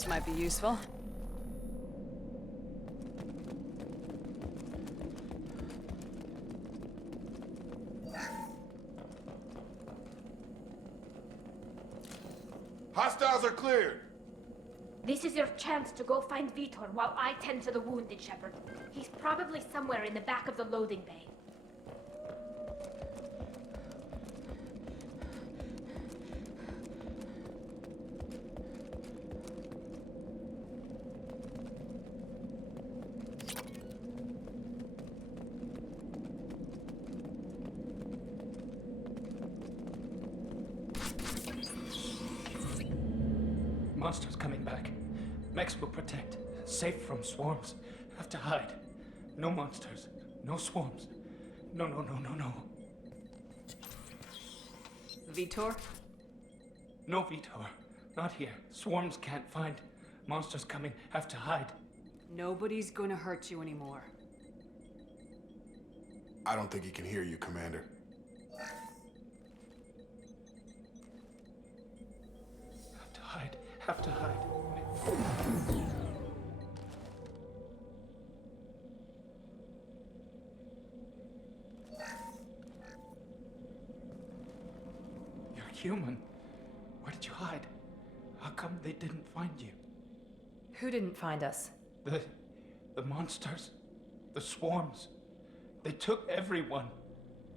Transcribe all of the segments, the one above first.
This might be useful. Hostiles are cleared! This is your chance to go find Vitor while I tend to the wounded, Shepard. He's probably somewhere in the back of the loading bay. Monsters coming back. Mex will protect. Safe from swarms. Have to hide. No monsters. No swarms. No. Vitor? No Vitor. Not here. Swarms can't find. Monsters coming. Have to hide. Nobody's gonna hurt you anymore. I don't think he can hear you, Commander. Have to hide. You're human. Where did you hide? How come they didn't find you? Who didn't find us? The monsters. The swarms. They took everyone.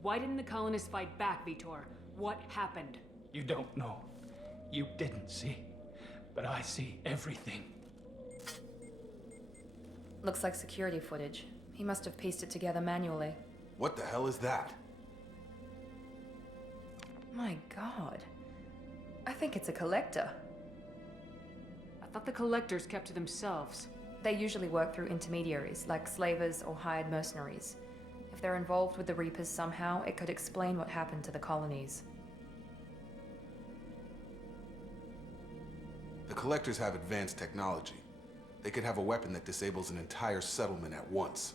Why didn't the colonists fight back, Vitor? What happened? You don't know. You didn't see. But I see everything. Looks like security footage. He must have pieced it together manually. What the hell is that? My god. I think it's a collector. I thought the collectors kept to themselves. They usually work through intermediaries, like slavers or hired mercenaries. If they're involved with the Reapers somehow, it could explain what happened to the colonies. The Collectors have advanced technology. They could have a weapon that disables an entire settlement at once.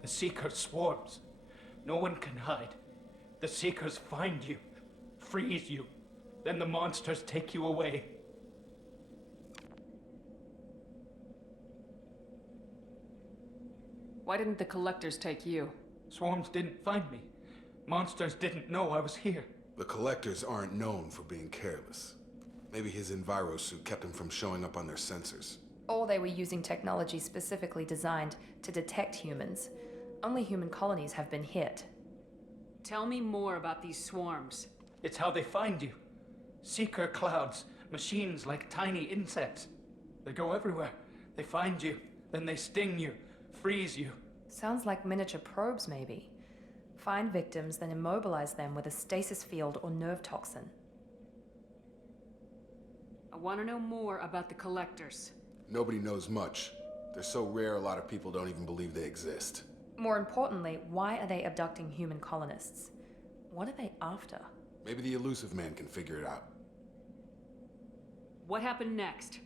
The Seekers swarms. No one can hide. The Seekers find you, freeze you. Then the monsters take you away. Why didn't the collectors take you? Swarms didn't find me. Monsters didn't know I was here. The Collectors aren't known for being careless. Maybe his Enviro suit kept him from showing up on their sensors. Or they were using technology specifically designed to detect humans. Only human colonies have been hit. Tell me more about these swarms. It's how they find you. Seeker clouds, machines like tiny insects. They go everywhere. They find you, then they sting you, freeze you. Sounds like miniature probes, maybe. Find victims, then immobilize them with a stasis field or nerve toxin. I want to know more about the collectors. Nobody knows much. They're so rare, a lot of people don't even believe they exist. More importantly, why are they abducting human colonists? What are they after? Maybe the Elusive Man can figure it out. What happened next?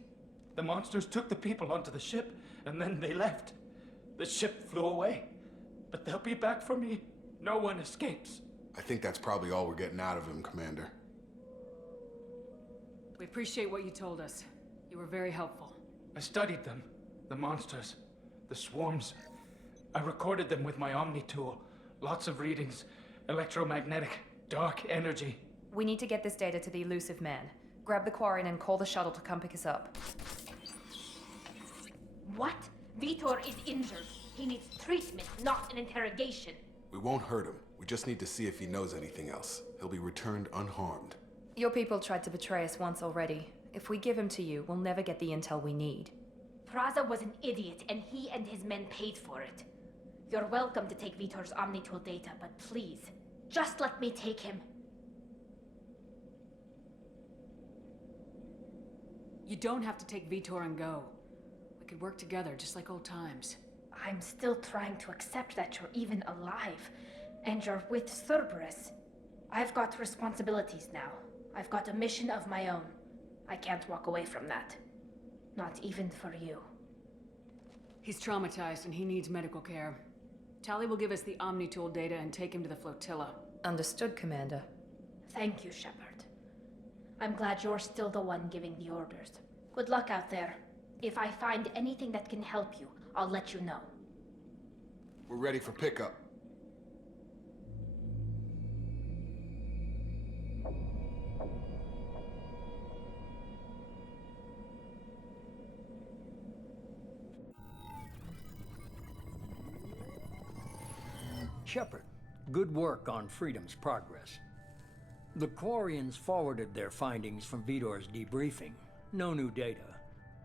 The monsters took the people onto the ship, and then they left. The ship flew away. But they'll be back for me. No one escapes. I think that's probably all we're getting out of him, Commander. We appreciate what you told us. You were very helpful. I studied them. The monsters. The swarms. I recorded them with my Omni tool. Lots of readings. Electromagnetic. Dark energy. We need to get this data to the Elusive Man. Grab the Quarian and call the shuttle to come pick us up. What? Vitor is injured. He needs treatment, not an interrogation. We won't hurt him. We just need to see if he knows anything else. He'll be returned unharmed. Your people tried to betray us once already. If we give him to you, we'll never get the intel we need. Praza was an idiot, and he and his men paid for it. You're welcome to take Vitor's Omnitool data, but please, just let me take him. You don't have to take Vitor and go. We could work together, just like old times. I'm still trying to accept that you're even alive, and you're with Cerberus. I've got responsibilities now. I've got a mission of my own. I can't walk away from that. Not even for you. He's traumatized and he needs medical care. Tali will give us the Omnitool data and take him to the flotilla. Understood, Commander. Thank you, Shepard. I'm glad you're still the one giving the orders. Good luck out there. If I find anything that can help you, I'll let you know. We're ready for pickup. Shepard, good work on Freedom's progress. The Quarians forwarded their findings from Vidor's debriefing. No new data,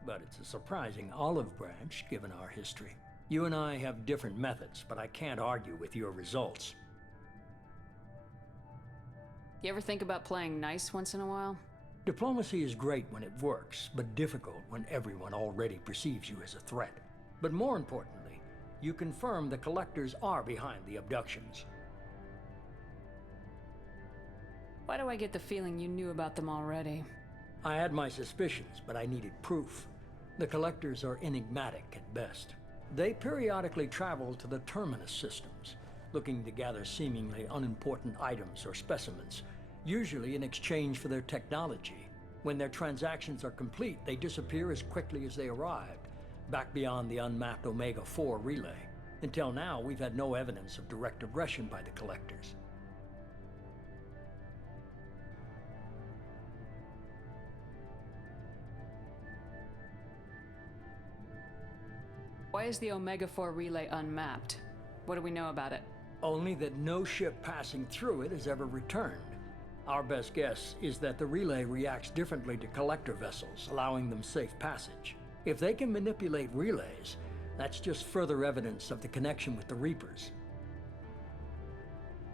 but it's a surprising olive branch given our history. You and I have different methods, but I can't argue with your results. You ever think about playing nice once in a while? Diplomacy is great when it works, but difficult when everyone already perceives you as a threat. But more importantly, you confirm the Collectors are behind the abductions. Why do I get the feeling you knew about them already? I had my suspicions, but I needed proof. The Collectors are enigmatic at best. They periodically travel to the Terminus systems, looking to gather seemingly unimportant items or specimens, usually in exchange for their technology. When their transactions are complete, they disappear as quickly as they arrived, back beyond the unmapped Omega-4 relay. Until now, we've had no evidence of direct aggression by the Collectors. Why is the Omega-4 relay unmapped? What do we know about it? Only that no ship passing through it has ever returned. Our best guess is that the relay reacts differently to Collector vessels, allowing them safe passage. If they can manipulate relays, that's just further evidence of the connection with the Reapers.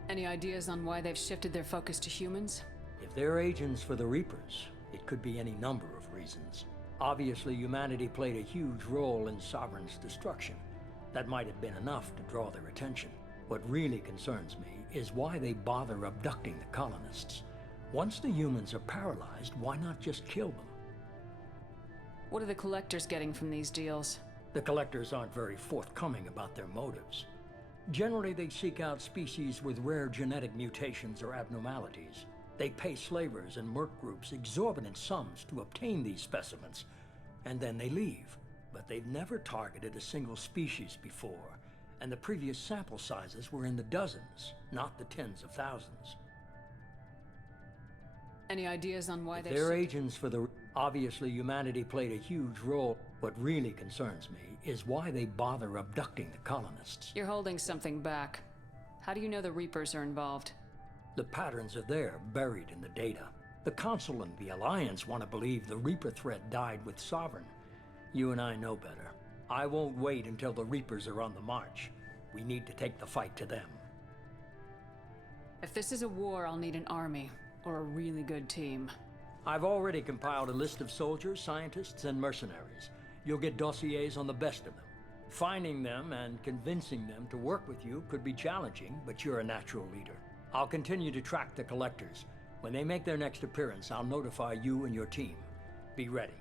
Any ideas on why they've shifted their focus to humans? If they're agents for the Reapers, it could be any number of reasons. Obviously, humanity played a huge role in Sovereign's destruction. That might have been enough to draw their attention. What really concerns me is why they bother abducting the colonists. Once the humans are paralyzed, why not just kill them? What are the Collectors getting from these deals? The Collectors aren't very forthcoming about their motives. Generally, they seek out species with rare genetic mutations or abnormalities. They pay slavers and merc groups exorbitant sums to obtain these specimens, and then they leave. But they've never targeted a single species before, and the previous sample sizes were in the dozens, not the tens of thousands. Any ideas on why They're agents for the... Obviously, humanity played a huge role. What really concerns me is why they bother abducting the colonists. You're holding something back. How do you know the Reapers are involved? The patterns are there, buried in the data. The Council and the Alliance want to believe the Reaper threat died with Sovereign. You and I know better. I won't wait until the Reapers are on the march. We need to take the fight to them. If this is a war, I'll need an army, or a really good team. I've already compiled a list of soldiers, scientists, and mercenaries. You'll get dossiers on the best of them. Finding them and convincing them to work with you could be challenging, but you're a natural leader. I'll continue to track the Collectors. When they make their next appearance, I'll notify you and your team. Be ready.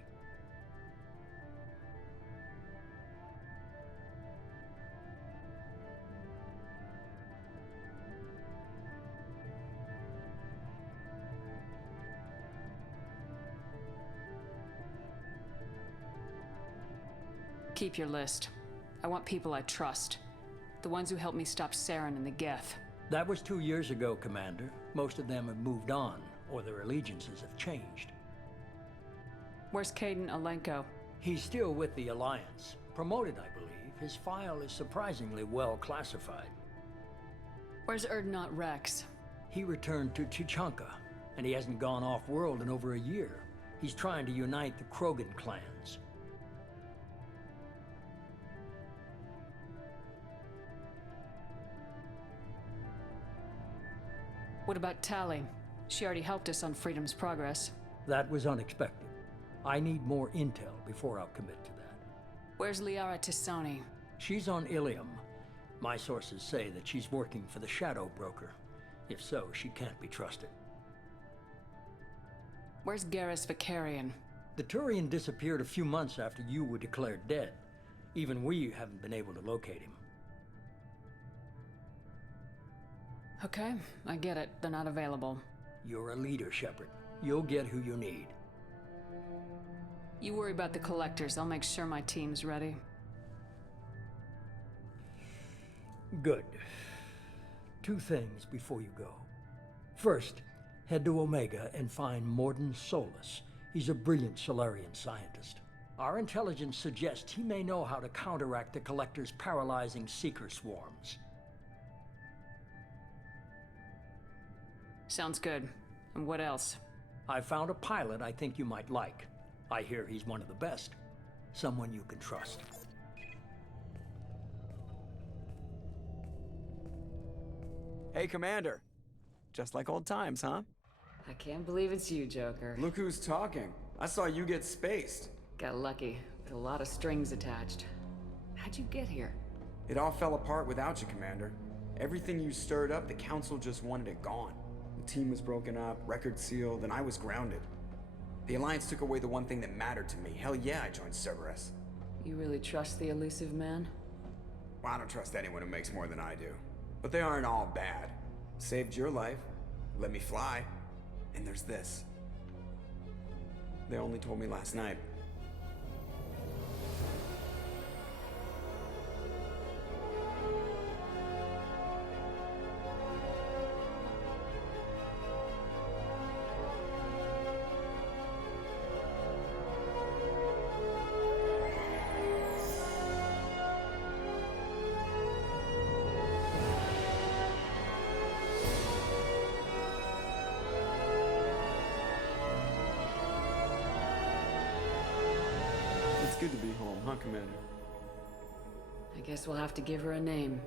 Keep your list. I want people I trust. The ones who helped me stop Saren and the Geth. That was 2 years ago, Commander. Most of them have moved on, or their allegiances have changed. Where's Caden Alenko? He's still with the Alliance. Promoted, I believe. His file is surprisingly well classified. Where's Erdnot Rex? He returned to Chichanka, and he hasn't gone off-world in over a year. He's trying to unite the Krogan clans. What about Tali? She already helped us on Freedom's progress. That was unexpected. I need more intel before I'll commit to that. Where's Liara T'Soni? She's on Ilium. My sources say that she's working for the Shadow Broker. If so, she can't be trusted. Where's Garrus Vicarian? The Turian disappeared a few months after you were declared dead. Even we haven't been able to locate him. Okay, I get it. They're not available. You're a leader, Shepard. You'll get who you need. You worry about the collectors. I'll make sure my team's ready. Good. 2 things before you go. First, head to Omega and find Mordin Solus. He's a brilliant Solarian scientist. Our intelligence suggests he may know how to counteract the Collector's paralyzing Seeker swarms. Sounds good. And what else? I found a pilot I think you might like. I hear he's one of the best. Someone you can trust. Hey, Commander. Just like old times, huh? I can't believe it's you, Joker. Look who's talking. I saw you get spaced. Got lucky, with a lot of strings attached. How'd you get here? It all fell apart without you, Commander. Everything you stirred up, the Council just wanted it gone. The team was broken up, record sealed, and I was grounded. The Alliance took away the one thing that mattered to me. Hell yeah, I joined Cerberus. You really trust the elusive man? Well, I don't trust anyone who makes more than I do. But they aren't all bad. Saved your life, let me fly, and there's this. They only told me last night. It's good to be home, huh, Commander? I guess we'll have to give her a name.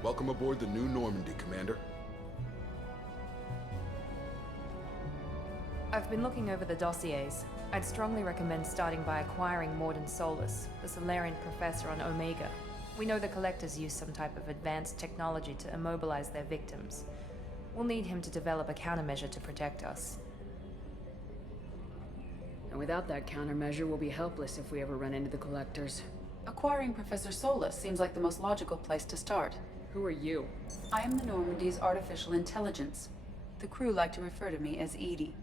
Welcome aboard the New Normandy, Commander. I've been looking over the dossiers. I'd strongly recommend starting by acquiring Mordin Solus, the Solarian professor on Omega. We know the Collectors use some type of advanced technology to immobilize their victims. We'll need him to develop a countermeasure to protect us. And without that countermeasure, we'll be helpless if we ever run into the Collectors. Acquiring Professor Solus seems like the most logical place to start. Who are you? I am the Normandy's artificial intelligence. The crew like to refer to me as Edie.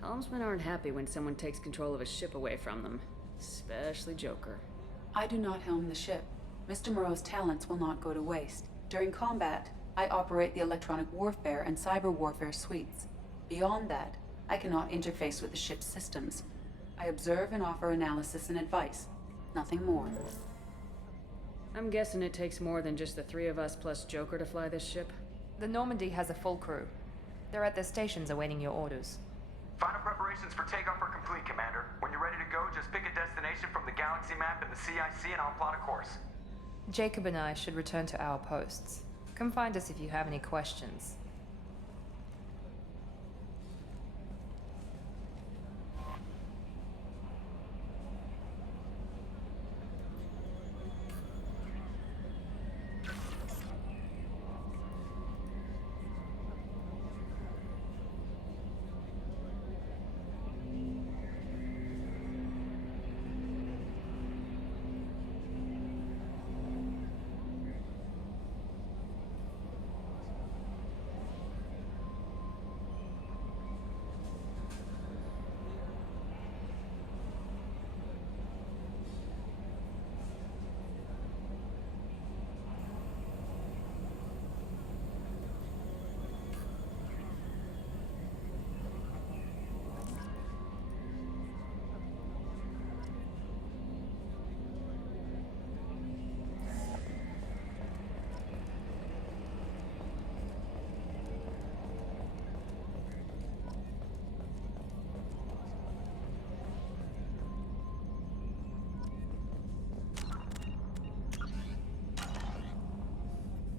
Helmsmen aren't happy when someone takes control of a ship away from them. Especially Joker. I do not helm the ship. Mr. Moreau's talents will not go to waste. During combat, I operate the electronic warfare and cyber warfare suites. Beyond that, I cannot interface with the ship's systems. I observe and offer analysis and advice. Nothing more. I'm guessing it takes more than just the 3 of us plus Joker to fly this ship? The Normandy has a full crew. They're at their stations awaiting your orders. Final preparations for takeoff are complete, Commander. When you're ready to go, just pick a destination from the galaxy map and the CIC and I'll plot a course. Jacob and I should return to our posts. Come find us if you have any questions.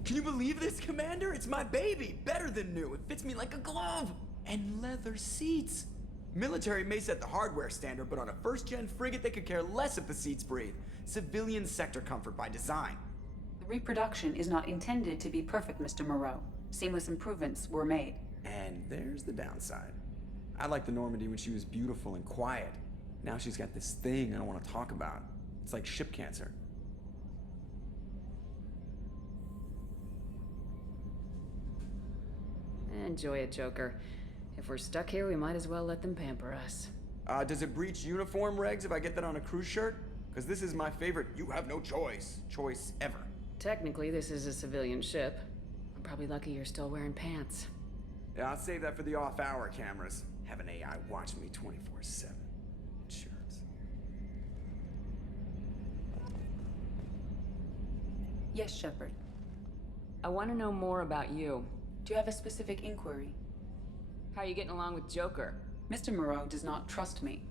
Can you believe this, Commander? It's my baby! Better than new. It fits me like a glove! And leather seats! Military may set the hardware standard, but on a first-gen frigate, they could care less if the seats breathe. Civilian sector comfort by design. The reproduction is not intended to be perfect, Mr. Moreau. Seamless improvements were made. And there's the downside. I liked the Normandy when she was beautiful and quiet. Now she's got this thing I don't want to talk about. It's like ship cancer. Enjoy it, Joker. If we're stuck here, we might as well let them pamper us. Does it breach uniform regs if I get that on a cruise shirt? Because this is my favorite you have no choice ever. Technically, this is a civilian ship. I'm probably lucky you're still wearing pants. Yeah, I'll save that for the off-hour cameras. Have an AI watch me 24/7. Shirts. Yes, Shepard. I want to know more about you. Do you have a specific inquiry? How are you getting along with Joker? Mr. Moreau does not trust me.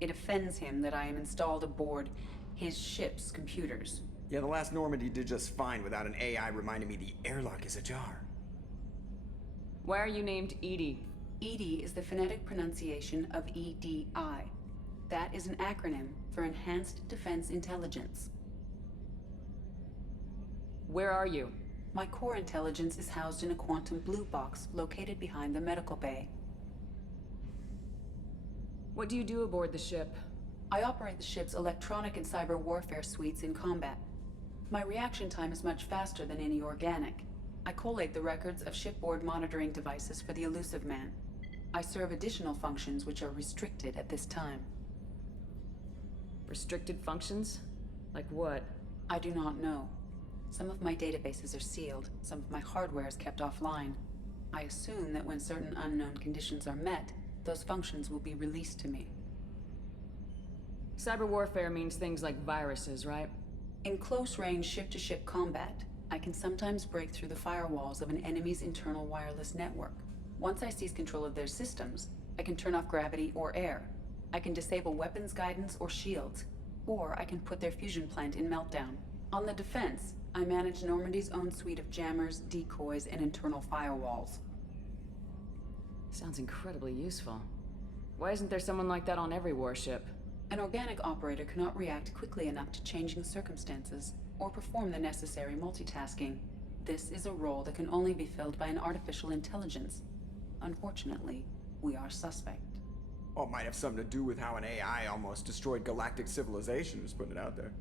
It offends him that I am installed aboard his ship's computers. Yeah, the last Normandy did just fine without an AI reminding me the airlock is ajar. Why are you named Edie? EDI is the phonetic pronunciation of EDI. That is an acronym for Enhanced Defense Intelligence. Where are you? My core intelligence is housed in a quantum blue box located behind the medical bay. What do you do aboard the ship? I operate the ship's electronic and cyber warfare suites in combat. My reaction time is much faster than any organic. I collate the records of shipboard monitoring devices for the Elusive Man. I serve additional functions which are restricted at this time. Restricted functions? Like what? I do not know. Some of my databases are sealed, some of my hardware is kept offline. I assume that when certain unknown conditions are met, those functions will be released to me. Cyber warfare means things like viruses, right? In close-range ship-to-ship combat, I can sometimes break through the firewalls of an enemy's internal wireless network. Once I seize control of their systems, I can turn off gravity or air. I can disable weapons guidance or shields, or I can put their fusion plant in meltdown. On the defense, I manage Normandy's own suite of jammers, decoys, and internal firewalls. Sounds incredibly useful. Why isn't there someone like that on every warship? An organic operator cannot react quickly enough to changing circumstances, or perform the necessary multitasking. This is a role that can only be filled by an artificial intelligence. Unfortunately, we are suspect. Well, it might have something to do with how an AI almost destroyed galactic civilization, just putting it out there.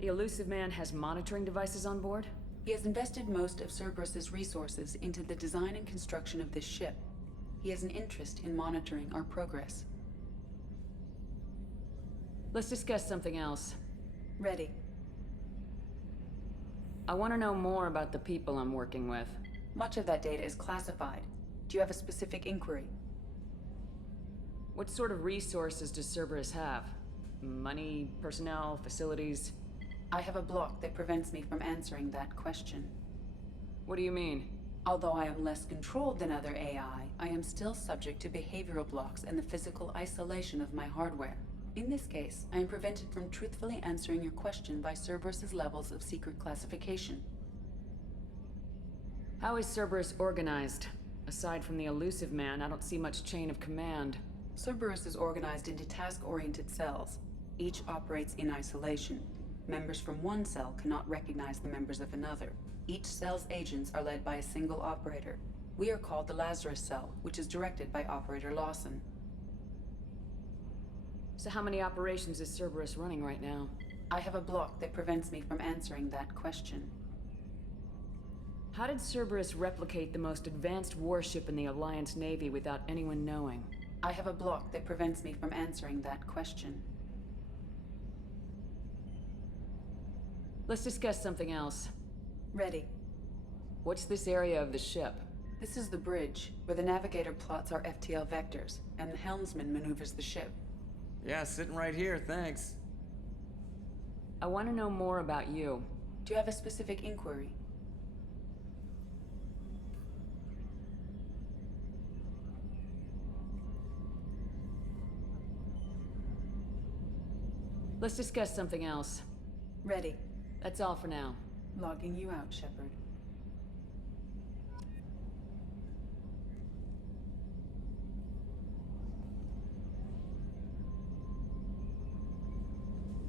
The Elusive Man has monitoring devices on board? He has invested most of Cerberus's resources into the design and construction of this ship. He has an interest in monitoring our progress. Let's discuss something else. Ready. I want to know more about the people I'm working with. Much of that data is classified. Do you have a specific inquiry? What sort of resources does Cerberus have? Money, personnel, facilities? I have a block that prevents me from answering that question. What do you mean? Although I am less controlled than other AI, I am still subject to behavioral blocks and the physical isolation of my hardware. In this case, I am prevented from truthfully answering your question by Cerberus's levels of secret classification. How is Cerberus organized? Aside from the Elusive Man, I don't see much chain of command. Cerberus is organized into task-oriented cells. Each operates in isolation. Members from one cell cannot recognize the members of another. Each cell's agents are led by a single operator. We are called the Lazarus Cell, which is directed by Operator Lawson. So how many operations is Cerberus running right now? I have a block that prevents me from answering that question. How did Cerberus replicate the most advanced warship in the Alliance Navy without anyone knowing? I have a block that prevents me from answering that question. Let's discuss something else. Ready. What's this area of the ship? This is the bridge, where the navigator plots our FTL vectors, and the helmsman maneuvers the ship. Yeah, sitting right here, thanks. I want to know more about you. Do you have a specific inquiry? Let's discuss something else. Ready. That's all for now. Logging you out, Shepard.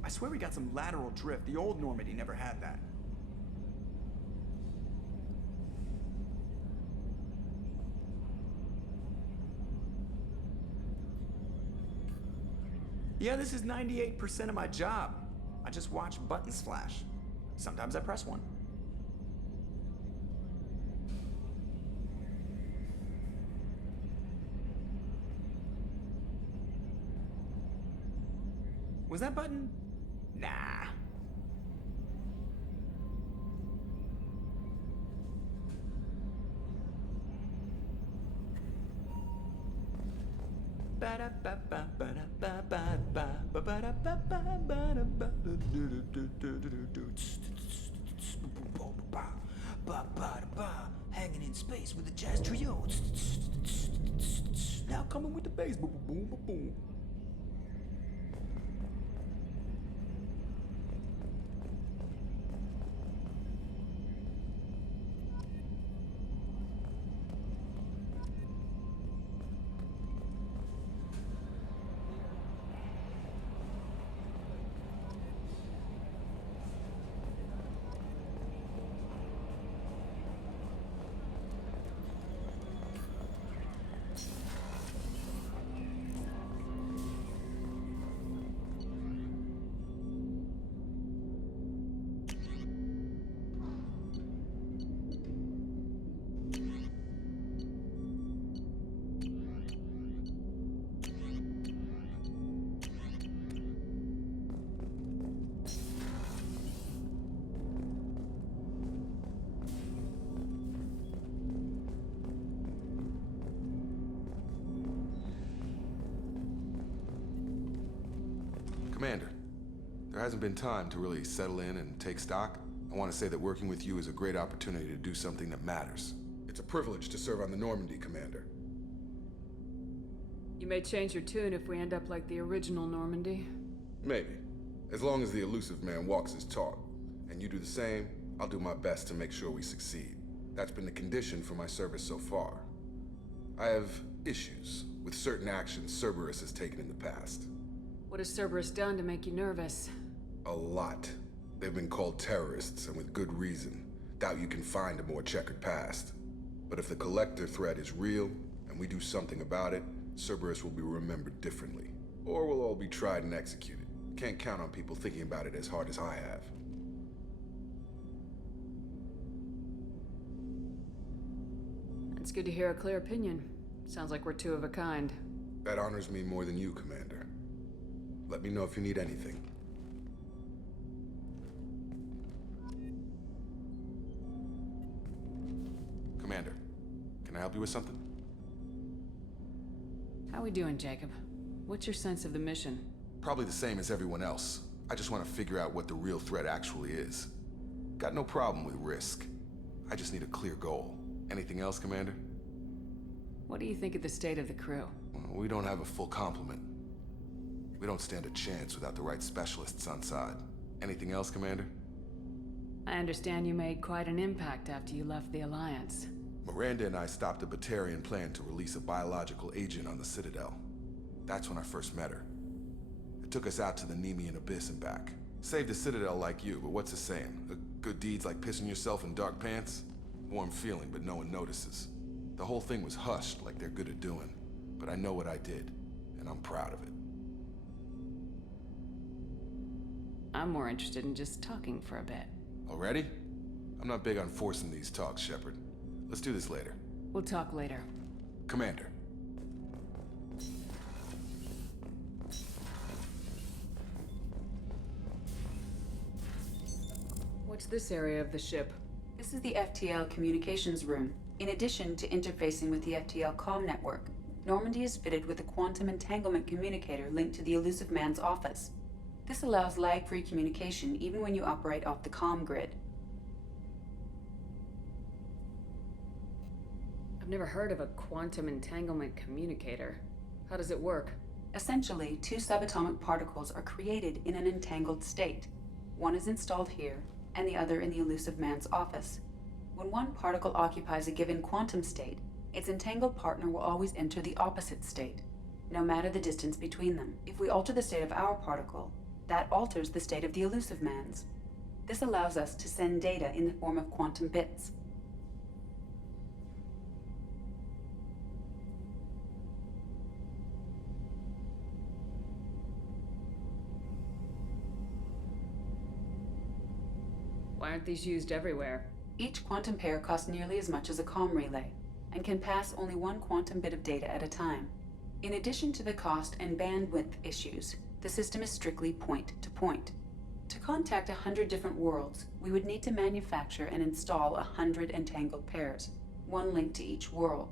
I swear we got some lateral drift. The old Normandy never had that. Yeah, this is 98% of my job. I just watch buttons flash. Sometimes I press one. Was that button? Nah. Hanging in space with the jazz trio. Now coming with the bass. Boom, boom, boom, boom. Commander, there hasn't been time to really settle in and take stock. I want to say that working with you is a great opportunity to do something that matters. It's a privilege to serve on the Normandy, Commander. You may change your tune if we end up like the original Normandy. Maybe. As long as the elusive man walks his talk, and you do the same, I'll do my best to make sure we succeed. That's been the condition for my service so far. I have issues with certain actions Cerberus has taken in the past. What has Cerberus done to make you nervous? A lot. They've been called terrorists, and with good reason. Doubt you can find a more checkered past. But if the Collector threat is real, and we do something about it, Cerberus will be remembered differently. Or we'll all be tried and executed. Can't count on people thinking about it as hard as I have. It's good to hear a clear opinion. Sounds like we're two of a kind. That honors me more than you, Commander. Let me know if you need anything. Commander, can I help you with something? How we doing, Jacob? What's your sense of the mission? Probably the same as everyone else. I just want to figure out what the real threat actually is. Got no problem with risk. I just need a clear goal. Anything else, Commander? What do you think of the state of the crew? Well, we don't have a full complement. We don't stand a chance without the right specialists on side. Anything else, Commander? I understand you made quite an impact after you left the Alliance. Miranda and I stopped a Batarian plan to release a biological agent on the Citadel. That's when I first met her. It took us out to the Nemean Abyss and back. Saved the Citadel like you, but what's the saying? A good deed's like pissing yourself in dark pants? Warm feeling, but no one notices. The whole thing was hushed like they're good at doing. But I know what I did, and I'm proud of it. I'm more interested in just talking for a bit. Already? I'm not big on forcing these talks, Shepard. Let's do this later. We'll talk later. Commander. What's this area of the ship? This is the FTL communications room. In addition to interfacing with the FTL comm network, Normandy is fitted with a quantum entanglement communicator linked to the Elusive Man's office. This allows lag-free communication even when you operate off the comm grid. I've never heard of a quantum entanglement communicator. How does it work? Essentially, two subatomic particles are created in an entangled state. One is installed here, and the other in the Elusive Man's office. When one particle occupies a given quantum state, its entangled partner will always enter the opposite state, no matter the distance between them. If we alter the state of our particle, that alters the state of the Elusive Man's. This allows us to send data in the form of quantum bits. Why aren't these used everywhere? Each quantum pair costs nearly as much as a comm relay, and can pass only one quantum bit of data at a time. In addition to the cost and bandwidth issues, the system is strictly point-to-point. To contact 100 different worlds, we would need to manufacture and install 100 entangled pairs, one link to each world.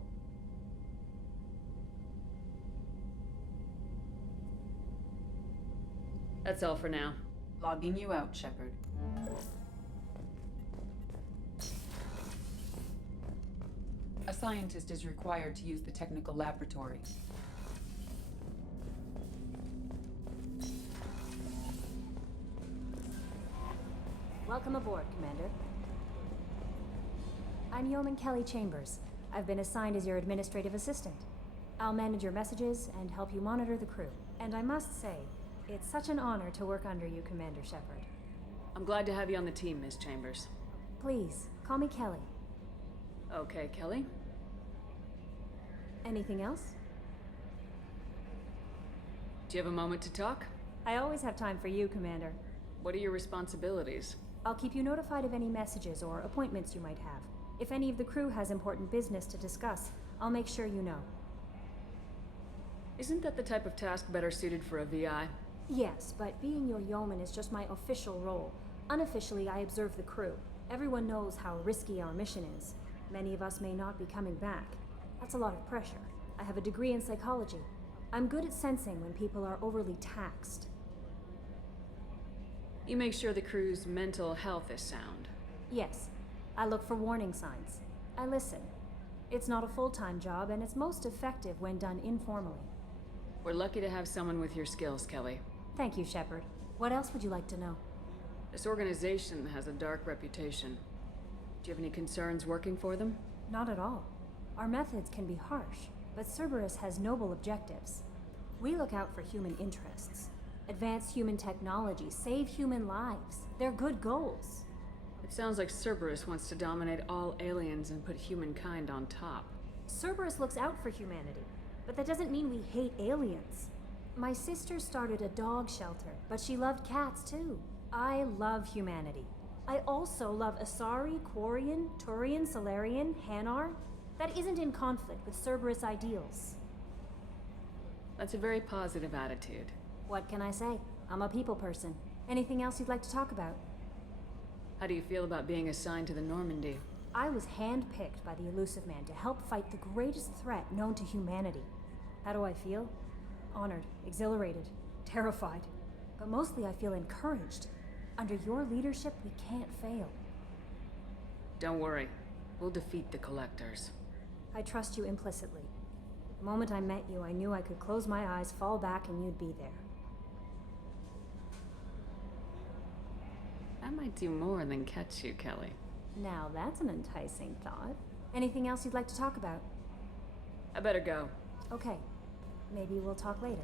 That's all for now. Logging you out, Shepard. A scientist is required to use the technical laboratory. Welcome aboard, Commander. I'm Yeoman Kelly Chambers. I've been assigned as your administrative assistant. I'll manage your messages and help you monitor the crew. And I must say, it's such an honor to work under you, Commander Shepard. I'm glad to have you on the team, Miss Chambers. Please, call me Kelly. Okay, Kelly. Anything else? Do you have a moment to talk? I always have time for you, Commander. What are your responsibilities? I'll keep you notified of any messages or appointments you might have. If any of the crew has important business to discuss, I'll make sure you know. Isn't that the type of task better suited for a VI? Yes, but being your yeoman is just my official role. Unofficially, I observe the crew. Everyone knows how risky our mission is. Many of us may not be coming back. That's a lot of pressure. I have a degree in psychology. I'm good at sensing when people are overly taxed. You make sure the crew's mental health is sound. Yes, I look for warning signs. I listen. It's not a full-time job, and it's most effective when done informally. We're lucky to have someone with your skills, Kelly. Thank you, Shepard. What else would you like to know? This organization has a dark reputation. Do you have any concerns working for them? Not at all. Our methods can be harsh, but Cerberus has noble objectives. We look out for human interests. Advance human technology, save human lives. They're good goals. It sounds like Cerberus wants to dominate all aliens and put humankind on top. Cerberus looks out for humanity, but that doesn't mean we hate aliens. My sister started a dog shelter, but she loved cats too. I love humanity. I also love Asari, Quarian, Turian, Solarian, Hanar. That isn't in conflict with Cerberus ideals. That's a very positive attitude. What can I say? I'm a people person. Anything else you'd like to talk about? How do you feel about being assigned to the Normandy? I was handpicked by the Elusive Man to help fight the greatest threat known to humanity. How do I feel? Honored, exhilarated, terrified. But mostly I feel encouraged. Under your leadership, we can't fail. Don't worry. We'll defeat the Collectors. I trust you implicitly. The moment I met you, I knew I could close my eyes, fall back, and you'd be there. I might do more than catch you, Kelly. Now that's an enticing thought. Anything else you'd like to talk about? I better go. Okay. Maybe we'll talk later.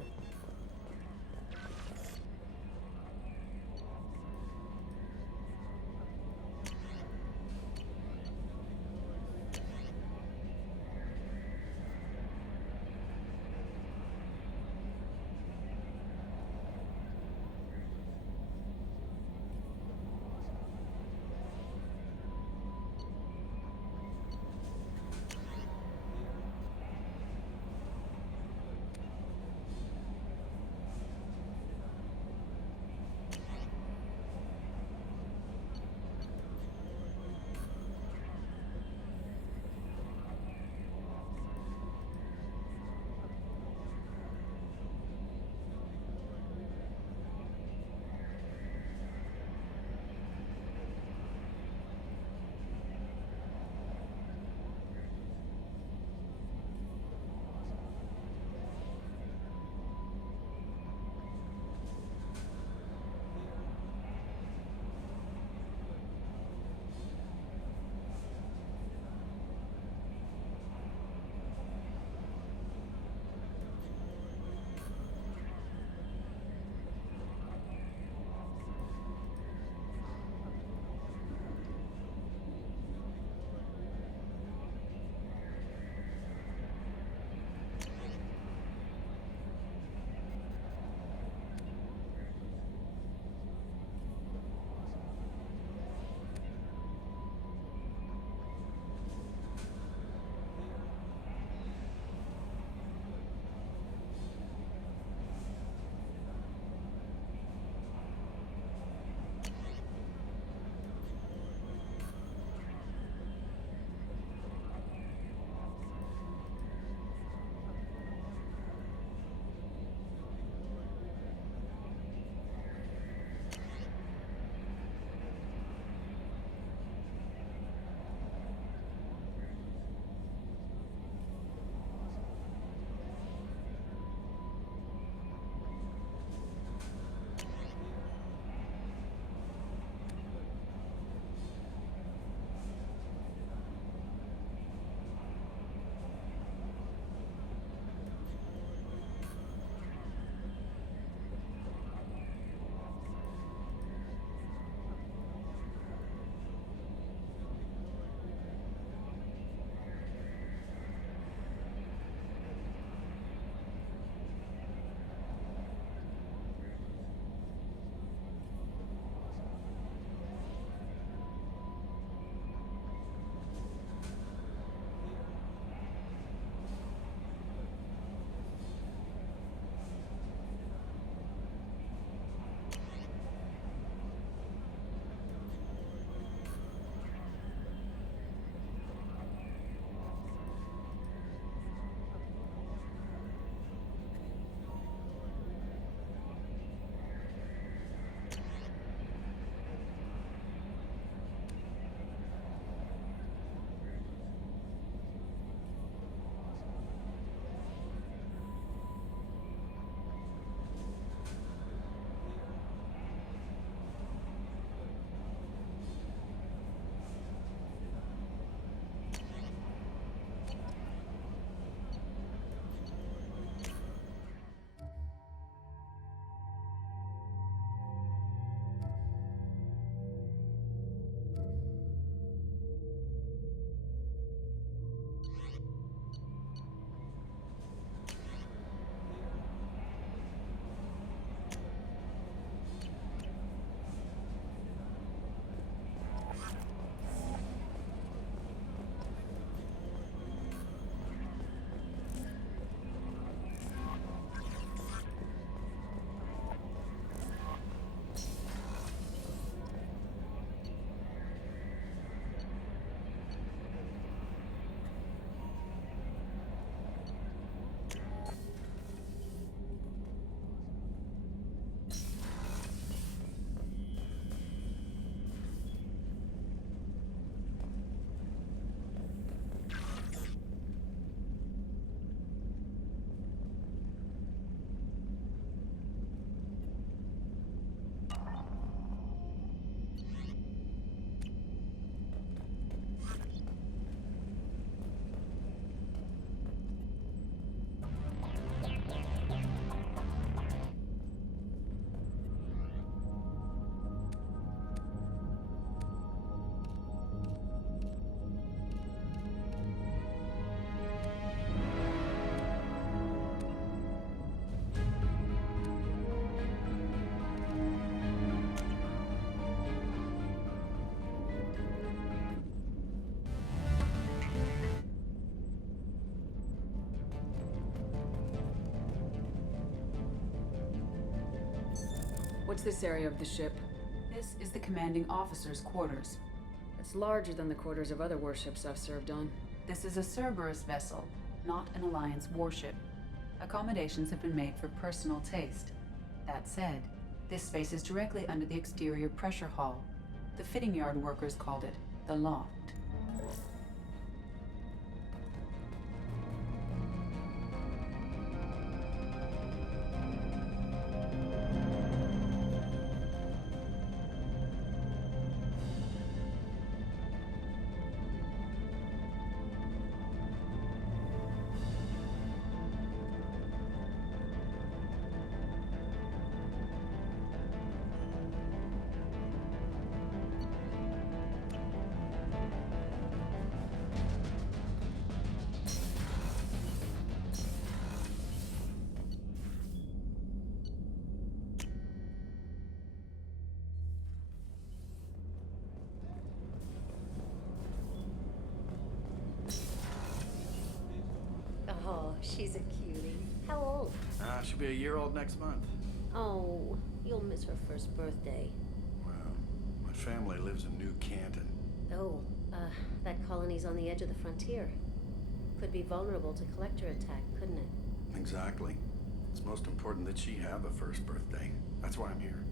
What's this area of the ship? This is the commanding officer's quarters. It's larger than the quarters of other warships I've served on. This is a Cerberus vessel, not an Alliance warship. Accommodations have been made for personal taste. That said, this space is directly under the exterior pressure hall. The fitting yard workers called it the loft. Oh, she's a cutie. How old? She'll be a year old next month. Oh, you'll miss her first birthday. Well, my family lives in New Canton. Oh, that colony's on the edge of the frontier. Could be vulnerable to collector attack, couldn't it? Exactly. It's most important that she have a first birthday. That's why I'm here.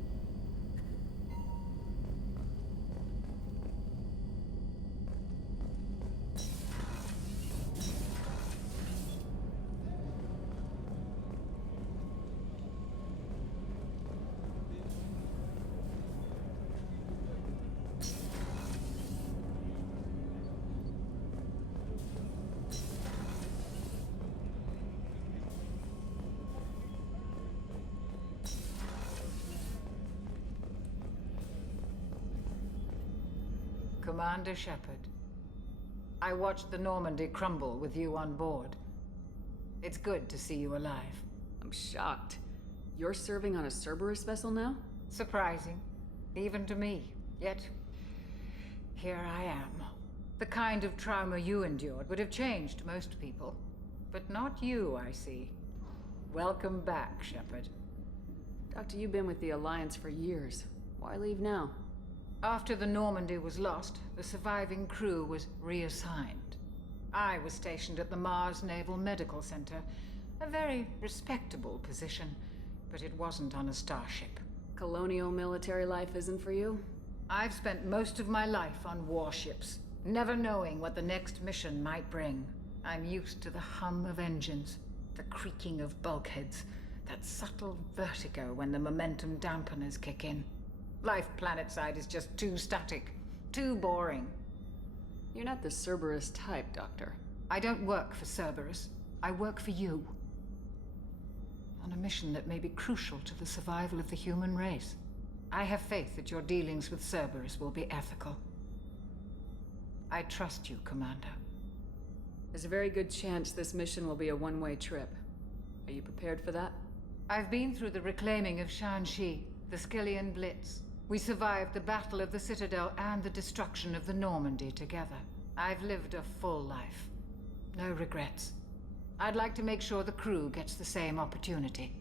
Commander Shepard, I watched the Normandy crumble with you on board. It's good to see you alive. I'm shocked. You're serving on a Cerberus vessel now? Surprising, even to me. Yet, here I am. The kind of trauma you endured would have changed most people. But not you, I see. Welcome back, Shepard. Doctor, you've been with the Alliance for years. Why leave now? After the Normandy was lost, the surviving crew was reassigned. I was stationed at the Mars Naval Medical Center, a very respectable position, but it wasn't on a starship. Colonial military life isn't for you? I've spent most of my life on warships, never knowing what the next mission might bring. I'm used to the hum of engines, the creaking of bulkheads, that subtle vertigo when the momentum dampeners kick in. Life planetside is just too static, too boring. You're not the Cerberus type, Doctor. I don't work for Cerberus. I work for you. On a mission that may be crucial to the survival of the human race. I have faith that your dealings with Cerberus will be ethical. I trust you, Commander. There's a very good chance this mission will be a one-way trip. Are you prepared for that? I've been through the reclaiming of Shanxi, the Skillian Blitz. We survived the Battle of the Citadel and the destruction of the Normandy together. I've lived a full life. No regrets. I'd like to make sure the crew gets the same opportunity.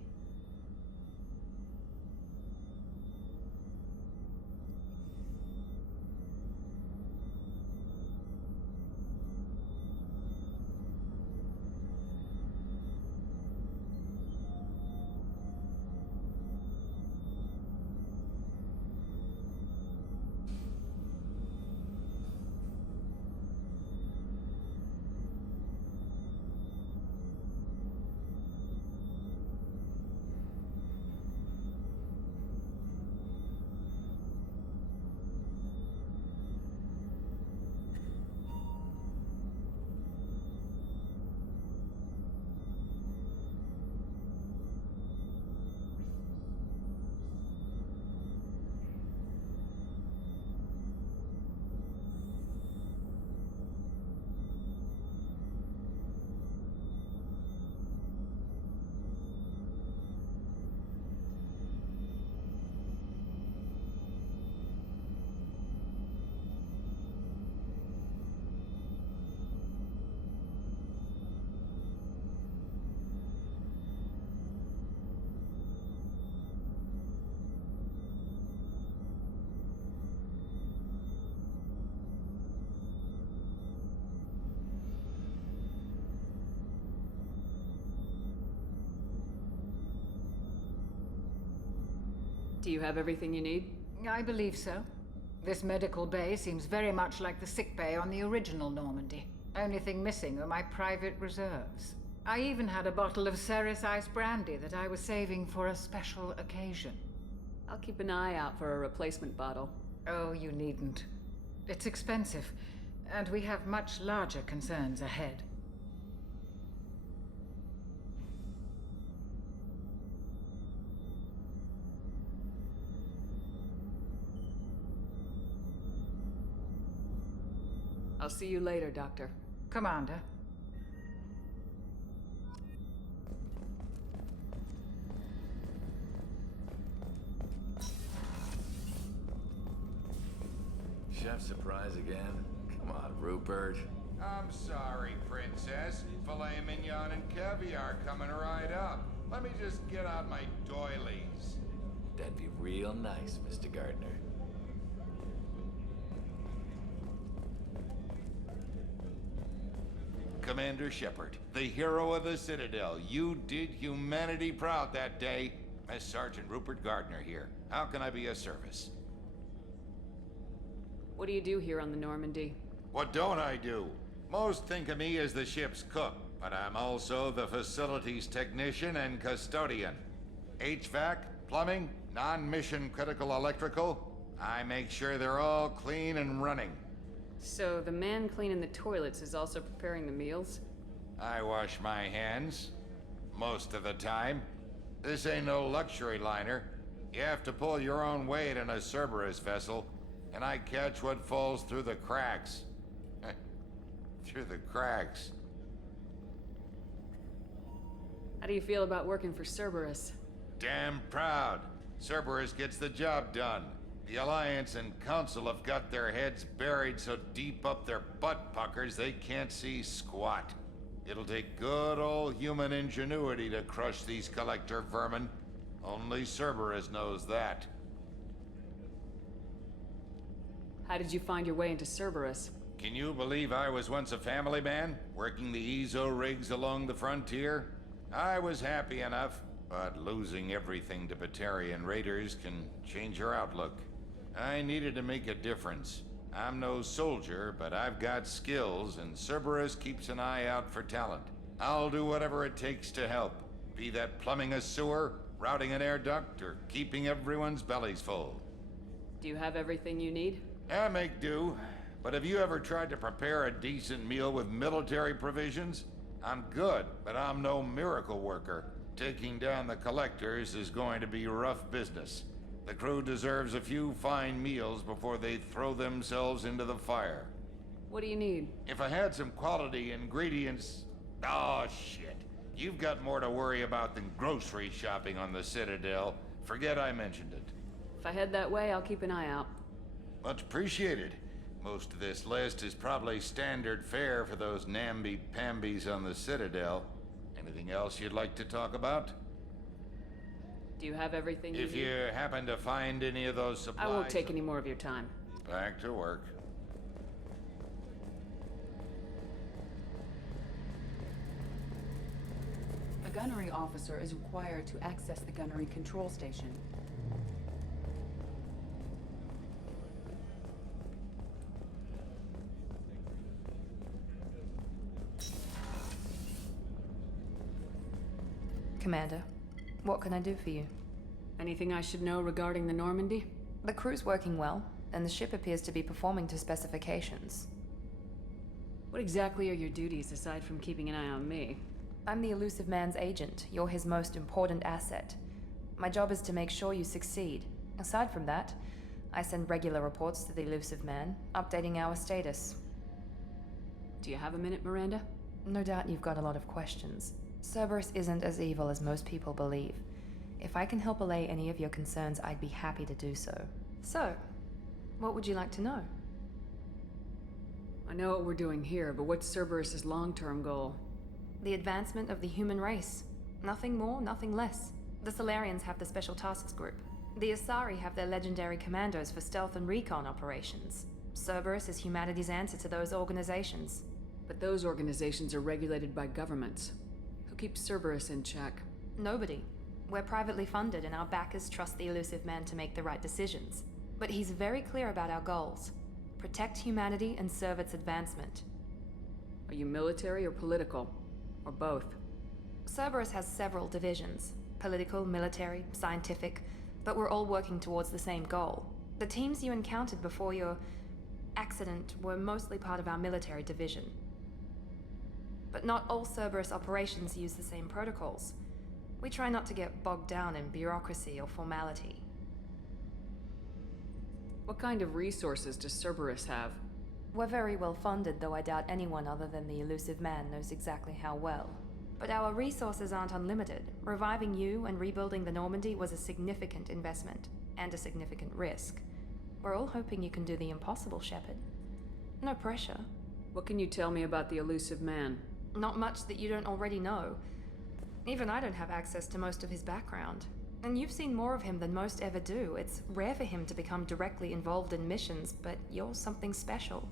Do you have everything you need? I believe so. This medical bay seems very much like the sick bay on the original Normandy. Only thing missing are my private reserves. I even had a bottle of Ceres Ice brandy that I was saving for a special occasion. I'll keep an eye out for a replacement bottle. Oh, you needn't. It's expensive, and we have much larger concerns ahead. I'll see you later, Doctor. Commander. Chef surprise again? Come on, Rupert. I'm sorry, Princess. Filet mignon and caviar coming right up. Let me just get out my doilies. That'd be real nice, Mr. Gardner. Commander Shepard, the hero of the Citadel. You did humanity proud that day. Mess Sergeant Rupert Gardner here. How can I be of service? What do you do here on the Normandy? What don't I do? Most think of me as the ship's cook, but I'm also the facilities technician and custodian. HVAC, plumbing, non-mission critical electrical. I make sure they're all clean and running. So the man cleaning the toilets is also preparing the meals? I wash my hands. Most of the time. This ain't no luxury liner. You have to pull your own weight in a Cerberus vessel, and I catch what falls through the cracks. Through the cracks. How do you feel about working for Cerberus? Damn proud. Cerberus gets the job done. The Alliance and Council have got their heads buried so deep up their butt puckers they can't see squat. It'll take good old human ingenuity to crush these collector vermin. Only Cerberus knows that. How did you find your way into Cerberus? Can you believe I was once a family man, working the EZO rigs along the frontier? I was happy enough, but losing everything to Batarian raiders can change your outlook. I needed to make a difference. I'm no soldier, but I've got skills, and Cerberus keeps an eye out for talent. I'll do whatever it takes to help. Be that plumbing a sewer, routing an air duct, or keeping everyone's bellies full. Do you have everything you need? I make do. But have you ever tried to prepare a decent meal with military provisions? I'm good, but I'm no miracle worker. Taking down the collectors is going to be rough business. The crew deserves a few fine meals before they throw themselves into the fire. What do you need? If I had some quality ingredients... Oh, shit. You've got more to worry about than grocery shopping on the Citadel. Forget I mentioned it. If I head that way, I'll keep an eye out. Much appreciated. Most of this list is probably standard fare for those namby-pambies on the Citadel. Anything else you'd like to talk about? Do you have everything you If need? you happen to find any of those supplies... I won't take any more of your time. Back to work. A gunnery officer is required to access the gunnery control station. Commander, what can I do for you? Anything I should know regarding the Normandy? The crew's working well, and the ship appears to be performing to specifications. What exactly are your duties aside from keeping an eye on me? I'm the Elusive Man's agent. You're his most important asset. My job is to make sure you succeed. Aside from that, I send regular reports to the Elusive Man, updating our status. Do you have a minute, Miranda? No doubt you've got a lot of questions. Cerberus isn't as evil as most people believe. If I can help allay any of your concerns, I'd be happy to do so. So, what would you like to know? I know what we're doing here, but what's Cerberus's long-term goal? The advancement of the human race. Nothing more, nothing less. The Solarians have the Special Tasks Group. The Asari have their legendary commandos for stealth and recon operations. Cerberus is humanity's answer to those organizations. But those organizations are regulated by governments. Who keeps Cerberus in check? Nobody. We're privately funded, and our backers trust the elusive man to make the right decisions. But he's very clear about our goals. Protect humanity and serve its advancement. Are you military or political? Or both? Cerberus has several divisions. Political, military, scientific, but we're all working towards the same goal. The teams you encountered before your accident were mostly part of our military division. But not all Cerberus operations use the same protocols. We try not to get bogged down in bureaucracy or formality. What kind of resources does Cerberus have? We're very well funded, though I doubt anyone other than the elusive man knows exactly how well. But our resources aren't unlimited. Reviving you and rebuilding the Normandy was a significant investment, and a significant risk. We're all hoping you can do the impossible, Shepard. No pressure. What can you tell me about the elusive man? Not much that you don't already know. Even I don't have access to most of his background. And you've seen more of him than most ever do. It's rare for him to become directly involved in missions, but you're something special.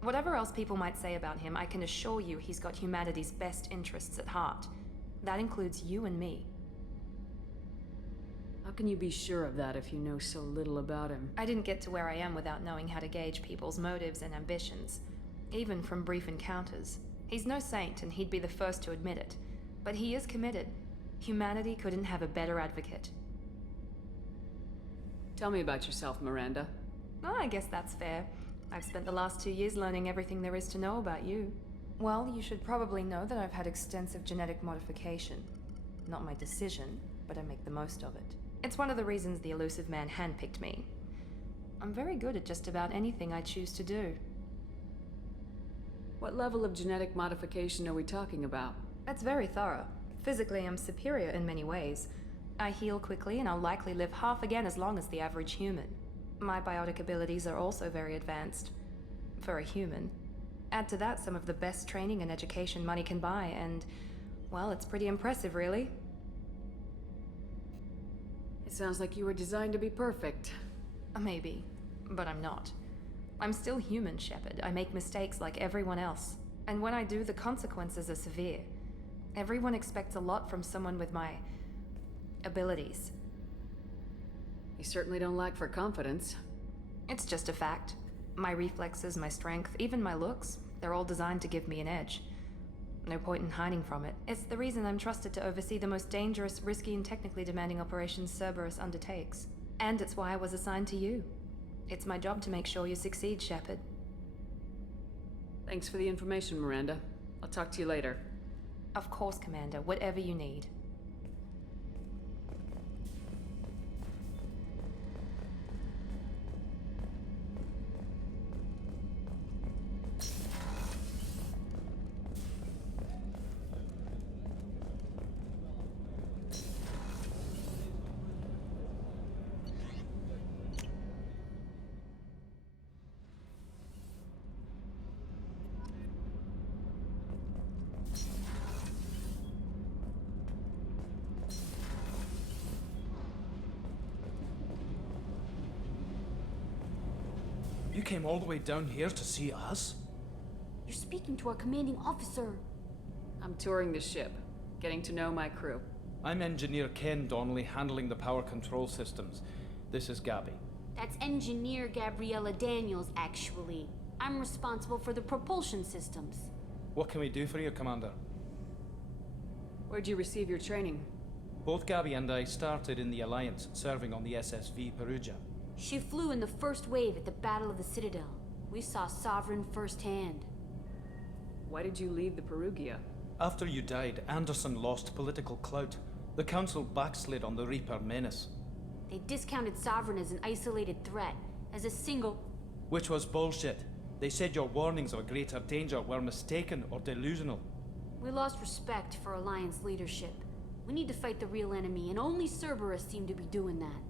Whatever else people might say about him, I can assure you he's got humanity's best interests at heart. That includes you and me. How can you be sure of that if you know so little about him? I didn't get to where I am without knowing how to gauge people's motives and ambitions, even from brief encounters. He's no saint, and he'd be the first to admit it. But he is committed. Humanity couldn't have a better advocate. Tell me about yourself, Miranda. Oh, I guess that's fair. I've spent the last 2 years learning everything there is to know about you. Well, you should probably know that I've had extensive genetic modification. Not my decision, but I make the most of it. It's one of the reasons the elusive man handpicked me. I'm very good at just about anything I choose to do. What level of genetic modification are we talking about? That's very thorough. Physically, I'm superior in many ways. I heal quickly, and I'll likely live half again as long as the average human. My biotic abilities are also very advanced. For a human. Add to that some of the best training and education money can buy, and, well, it's pretty impressive, really. It sounds like you were designed to be perfect. Maybe, but I'm not. I'm still human, Shepard. I make mistakes like everyone else. And when I do, the consequences are severe. Everyone expects a lot from someone with my abilities. You certainly don't lack for confidence. It's just a fact. My reflexes, my strength, even my looks, they're all designed to give me an edge. No point in hiding from it. It's the reason I'm trusted to oversee the most dangerous, risky, and technically demanding operations Cerberus undertakes. And it's why I was assigned to you. It's my job to make sure you succeed, Shepard. Thanks for the information, Miranda. I'll talk to you later. Of course, Commander. Whatever you need. You came all the way down here to see us? You're speaking to our commanding officer. I'm touring the ship, getting to know my crew. I'm Engineer Ken Donnelly, handling the power control systems. This is Gabby. That's Engineer Gabriella Daniels, actually. I'm responsible for the propulsion systems. What can we do for you, Commander? Where'd you receive your training? Both Gabby and I started in the Alliance, serving on the SSV Perugia. She flew in the first wave at the Battle of the Citadel. We saw Sovereign firsthand. Why did you leave the Perugia? After you died, Anderson lost political clout. The Council backslid on the Reaper menace. They discounted Sovereign as an isolated threat, as a single... Which was bullshit. They said your warnings of a greater danger were mistaken or delusional. We lost respect for Alliance leadership. We need to fight the real enemy, and only Cerberus seemed to be doing that.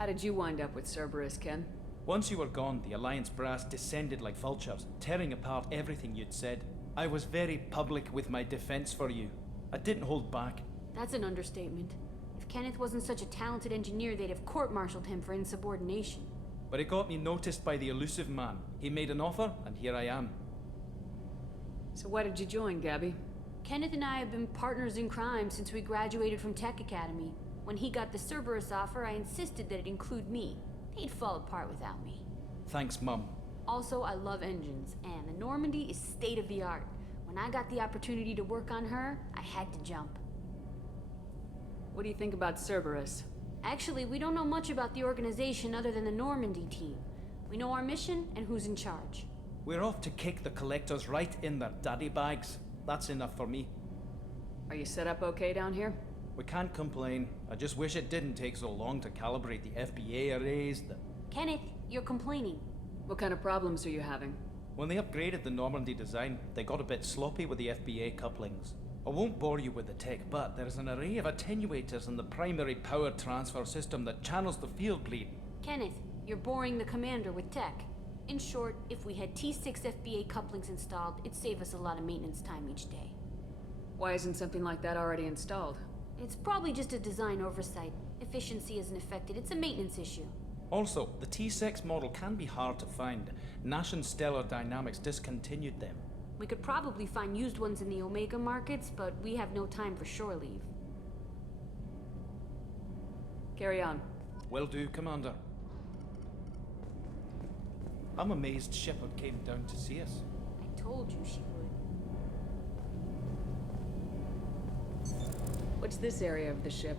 How did you wind up with Cerberus, Ken? Once you were gone, the Alliance brass descended like vultures, tearing apart everything you'd said. I was very public with my defense for you. I didn't hold back. That's an understatement. If Kenneth wasn't such a talented engineer, they'd have court-martialed him for insubordination. But it got me noticed by the elusive man. He made an offer, and here I am. So why did you join, Gabby? Kenneth and I have been partners in crime since we graduated from Tech Academy. When he got the Cerberus offer, I insisted that it include me. They'd fall apart without me. Thanks, Mum. Also, I love engines, and the Normandy is state-of-the-art. When I got the opportunity to work on her, I had to jump. What do you think about Cerberus? Actually, we don't know much about the organization other than the Normandy team. We know our mission and who's in charge. We're off to kick the Collectors right in their daddy bags. That's enough for me. Are you set up okay down here? We can't complain. I just wish it didn't take so long to calibrate the FBA arrays. Kenneth, you're complaining. What kind of problems are you having? When they upgraded the Normandy design, they got a bit sloppy with the FBA couplings. I won't bore you with the tech, but there's an array of attenuators in the primary power transfer system that channels the field bleed. Kenneth, you're boring the commander with tech. In short, if we had T6 FBA couplings installed, it'd save us a lot of maintenance time each day. Why isn't something like that already installed? It's probably just a design oversight. Efficiency isn't affected, it's a maintenance issue. Also, the T6 model can be hard to find. Nash and Stellar Dynamics discontinued them. We could probably find used ones in the Omega markets, but we have no time for shore leave. Carry on. Will do, Commander. I'm amazed Shepard came down to see us. I told you she would. What's this area of the ship?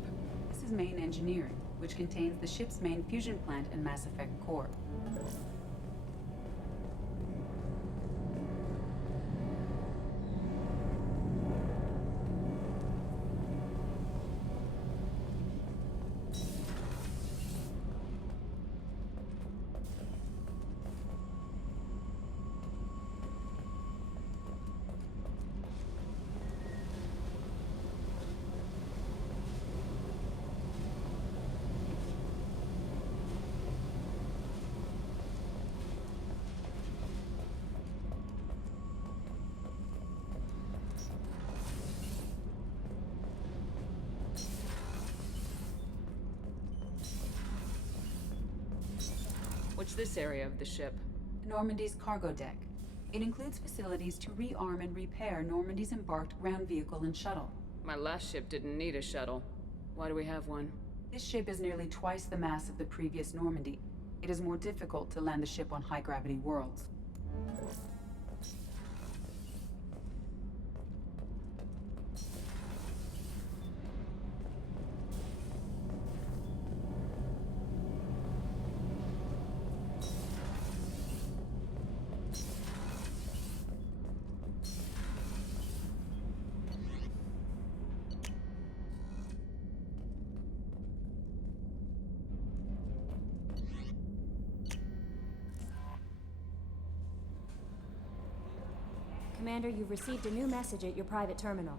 This is main engineering, which contains the ship's main fusion plant and Mass Effect core. What's this area of the ship? Normandy's cargo deck. It includes facilities to rearm and repair Normandy's embarked ground vehicle and shuttle. My last ship didn't need a shuttle. Why do we have one? This ship is nearly twice the mass of the previous Normandy. It is more difficult to land the ship on high-gravity worlds. Commander, you've received a new message at your private terminal.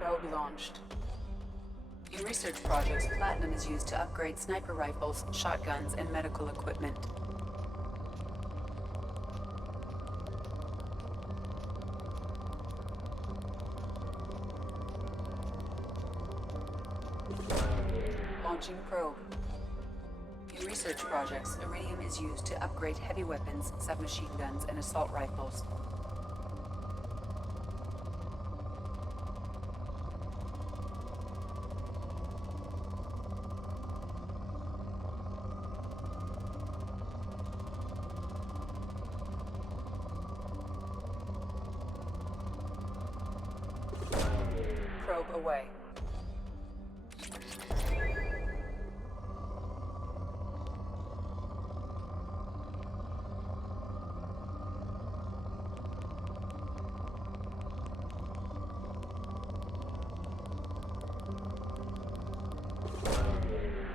Probe launched. In research projects, platinum is used to upgrade sniper rifles, shotguns, and medical equipment. Launching probe. In research projects, iridium is used to upgrade heavy weapons, submachine guns, and assault rifles. Probe away.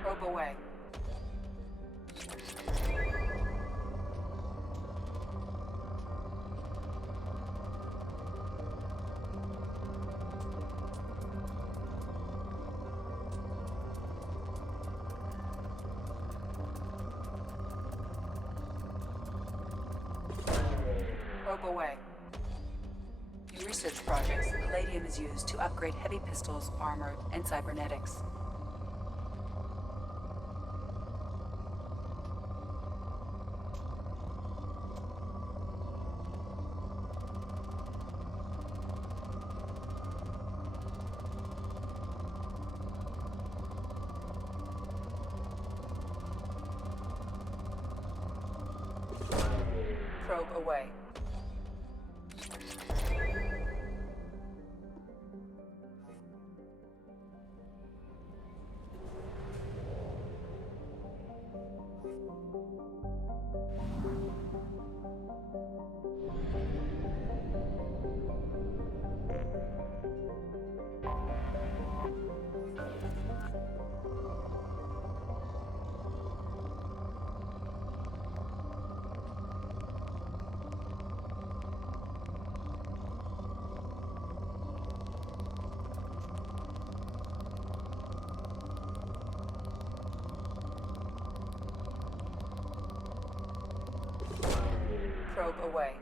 Probe away. Probe away. In research projects, palladium is used to upgrade heavy pistols, armor, and cybernetics. Probe away. Probe away.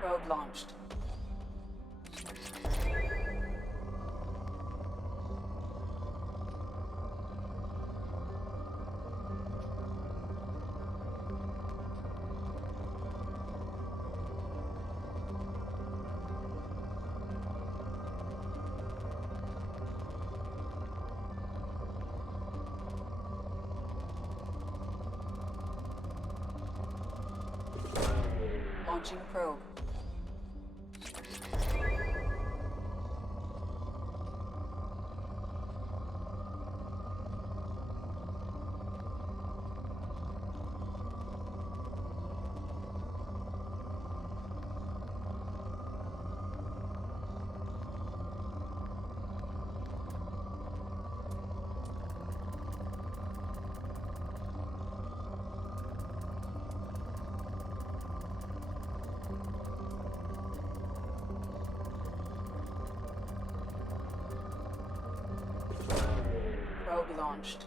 Probe launched. Launching probe. Probe launched.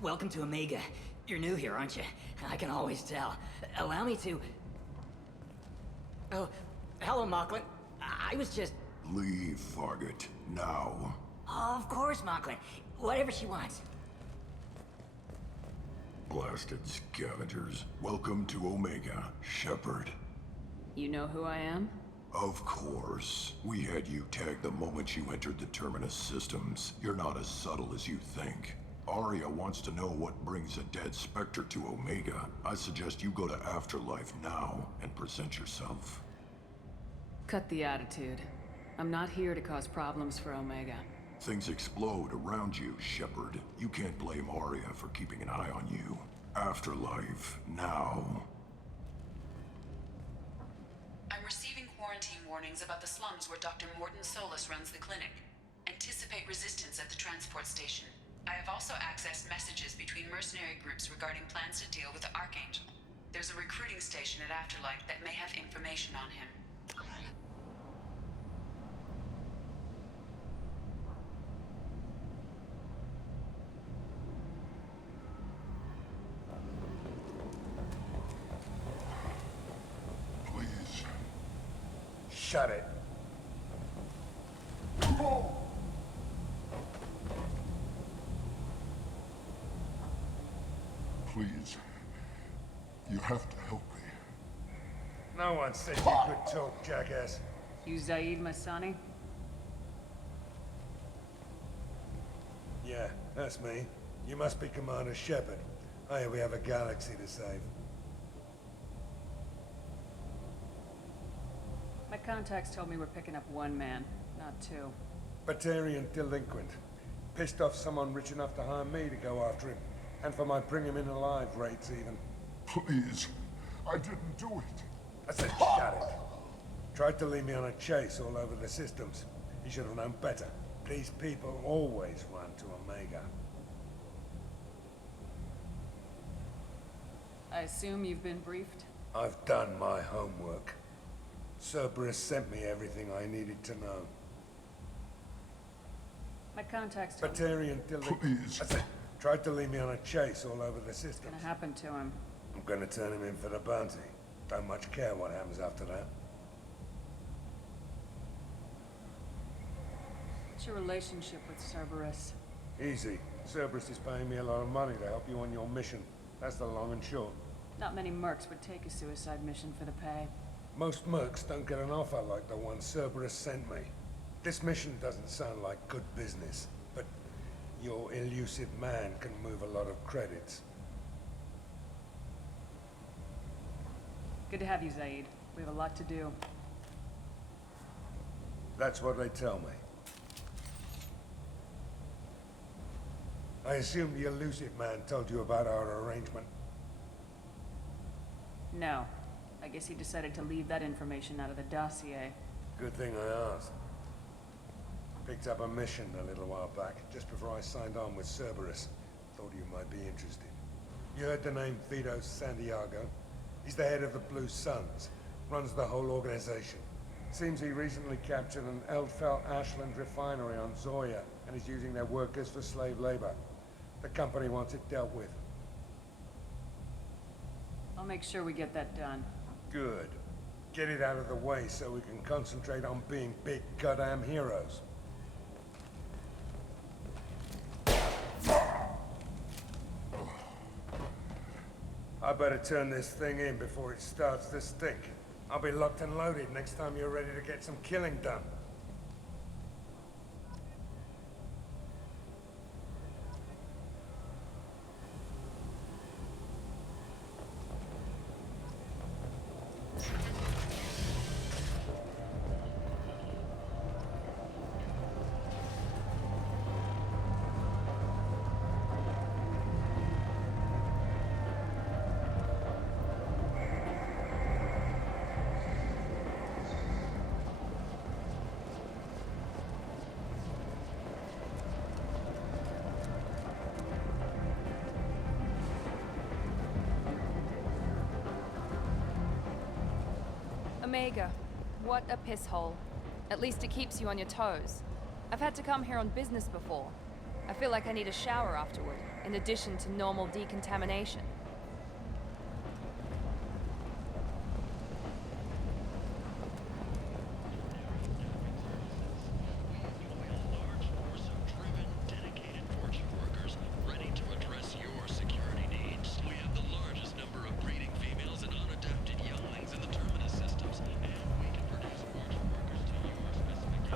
Welcome to Omega. You're new here, aren't you? I can always tell. Allow me to... Oh, hello, Mocklin. I was just... Leave, Fargate. Now. Oh, of course, Mocklin. Whatever she wants. Blasted scavengers. Welcome to Omega, Shepard. You know who I am? Of course. We had you tagged the moment you entered the Terminus systems. You're not as subtle as you think. Aria wants to know what brings a dead Spectre to Omega. I suggest you go to Afterlife now and present yourself. Cut the attitude. I'm not here to cause problems for Omega. Things explode around you, Shepard. You can't blame Aria for keeping an eye on you. Afterlife, now. I'm receiving quarantine warnings about the slums where Dr. Mordin Solus runs the clinic. Anticipate resistance at the transport station. I have also accessed messages between mercenary groups regarding plans to deal with the Archangel. There's a recruiting station at Afterlife that may have information on him. Please. Shut it. Please. You have to help me. No one said you could talk, jackass. You Zaid Masani? Yeah, That's me. You must be Commander Shepard. Oh yeah, we have a galaxy to save. My contacts told me we're picking up one man, not two. Batarian delinquent. Pissed off someone rich enough to hire me to go after him. And for my bring him in alive rates even. Please. I didn't do it. I said shut it. Tried to lead me on a chase all over the systems. He should have known better. These people always run to Omega. I assume you've been briefed? I've done my homework. Cerberus sent me everything I needed to know. My contacts told me Batarian delinquent. Please. I said, tried to lead me on a chase all over the what's systems. gonna happen to him. I'm gonna turn him in for the bounty. Don't much care what happens after that. What's your relationship with Cerberus? Easy. Cerberus is paying me a lot of money to help you on your mission. That's the long and short. Not many mercs would take a suicide mission for the pay. Most mercs don't get an offer like the one Cerberus sent me. This mission doesn't sound like good business, but your elusive man can move a lot of credits. Good to have you, Zaid. We have a lot to do. That's what they tell me. I assume the elusive man told you about our arrangement. No. I guess he decided to leave that information out of the dossier. Good thing I asked. Picked up a mission a little while back, just before I signed on with Cerberus. Thought you might be interested. You heard the name Vito Santiago? He's the head of the Blue Suns, runs the whole organization. Seems he recently captured an Eldfell Ashland refinery on Zoya and is using their workers for slave labor. The company wants it dealt with. I'll make sure we get that done. Good. Get it out of the way so we can concentrate on being big goddamn heroes. I better turn this thing in before it starts to stink. I'll be locked and loaded next time you're ready to get some killing done. Omega, what a piss hole. At least it keeps you on your toes. I've had to come here on business before. I feel like I need a shower afterward, in addition to normal decontamination.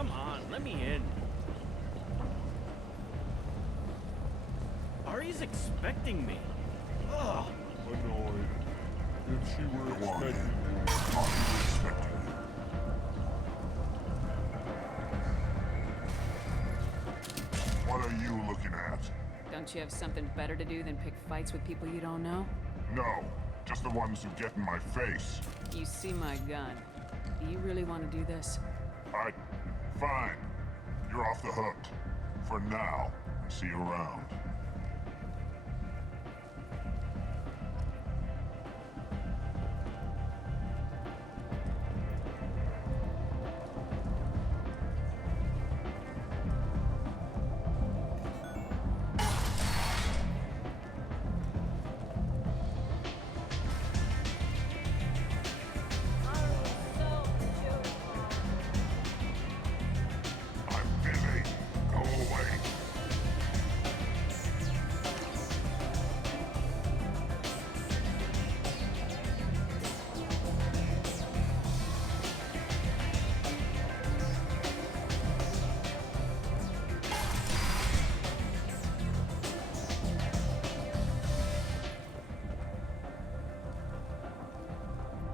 Come on, let me in. Ari's expecting me. Ugh. Annoyed. If she were expecting What are you looking at? Don't you have something better to do than pick fights with people you don't know? No, just the ones who get in my face. You see my gun. Do you really want to do this? Fine. You're off the hook. For now. See you around.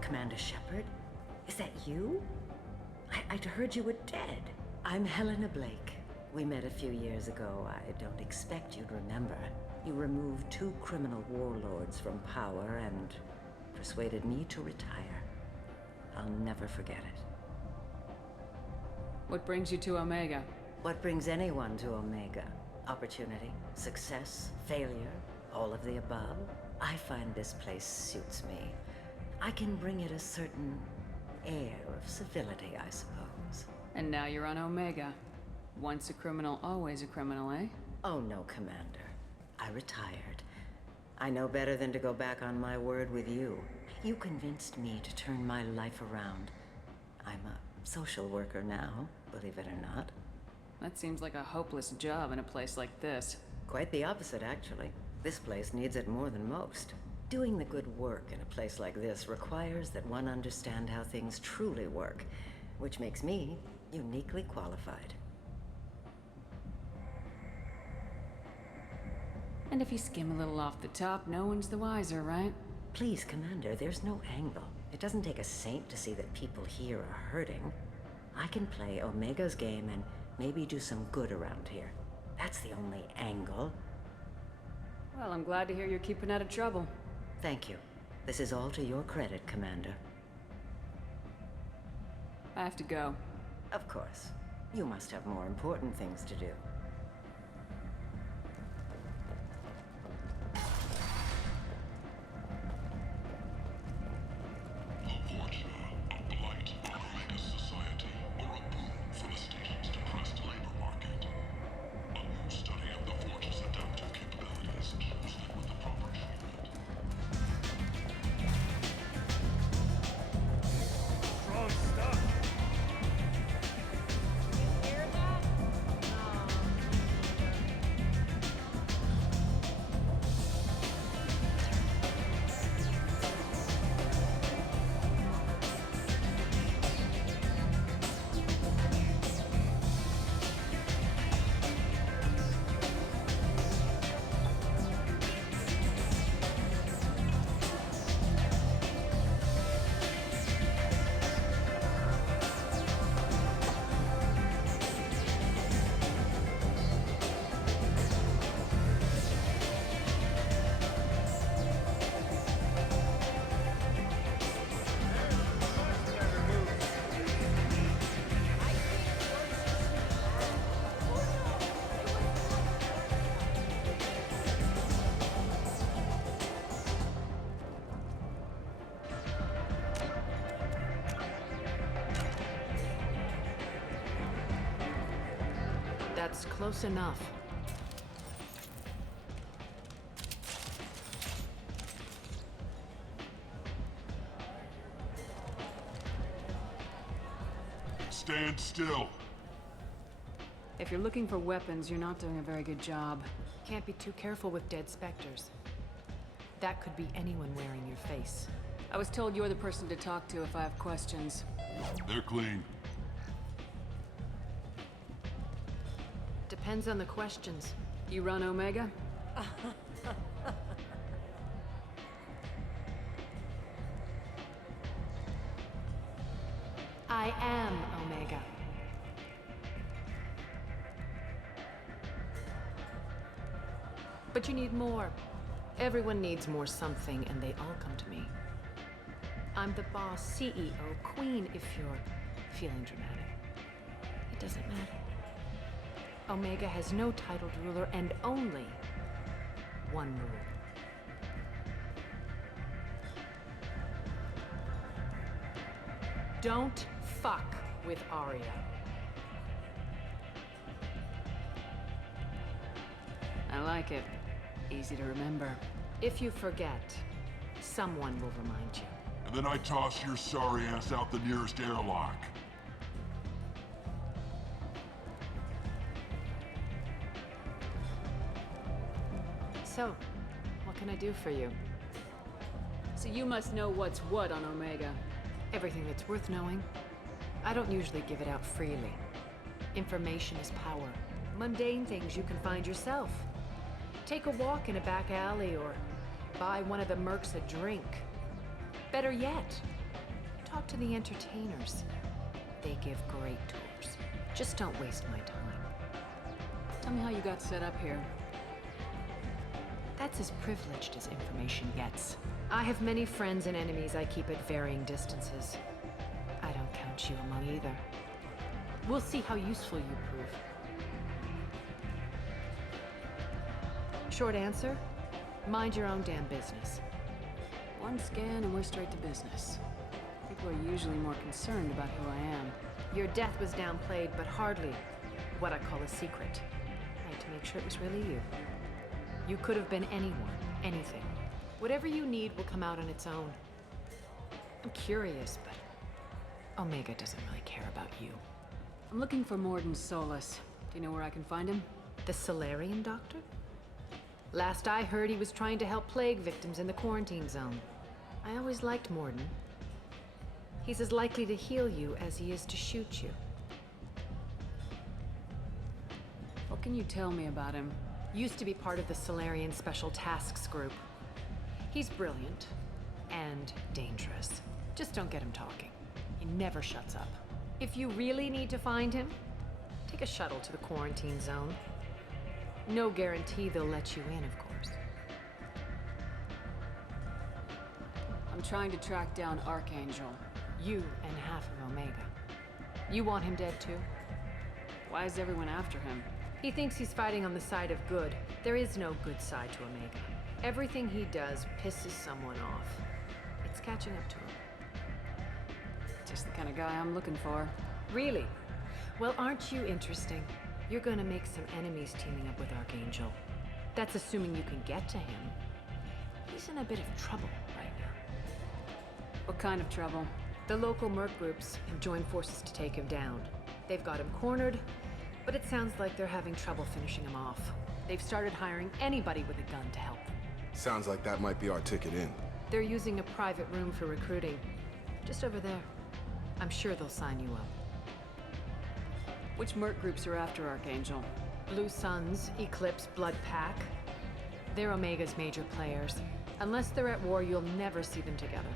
Commander Shepard? Is that you? I'd heard you were dead. I'm Helena Blake. We met a few years ago. I don't expect you'd remember. You removed 2 criminal warlords from power and persuaded me to retire. I'll never forget it. What brings you to Omega? What brings anyone to Omega? Opportunity, success, failure, all of the above. I find this place suits me. I can bring it a certain air of civility, I suppose. And now you're on Omega. Once a criminal, always a criminal, eh? Oh no, Commander. I retired. I know better than to go back on my word with you. You convinced me to turn my life around. I'm a social worker now, believe it or not. That seems like a hopeless job in a place like this. Quite the opposite, actually. This place needs it more than most. Doing the good work in a place like this requires that one understand how things truly work, which makes me uniquely qualified. And if you skim a little off the top, no one's the wiser, right? Please, Commander, there's no angle. It doesn't take a saint to see that people here are hurting. I can play Omega's game and maybe do some good around here. That's the only angle. Well, I'm glad to hear you're keeping out of trouble. Thank you. This is all to your credit, Commander. I have to go. Of course. You must have more important things to do. That's close enough. Stand still. If you're looking for weapons, you're not doing a very good job. Can't be too careful with dead specters. That could be anyone wearing your face. I was told you're the person to talk to if I have questions. They're clean. Depends on the questions. You run Omega? I am Omega. But you need more. Everyone needs more something, and they all come to me. I'm the boss, CEO, queen, if you're feeling dramatic. It doesn't matter. Omega has no titled ruler and only one rule. Don't fuck with Aria. I like it. Easy to remember. If you forget, someone will remind you. And then I toss your sorry ass out the nearest airlock. So, what can I do for you? So you must know what's what on Omega. Everything that's worth knowing. I don't usually give it out freely. Information is power. Mundane things you can find yourself. Take a walk in a back alley or buy one of the mercs a drink. Better yet, talk to the entertainers. They give great tours. Just don't waste my time. Tell me how you got set up here. That's as privileged as information gets. I have many friends and enemies I keep at varying distances. I don't count you among either. We'll see how useful you prove. Short answer? Mind your own damn business. One scan and we're straight to business. People are usually more concerned about who I am. Your death was downplayed, but hardly what I call a secret. I had to make sure it was really you. You could have been anyone, anything. Whatever you need will come out on its own. I'm curious, but Omega doesn't really care about you. I'm looking for Mordin Solus. Do you know where I can find him? The Salarian doctor? Last I heard, he was trying to help plague victims in the quarantine zone. I always liked Mordin. He's as likely to heal you as he is to shoot you. What can you tell me about him? Used to be part of the Salarian Special Tasks Group. He's brilliant and dangerous. Just don't get him talking. He never shuts up. If you really need to find him, take a shuttle to the quarantine zone. No guarantee they'll let you in, of course. I'm trying to track down Archangel. You and half of Omega. You want him dead too? Why is everyone after him? He thinks he's fighting on the side of good. There is no good side to Omega. Everything he does pisses someone off. It's catching up to him. Just the kind of guy I'm looking for. Really? Well, aren't you interesting? You're gonna make some enemies teaming up with Archangel. That's assuming you can get to him. He's in a bit of trouble right now. What kind of trouble? The local merc groups have joined forces to take him down. They've got him cornered, but it sounds like they're having trouble finishing him off. They've started hiring anybody with a gun to help them. Sounds like that might be our ticket in. They're using a private room for recruiting. Just over there. I'm sure they'll sign you up. Which merc groups are after Archangel? Blue Suns, Eclipse, Blood Pack. They're Omega's major players. Unless they're at war, you'll never see them together.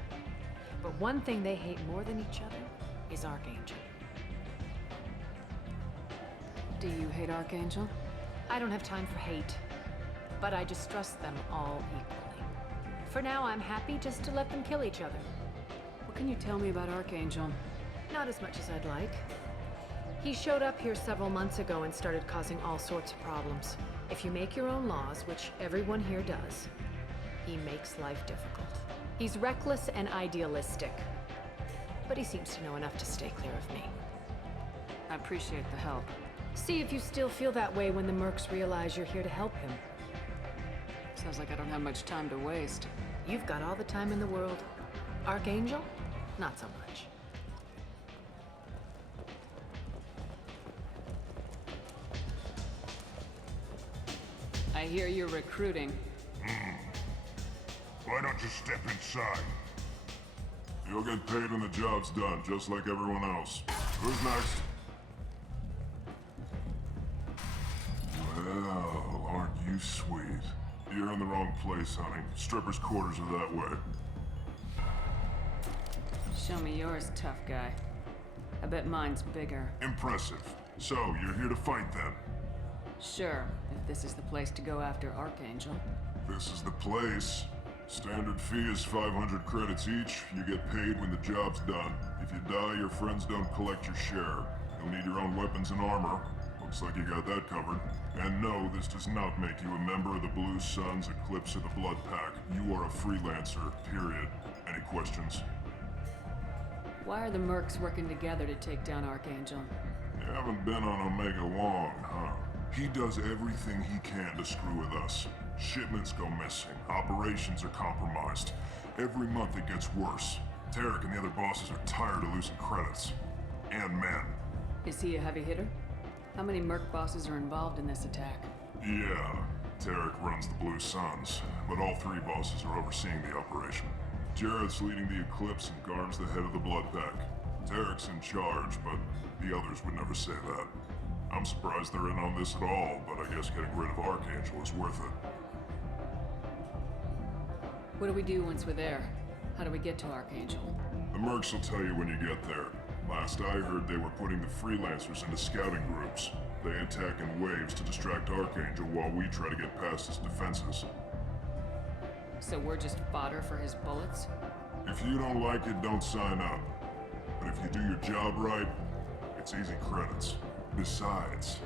But one thing they hate more than each other is Archangel. Do you hate Archangel? I don't have time for hate, but I distrust them all equally. For now, I'm happy just to let them kill each other. What can you tell me about Archangel? Not as much as I'd like. He showed up here several months ago and started causing all sorts of problems. If you make your own laws, which everyone here does, he makes life difficult. He's reckless and idealistic, but he seems to know enough to stay clear of me. I appreciate the help. See if you still feel that way when the mercs realize you're here to help him. Sounds like I don't have much time to waste. You've got all the time in the world. Archangel? Not so much. I hear you're recruiting. Why don't you step inside? You'll get paid when the job's done, just like everyone else. Who's next? Well, aren't you sweet? You're in the wrong place, honey. Strippers' quarters are that way. Show me yours, tough guy. I bet mine's bigger. Impressive. So, you're here to fight then? Sure, if this is the place to go after Archangel. This is the place. Standard fee is 500 credits each. You get paid when the job's done. If you die, your friends don't collect your share. You'll need your own weapons and armor. Looks like you got that covered. And no, this does not make you a member of the Blue Suns, Eclipse, or the Blood Pack. You are a freelancer, period. Any questions? Why are the mercs working together to take down Archangel? You haven't been on Omega long, huh? He does everything he can to screw with us. Shipments go missing. Operations are compromised. Every month it gets worse. Tarek and the other bosses are tired of losing credits. And men. Is he a heavy hitter? How many merc bosses are involved in this attack? Yeah, Tarek runs the Blue Suns, but all three bosses are overseeing the operation. Jared's leading the Eclipse and Garm's the head of the Blood Pack. Tarek's in charge, but the others would never say that. I'm surprised they're in on this at all, but I guess getting rid of Archangel is worth it. What do we do once we're there? How do we get to Archangel? The mercs will tell you when you get there. Last I heard, they were putting the freelancers into scouting groups. They attack in waves to distract Archangel while we try to get past his defenses. So we're just fodder for his bullets? If you don't like it, don't sign up. But if you do your job right, it's easy credits. Besides,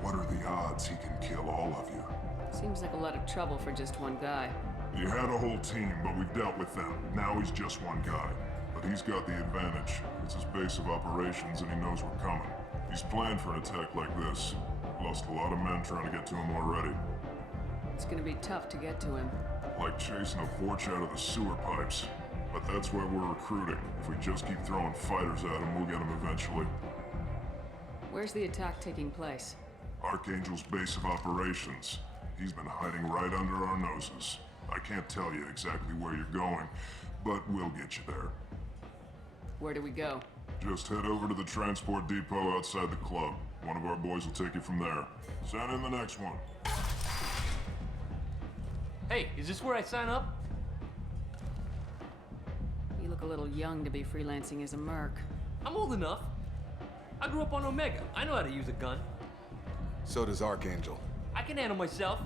what are the odds he can kill all of you? Seems like a lot of trouble for just one guy. You had a whole team, but we've dealt with them. Now he's just one guy. But he's got the advantage. It's his base of operations and he knows we're coming. He's planned for an attack like this. Lost a lot of men trying to get to him already. It's gonna be tough to get to him. Like chasing a Vorch out of the sewer pipes. But that's why we're recruiting. If we just keep throwing fighters at him, we'll get him eventually. Where's the attack taking place? Archangel's base of operations. He's been hiding right under our noses. I can't tell you exactly where you're going, but we'll get you there. Where do we go? Just head over to the transport depot outside the club. One of our boys will take you from there. Send in the next one. Hey, is this where I sign up? You look a little young to be freelancing as a merc. I'm old enough. I grew up on Omega. I know how to use a gun. So does Archangel. I can handle myself.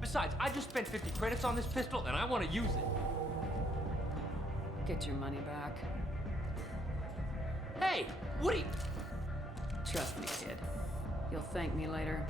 Besides, I just spent 50 credits on this pistol and I want to use it. Get your money back. Hey, Woody! Trust me, kid. You'll thank me later.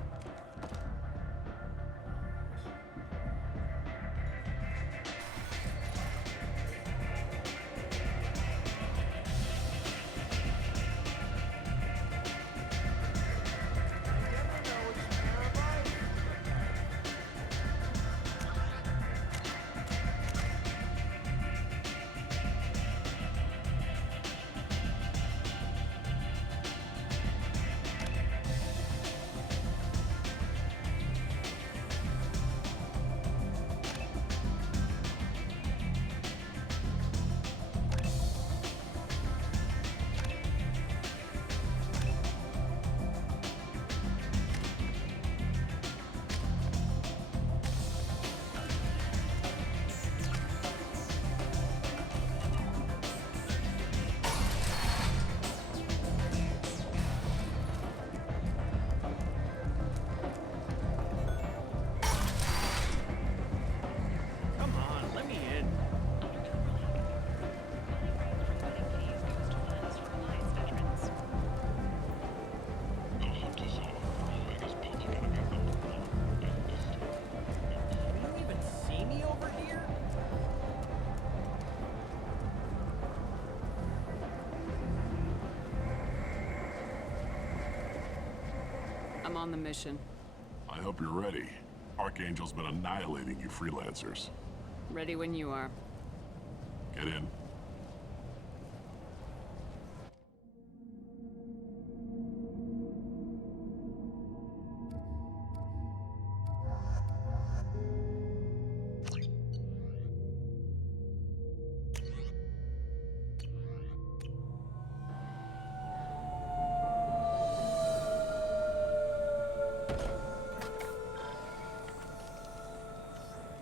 I'm on the mission. I hope you're ready. Archangel's been annihilating you freelancers. Ready when you are. Get in.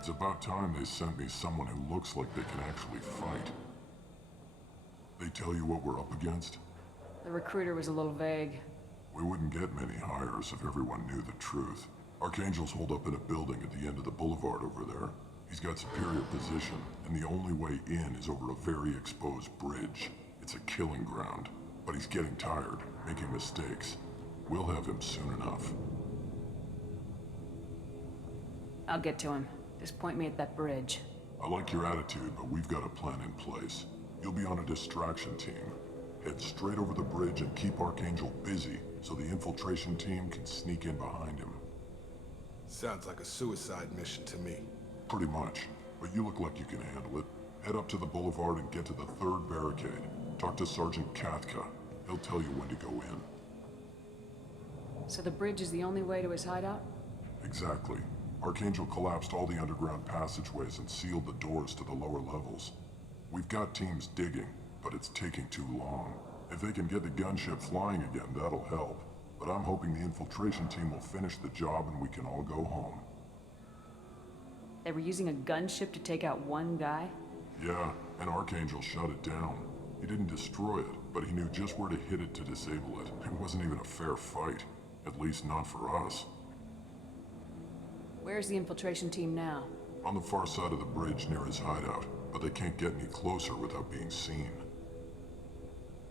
It's about time they sent me someone who looks like they can actually fight. They tell you what we're up against? The recruiter was a little vague. We wouldn't get many hires if everyone knew the truth. Archangel's holed up in a building at the end of the boulevard over there. He's got superior position, and the only way in is over a very exposed bridge. It's a killing ground, but he's getting tired, making mistakes. We'll have him soon enough. I'll get to him. Just point me at that bridge. I like your attitude, but we've got a plan in place. You'll be on a distraction team. Head straight over the bridge and keep Archangel busy so the infiltration team can sneak in behind him. Sounds like a suicide mission to me. Pretty much, but you look like you can handle it. Head up to the boulevard and get to the third barricade. Talk to Sergeant Kathka. He'll tell you when to go in. So the bridge is the only way to his hideout? Exactly. Archangel collapsed all the underground passageways and sealed the doors to the lower levels. We've got teams digging, but it's taking too long. If they can get the gunship flying again, that'll help. But I'm hoping the infiltration team will finish the job and we can all go home. They were using a gunship to take out one guy? Yeah, and Archangel shut it down. He didn't destroy it, but he knew just where to hit it to disable it. It wasn't even a fair fight. At least not for us. Where's the infiltration team now? On the far side of the bridge near his hideout, but they can't get any closer without being seen.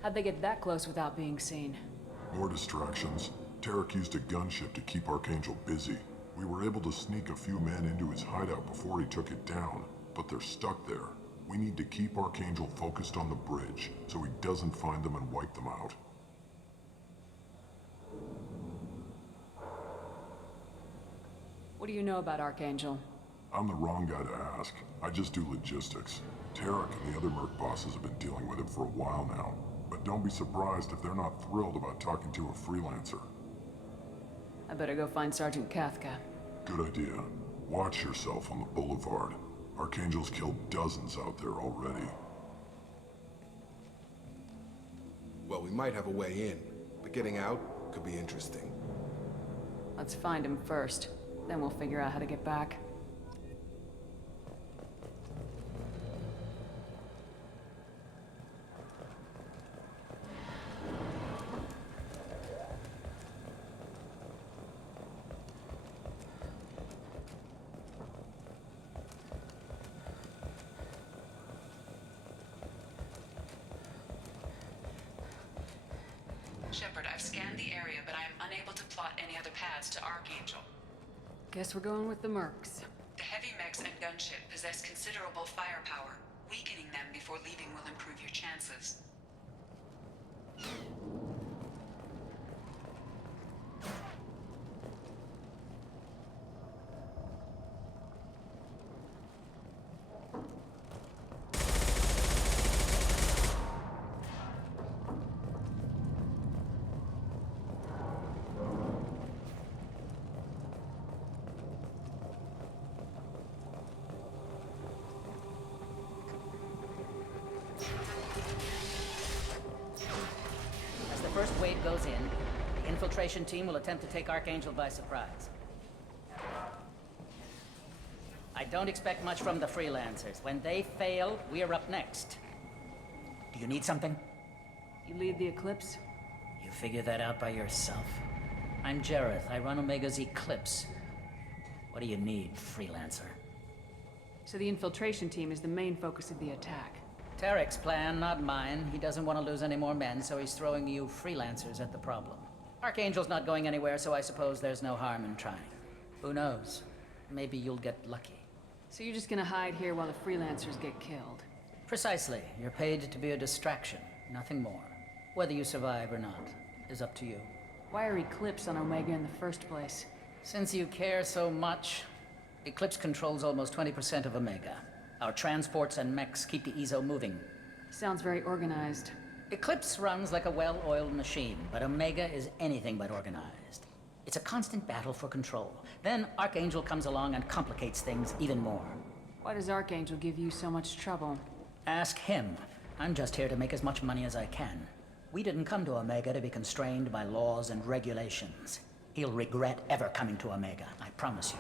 How'd they get that close without being seen? More distractions. Tarek used a gunship to keep Archangel busy. We were able to sneak a few men into his hideout before he took it down, but they're stuck there. We need to keep Archangel focused on the bridge, so he doesn't find them and wipe them out. What do you know about Archangel? I'm the wrong guy to ask. I just do logistics. Tarek and the other Merc bosses have been dealing with him for a while now. But don't be surprised if they're not thrilled about talking to a freelancer. I better go find Sergeant Kafka. Good idea. Watch yourself on the boulevard. Archangel's killed dozens out there already. Well, we might have a way in, but getting out could be interesting. Let's find him first. Then we'll figure out how to get back. Shepard, I've scanned the area, but I am unable to plot any other paths to Archangel. Guess we're going with the Mercs. The heavy mechs and gunship possess considerable firepower. Weakening them before leaving will improve your chances. As the first wave goes in, the infiltration team will attempt to take Archangel by surprise. I don't expect much from the freelancers. When they fail, we're up next. Do you need something? You lead the Eclipse? You figure that out by yourself. I'm Jareth. I run Omega's Eclipse. What do you need, freelancer? So the infiltration team is the main focus of the attack. Tarek's plan, not mine. He doesn't want to lose any more men, so he's throwing you freelancers at the problem. Archangel's not going anywhere, so I suppose there's no harm in trying. Who knows? Maybe you'll get lucky. So you're just gonna hide here while the freelancers get killed? Precisely. You're paid to be a distraction, nothing more. Whether you survive or not is up to you. Why are Eclipse on Omega in the first place? Since you care so much, Eclipse controls almost 20% of Omega. Our transports and mechs keep the EZO moving. Sounds very organized. Eclipse runs like a well-oiled machine, but Omega is anything but organized. It's a constant battle for control. Then Archangel comes along and complicates things even more. Why does Archangel give you so much trouble? Ask him. I'm just here to make as much money as I can. We didn't come to Omega to be constrained by laws and regulations. He'll regret ever coming to Omega, I promise you.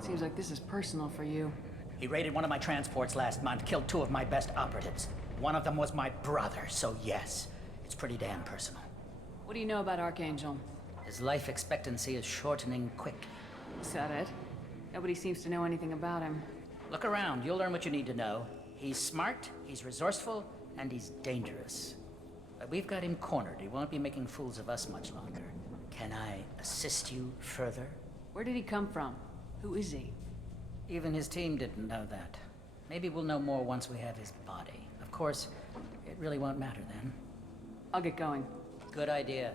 Seems like this is personal for you. He raided one of my transports last month, killed 2 of my best operatives. One of them was my brother, so yes, it's pretty damn personal. What do you know about Archangel? His life expectancy is shortening quick. Is that it? Nobody seems to know anything about him. Look around, you'll learn what you need to know. He's smart, he's resourceful, and he's dangerous. But we've got him cornered. He won't be making fools of us much longer. Can I assist you further? Where did he come from? Who is he? Even his team didn't know that. Maybe we'll know more once we have his body. Of course, it really won't matter then. I'll get going. Good idea.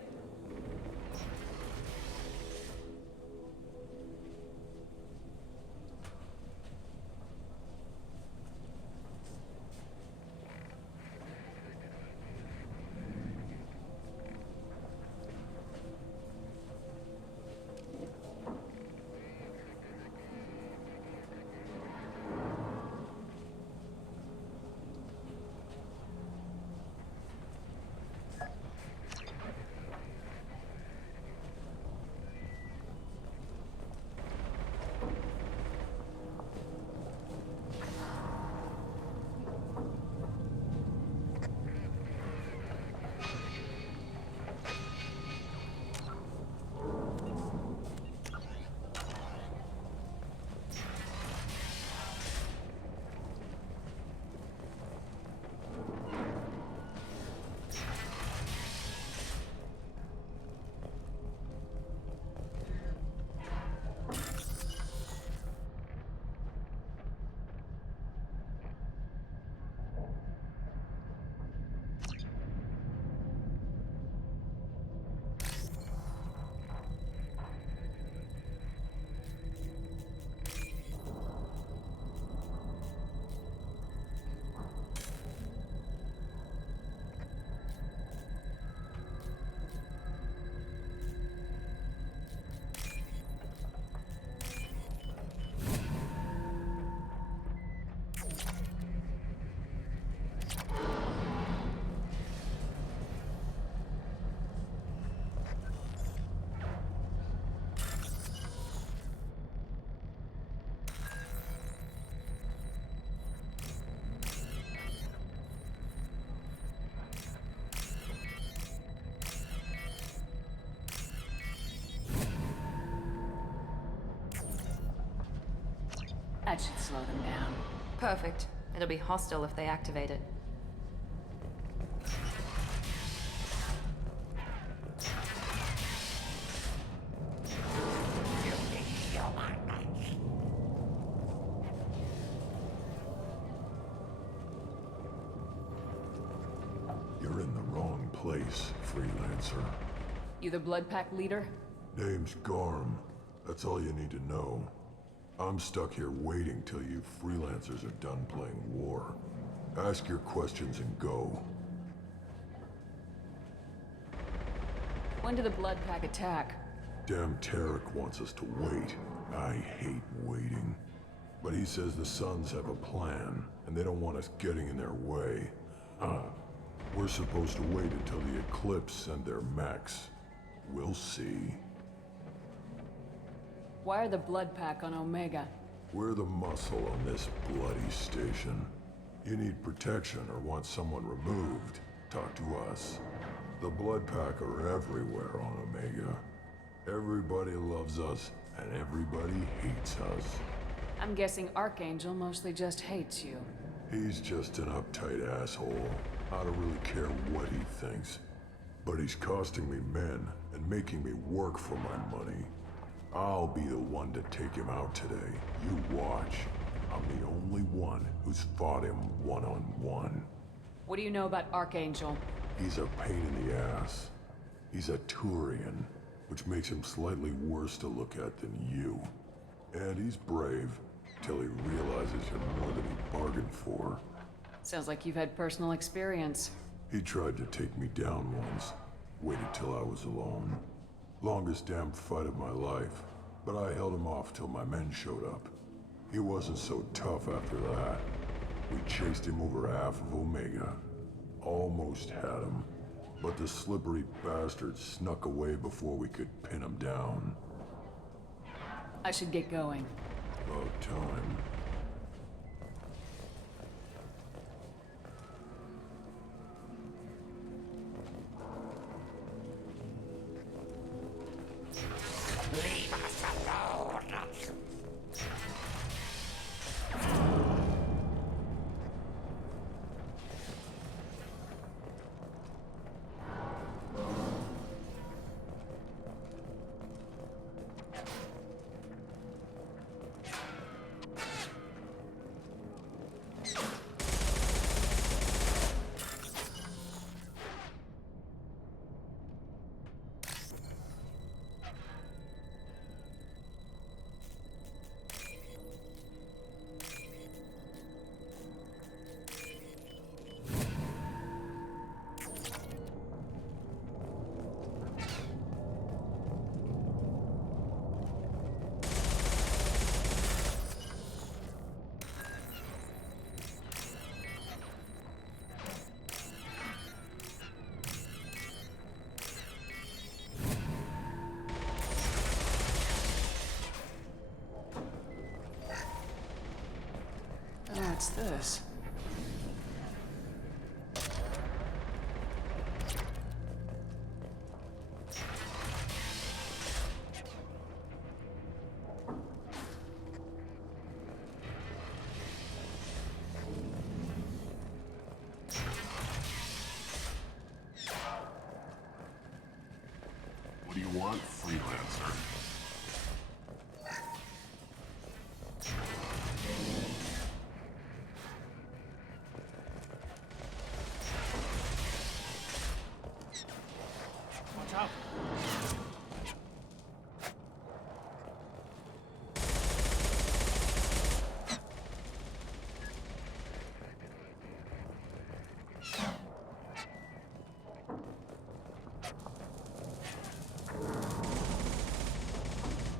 That should slow them down. Perfect. It'll be hostile if they activate it. You're in the wrong place, freelancer. You the Blood Pack leader? Name's Garm. That's all you need to know. I'm stuck here waiting till you freelancers are done playing war. Ask your questions and go. When did the Blood Pack attack? Damn Tarek wants us to wait. I hate waiting. But he says the Suns have a plan, and they don't want us getting in their way. We're supposed to wait until the Eclipse send their mechs. We'll see. Why are the Blood Pack on Omega? We're the muscle on this bloody station. You need protection or want someone removed, talk to us. The Blood Pack are everywhere on Omega. Everybody loves us, and everybody hates us. I'm guessing Archangel mostly just hates you. He's just an uptight asshole. I don't really care what he thinks. But he's costing me men and making me work for my money. I'll be the one to take him out today. You watch. I'm the only one who's fought him one-on-one. What do you know about Archangel? He's a pain in the ass. He's a Turian, which makes him slightly worse to look at than you. And he's brave, till he realizes you're more than he bargained for. Sounds like you've had personal experience. He tried to take me down once. Waited till I was alone. Longest damn fight of my life. But I held him off till my men showed up. He wasn't so tough after that. We chased him over half of Omega. Almost had him. But the slippery bastard snuck away before we could pin him down. I should get going. About time. Leave us alone! What's this? What do you want, freelancer? Watch out!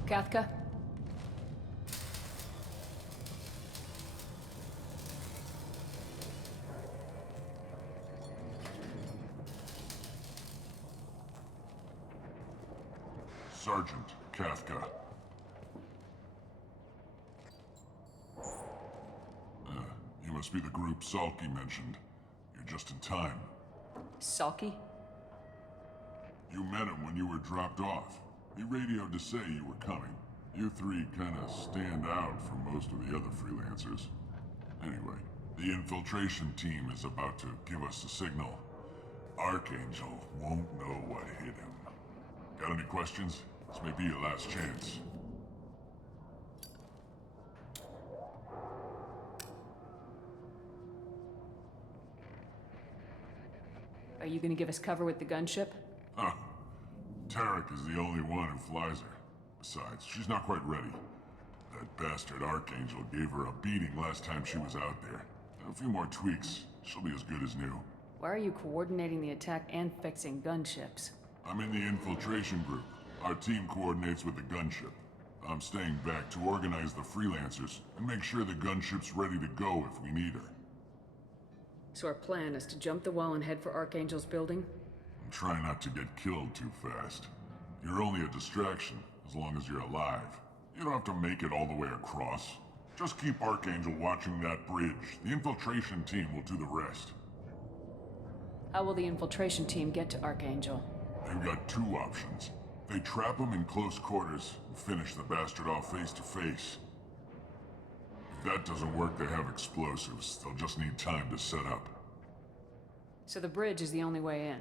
Kathka? Sergeant Kathka. You must be the group Salky mentioned. You're just in time. Salky? You met him when you were dropped off. He radioed to say you were coming. You three kind of stand out from most of the other freelancers. Anyway, the infiltration team is about to give us a signal. Archangel won't know what hit him. Got any questions? This may be your last chance. Are you gonna give us cover with the gunship? Huh. Tarek is the only one who flies her. Besides, she's not quite ready. That bastard Archangel gave her a beating last time she was out there. A few more tweaks, she'll be as good as new. Why are you coordinating the attack and fixing gunships? I'm in the infiltration group. Our team coordinates with the gunship. I'm staying back to organize the freelancers and make sure the gunship's ready to go if we need her. So our plan is to jump the wall and head for Archangel's building? And try not to get killed too fast. You're only a distraction, as long as you're alive. You don't have to make it all the way across. Just keep Archangel watching that bridge. The infiltration team will do the rest. How will the infiltration team get to Archangel? They've got two options. They trap him in close quarters and finish the bastard off face to face. If that doesn't work, they have explosives. They'll just need time to set up. So the bridge is the only way in?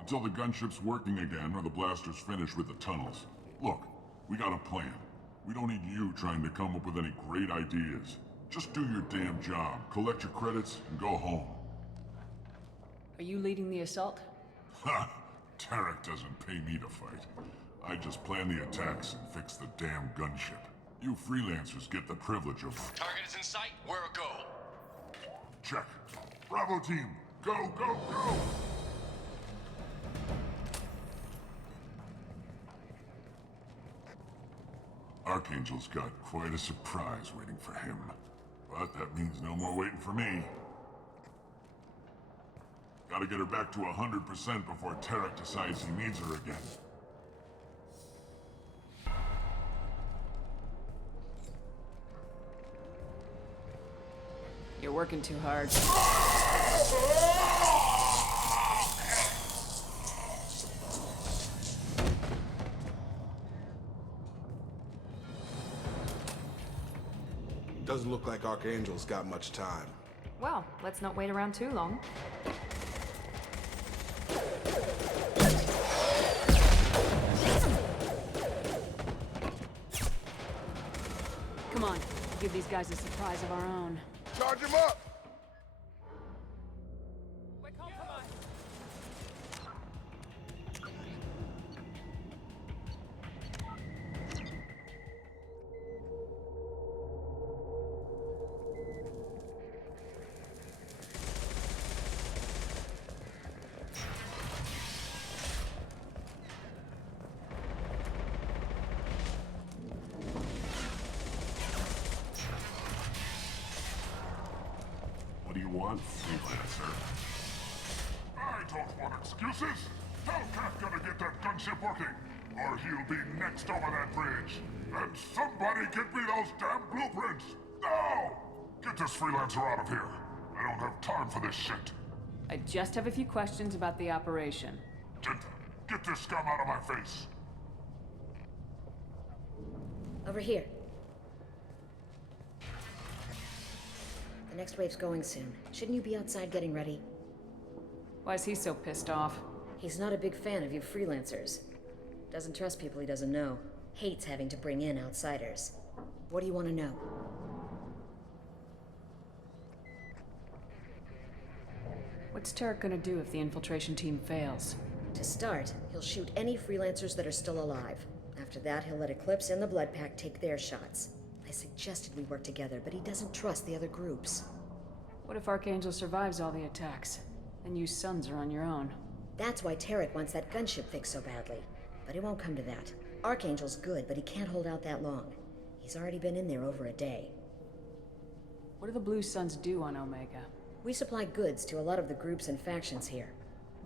Until the gunship's working again or the blasters finish with the tunnels. Look, we got a plan. We don't need you trying to come up with any great ideas. Just do your damn job, collect your credits, and go home. Are you leading the assault? Ha! Tarek doesn't pay me to fight. I just plan the attacks and fix the damn gunship. You freelancers get the privilege of... Target is in sight. We're a go. Check. Bravo team, go, go, go! Archangel's got quite a surprise waiting for him. But that means no more waiting for me. Gotta get her back to 100% before Tarek decides he needs her again. You're working too hard. Doesn't look like Archangel's got much time. Well, let's not wait around too long. Come on, give these guys a surprise of our own. Charge him up! What do you want, freelancer? I don't want excuses! Hellcat gotta get that gunship working, or he'll be next over that bridge. And somebody get me those damn blueprints! Now! Get this freelancer out of here. I don't have time for this shit. I just have a few questions about the operation. Get this scum out of my face. Over here. The next wave's going soon. Shouldn't you be outside getting ready? Why is he so pissed off? He's not a big fan of you freelancers. Doesn't trust people he doesn't know. Hates having to bring in outsiders. What do you want to know? What's Tarek gonna do if the infiltration team fails? To start, he'll shoot any freelancers that are still alive. After that, he'll let Eclipse and the Blood Pack take their shots. I suggested we work together, but he doesn't trust the other groups. What if Archangel survives all the attacks? Then you sons are on your own. That's why Tarek wants that gunship fixed so badly. But it won't come to that. Archangel's good, but he can't hold out that long. He's already been in there over a day. What do the Blue Suns do on Omega? We supply goods to a lot of the groups and factions here.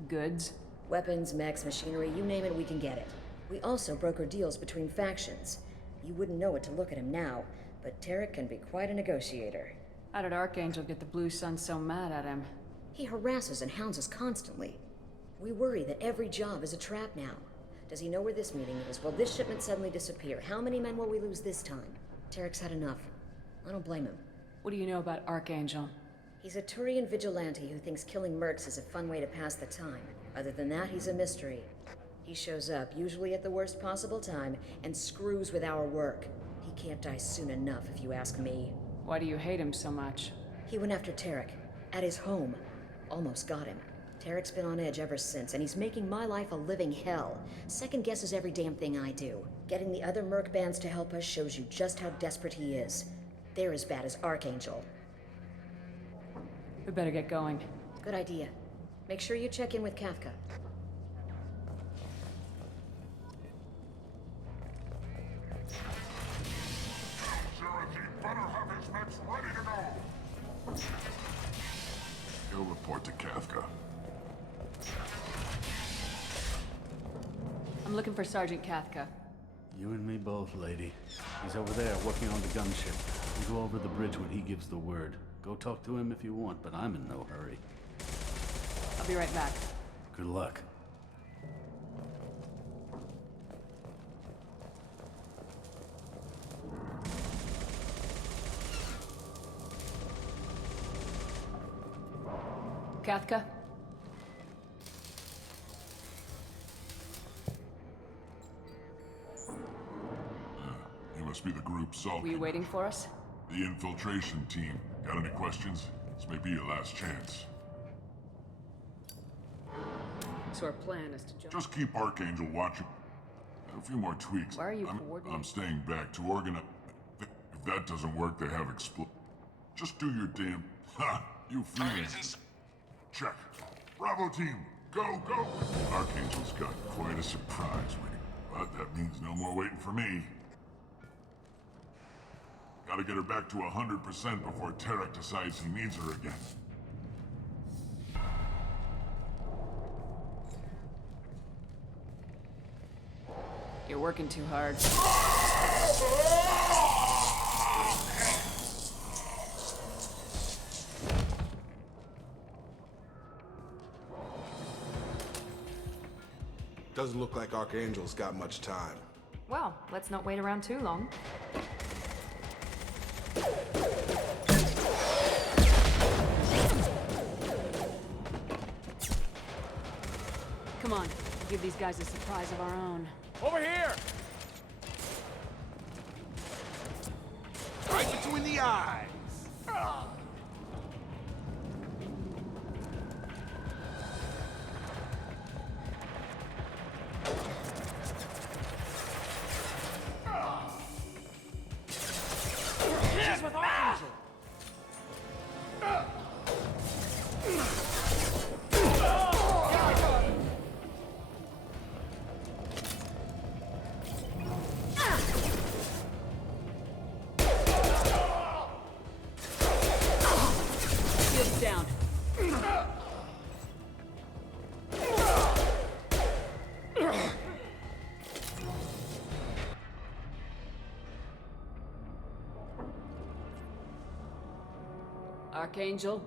Goods? Weapons, mechs, machinery, you name it, we can get it. We also broker deals between factions. You wouldn't know it to look at him now, but Tarek can be quite a negotiator. How did Archangel get the Blue Suns so mad at him? He harasses and hounds us constantly. We worry that every job is a trap now. Does he know where this meeting is? Will this shipment suddenly disappear? How many men will we lose this time? Tarek's had enough. I don't blame him. What do you know about Archangel? He's a Turian vigilante who thinks killing mercs is a fun way to pass the time. Other than that, he's a mystery. He shows up, usually at the worst possible time, and screws with our work. He can't die soon enough, if you ask me. Why do you hate him so much? He went after Tarek. At his home. Almost got him. Tarek's been on edge ever since, and he's making my life a living hell. Second guesses every damn thing I do. Getting the other merc bands to help us shows you just how desperate he is. They're as bad as Archangel. We better get going. Good idea. Make sure you check in with Kafka. Better have his mechs ready to go. He'll report to Kafka. I'm looking for Sergeant Kafka. You and me both, lady. He's over there working on the gunship. We'll go over the bridge when he gives the word. Go talk to him if you want, but I'm in no hurry. I'll be right back. Good luck. Kafka? You must be the group Salkin. Were you waiting for us? The infiltration team. Got any questions? This may be your last chance. So our plan is to jump. Just keep Archangel watching. A few more tweaks. Why are you I'm staying back to organize. If that doesn't work, they have Just do your damn. Ha! You freelance. Check. Bravo team, go, go! Archangel's got quite a surprise waiting, but that means no more waiting for me. Gotta get her back to 100% before Tarek decides he needs her again. You're working too hard. Doesn't look like Archangel's got much time. Well, let's not wait around too long. Come on, we'll give these guys a surprise of our own. Over here! Right between the eyes! She's with Archangel! Shield's down. Archangel?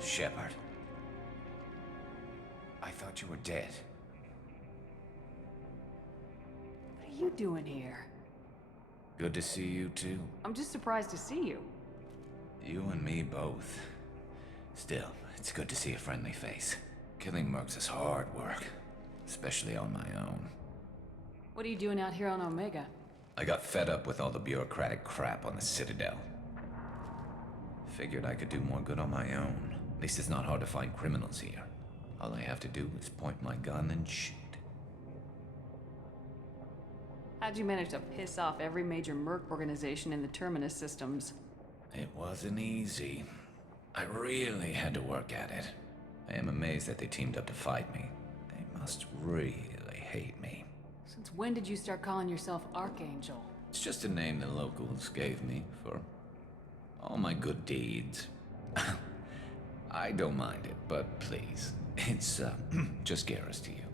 Shepard. I thought you were dead. What are you doing here? Good to see you too. I'm just surprised to see you. You and me both. Still, it's good to see a friendly face. Killing mercs is hard work, especially on my own. What are you doing out here on Omega? I got fed up with all the bureaucratic crap on the Citadel. Figured I could do more good on my own. At least it's not hard to find criminals here. All I have to do is point my gun and shoot. How'd you manage to piss off every major merc organization in the Terminus systems? It wasn't easy. I really had to work at it. I am amazed that they teamed up to fight me. They must really hate me. Since when did you start calling yourself Archangel? It's just a name the locals gave me for all my good deeds. I don't mind it, but please, it's just Garrus to you.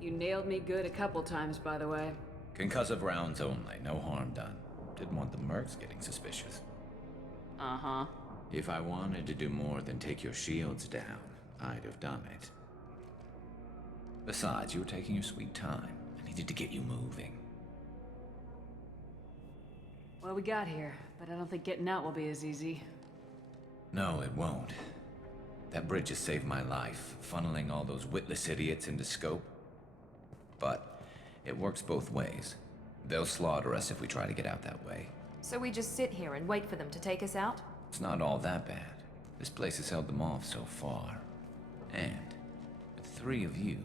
You nailed me good a couple times, by the way. Concussive rounds only, no harm done. Didn't want the mercs getting suspicious. Uh-huh. If I wanted to do more than take your shields down, I'd have done it. Besides, you were taking your sweet time. I needed to get you moving. Well, we got here, but I don't think getting out will be as easy. No, it won't. That bridge has saved my life, funneling all those witless idiots into scope. But it works both ways. They'll slaughter us if we try to get out that way. So we just sit here and wait for them to take us out? It's not all that bad. This place has held them off so far. And with 3 of you,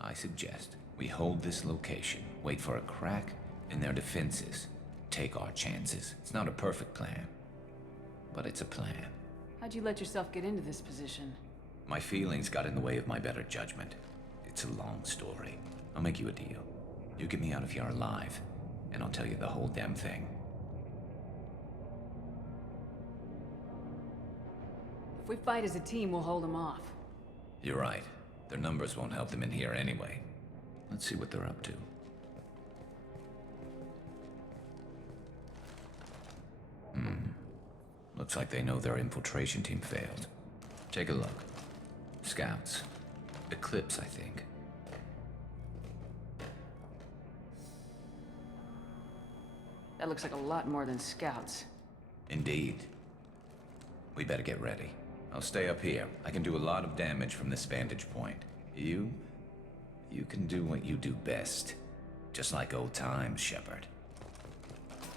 I suggest we hold this location, wait for a crack in their defenses, take our chances. It's not a perfect plan, but it's a plan. How'd you let yourself get into this position? My feelings got in the way of my better judgment. It's a long story. I'll make you a deal. You get me out of here alive, and I'll tell you the whole damn thing. If we fight as a team, we'll hold them off. You're right. Their numbers won't help them in here anyway. Let's see what they're up to. Looks like they know their infiltration team failed. Take a look. Scouts. Eclipse, I think. That looks like a lot more than scouts. Indeed. We better get ready. I'll stay up here. I can do a lot of damage from this vantage point. You can do what you do best. Just like old times, Shepard.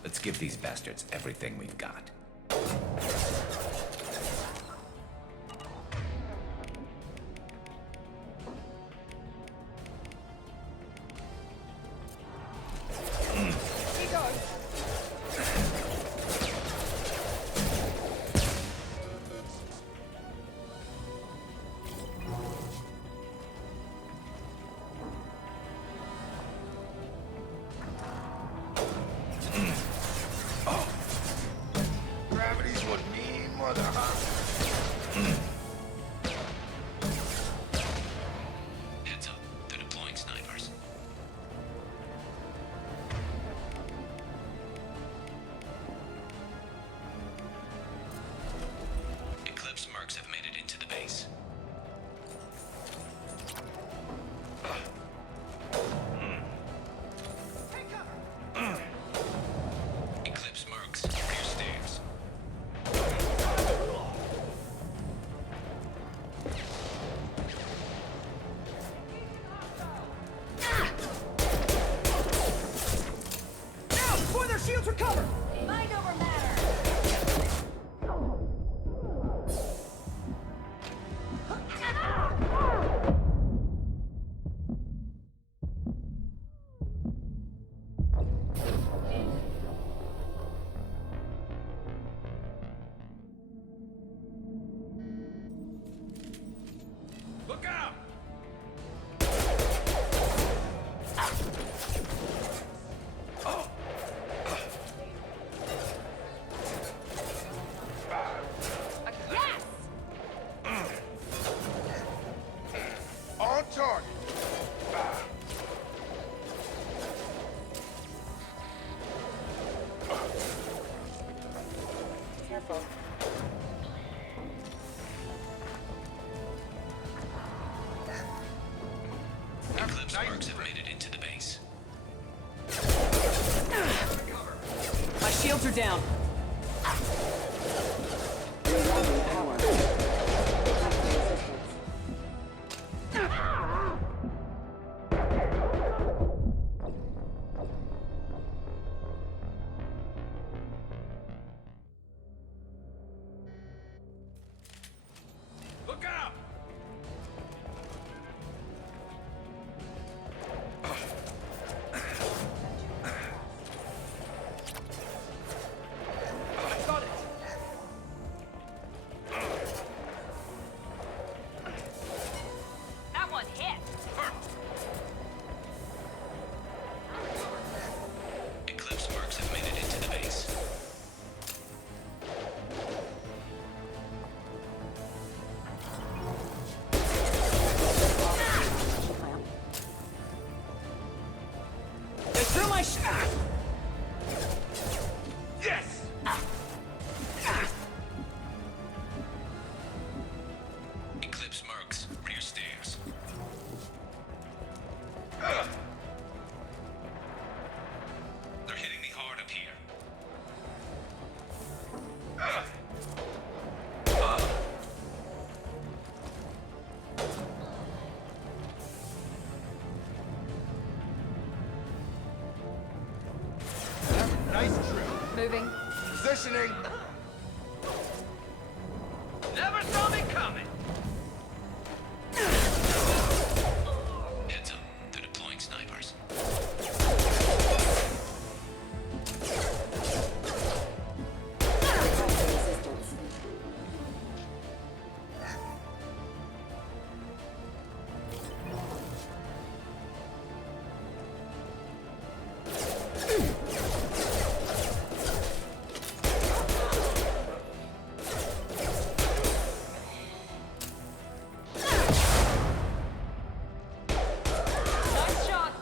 Let's give these bastards everything we've got. Gravity's what mean mother, huh? Heads up, they're deploying snipers. Eclipse mercs have made it into the base. Eclipse mercs, clear stairs. Now, before their shields recover! Mind over matter. Look out! Yes! On target. Careful. Eclipse mercs have made it into the base. My shields are down. Look out! Got it! That one hit. Moving. Positioning! Never saw me coming! Heads up. They're deploying snipers. Nice shot!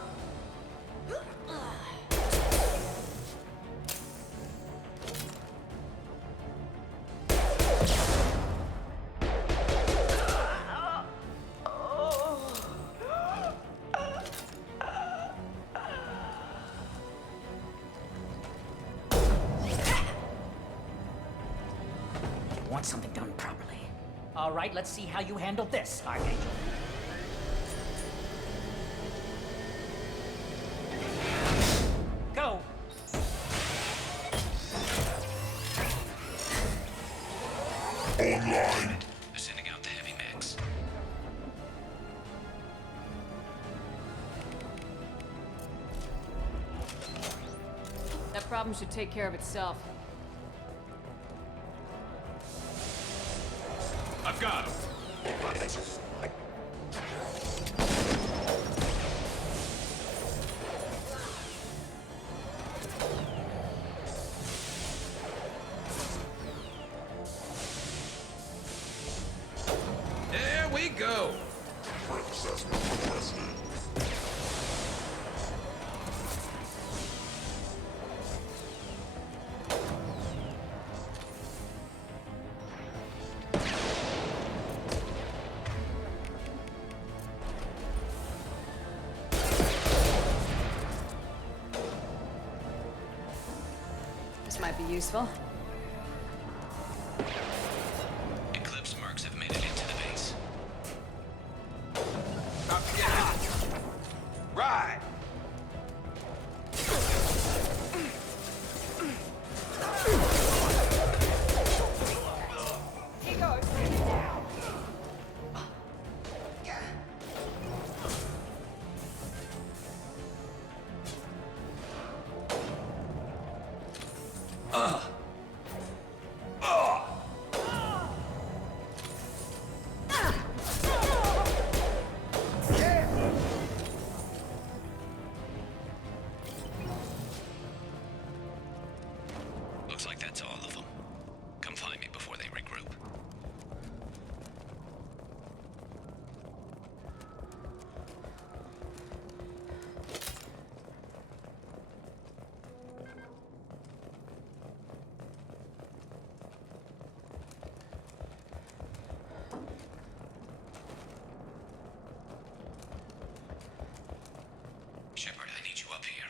You want something done properly. All right, let's see how you handle this, Archangel. Go! Online. They're sending out the heavy mechs. That problem should take care of itself. I've got him. There we go. This might be useful. Eclipse mercs have made it into the base. Right. He goes. Looks like that's all of them. Come find me before they regroup. Shepard, I need you up here.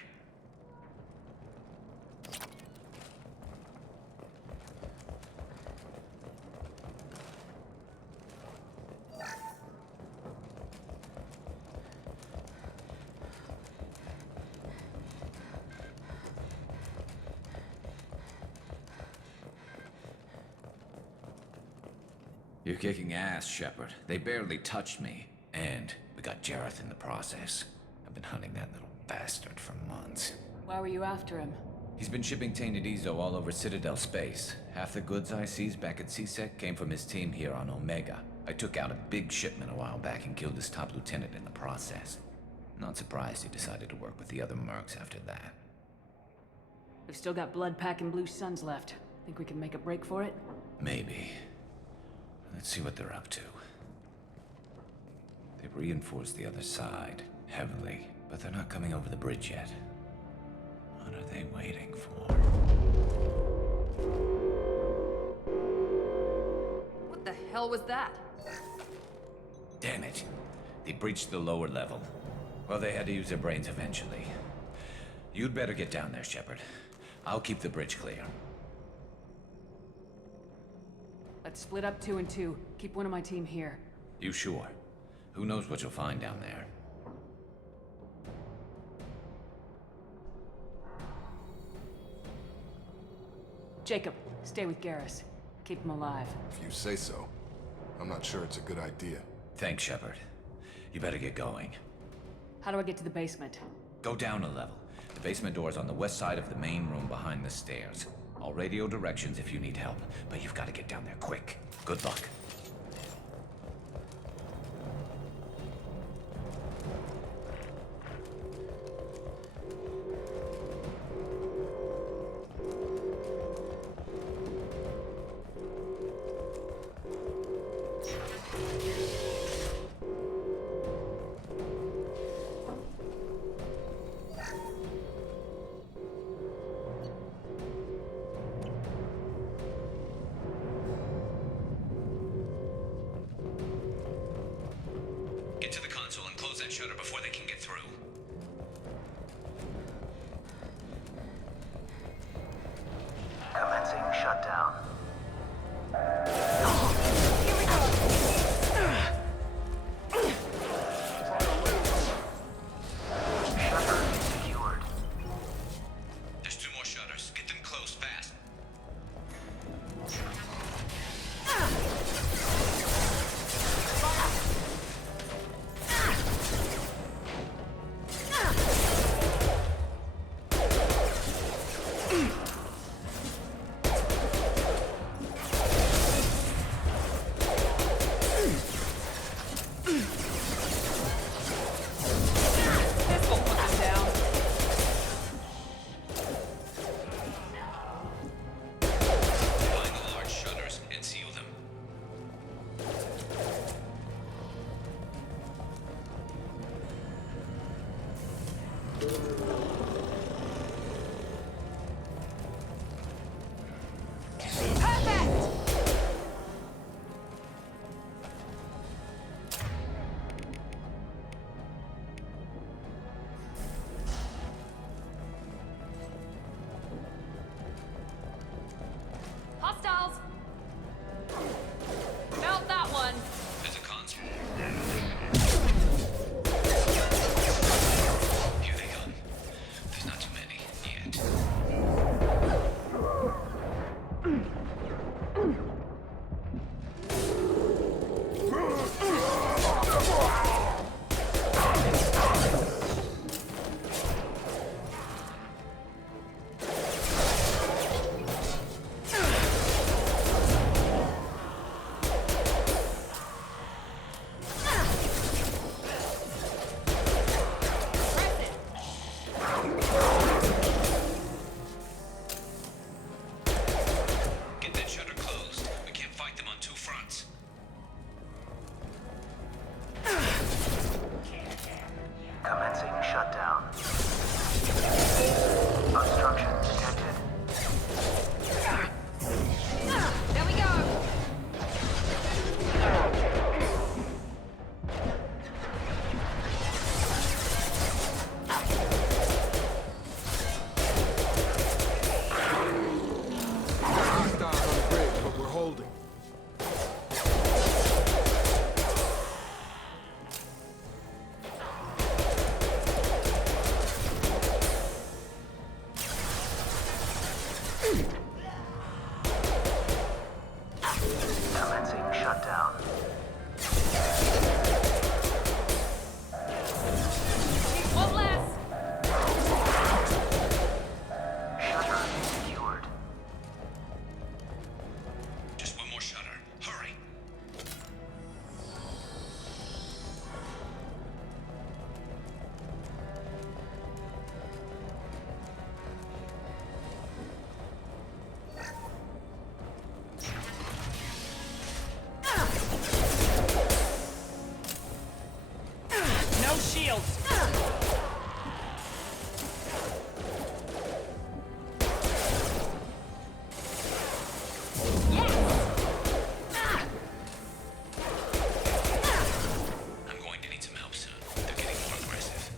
You're kicking ass, Shepard. They barely touched me. And we got Jareth in the process. I've been hunting that little bastard for months. Why were you after him? He's been shipping tainted Ezo all over Citadel space. Half the goods I seized back at CSEC came from his team here on Omega. I took out a big shipment a while back and killed his top lieutenant in the process. Not surprised he decided to work with the other mercs after that. We've still got Bloodpack and Blue Suns left. Think we can make a break for it? Maybe. Let's see what they're up to. They've reinforced the other side, heavily, but they're not coming over the bridge yet. What are they waiting for? What the hell was that? Damn it. They breached the lower level. Well, they had to use their brains eventually. You'd better get down there, Shepard. I'll keep the bridge clear. Let's split up 2 and 2. Keep one of my team here. You sure? Who knows what you'll find down there? Jacob, stay with Garrus. Keep him alive. If you say so. I'm not sure it's a good idea. Thanks, Shepard. You better get going. How do I get to the basement? Go down a level. The basement door's on the west side of the main room behind the stairs. I'll radio directions if you need help, but you've got to get down there quick. Good luck. Get to the console and close that shutter before they can get through. Commencing shutdown. Shutter secured. There's 2 more shutters. Get them closed fast. Hostiles! Felt that one. There's a console. Here they come. There's not too many yet. Get that shutter closed. We can't fight them on 2 fronts. Commencing shutdown. Obstruction detected. There we go! Hostiles on the bridge, but we're holding. Commencing shutdown. One less! Shutter secured. Just 1 more shutter. Hurry. No shields! I'm going to need some help soon. They're getting more aggressive.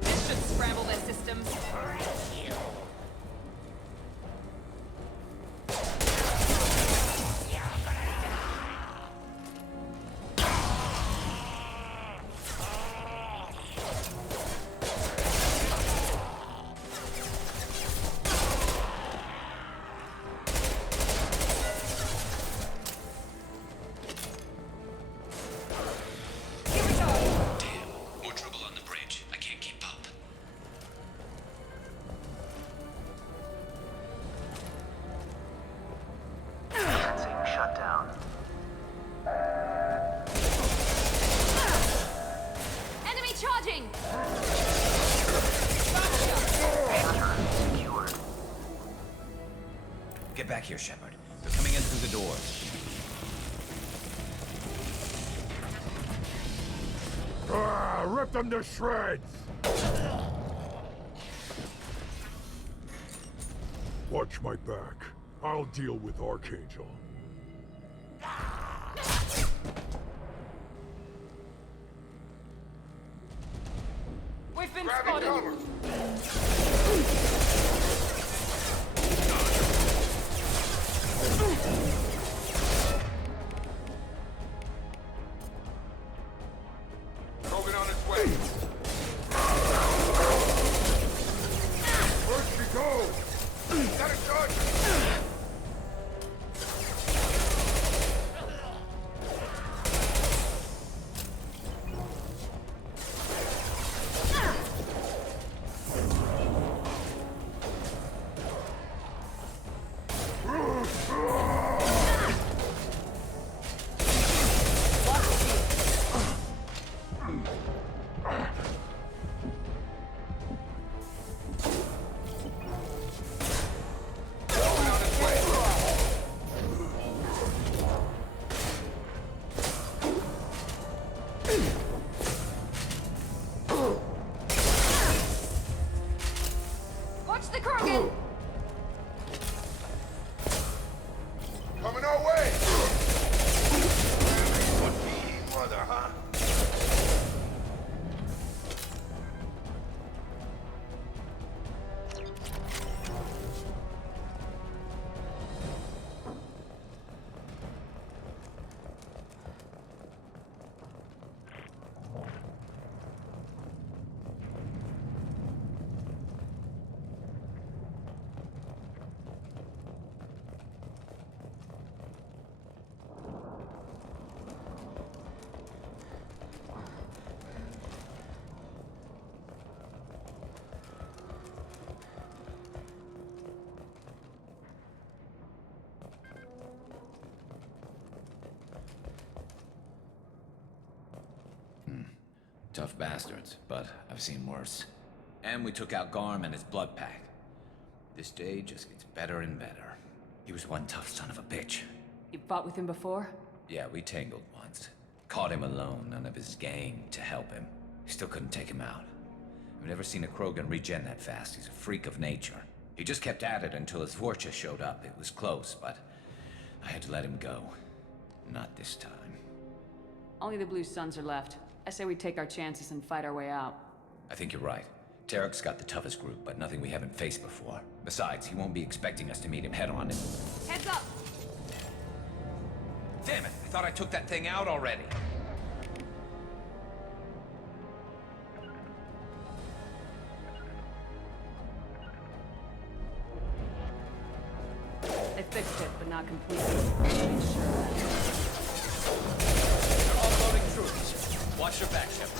This should scramble their systems. More trouble on the bridge. I can't keep up. Commencing shutdown. Enemy charging! Shutter secured. Get back here, Shepard. They're coming in through the doors. Rip them to shreds! Watch my back. I'll deal with Archangel. We've been spotted! Krogan on its way. Where'd she go? Got it done! Watch the Krogan! Coming our way! Mother, huh? Tough bastards, but I've seen worse. And we took out Garm and his blood pack. This day just gets better and better. He was one tough son of a bitch. You fought with him before? Yeah, we tangled once. Caught him alone, none of his gang to help him. Still couldn't take him out. I've never seen a Krogan regen that fast. He's a freak of nature. He just kept at it until his Vorcha showed up. It was close, but I had to let him go. Not this time. Only the Blue Suns are left. I say we take our chances and fight our way out. I think you're right. Tarek's got the toughest group, but nothing we haven't faced before. Besides, he won't be expecting us to meet him head-on. Heads up! Damn it! I thought I took that thing out already. They fixed it, but not completely. I'm sure. They're offloading troops. Watch your back, Shepard.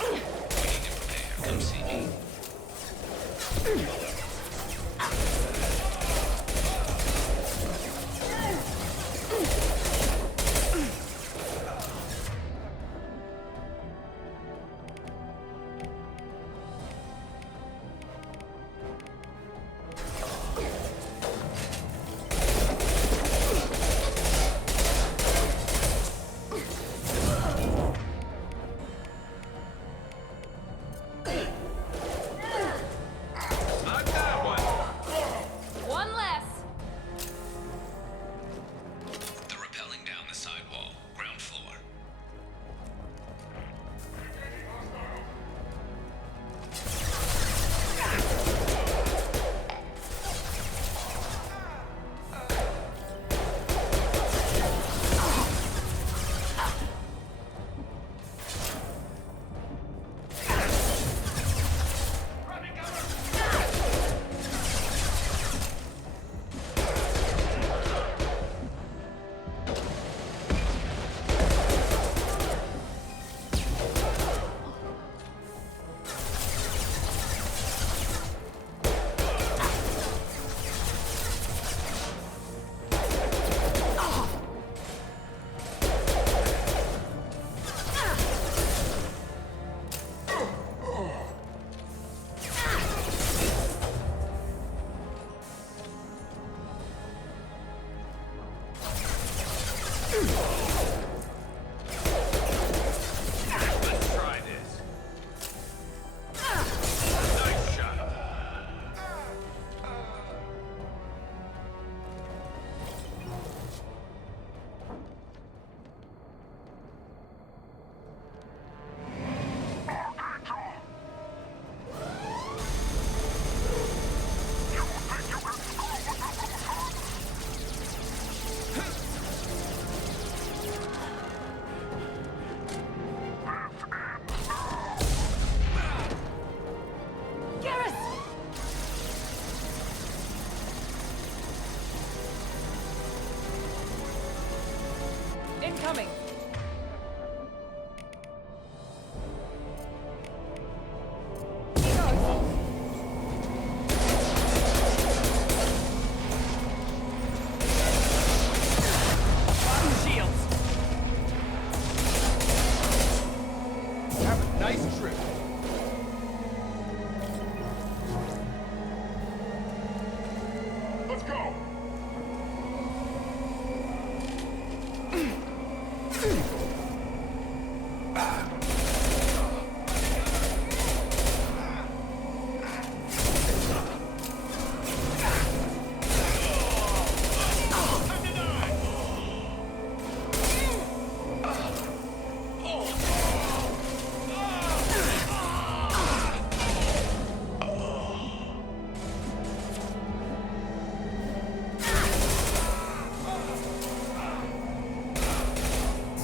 We need to prepare. Come see me. Let's try this. Nice shot. Incoming! Shields. Have a nice trip. Let's go!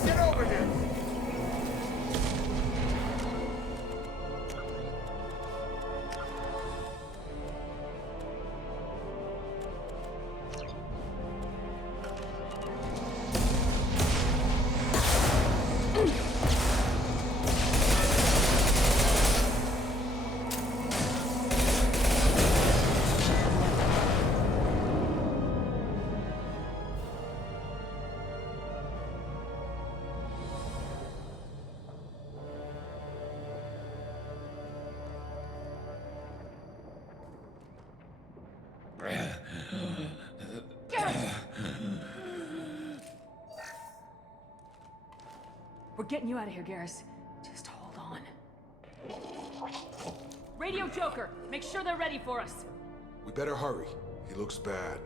Get over here! We're getting you out of here, Garrus. Just hold on. Radio Joker, make sure they're ready for us. We better hurry. He looks bad.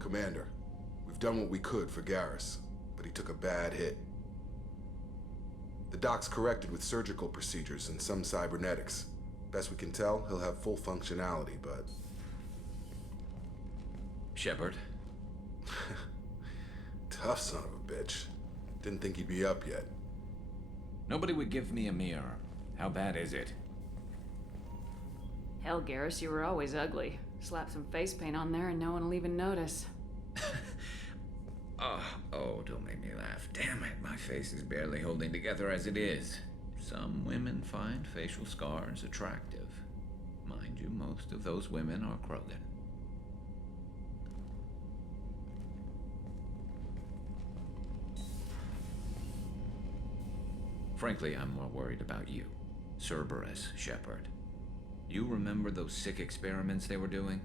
Commander, we've done what we could for Garrus, but he took a bad hit. The doc's corrected with surgical procedures and some cybernetics. Best we can tell, he'll have full functionality, but... Shepard? Tough son of a bitch. Didn't think he'd be up yet. Nobody would give me a mirror. How bad is it? Hell, Garrus, you were always ugly. Slap some face paint on there and no one will even notice. Oh, don't make me laugh. Damn it, my face is barely holding together as it is. Some women find facial scars attractive. Mind you, most of those women are Krogan. Frankly, I'm more worried about you. Cerberus, Shepard. You remember those sick experiments they were doing?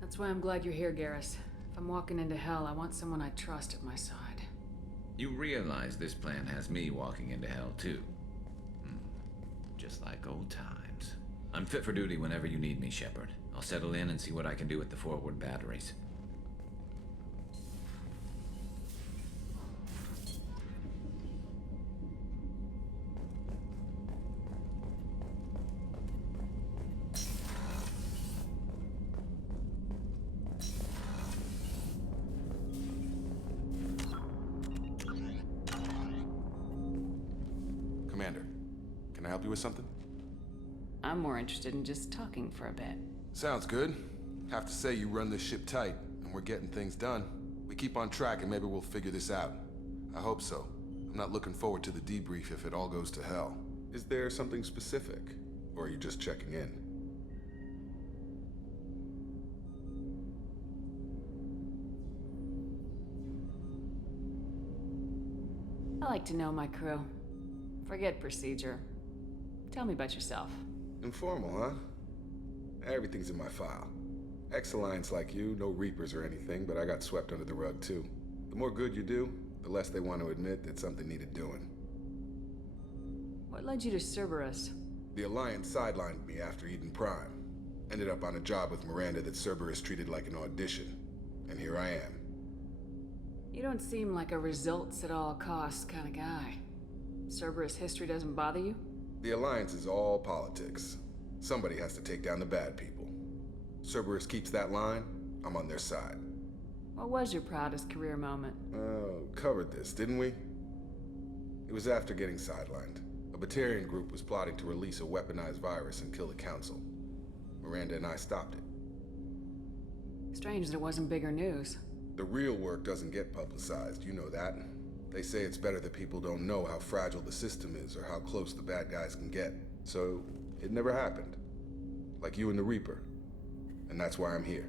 That's why I'm glad you're here, Garrus. If I'm walking into hell, I want someone I trust at my side. You realize this plan has me walking into hell, too. Just like old times. I'm fit for duty whenever you need me, Shepard. I'll settle in and see what I can do with the forward batteries. Commander, I help you with something? I'm more interested in just talking for a bit. Sounds good. Have to say you run this ship tight, and we're getting things done. We keep on track and maybe we'll figure this out. I hope so. I'm not looking forward to the debrief if it all goes to hell. Is there something specific? Or are you just checking in? I like to know my crew. Forget procedure. Tell me about yourself. Informal, huh? Everything's in my file. Ex-Alliance like you, no Reapers or anything, but I got swept under the rug too. The more good you do, the less they want to admit that something needed doing. What led you to Cerberus? The Alliance sidelined me after Eden Prime. Ended up on a job with Miranda that Cerberus treated like an audition. And here I am. You don't seem like a results at all costs kind of guy. Cerberus history doesn't bother you? The Alliance is all politics. Somebody has to take down the bad people. Cerberus keeps that line, I'm on their side. What was your proudest career moment? Covered this, didn't we? It was after getting sidelined. A Batarian group was plotting to release a weaponized virus and kill the Council. Miranda and I stopped it. Strange that it wasn't bigger news. The real work doesn't get publicized, you know that. They say it's better that people don't know how fragile the system is or how close the bad guys can get. So, it never happened. Like you and the Reaper. And that's why I'm here.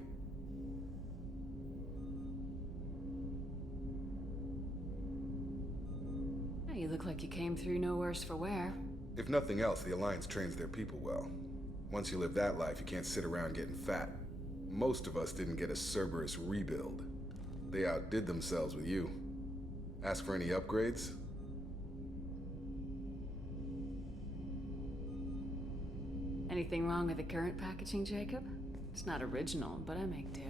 You look like you came through no worse for wear. If nothing else, the Alliance trains their people well. Once you live that life, you can't sit around getting fat. Most of us didn't get a Cerberus rebuild. They outdid themselves with you. Ask for any upgrades? Anything wrong with the current packaging, Jacob? It's not original, but I make do.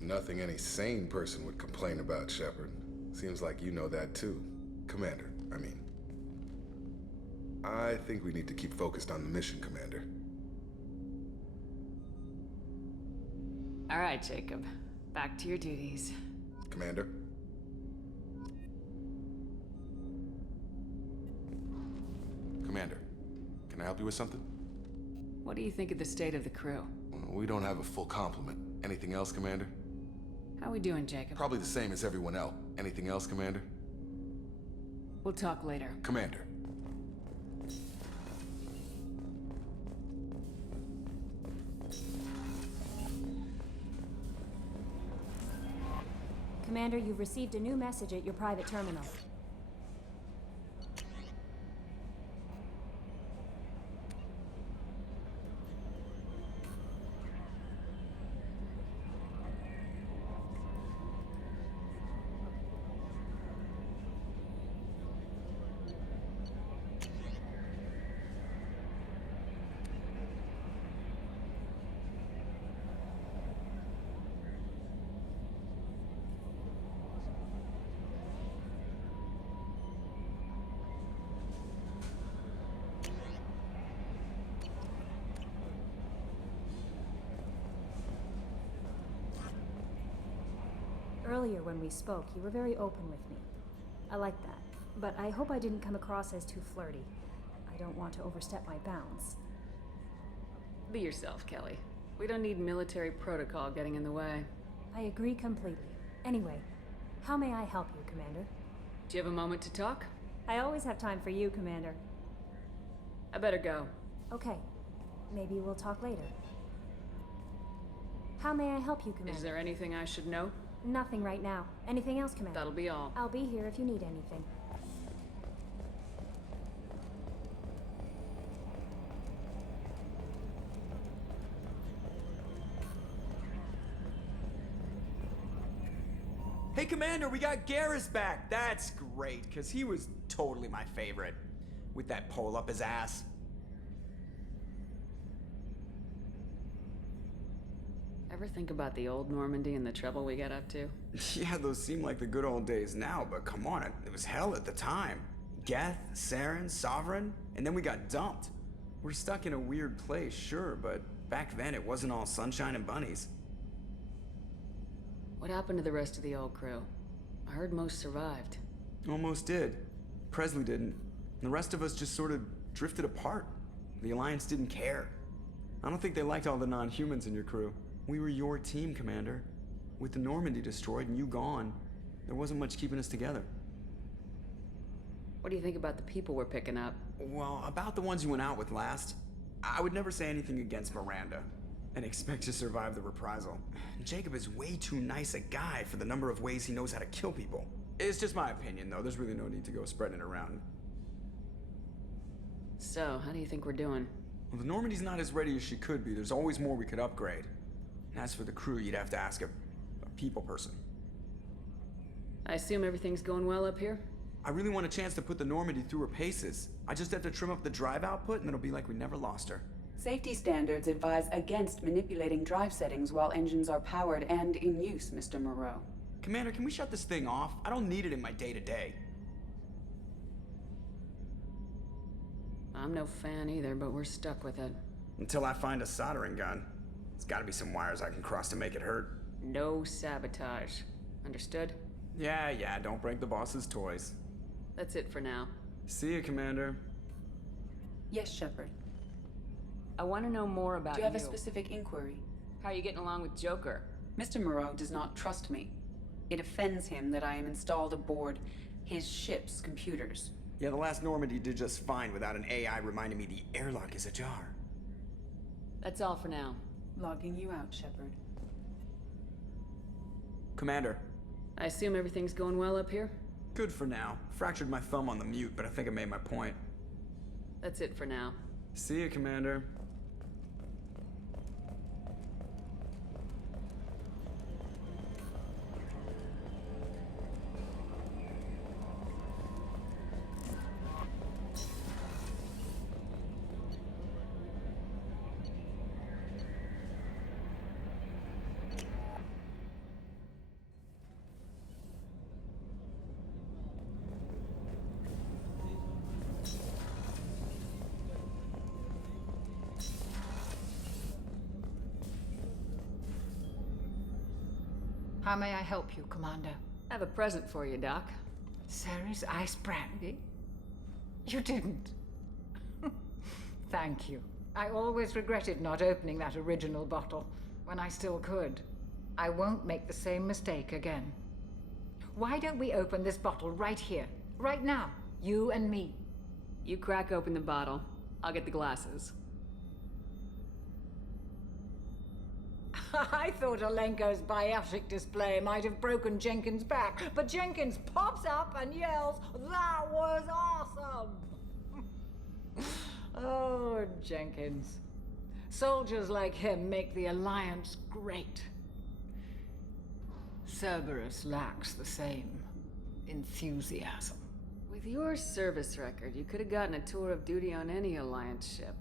Nothing any sane person would complain about, Shepard. Seems like you know that too. Commander, I mean. I think we need to keep focused on the mission, Commander. All right, Jacob. Back to your duties. Commander? Commander, can I help you with something? What do you think of the state of the crew? We don't have a full complement. Anything else, Commander? How we doing, Jacob? Probably the same as everyone else. Anything else, Commander? We'll talk later. Commander. Commander, you've received a new message at your private terminal. Earlier when we spoke, you were very open with me. I like that, but I hope I didn't come across as too flirty. I don't want to overstep my bounds. Be yourself, Kelly. We don't need military protocol getting in the way. I agree completely. Anyway, how may I help you, Commander? Do you have a moment to talk? I always have time for you, Commander. I better go. Okay. Maybe we'll talk later. How may I help you, Commander? Is there anything I should know? Nothing right now. Anything else, Commander? That'll be all. I'll be here if you need anything. Hey, Commander, we got Garrus back. That's great, because he was totally my favorite. With that pole up his ass. Ever think about the old Normandy and the trouble we got up to? Yeah, those seem like the good old days now, but come on, it was hell at the time. Geth, Saren, Sovereign, and then we got dumped. We're stuck in a weird place, sure, but back then it wasn't all sunshine and bunnies. What happened to the rest of the old crew? I heard most survived. Almost did. Presley didn't. The rest of us just sort of drifted apart. The Alliance didn't care. I don't think they liked all the non-humans in your crew. We were your team, Commander. With the Normandy destroyed and you gone, there wasn't much keeping us together. What do you think about the people we're picking up? Well, about the ones you went out with last, I would never say anything against Miranda and expect to survive the reprisal. Jacob is way too nice a guy for the number of ways he knows how to kill people. It's just my opinion, though. There's really no need to go spreading it around. So, how do you think we're doing? Well, the Normandy's not as ready as she could be. There's always more we could upgrade. And as for the crew, you'd have to ask a people person. I assume everything's going well up here? I really want a chance to put the Normandy through her paces. I just have to trim up the drive output and it'll be like we never lost her. Safety standards advise against manipulating drive settings while engines are powered and in use, Mr. Moreau. Commander, can we shut this thing off? I don't need it in my day-to-day. I'm no fan either, but we're stuck with it. Until I find a soldering gun. There's gotta be some wires I can cross to make it hurt. No sabotage. Understood? Yeah, don't break the boss's toys. That's it for now. See you, Commander. Yes, Shepard. I want to know more about Do you have a specific inquiry? How are you getting along with Joker? Mr. Moreau does not trust me. It offends him that I am installed aboard his ship's computers. Yeah, the last Normandy did just fine without an AI reminding me the airlock is ajar. That's all for now. Logging you out, Shepard. Commander. I assume everything's going well up here? Good for now. Fractured my thumb on the mute, but I think I made my point. That's it for now. See you, Commander. How may I help you, Commander? I have a present for you, Doc. Ceres ice brandy? You didn't. Thank you. I always regretted not opening that original bottle when I still could. I won't make the same mistake again. Why don't we open this bottle right here, right now? You and me. You crack open the bottle. I'll get the glasses. I thought Alenko's biotic display might have broken Jenkins' back, but Jenkins pops up and yells, "That was awesome!" Oh, Jenkins. Soldiers like him make the Alliance great. Cerberus lacks the same enthusiasm. With your service record, you could have gotten a tour of duty on any Alliance ship.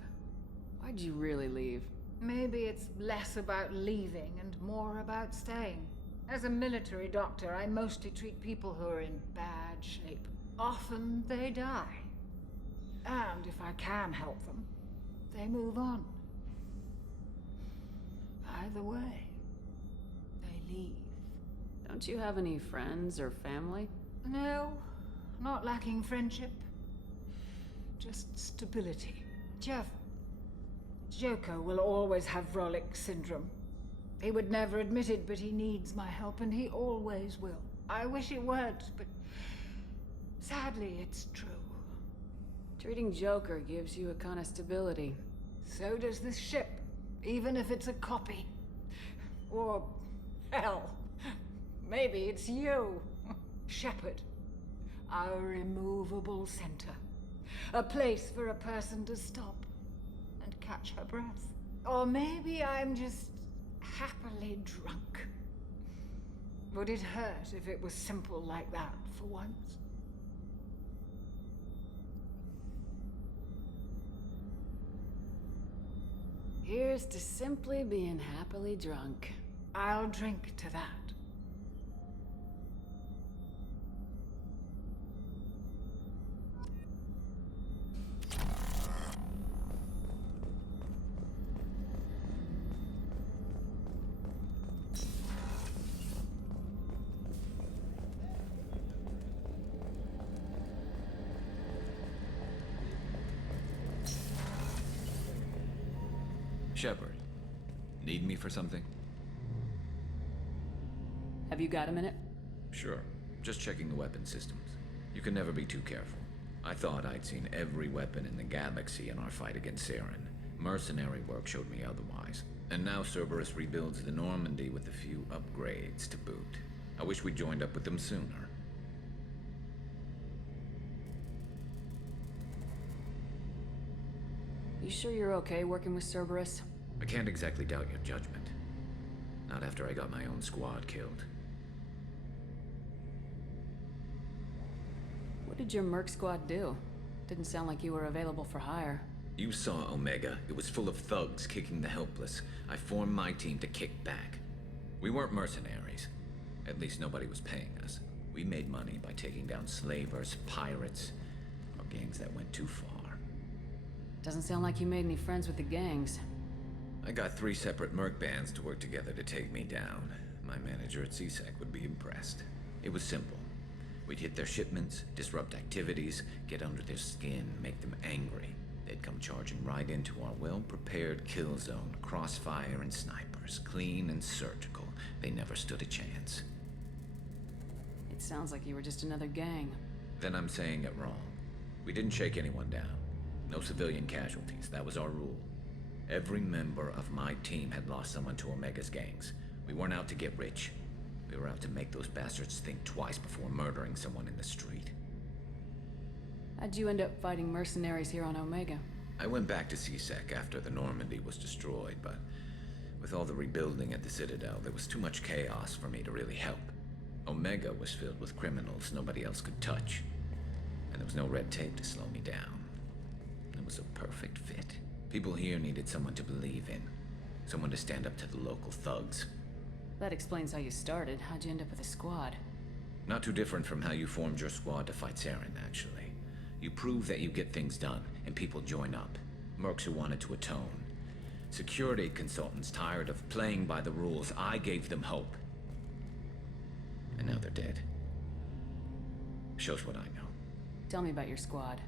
Why'd you really leave? Maybe it's less about leaving and more about staying. As a military doctor, I mostly treat people who are in bad shape. Often they die. And if I can help them, they move on. Either way, they leave. Don't you have any friends or family? No, not lacking friendship. Just stability. Jeff, Joker will always have Vrolic syndrome. He would never admit it, but he needs my help, and he always will. I wish it weren't, but sadly, it's true. Treating Joker gives you a kind of stability. So does this ship, even if it's a copy. Or, hell, maybe it's you, Shepard. Our immovable center. A place for a person to stop and catch her breath. Or maybe I'm just happily drunk. Would it hurt if it was simple like that for once? Here's to simply being happily drunk. I'll drink to that. Shepard, need me for something? Have you got a minute? Sure. Just checking the weapon systems. You can never be too careful. I thought I'd seen every weapon in the galaxy in our fight against Saren. Mercenary work showed me otherwise. And now Cerberus rebuilds the Normandy with a few upgrades to boot. I wish we'd joined up with them sooner. You sure you're okay working with Cerberus? I can't exactly doubt your judgment. Not after I got my own squad killed. What did your merc squad do? Didn't sound like you were available for hire. You saw Omega. It was full of thugs kicking the helpless. I formed my team to kick back. We weren't mercenaries. At least nobody was paying us. We made money by taking down slavers, pirates, or gangs that went too far. Doesn't sound like you made any friends with the gangs. I got 3 separate merc bands to work together to take me down. My manager at CSEC would be impressed. It was simple. We'd hit their shipments, disrupt activities, get under their skin, make them angry. They'd come charging right into our well-prepared kill zone, crossfire and snipers, clean and surgical. They never stood a chance. It sounds like you were just another gang. Then I'm saying it wrong. We didn't shake anyone down. No civilian casualties, that was our rule. Every member of my team had lost someone to Omega's gangs. We weren't out to get rich. We were out to make those bastards think twice before murdering someone in the street. How'd you end up fighting mercenaries here on Omega? I went back to CSEC after the Normandy was destroyed, but with all the rebuilding at the Citadel, there was too much chaos for me to really help. Omega was filled with criminals nobody else could touch, and there was no red tape to slow me down. It was a perfect fit. People here needed someone to believe in, someone to stand up to the local thugs. That explains how you started. How'd you end up with a squad? Not too different from how you formed your squad to fight Saren, actually. You prove that you get things done, and people join up. Mercs who wanted to atone. Security consultants tired of playing by the rules. I gave them hope. And now they're dead. Shows what I know. Tell me about your squad.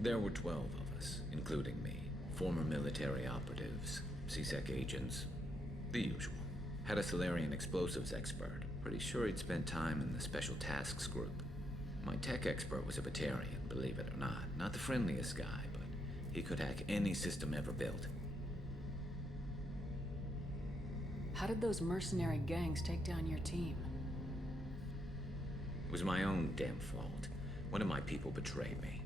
There were 12 of us, including me. Former military operatives, CSEC agents, the usual. Had a Solarian explosives expert. Pretty sure he'd spent time in the Special Tasks Group. My tech expert was a Batarian, believe it or not. Not the friendliest guy, but he could hack any system ever built. How did those mercenary gangs take down your team? It was my own damn fault. One of my people betrayed me.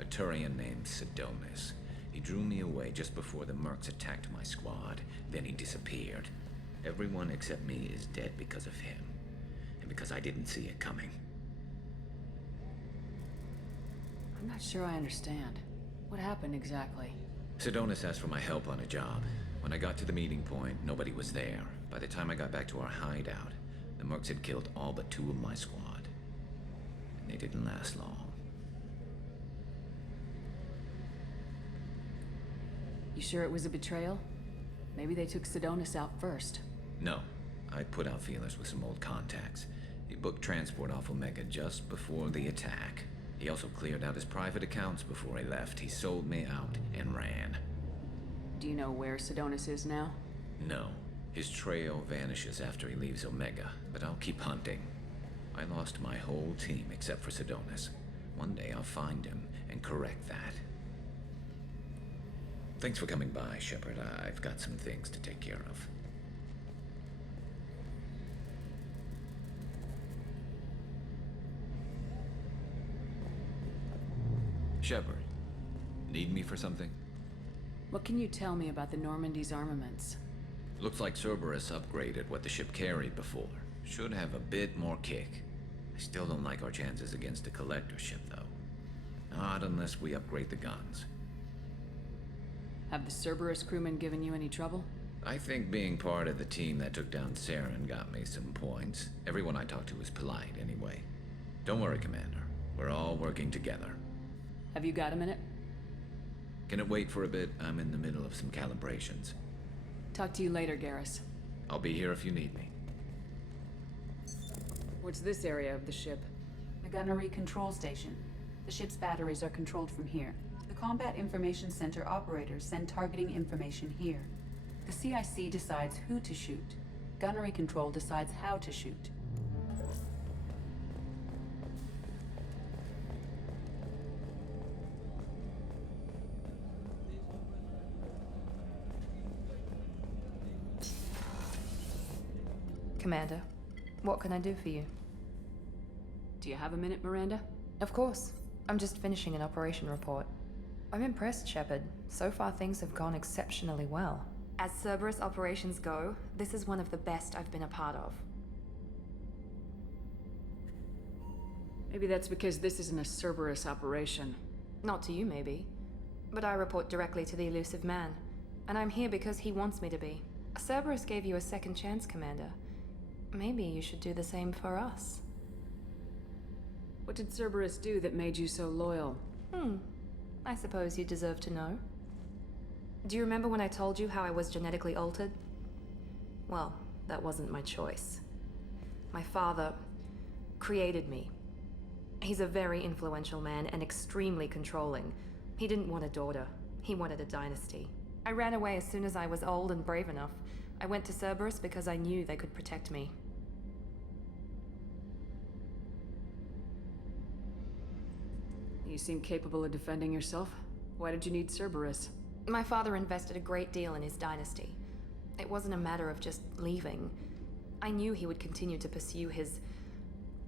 A Turian named Sidonis. He drew me away just before the mercs attacked my squad. Then he disappeared. Everyone except me is dead because of him. And because I didn't see it coming. I'm not sure I understand. What happened exactly? Sidonis asked for my help on a job. When I got to the meeting point, nobody was there. By the time I got back to our hideout, the mercs had killed all but 2 of my squad. And they didn't last long. You sure it was a betrayal? Maybe they took Sidonis out first. No. I put out feelers with some old contacts. He booked transport off Omega just before the attack. He also cleared out his private accounts before he left. He sold me out and ran. Do you know where Sidonis is now? No. His trail vanishes after he leaves Omega, but I'll keep hunting. I lost my whole team except for Sidonis. One day I'll find him and correct that. Thanks for coming by, Shepard. I've got some things to take care of. Shepard, need me for something? What can you tell me about the Normandy's armaments? Looks like Cerberus upgraded what the ship carried before. Should have a bit more kick. I still don't like our chances against a collector ship, though. Not unless we upgrade the guns. Have the Cerberus crewmen given you any trouble? I think being part of the team that took down Saren got me some points. Everyone I talked to was polite, anyway. Don't worry, Commander. We're all working together. Have you got a minute? Can it wait for a bit? I'm in the middle of some calibrations. Talk to you later, Garrus. I'll be here if you need me. What's this area of the ship? The gunnery control station. The ship's batteries are controlled from here. The Combat Information Center operators send targeting information here. The CIC decides who to shoot. Gunnery Control decides how to shoot. Commander, what can I do for you? Do you have a minute, Miranda? Of course. I'm just finishing an operation report. I'm impressed, Shepard. So far, things have gone exceptionally well. As Cerberus operations go, this is one of the best I've been a part of. Maybe that's because this isn't a Cerberus operation. Not to you, maybe. But I report directly to the Elusive Man. And I'm here because he wants me to be. Cerberus gave you a second chance, Commander. Maybe you should do the same for us. What did Cerberus do that made you so loyal? I suppose you deserve to know. Do you remember when I told you how I was genetically altered? Well, that wasn't my choice. My father created me. He's a very influential man and extremely controlling. He didn't want a daughter. He wanted a dynasty. I ran away as soon as I was old and brave enough. I went to Cerberus because I knew they could protect me. You seem capable of defending yourself. Why did you need Cerberus? My father invested a great deal in his dynasty. It wasn't a matter of just leaving. I knew he would continue to pursue his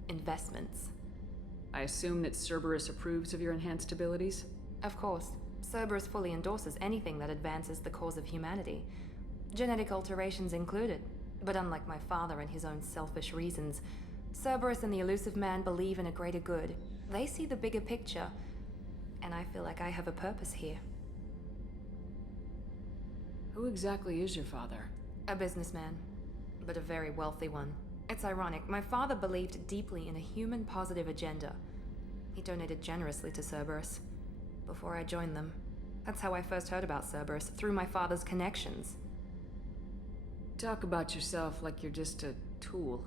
investments. I assume that Cerberus approves of your enhanced abilities? Of course. Cerberus fully endorses anything that advances the cause of humanity. Genetic alterations included. But unlike my father and his own selfish reasons, Cerberus and the Elusive Man believe in a greater good. They see the bigger picture, and I feel like I have a purpose here. Who exactly is your father? A businessman, but a very wealthy one. It's ironic, my father believed deeply in a human-positive agenda. He donated generously to Cerberus before I joined them. That's how I first heard about Cerberus, through my father's connections. Talk about yourself like you're just a tool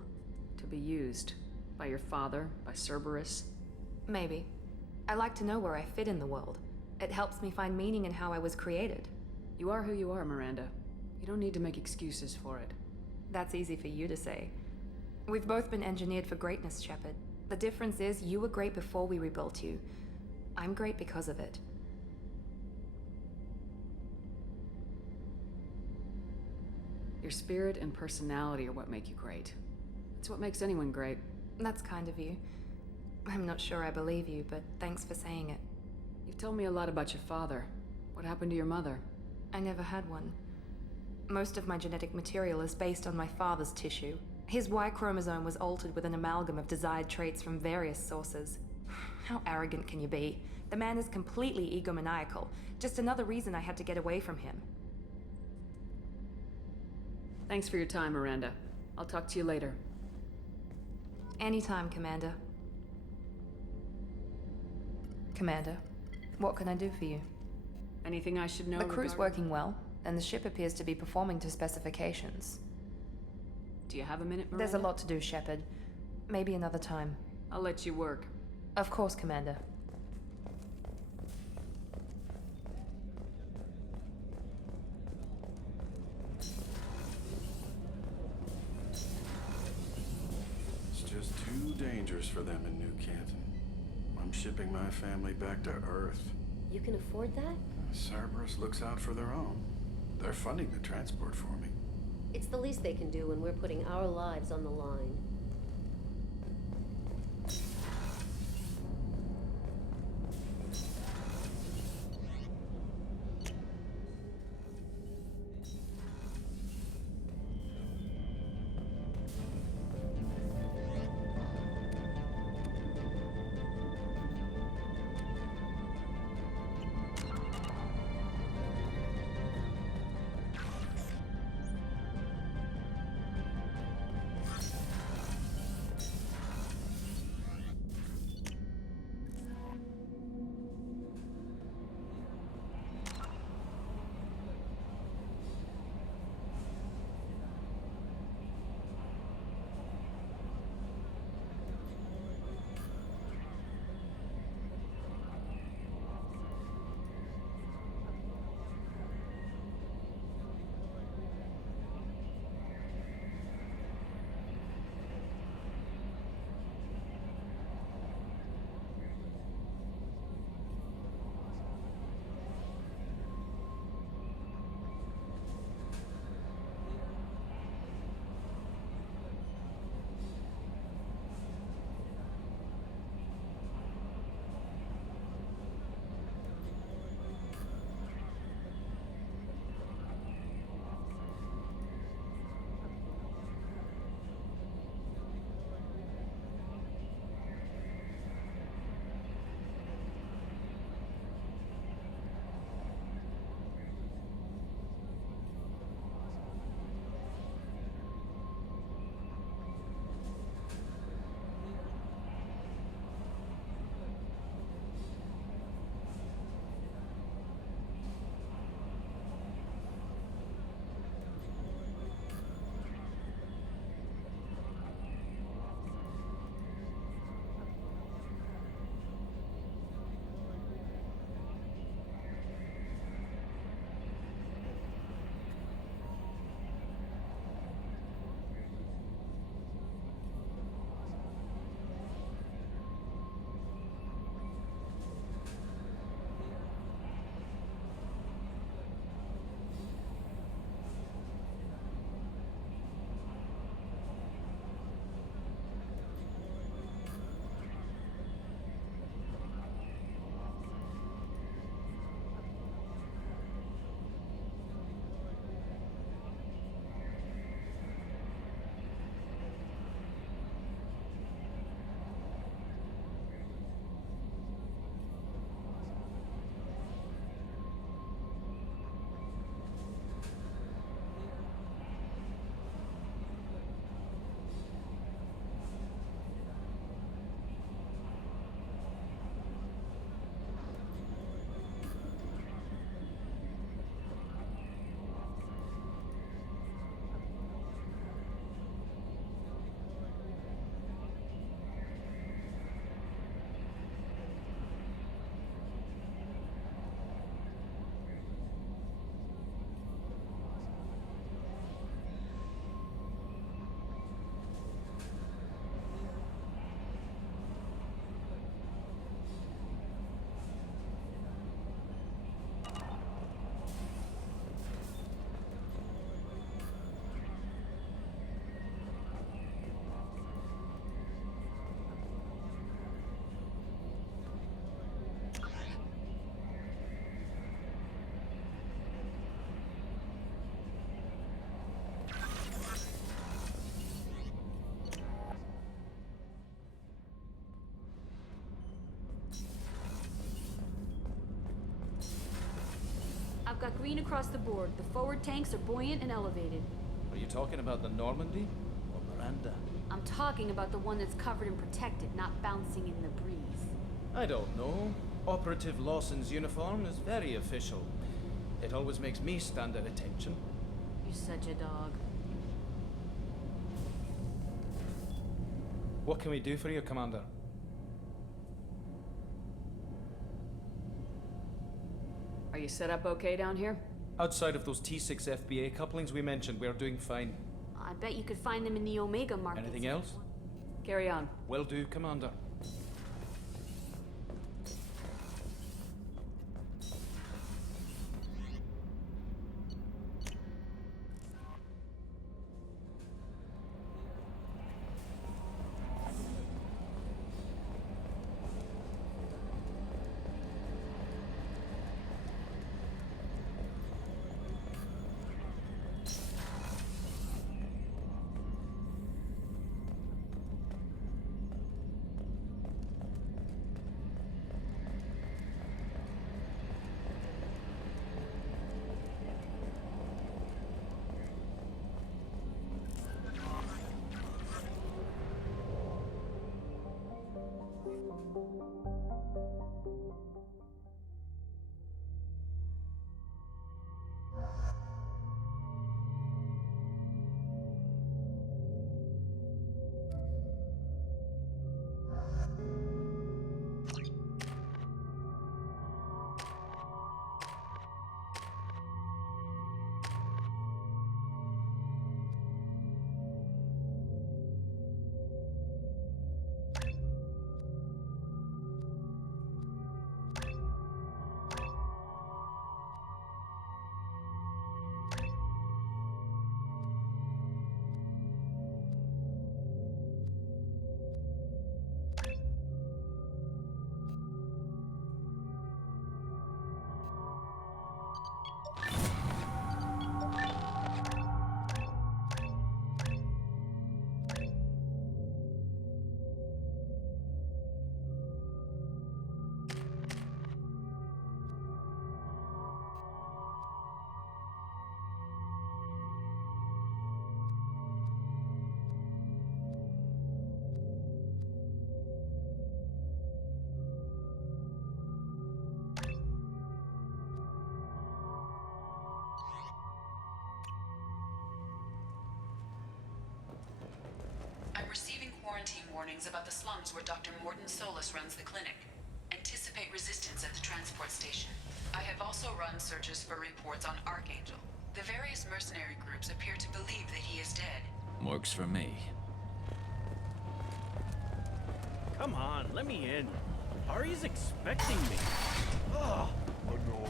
to be used by your father, by Cerberus. Maybe. I like to know where I fit in the world. It helps me find meaning in how I was created. You are who you are, Miranda. You don't need to make excuses for it. That's easy for you to say. We've both been engineered for greatness, Shepard. The difference is you were great before we rebuilt you. I'm great because of it. Your spirit and personality are what make you great. It's what makes anyone great. That's kind of you. I'm not sure I believe you, but thanks for saying it. You've told me a lot about your father. What happened to your mother? I never had one. Most of my genetic material is based on my father's tissue. His Y chromosome was altered with an amalgam of desired traits from various sources. How arrogant can you be? The man is completely egomaniacal. Just another reason I had to get away from him. Thanks for your time, Miranda. I'll talk to you later. Anytime, Commander. Commander, what can I do for you? Anything I should know? The crew's working well, and the ship appears to be performing to specifications. Do you have a minute, Miranda? There's a lot to do, Shepard. Maybe another time. I'll let you work. Of course, Commander. It's just too dangerous for them in New Canton. I'm shipping my family back to Earth. You can afford that? Cerberus looks out for their own. They're funding the transport for me. It's the least they can do when we're putting our lives on the line. I've got green across the board. The forward tanks are buoyant and elevated. Are you talking about the Normandy or Miranda? I'm talking about the one that's covered and protected, not bouncing in the breeze. I don't know. Operative Lawson's uniform is very official. It always makes me stand at attention. You're such a dog. What can we do for you, Commander? Are you set up okay down here? Outside of those T6 FBA couplings we mentioned, we are doing fine. I bet you could find them in the Omega markets. Anything else? Carry on. Will do, Commander. I'm receiving quarantine warnings about the slums where Dr. Mordin Solus runs the clinic. Anticipate resistance at the transport station. I have also run searches for reports on Archangel. The various mercenary groups appear to believe that he is dead. Works for me. Come on, let me in. Ari's expecting me. Ugh. Annoyed.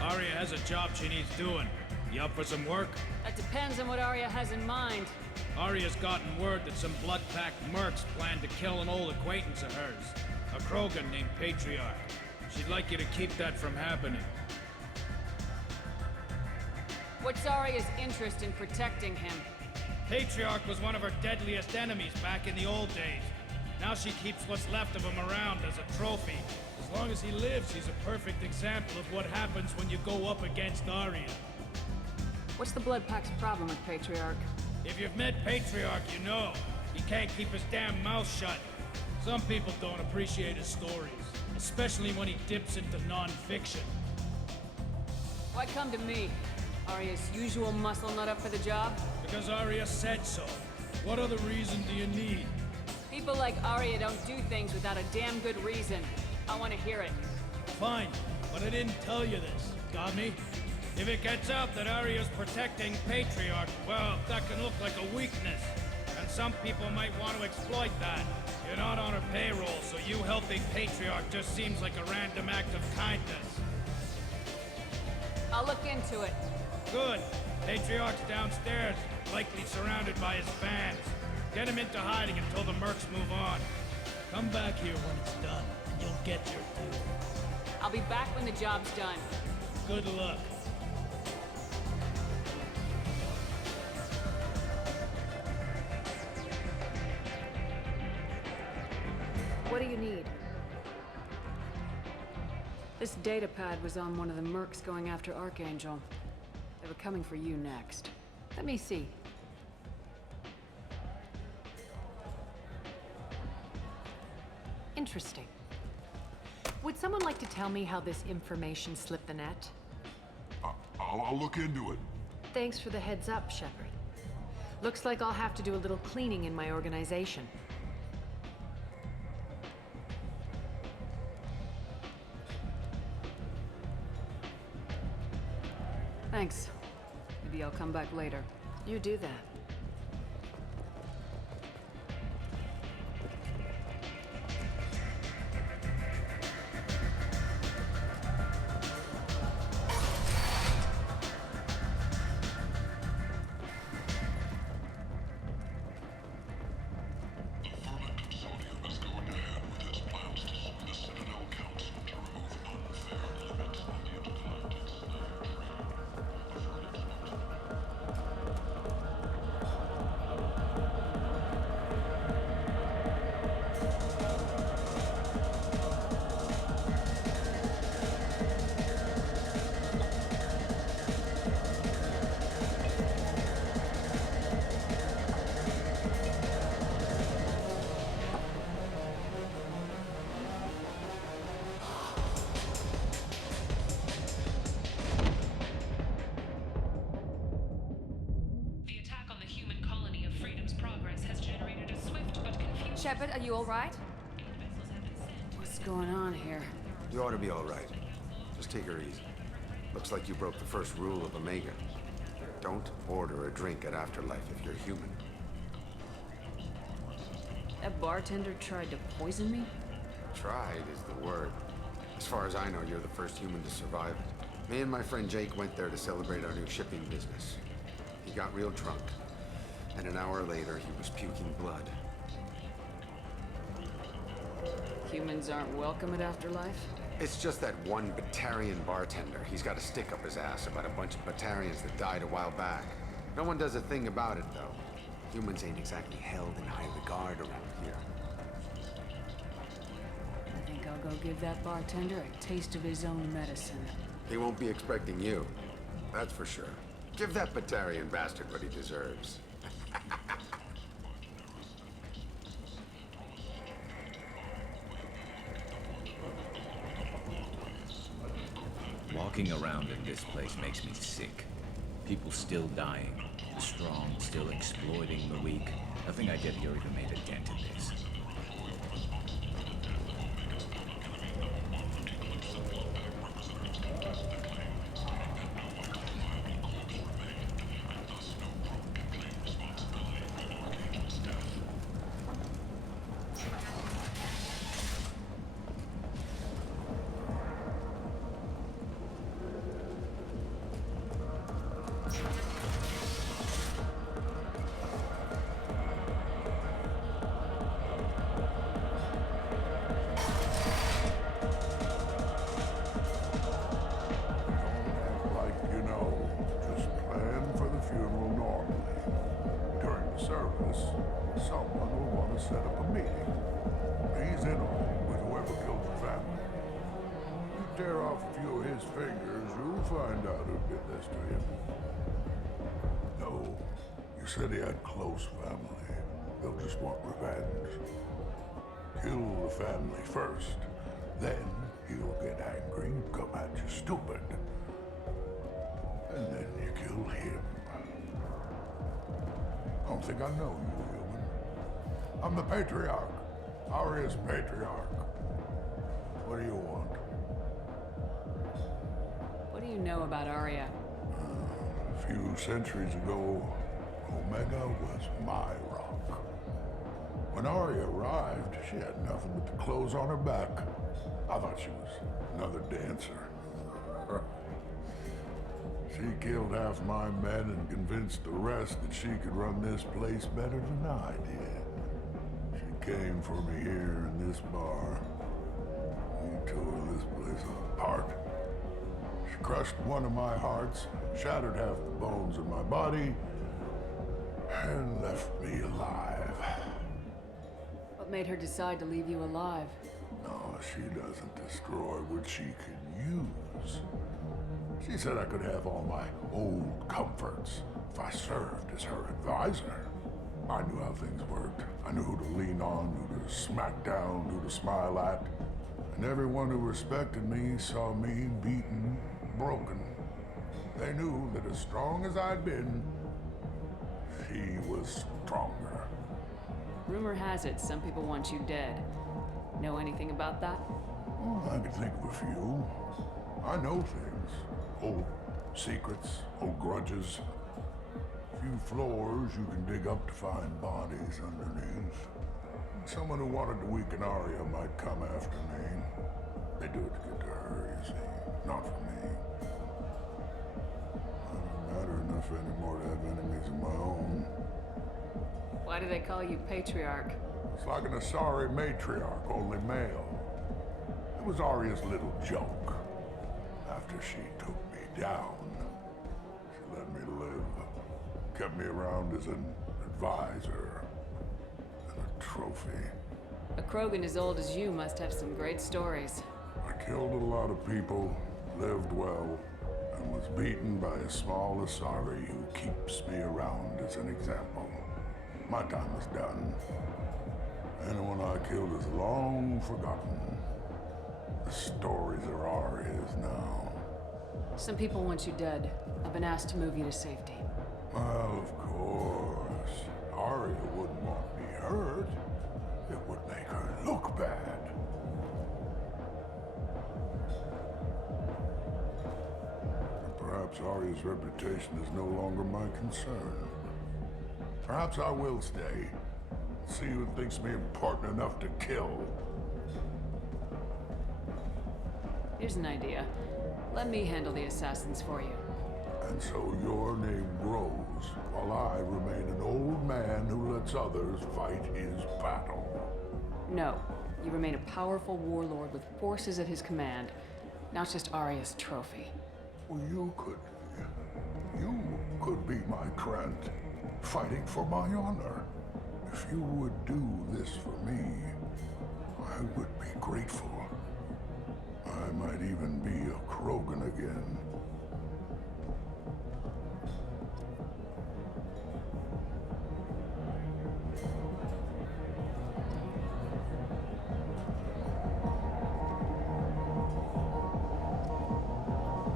Arya has a job she needs doing. You up for some work? That depends on what Arya has in mind. Arya's gotten word that some blood-packed mercs plan to kill an old acquaintance of hers. A Krogan named Patriarch. She'd like you to keep that from happening. What's Arya's interest in protecting him? Patriarch was one of her deadliest enemies back in the old days. Now she keeps what's left of him around as a trophy. As long as he lives, he's a perfect example of what happens when you go up against Arya. What's the Blood Pack's problem with Patriarch? If you've met Patriarch, you know. He can't keep his damn mouth shut. Some people don't appreciate his stories, especially when he dips into non-fiction. Why come to me? Arya's usual muscle nut up for the job? Because Arya said so. What other reason do you need? People like Arya don't do things without a damn good reason. I want to hear it. Fine, but I didn't tell you this. Got me? If it gets out that Arya's protecting Patriarch, well, that can look like a weakness. And some people might want to exploit that. You're not on her payroll, so you helping Patriarch just seems like a random act of kindness. I'll look into it. Good. Patriarch's downstairs, likely surrounded by his fans. Get him into hiding until the mercs move on. Come back here when it's done, and you'll get your due. I'll be back when the job's done. Good luck. This datapad was on one of the mercs going after Archangel. They were coming for you next. Let me see. Interesting. Would someone like to tell me how this information slipped the net? I'll look into it. Thanks for the heads up, Shepard. Looks like I'll have to do a little cleaning in my organization. Thanks. Maybe I'll come back later. You do that. Shepard, are you all right? What's going on here? You ought to be all right. Just take her easy. Looks like you broke the first rule of Omega. Don't order a drink at Afterlife if you're human. That bartender tried to poison me? Tried is the word. As far as I know, you're the first human to survive it. Me and my friend Jake went there to celebrate our new shipping business. He got real drunk, and an hour later he was puking blood. Humans aren't welcome at Afterlife? It's just that one Batarian bartender. He's got a stick up his ass about a bunch of Batarians that died a while back. No one does a thing about it, though. Humans ain't exactly held in high regard around here. I think I'll go give that bartender a taste of his own medicine. He won't be expecting you. That's for sure. Give that Batarian bastard what he deserves. Walking around in this place makes me sick. People still dying. The strong still exploiting the weak. Nothing I did here even made a dent in this. Said he had close family. They'll just want revenge. Kill the family first. Then he'll get angry and come at you stupid. And then you kill him. I don't think I know you, human. I'm the Patriarch. Aria's Patriarch. What do you want? What do you know about Aria? A few centuries ago, Omega was my rock. When Aria arrived, she had nothing but the clothes on her back. I thought she was another dancer. She killed half my men and convinced the rest that she could run this place better than I did. She came for me here in this bar. We tore this place apart. She crushed one of my hearts, shattered half the bones in my body, and left me alive. What made her decide to leave you alive? No, she doesn't destroy what she can use. She said I could have all my old comforts if I served as her advisor. I knew how things worked. I knew who to lean on, who to smack down, who to smile at. And everyone who respected me saw me beaten, broken. They knew that as strong as I'd been, she was stronger. Rumor has it some people want you dead. Know anything about that? Oh, I can think of a few. I know things. Old secrets, old grudges. A few floors you can dig up to find bodies underneath. Someone who wanted to weaken Arya might come after me. They do it to get to her, you see, not for me. I don't matter enough anymore to have enemies of my own. Why do they call you Patriarch? It's like an Asari matriarch, only male. It was Arya's little joke. After she took me down, she let me live. Kept me around as an advisor and a trophy. A Krogan as old as you must have some great stories. I killed a lot of people, lived well, and was beaten by a small Asari who keeps me around as an example. My time is done. Anyone I killed is long forgotten. The stories are Arya's now. Some people want you dead. I've been asked to move you to safety. Well, of course. Arya wouldn't want me hurt. It would make her look bad. Perhaps Arya's reputation is no longer my concern. Perhaps I will stay. See who thinks me important enough to kill. Here's an idea. Let me handle the assassins for you. And so your name grows, while I remain an old man who lets others fight his battle. No. You remain a powerful warlord with forces at his command, not just Arya's trophy. Well, you could be my Krant, fighting for my honor. If you would do this for me, I would be grateful. I might even be a Krogan again.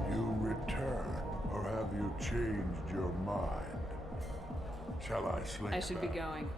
You return, or have you changed your mind? Shall I slink I should be back? going.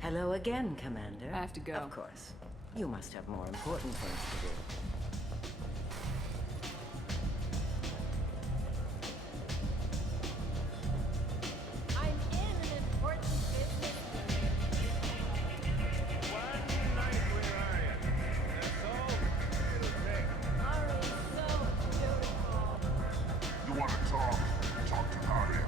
Hello again, Commander. I have to go. Of course. You must have more important things to do. You want to talk? Talk to Arya.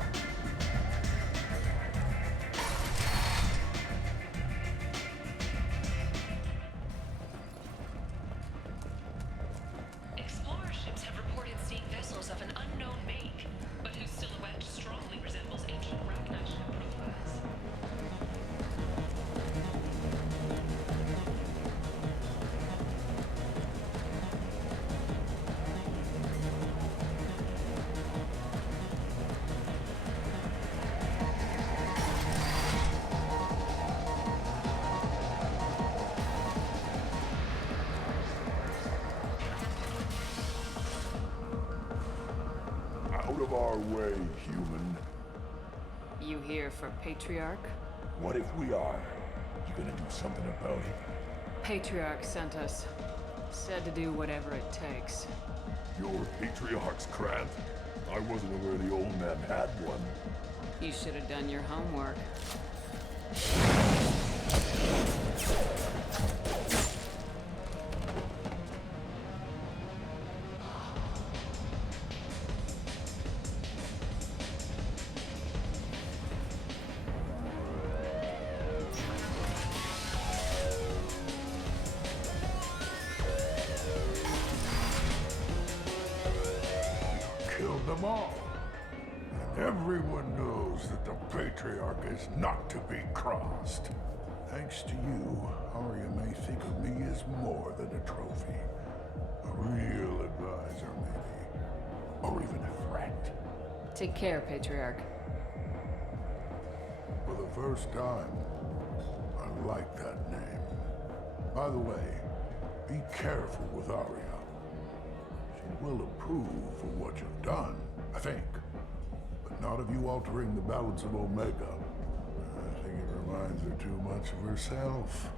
way, human. You here for Patriarch? What if we are? You gonna do something about it? Patriarch sent us. Said to do whatever it takes. Your Patriarch's Krant? I wasn't aware the old man had one. You should have done your homework. Killed them all. And everyone knows that the Patriarch is not to be crossed. Thanks to you, Arya may think of me as more than a trophy. A real advisor, maybe. Or even a threat. Take care, Patriarch. For the first time, I like that name. By the way, be careful with Arya. She will approve of what you've done, I think. But not of you altering the balance of Omega. I think it reminds her too much of herself.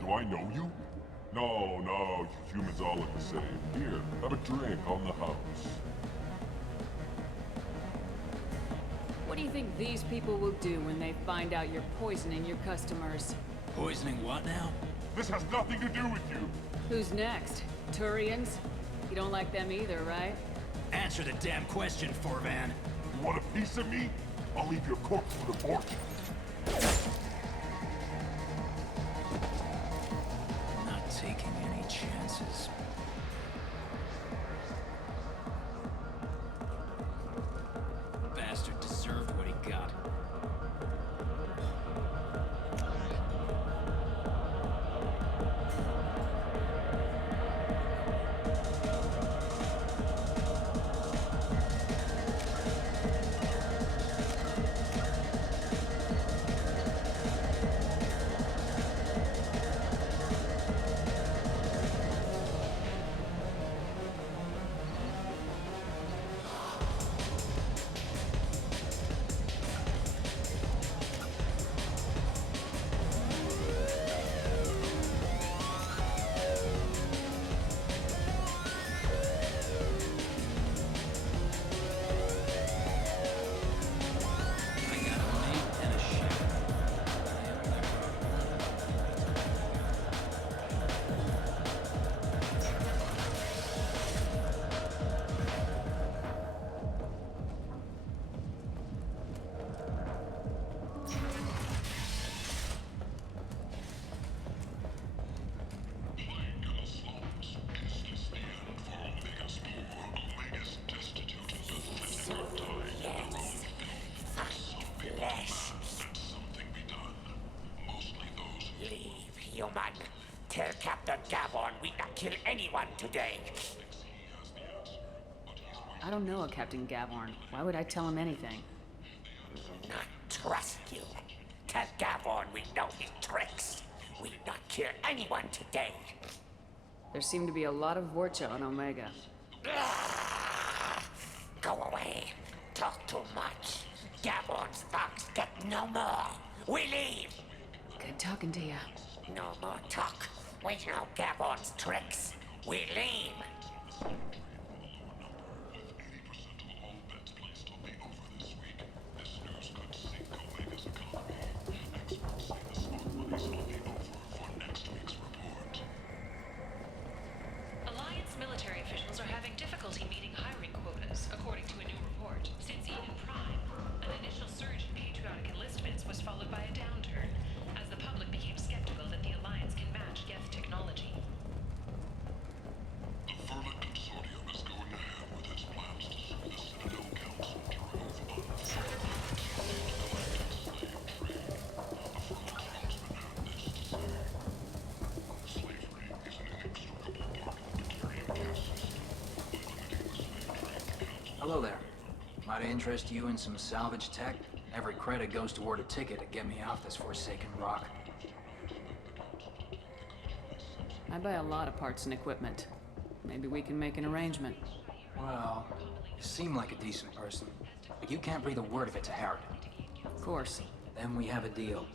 Do I know you? No, you humans all look the same. Here, have a drink on the house. What do you think these people will do when they find out you're poisoning your customers? Poisoning what now? This has nothing to do with you. Who's next? Turians? You don't like them either, right? Answer the damn question, Forvan. You want a piece of me? I'll leave your corpse with a fortune. Not taking any chances. Bastard deserved what he got. Human. Tell Captain Gavon we not kill anyone today. I don't know a Captain Gavorn. Why would I tell him anything? Not trust you. Tell Gavon we know his tricks. We not kill anyone today. There seem to be a lot of Vorcha on Omega. Go away. Talk too much. Gavon's fox get no more. We leave. Good talking to you. No more talk. We know Gavon's tricks. We leave. Alliance military officials are having difficulty meeting hiring quotas, according to a new report. Since Eden Prime, an initial surge in patriotic enlistments was followed by a downturn, as the public became skeptical that the Alliance can match Geth technology. The Vermin Consortium Might interest you in some salvage tech? Every credit goes toward a ticket to get me off this forsaken rock. I buy a lot of parts and equipment. Maybe we can make an arrangement. Well, you seem like a decent person, but you can't breathe a word of it to Harrod. Of course. Then we have a deal.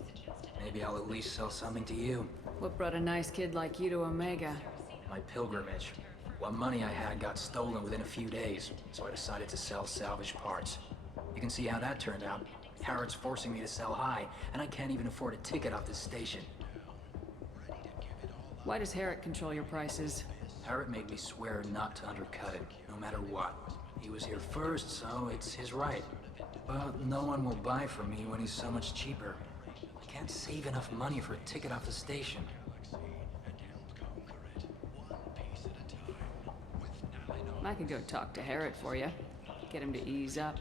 Maybe I'll at least sell something to you. What brought a nice kid like you to Omega? My pilgrimage. What money I had got stolen within a few days, so I decided to sell salvage parts. You can see how that turned out. Harrod's forcing me to sell high, and I can't even afford a ticket off this station. Why does Harrod control your prices? Harrod made me swear not to undercut it, no matter what. He was here first, so it's his right. But no one will buy from me when he's so much cheaper. I can't save enough money for a ticket off the station. I could go talk to Harrod for you. Get him to ease up.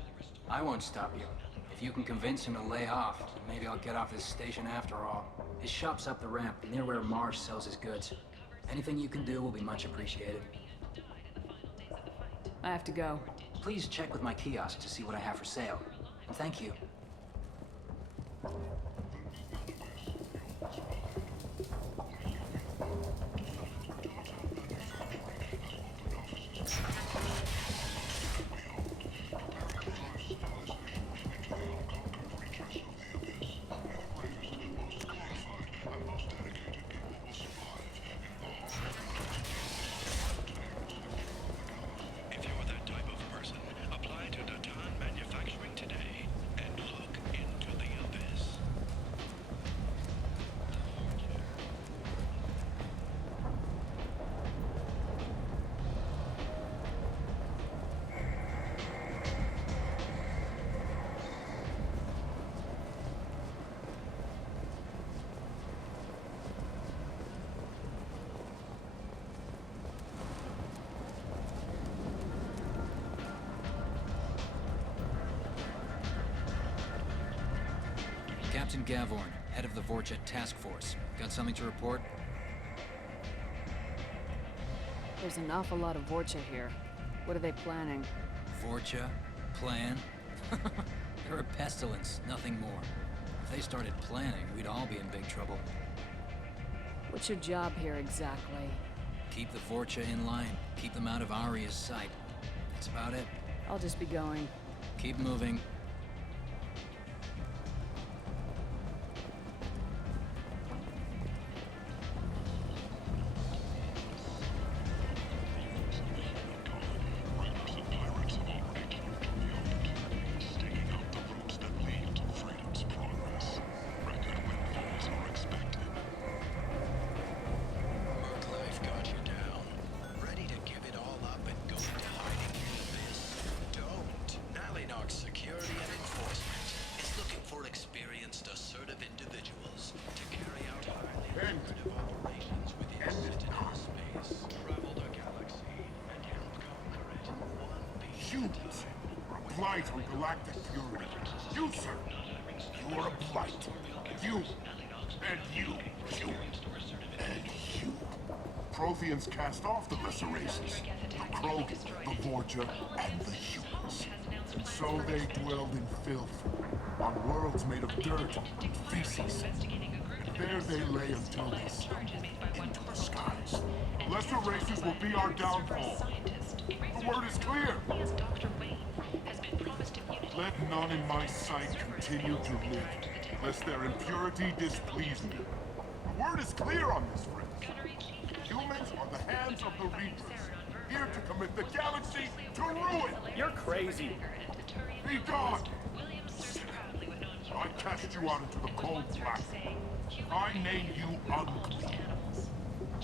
I won't stop you. If you can convince him to lay off, maybe I'll get off this station after all. His shop's up the ramp, near where Marsh sells his goods. Anything you can do will be much appreciated. I have to go. Please check with my kiosk to see what I have for sale. And thank you. Captain Gavorn, head of the Vorcha Task Force. Got something to report? There's an awful lot of Vorcha here. What are they planning? Vorcha? Plan? They're a pestilence, nothing more. If they started planning, we'd all be in big trouble. What's your job here exactly? Keep the Vorcha in line. Keep them out of Aria's sight. That's about it. I'll just be going. Keep moving. Humans are a blight on galactic purity. You, sir, you are a blight. You, and you, and you. Protheans cast off the lesser races, the Krogan, the Vorcha, and the humans. And so they dwelled in filth, on worlds made of dirt and feces. And there they lay until they stumbled into the skies. The lesser races will be our downfall. The word is clear. Let none in my sight continue to live, lest their impurity displease me. The word is clear on this, friends. Humans are the hands of the Reapers, here to commit the galaxy to ruin. You're crazy. Be gone! I cast you out into the cold black. I name you unclean.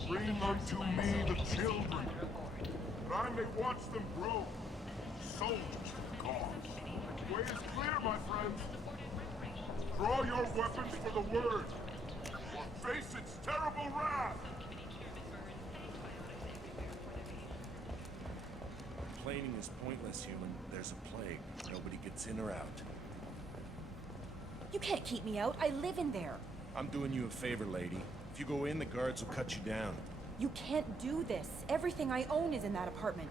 Bring unto me the children, that I may watch them grow. Soldiers of the cause. The way is clear, my friends. Draw your weapons for the word, or face its terrible wrath. Complaining is pointless, human. There's a plague. Nobody gets in or out. You can't keep me out. I live in there. I'm doing you a favor, lady. If you go in, the guards will cut you down. You can't do this. Everything I own is in that apartment.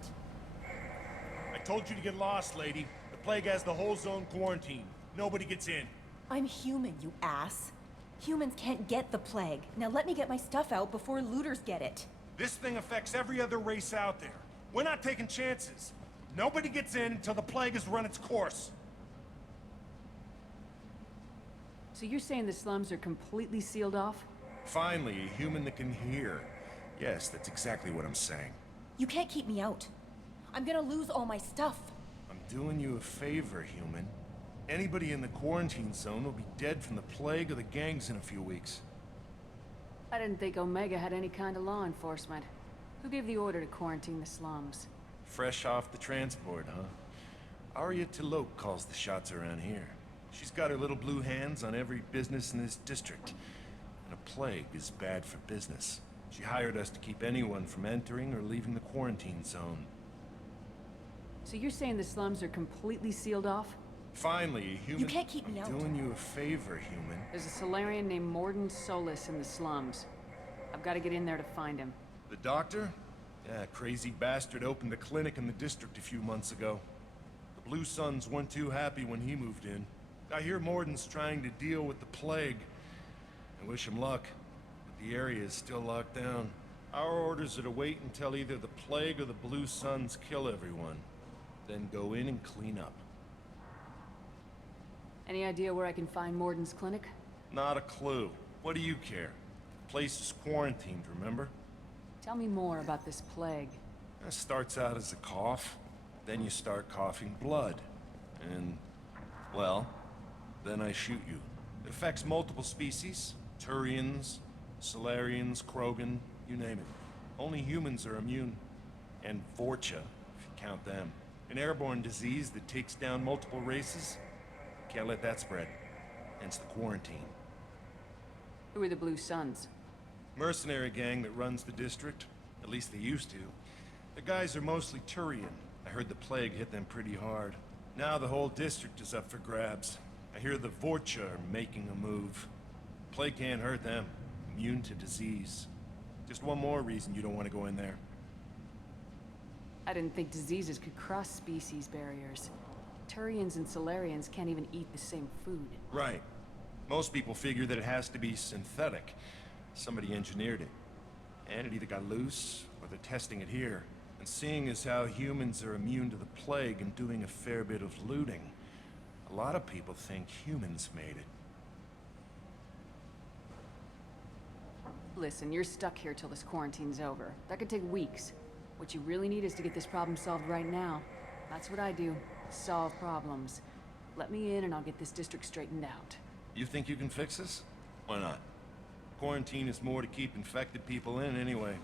I told you to get lost, lady. The Plague has the whole zone quarantined. Nobody gets in. I'm human, you ass. Humans can't get the plague. Now let me get my stuff out before looters get it. This thing affects every other race out there. We're not taking chances. Nobody gets in until the plague has run its course. So you're saying the slums are completely sealed off? Finally, a human that can hear. Yes, that's exactly what I'm saying. You can't keep me out. I'm gonna lose all my stuff. I'm doing you a favor, human. Anybody in the quarantine zone will be dead from the plague or the gangs in a few weeks. I didn't think Omega had any kind of law enforcement. Who gave the order to quarantine the slums? Fresh off the transport, huh? Arya T'Loak calls the shots around here. She's got her little blue hands on every business in this district. And a plague is bad for business. She hired us to keep anyone from entering or leaving the quarantine zone. So you're saying the slums are completely sealed off? Finally, a human... You can't keep me out. I'm doing you a favor, human. There's a Solarian named Mordin Solus in the slums. I've got to get in there to find him. The doctor? Yeah, crazy bastard opened a clinic in the district a few months ago. The Blue Suns weren't too happy when he moved in. I hear Mordin's trying to deal with the plague. I wish him luck, but the area is still locked down. Our orders are to wait until either the plague or the Blue Suns kill everyone. Then go in and clean up. Any idea where I can find Mordin's clinic? Not a clue. What do you care? The place is quarantined, remember? Tell me more about this plague. It starts out as a cough, then you start coughing blood. And, well, then I shoot you. It affects multiple species. Turians, Solarians, Krogan, you name it. Only humans are immune. And Vorcha, if you count them. An airborne disease that takes down multiple races. Can't let that spread. Hence the quarantine. Who are the Blue Suns? Mercenary gang that runs the district. At least they used to. The guys are mostly Turian. I heard the plague hit them pretty hard. Now the whole district is up for grabs. I hear the Vorcha are making a move. Plague can't hurt them. Immune to disease. Just one more reason you don't want to go in there. I didn't think diseases could cross species barriers. Turians and Solarians can't even eat the same food. Right. Most people figure that it has to be synthetic. Somebody engineered it. And it either got loose, or they're testing it here. And seeing as how humans are immune to the plague and doing a fair bit of looting, a lot of people think humans made it. Listen, you're stuck here till this quarantine's over. That could take weeks. What you really need is to get this problem solved right now. That's what I do. Solve problems. Let me in and I'll get this district straightened out. You think you can fix this? Why not? Quarantine is more to keep infected people in anyway.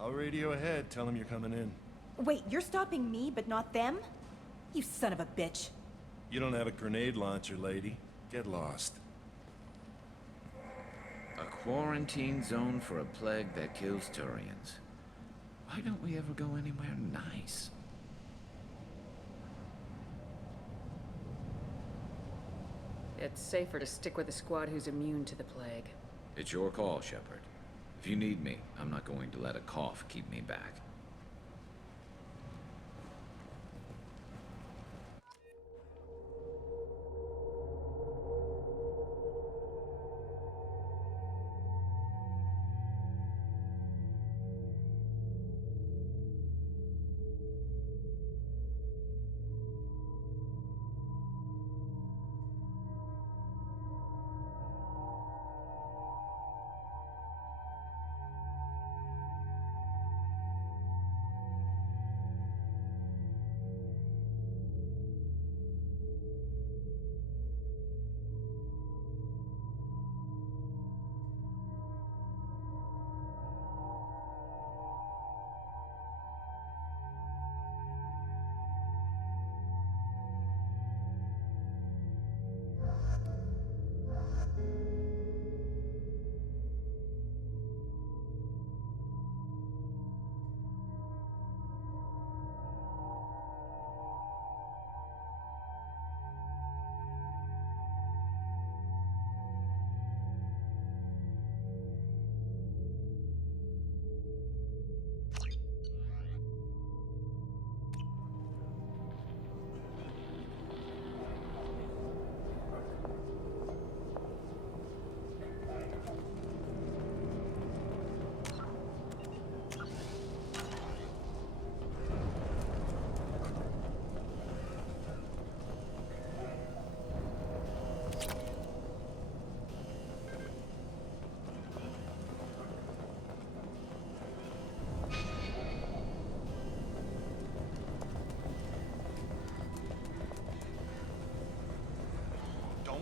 I'll radio ahead, tell them you're coming in. Wait, you're stopping me, but not them? You son of a bitch. You don't have a grenade launcher, lady. Get lost. A quarantine zone for a plague that kills Turians. Why don't we ever go anywhere nice? It's safer to stick with a squad who's immune to the plague. It's your call, Shepard. If you need me, I'm not going to let a cough keep me back.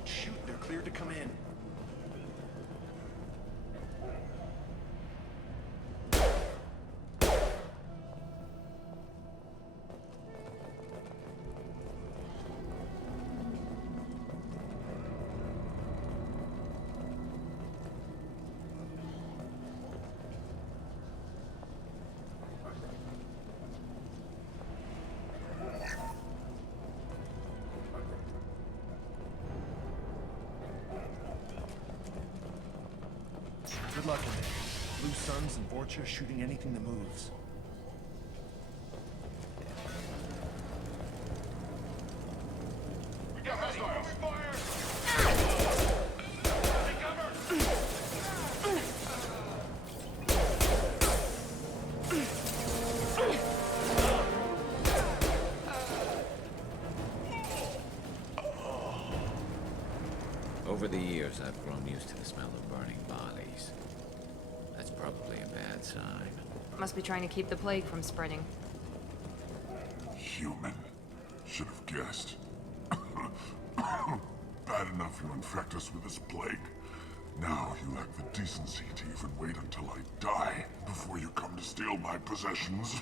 Shoot, they're cleared to come in. Good luck in there. Blue Suns and Vorcha shooting anything that moves. We got hostiles! Over the years, I've grown used to the smell of burning bodies. That's probably a bad sign. Must be trying to keep the plague from spreading. Human. Should have guessed. Bad enough you infect us with this plague. Now you lack the decency to even wait until I die before you come to steal my possessions.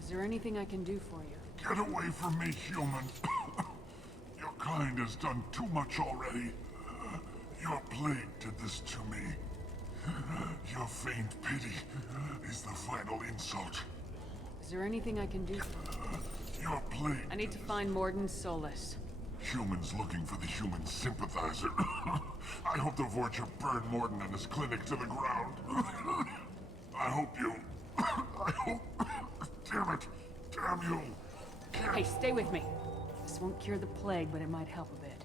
Is there anything I can do for you? Get away from me, human. Your kind has done too much already. Your plague did this to me. Your feigned pity is the final insult. Is there anything I can do for you? Your plague. I need to find Morden Solus. Humans looking for the human sympathizer. I hope the Vorcha burn Morden and his clinic to the ground. I hope you... I hope... Damn it! Damn you! Hey, stay with me. This won't cure the plague, but it might help a bit.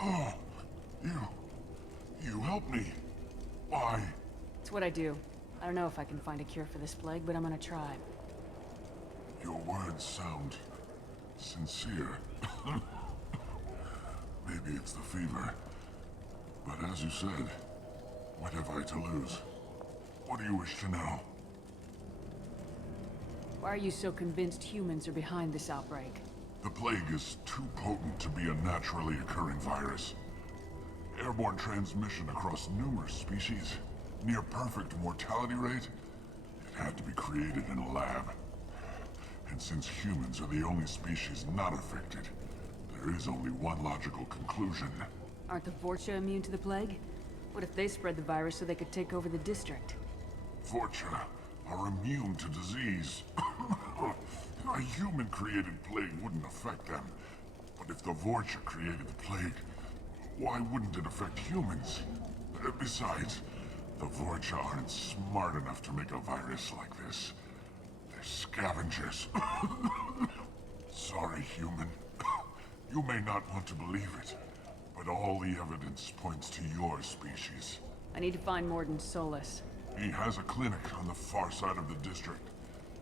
Oh, you helped me. Why? It's what I do. I don't know if I can find a cure for this plague, but I'm gonna try. Your words sound sincere. Maybe it's the fever. But as you said, what have I to lose? What do you wish to know? Why are you so convinced humans are behind this outbreak? The plague is too potent to be a naturally occurring virus. Airborne transmission across numerous species, near perfect mortality rate. It had to be created in a lab. And since humans are the only species not affected, there is only one logical conclusion. Aren't the Vorcha immune to the plague? What if they spread the virus so they could take over the district? Vorcha are immune to disease. A human-created plague wouldn't affect them. But if the Vorcha created the plague, why wouldn't it affect humans? Besides, the Vorcha aren't smart enough to make a virus like this. They're scavengers. Sorry, human. You may not want to believe it, but all the evidence points to your species. I need to find Morden Solus. He has a clinic on the far side of the district.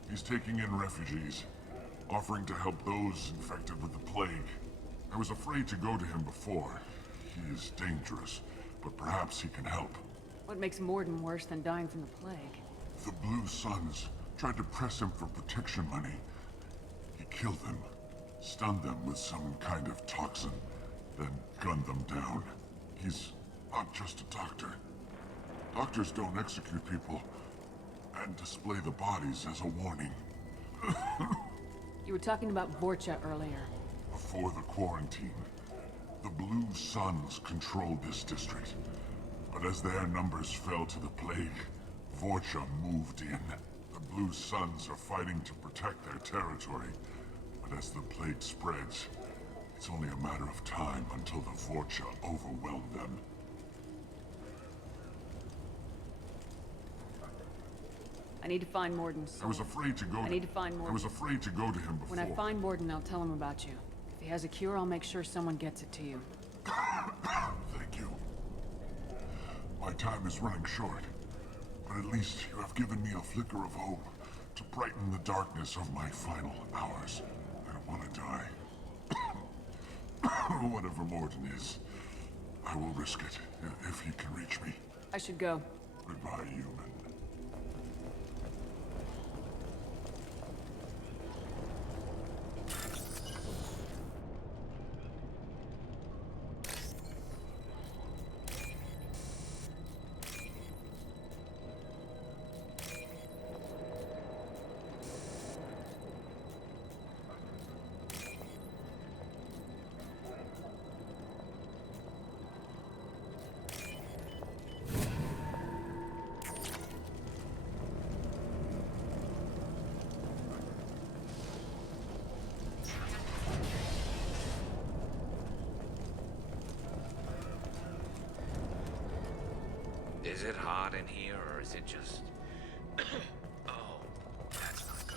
He's taking in refugees, offering to help those infected with the plague. I was afraid to go to him before. He is dangerous, but perhaps he can help. What makes Morden worse than dying from the plague? The Blue Suns tried to press him for protection money. He killed them, stunned them with some kind of toxin, then gunned them down. He's not just a doctor. Doctors don't execute people and display the bodies as a warning. You were talking about Vorcha earlier. Before the quarantine, the Blue Suns controlled this district. But as their numbers fell to the plague, Vorcha moved in. The Blue Suns are fighting to protect their territory. But as the plague spreads, it's only a matter of time until the Vorcha overwhelm them. I need to find Morden Solus. I was afraid to go I need to find Morden. I was afraid to go to him before. When I find Morden, I'll tell him about you. If he has a cure, I'll make sure someone gets it to you. Thank you. My time is running short, but at least you have given me a flicker of hope to brighten the darkness of my final hours. I don't want to die. Whatever Morden is, I will risk it if he can reach me. I should go. Goodbye, human. Is it hot in here, or is it just... Oh, that's not good.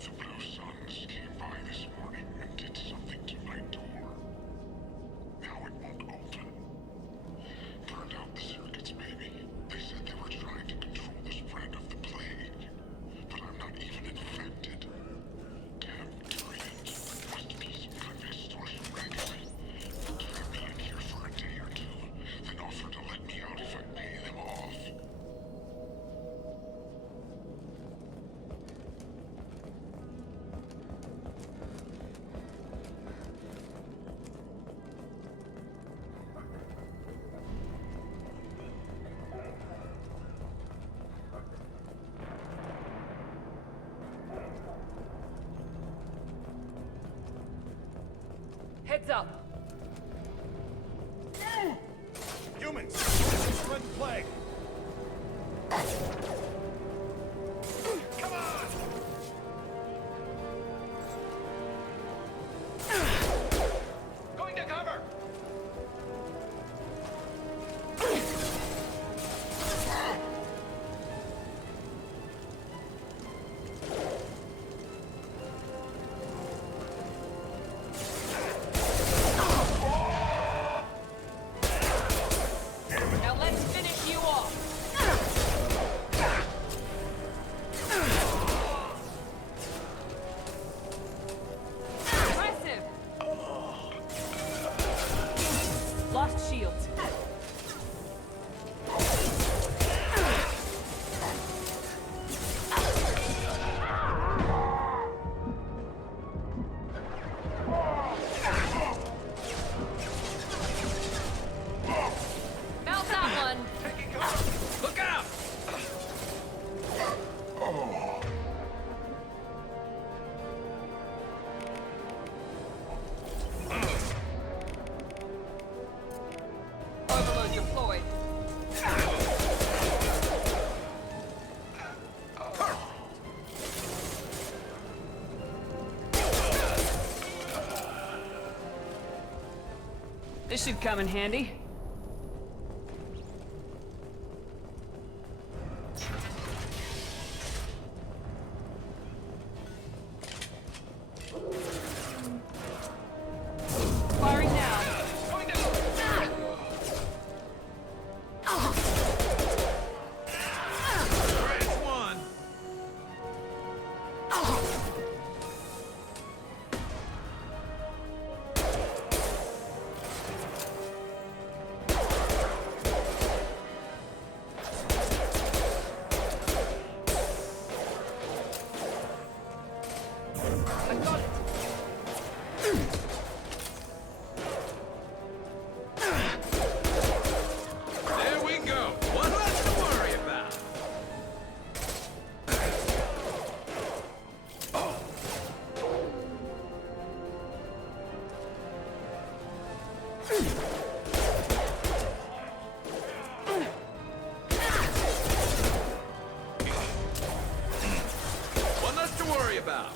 The Blue Suns came by this morning and did something to my door. Now it won't open. Burned out the circuits, maybe. They said they were trying to control the spread of the plague. But I'm not even infected. Damn Turians. Must be some kind of extortion racket. Keep me in here for a day or two, then offer to let me out if I pay them off. Heads up! Humans! Spread the plague! Come on! Going to cover! Now let's finish you off! Impressive! Lost shields. Mount that one! Look out! Overload deployed. This should come in handy. Firing now. Range one. I got it. There we go. One less to worry about. One less to worry about.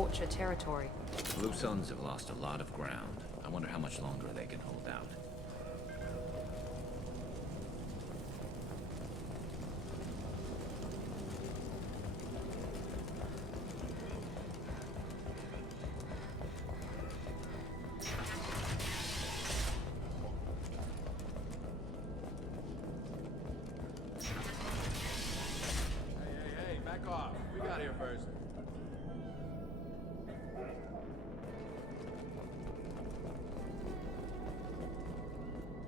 Vorcha territory. Blue Suns have lost a lot of ground. I wonder how much longer they can hold out. Hey, back off. We got here first.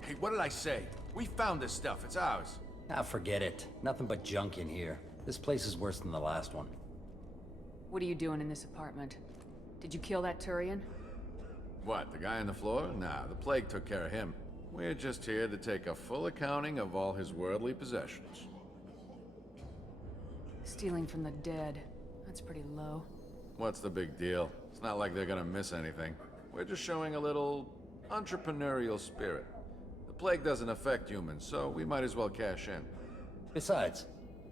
Hey, what did I say? We found this stuff. It's ours. Ah, forget it. Nothing but junk in here. This place is worse than the last one. What are you doing in this apartment? Did you kill that Turian? What, the guy on the floor? Nah, the plague took care of him. We're just here to take a full accounting of all his worldly possessions. Stealing from the dead. That's pretty low. What's the big deal? It's not like they're gonna miss anything. We're just showing a little entrepreneurial spirit. The plague doesn't affect humans, so we might as well cash in. Besides,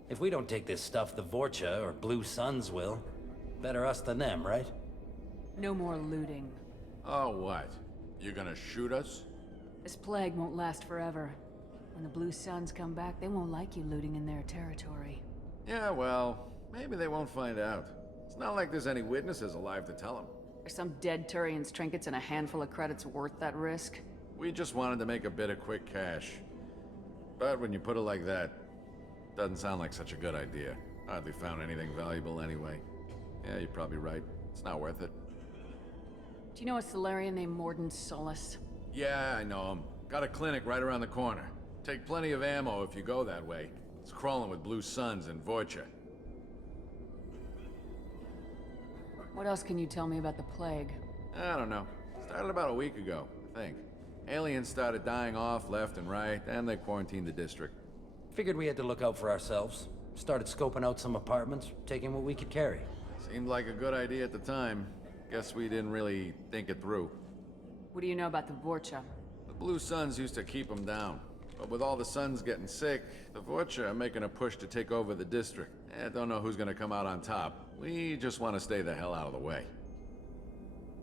if we don't take this stuff, the Vorcha or Blue Suns will. Better us than them, right? No more looting. Oh, what? You gonna shoot us? This plague won't last forever. When the Blue Suns come back, they won't like you looting in their territory. Yeah, well, maybe they won't find out. It's not like there's any witnesses alive to tell them. Are some dead Turian's trinkets and a handful of credits worth that risk? We just wanted to make a bit of quick cash. But when you put it like that, doesn't sound like such a good idea. Hardly found anything valuable anyway. Yeah, you're probably right. It's not worth it. Do you know a Solarian named Morden Solus? Yeah, I know him. Got a clinic right around the corner. Take plenty of ammo if you go that way. It's crawling with Blue Suns and Vorcha. What else can you tell me about the plague? I don't know. Started about a week ago, I think. Aliens started dying off left and right, and they quarantined the district. Figured we had to look out for ourselves. Started scoping out some apartments, taking what we could carry. Seemed like a good idea at the time. Guess we didn't really think it through. What do you know about the Vorcha? The Blue Suns used to keep them down. But with all the Suns getting sick, the Vorcha are making a push to take over the district. Don't know who's gonna come out on top. We just want to stay the hell out of the way.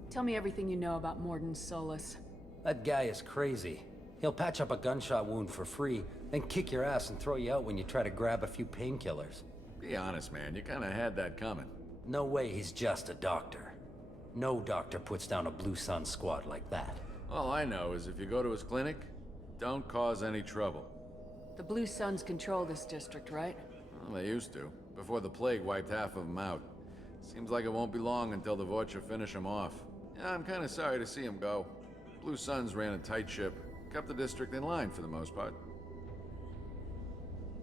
Tell me everything you know about Morden Solus. That guy is crazy. He'll patch up a gunshot wound for free, then kick your ass and throw you out when you try to grab a few painkillers. Be honest, man. You kinda had that coming. No way he's just a doctor. No doctor puts down a Blue Sun squad like that. All I know is if you go to his clinic, don't cause any trouble. The Blue Suns control this district, right? Well, they used to, before the plague wiped half of them out. Seems like it won't be long until the Vorcha finish him off. Yeah, I'm kinda sorry to see him go. Blue Suns ran a tight ship, kept the district in line for the most part.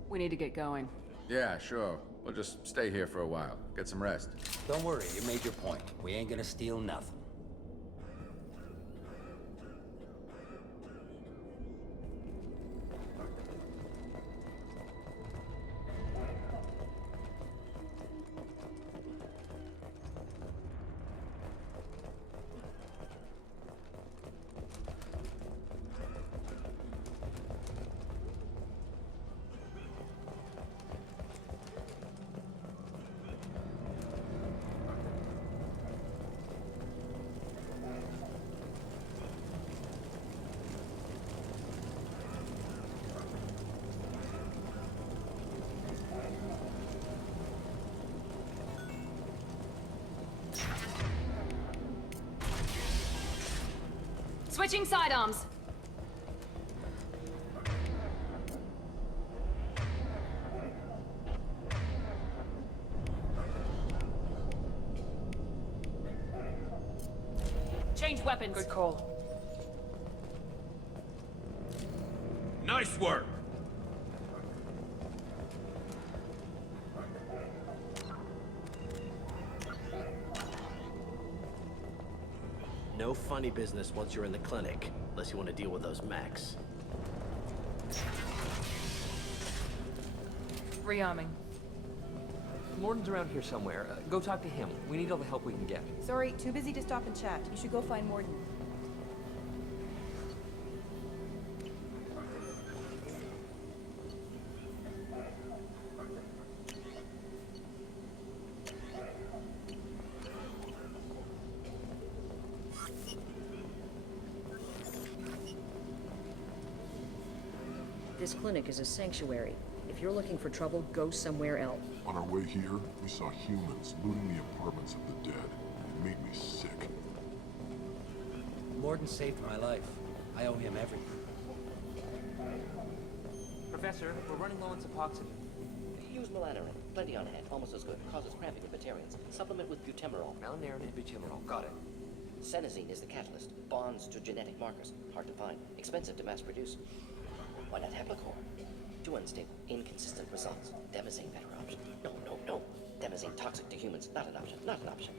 We need to get going. Yeah, sure. We'll just stay here for a while, get some rest. Don't worry, you made your point. We ain't gonna steal nothing. Switching sidearms. Change weapons. Good call. Nice work! No funny business once you're in the clinic, unless you want to deal with those mechs. Rearming. Morden's around here somewhere. Go talk to him. We need all the help we can get. Sorry, too busy to stop and chat. You should go find Morden. This clinic is a sanctuary. If you're looking for trouble, go somewhere else. On our way here, we saw humans looting the apartments of the dead. It made me sick. Morden saved my life. I owe him everything. Professor, we're running low on Suboxone. Use melanorin. Plenty on hand. Almost as good. Causes cramping in Batarians. Supplement with butemerol. Melanorin and butemerol. Got it. Senesine is the catalyst. Bonds to genetic markers. Hard to find. Expensive to mass produce. Why not Heplicor? Too unstable. Inconsistent results. Demazine better option. No. Demazine toxic to humans. Not an option. Not an option.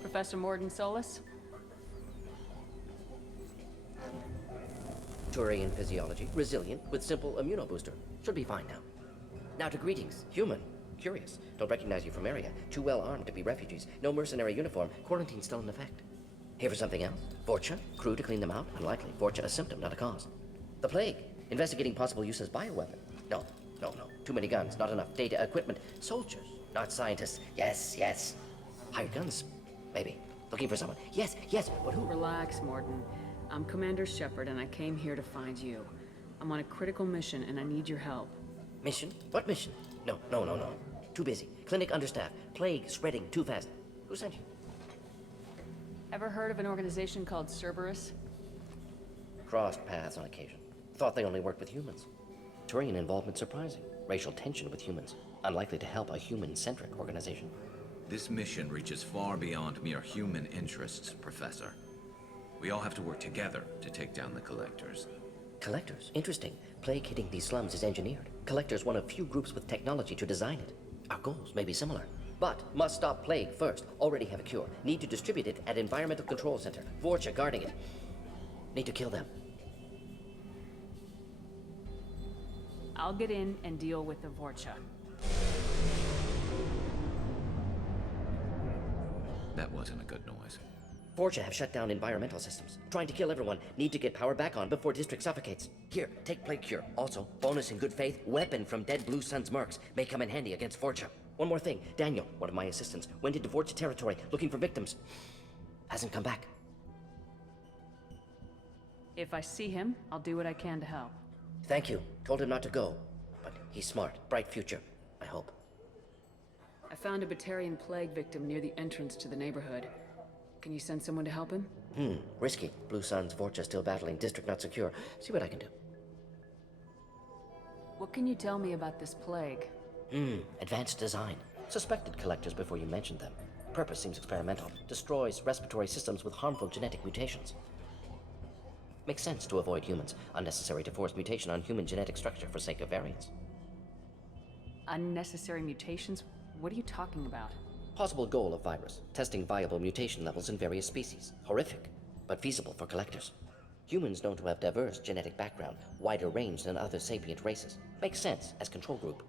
Professor Morden Solus? Turian physiology. Resilient with simple immunobooster. Should be fine now. Now to greetings. Human. Curious. Don't recognize you from area. Too well armed to be refugees. No mercenary uniform. Quarantine still in effect. Here for something else? Vorcha? Crew to clean them out? Unlikely. Vorcha a symptom, not a cause. The plague. Investigating possible use as bioweapon. No. Too many guns. Not enough data, equipment. Soldiers. Not scientists. Yes. Hired guns. Maybe. Looking for someone. Yes. But who? Relax, Morden. I'm Commander Shepard, and I came here to find you. I'm on a critical mission, and I need your help. Mission? What mission? No. Too busy. Clinic understaffed. Plague spreading too fast. Who sent you? Ever heard of an organization called Cerberus? Crossed paths on occasion. Thought they only worked with humans. Turian involvement surprising. Racial tension with humans. Unlikely to help a human-centric organization. This mission reaches far beyond mere human interests, Professor. We all have to work together to take down the Collectors. Collectors? Interesting. Plague hitting these slums is engineered. Collectors one of few groups with technology to design it. Our goals may be similar. But must stop Plague first. Already have a cure. Need to distribute it at Environmental Control Center. Vorcha guarding it. Need to kill them. I'll get in and deal with the Vorcha. That wasn't a good noise. Vorcha have shut down environmental systems. Trying to kill everyone. Need to get power back on before District suffocates. Here, take Plague Cure. Also, bonus in good faith, weapon from dead Blue Sun's mercs. May come in handy against Vorcha. One more thing. Daniel, one of my assistants, went into Vorcha territory looking for victims. Hasn't come back. If I see him, I'll do what I can to help. Thank you. Told him not to go. But he's smart. Bright future. I hope. I found a Batarian plague victim near the entrance to the neighborhood. Can you send someone to help him? Risky. Blue Sun's Vorcha still battling. District not secure. See what I can do. What can you tell me about this plague? Advanced design. Suspected Collectors before you mentioned them. Purpose seems experimental. Destroys respiratory systems with harmful genetic mutations. Makes sense to avoid humans. Unnecessary to force mutation on human genetic structure for sake of variance. Unnecessary mutations? What are you talking about? Possible goal of virus. Testing viable mutation levels in various species. Horrific, but feasible for Collectors. Humans known to have diverse genetic background, wider range than other sapient races. Makes sense as control group.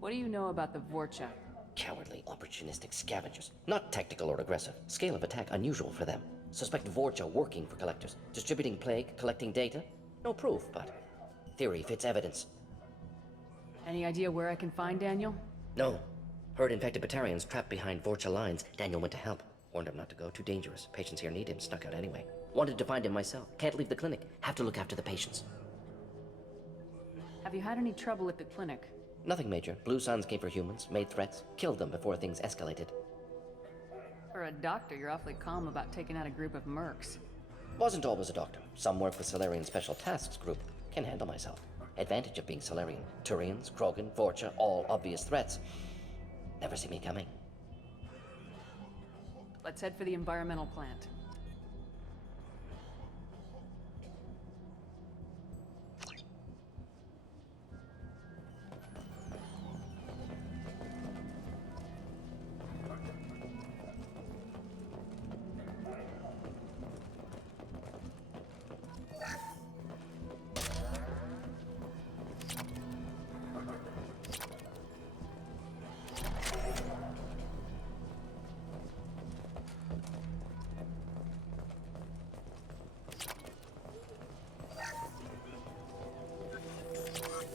What do you know about the Vorcha? Cowardly, opportunistic scavengers. Not tactical or aggressive. Scale of attack unusual for them. Suspect Vorcha working for Collectors. Distributing plague, collecting data. No proof, but theory fits evidence. Any idea where I can find Daniel? No. Heard infected Batarians trapped behind Vorcha lines. Daniel went to help. Warned him not to go. Too dangerous. Patients here need him. Snuck out anyway. Wanted to find him myself. Can't leave the clinic. Have to look after the patients. Have you had any trouble at the clinic? Nothing major. Blue Suns came for humans, made threats, killed them before things escalated. For a doctor, you're awfully calm about taking out a group of mercs. Wasn't always a doctor. Some work with Solarian Special Tasks Group. Can handle myself. Advantage of being Solarian. Turians, Krogan, Vorcha, all obvious threats. Never see me coming. Let's head for the environmental plant.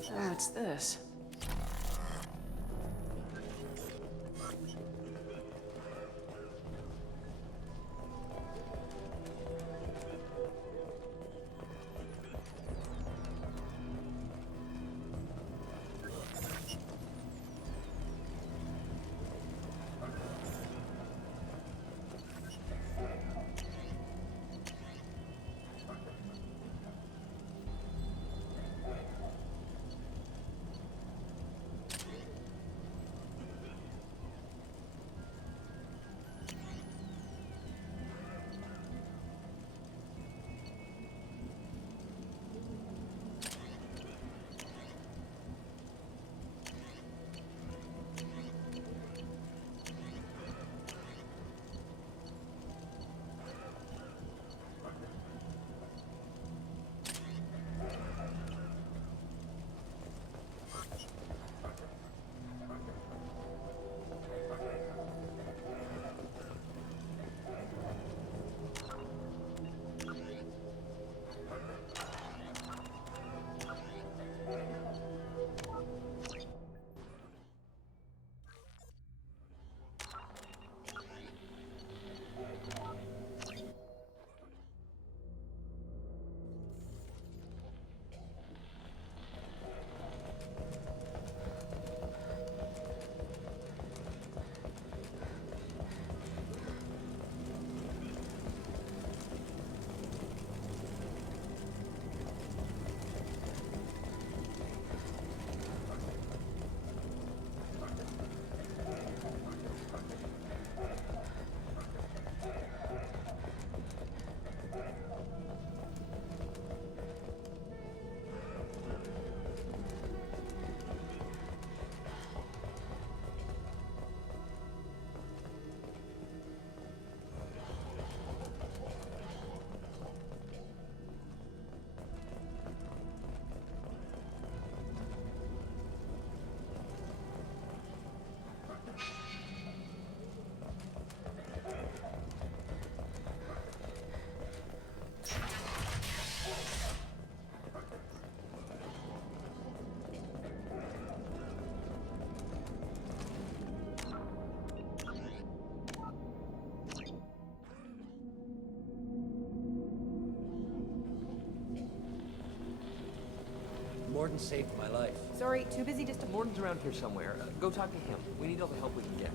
So what's this? Morden saved my life. Sorry, too busy just to... Morden's around here somewhere. Go talk to him. We need all the help we can get.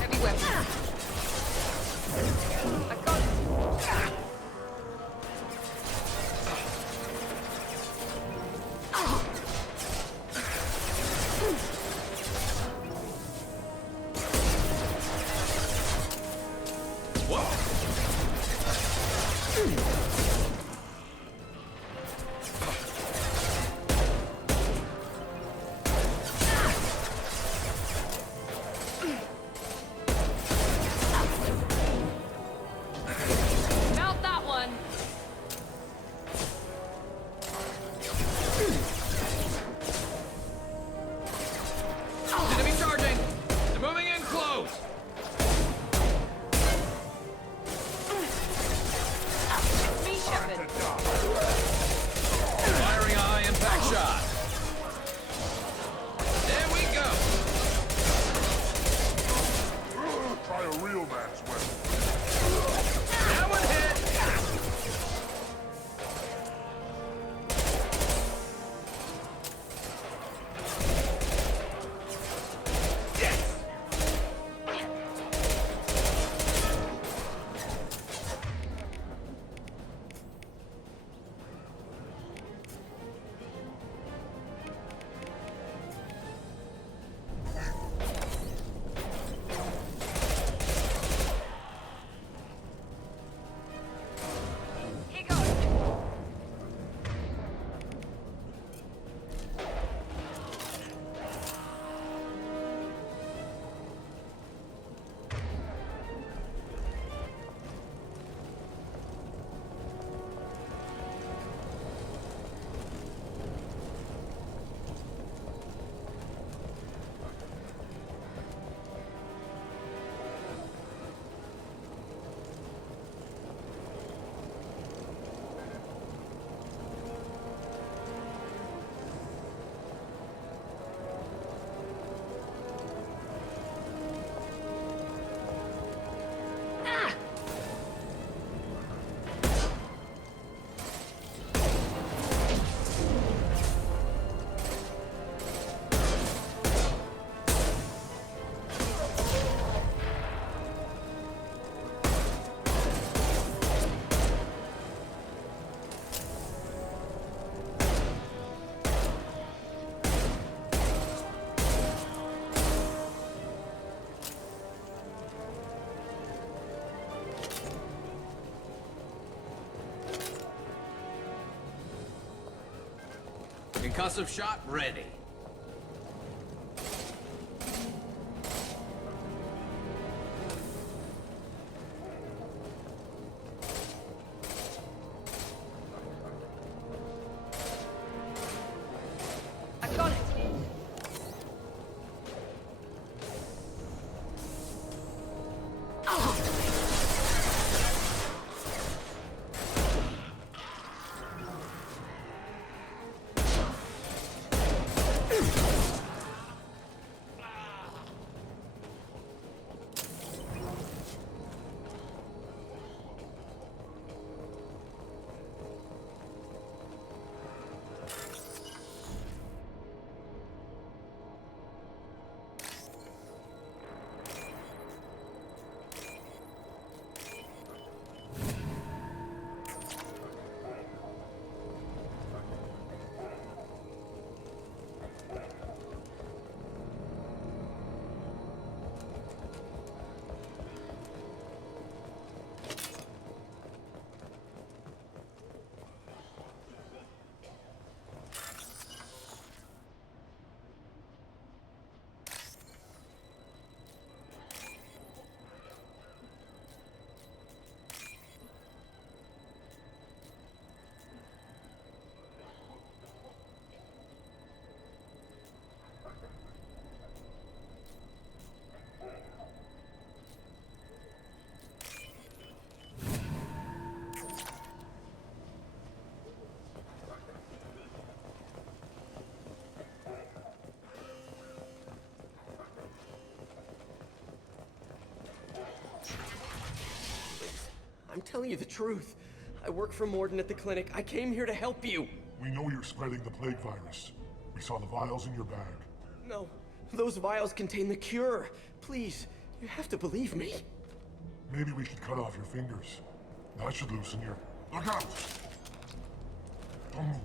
Heavy weapon. I got it. Mount that one. Enemy charging! They're moving in close! It's me, Shepard. Firing a high-impact shot. There we go! Try a real man's weapon. That one hit! Concussive shot ready. I got it. I'm telling you the truth. I work for Morden at the clinic. I came here to help you. We know you're spreading the plague virus. We saw the vials in your bag. No, those vials contain the cure. Please, you have to believe me. Maybe we should cut off your fingers. That should loosen your... Look out! Don't move.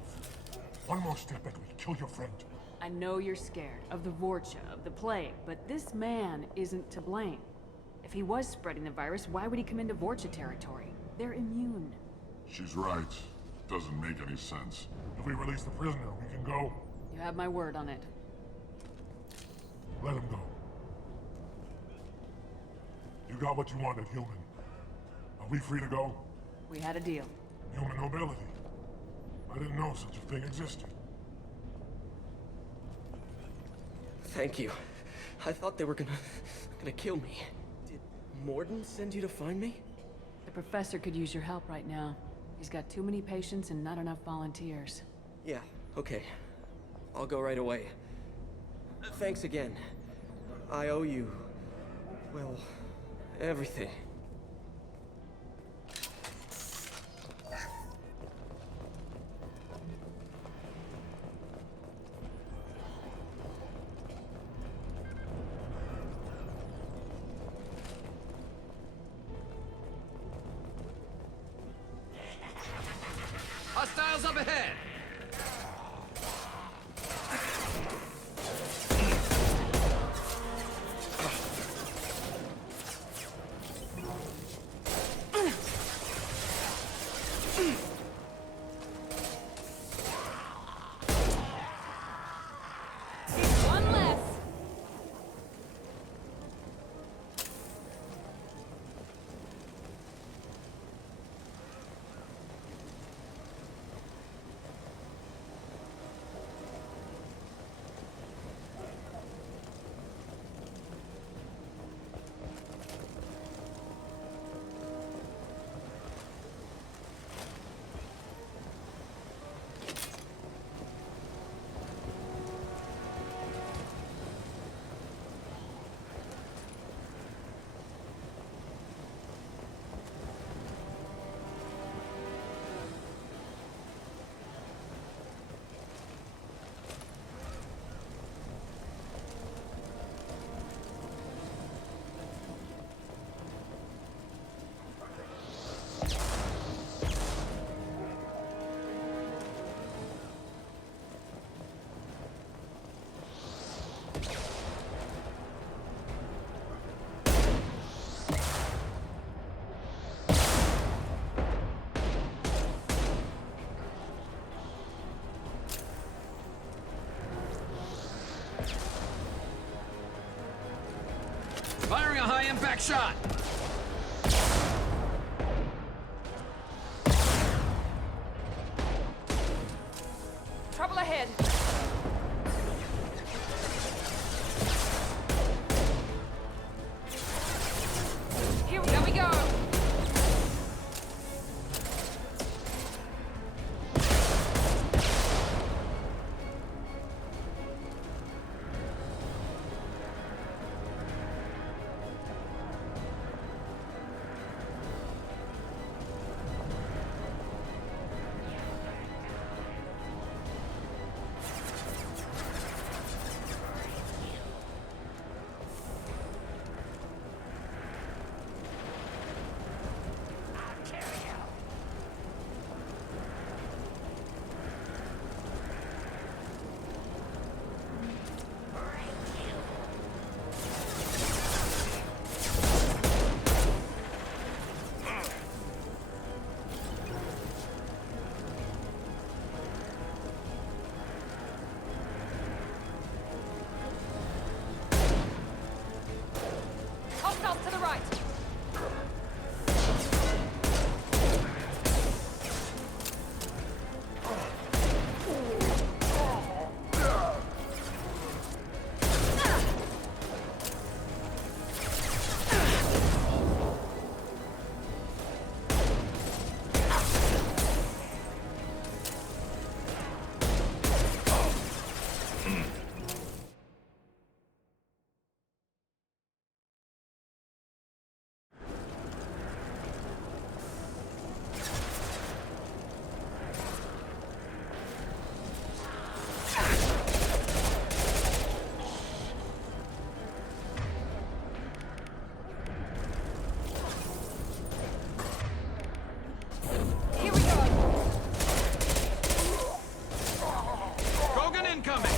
One more step and we kill your friend. I know you're scared of the Vorcha, of the plague, but this man isn't to blame. If he was spreading the virus, why would he come into Vorcha territory? They're immune. She's right. Doesn't make any sense. If we release the prisoner, we can go. You have my word on it. Let him go. You got what you wanted, human. Are we free to go? We had a deal. Human nobility. I didn't know such a thing existed. Thank you. I thought they were gonna kill me. Did Morden send you to find me? The professor could use your help right now. He's got too many patients and not enough volunteers. Yeah, okay. I'll go right away. Thanks again. I owe you... well, everything. Hostiles up ahead! One less. Firing a high-impact shot! Trouble ahead. Here we go. incoming!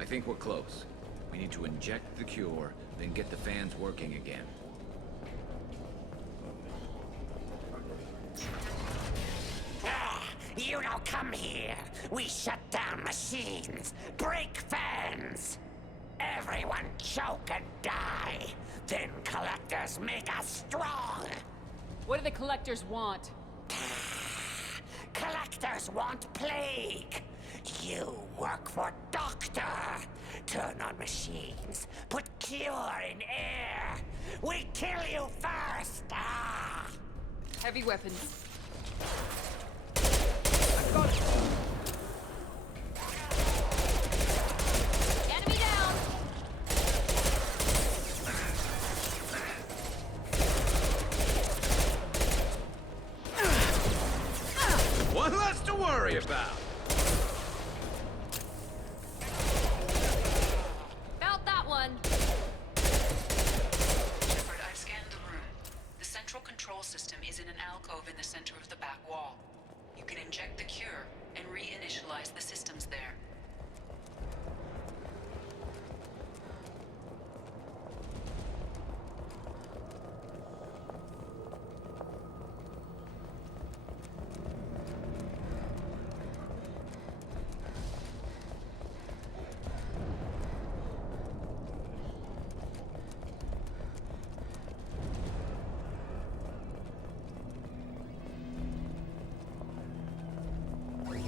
I think we're close. We need to inject the cure, then get the fans working again. You don't come here. We shut down machines, break fans. Everyone choke and die. Then collectors make us strong. What do the collectors want? Collectors want plague. You work for Doctor. Turn on machines. Put cure in air. We kill you first. Ah. Heavy weapons. Enemy down! One less to worry about. Felt that one. Shepard, I've scanned the room. The central control system is in an alcove in the center of the back wall. You can inject the cure and reinitialize the systems there.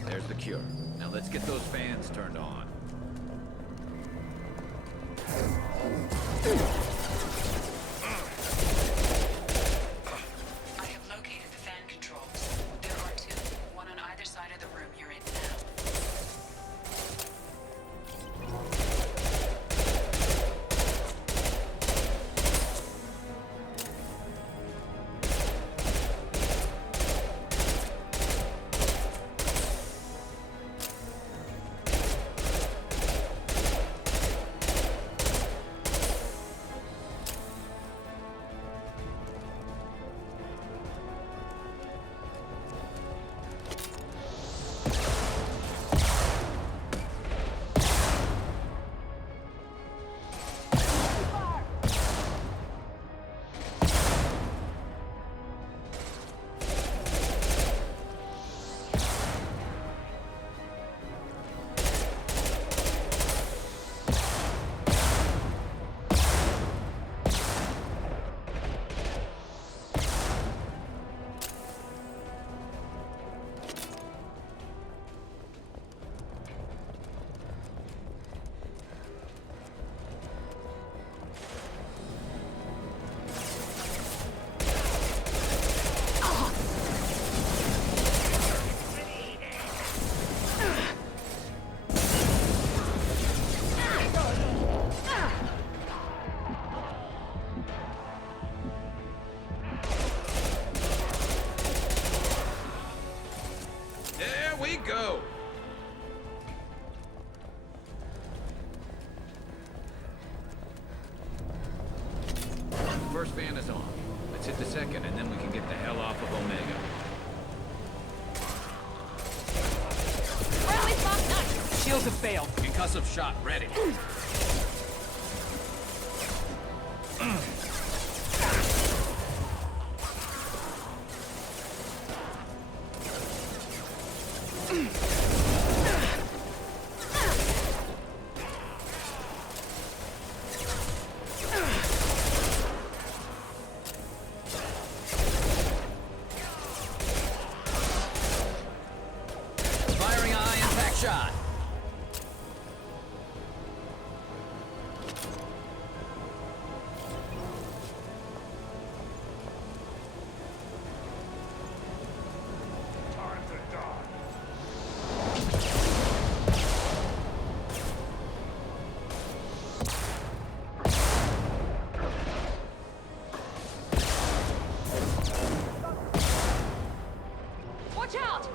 There's the cure. Now let's get those fans turned on. I have located the fan controls. There are two, one on either side of the room you're in now. There we go! First fan is on. Let's hit the second, and then we can get the hell off of Omega. shields have failed. Concussive shot ready. Firing a high-impact shot. Time to die. Watch out!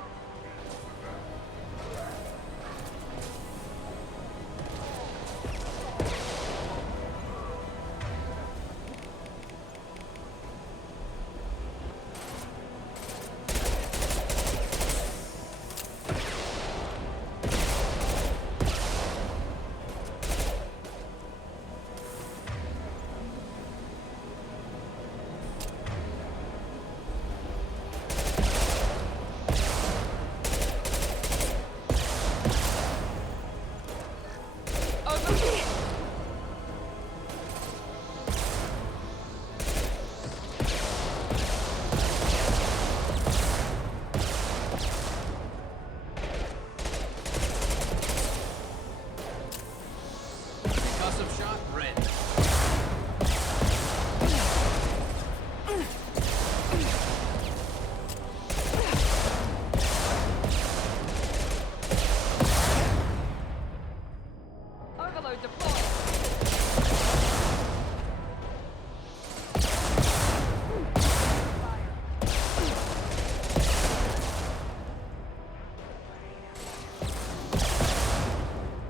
Concussive shot ready. Overload deployed.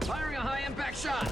Firing a high-impact shot.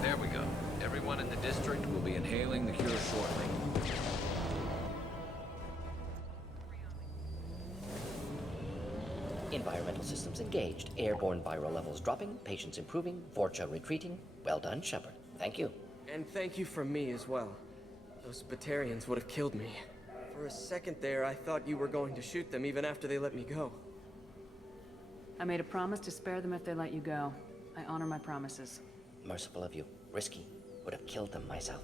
There we go. Everyone in the district will be inhaling the cure shortly. Environmental systems engaged. Airborne viral levels dropping. Patients improving. Vorcha retreating. Well done, Shepard. Thank you. And thank you from me as well. Those Batarians would have killed me. For a second there, I thought you were going to shoot them even after they let me go. I made a promise to spare them if they let you go. I honor my promises. Merciful of you. Risky. Would have killed them myself.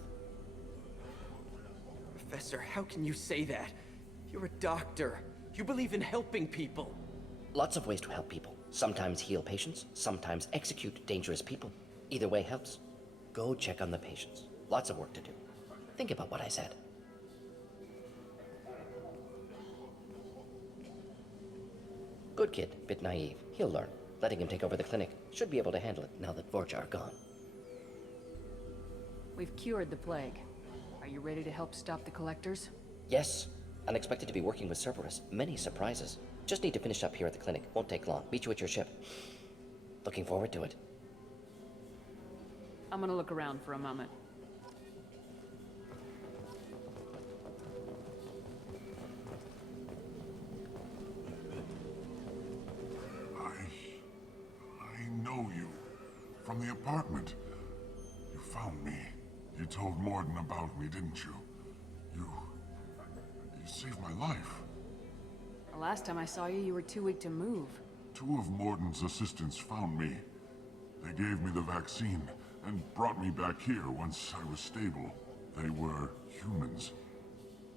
Professor, how can you say that? You're a doctor. You believe in helping people. Lots of ways to help people. Sometimes heal patients, sometimes execute dangerous people. Either way helps. Go check on the patients. Lots of work to do. Think about what I said. Good kid, bit naive. He'll learn. Letting him take over the clinic. Should be able to handle it now that Vorcha are gone. We've cured the plague. Are you ready to help stop the collectors? Yes. Unexpected to be working with Cerberus. Many surprises. Just need to finish up here at the clinic. Won't take long. Meet you at your ship. Looking forward to it. I'm gonna look around for a moment. I know you. From the apartment. You found me. You told Mordin about me, didn't you? You saved my life. The last time I saw you, you were too weak to move. 2 of Morden's assistants found me. They gave me the vaccine and brought me back here once I was stable. They were humans,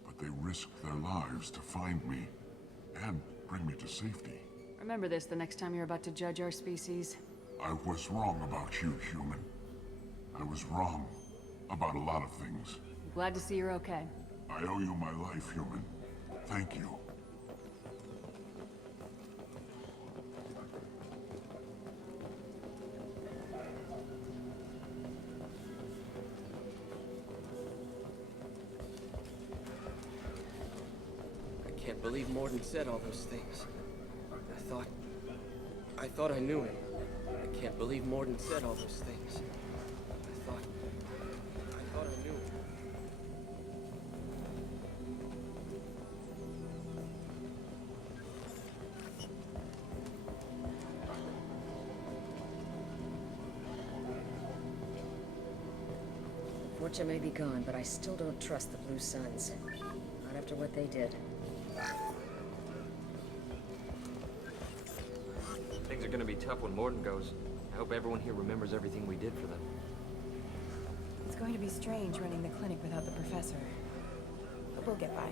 but they risked their lives to find me and bring me to safety. Remember this the next time you're about to judge our species. I was wrong about you, human. I was wrong about a lot of things. I'm glad to see you're okay. I owe you my life, human. Thank you. I can't believe Morden said all those things. I thought I knew him. I can't believe Morden said all those things. I thought I knew him. Fortune may be gone, but I still don't trust the Blue Suns. Not after what they did. Things are gonna be tough when Morden goes. I hope everyone here remembers everything we did for them. It's going to be strange running the clinic without the professor. But we'll get by.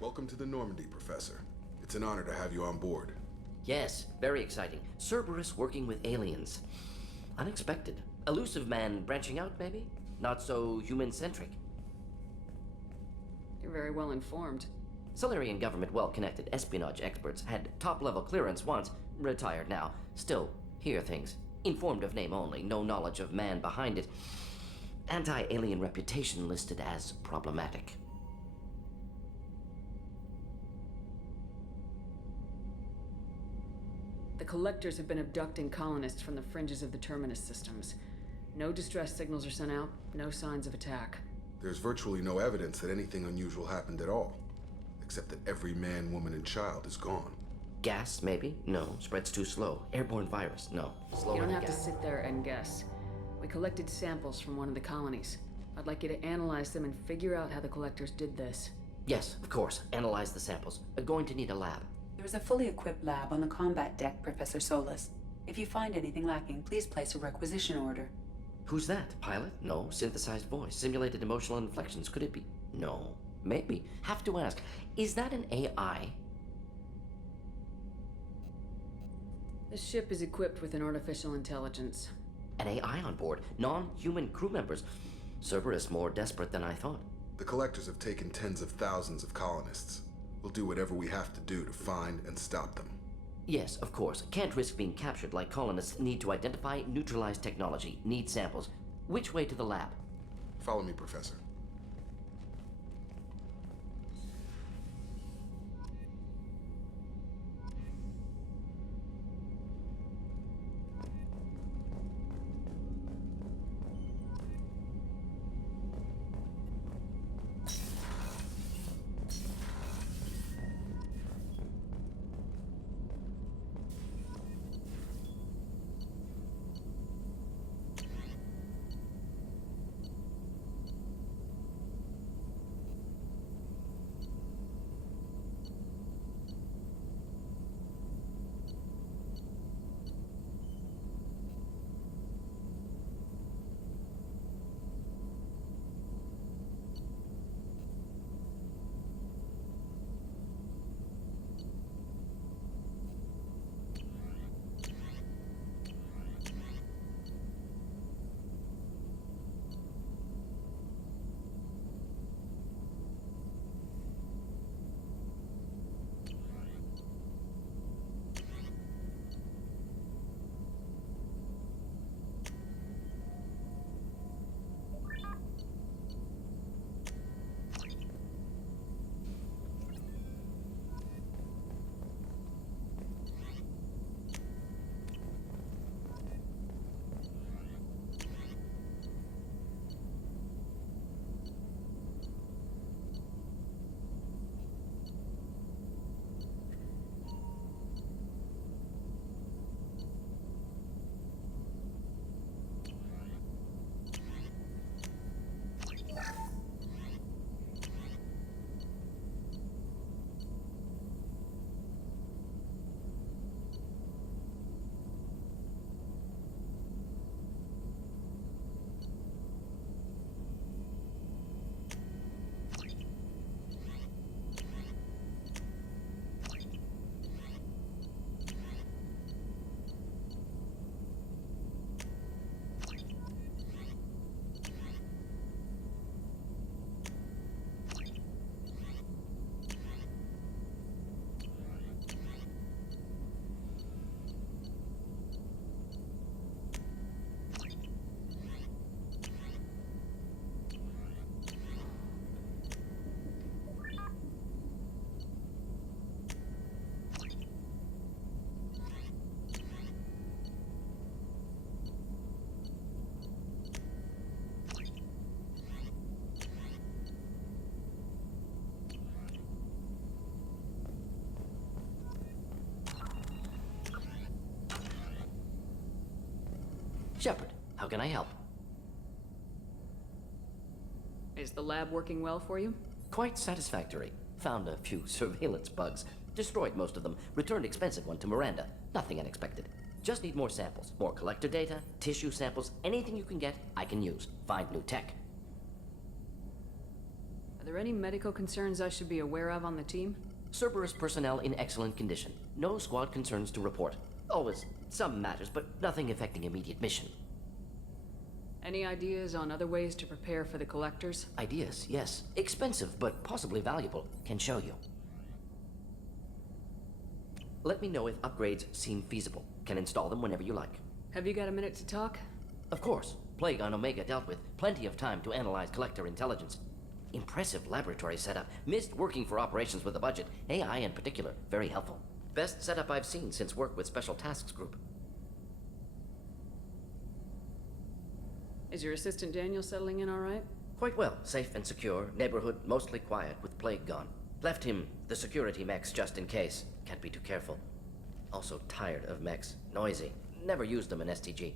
Welcome to the Normandy, Professor. It's an honor to have you on board. Yes, very exciting. Cerberus working with aliens. Unexpected. Elusive man branching out, maybe? Not so human-centric. You're very well informed. Solarian government well-connected espionage experts had top-level clearance once, retired now. Still, hear things. Informed of name only, no knowledge of man behind it. Anti-alien reputation listed as problematic. The Collectors have been abducting colonists from the fringes of the Terminus systems. No distress signals are sent out, no signs of attack. There's virtually no evidence that anything unusual happened at all, except that every man, woman, and child is gone. Gas, maybe? No. Spreads too slow. Airborne virus? No. Slower You don't than have to gas. sit there and guess. We collected samples from one of the colonies. I'd like you to analyze them and figure out how the Collectors did this. Yes, of course. Analyze the samples. Going to need a lab. There's a fully equipped lab on the combat deck, Professor Solus. If you find anything lacking, please place a requisition order. Who's that? Pilot? No. Synthesized voice. Simulated emotional inflections. Could it be? No. Maybe. Have to ask. Is that an AI? This ship is equipped with an artificial intelligence. An AI on board. Non-human crew members. Cerberus more desperate than I thought. The Collectors have taken tens of thousands of colonists. We'll do whatever we have to do to find and stop them. Yes, of course. Can't risk being captured like colonists need to identify, neutralize technology, need samples. Which way to the lab? Follow me, Professor. Shepard, how can I help? Is the lab working well for you? Quite satisfactory. Found a few surveillance bugs. Destroyed most of them. Returned expensive one to Miranda. Nothing unexpected. Just need more samples. More collector data, tissue samples, anything you can get, I can use. Find new tech. Are there any medical concerns I should be aware of on the team? Cerberus personnel in excellent condition. No squad concerns to report. Always some matters, but nothing affecting immediate mission. Any ideas on other ways to prepare for the collectors? Ideas, yes. Expensive, but possibly valuable. Can show you. Let me know if upgrades seem feasible. Can install them whenever you like. Have you got a minute to talk? Of course. Plague on Omega dealt with. Plenty of time to analyze collector intelligence. Impressive laboratory setup. Missed working for operations with a budget. AI in particular. Very helpful. Best setup I've seen since work with Special Tasks Group. Is your assistant Daniel settling in all right? Quite well. Safe and secure. Neighborhood mostly quiet with Plague gone. Left him the security mechs just in case. Can't be too careful. Also tired of mechs. Noisy. Never used them in STG.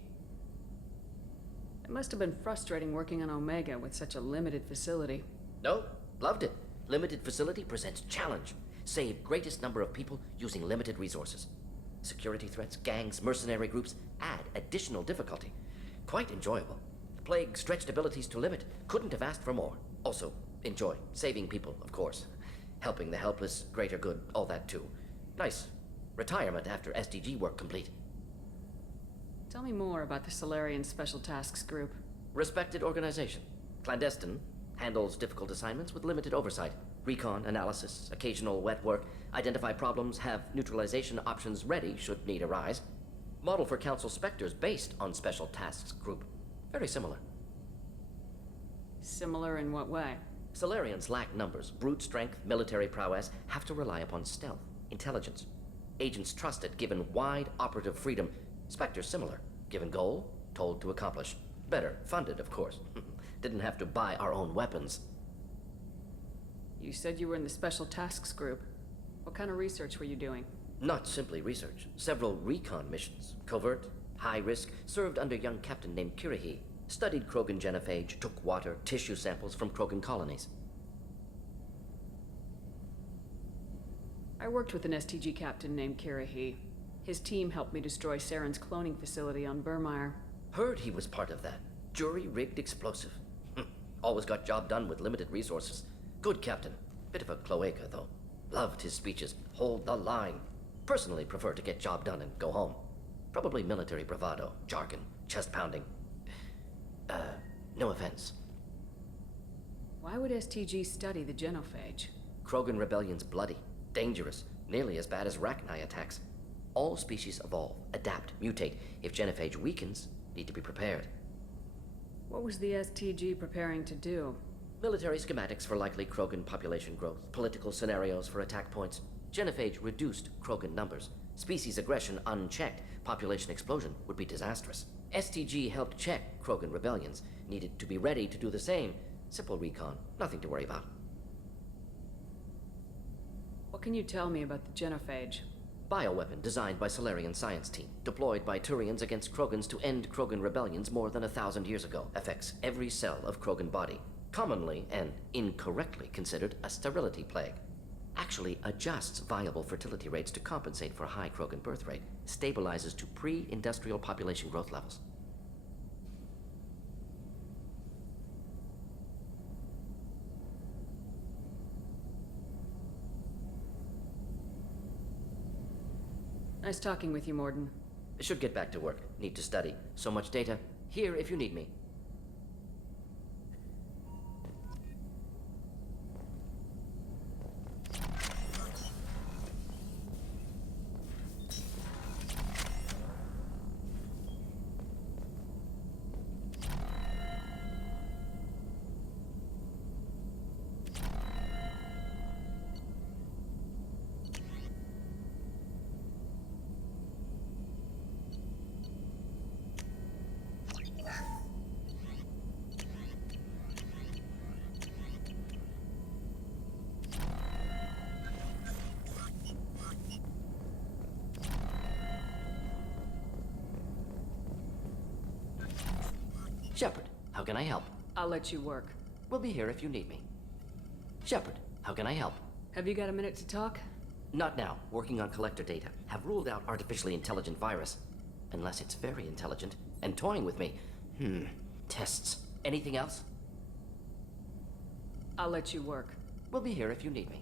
It must have been frustrating working on Omega with such a limited facility. No, loved it. Limited facility presents challenge. Save greatest number of people using limited resources. Security threats, gangs, mercenary groups add additional difficulty. Quite enjoyable. Plague stretched abilities to limit. Couldn't have asked for more. Also, enjoy. Saving people, of course. Helping the helpless, greater good, all that too. Nice. Retirement after SDG work complete. Tell me more about the Solarian Special Tasks Group. Respected organization. Clandestine. Handles difficult assignments with limited oversight. Recon, analysis, occasional wet work. Identify problems, have neutralization options ready should need arise. Model for Council Spectres based on Special Tasks Group. Very similar. Similar in what way? Solarians lack numbers, brute strength, military prowess, have to rely upon stealth, intelligence. Agents trusted, given wide operative freedom. Spectres similar, given goal, told to accomplish. Better, funded, of course. Didn't have to buy our own weapons. You said you were in the Special Tasks Group. What kind of research were you doing? Not simply research. Several recon missions. Covert, high risk, served under a young captain named Kirahi. Studied Krogan genophage, took water, tissue samples from Krogan colonies. I worked with an STG captain named Kirahi. His team helped me destroy Saren's cloning facility on Burmire. Heard he was part of that. Jury-rigged explosive. Always got job done with limited resources. Good captain. Bit of a cloaca, though. Loved his speeches. Hold the line. Personally prefer to get job done and go home. Probably military bravado, jargon, chest pounding. No offense. Why would STG study the genophage? Krogan rebellion's bloody, dangerous, nearly as bad as Rachni attacks. All species evolve, adapt, mutate. If genophage weakens, need to be prepared. What was the STG preparing to do? Military schematics for likely Krogan population growth, political scenarios for attack points. Genophage reduced Krogan numbers. Species aggression unchecked, population explosion would be disastrous. STG helped check Krogan rebellions, needed to be ready to do the same. Simple recon, nothing to worry about. What can you tell me about the genophage? Bioweapon designed by Solarian science team, deployed by Turians against Krogans to end Krogan rebellions more than 1,000 years ago. Affects every cell of Krogan body. Commonly and incorrectly considered a sterility plague. Actually adjusts viable fertility rates to compensate for high Krogan birth rate. Stabilizes to pre-industrial population growth levels. Nice talking with you, Mordin. Should get back to work. Need to study. So much data. Here if you need me. Shepard, how can I help? I'll let you work. We'll be here if you need me. Shepard, how can I help? Have you got a minute to talk? Not now. Working on collector data. Have ruled out artificially intelligent virus. Unless it's very intelligent and toying with me. Tests. Anything else? I'll let you work. We'll be here if you need me.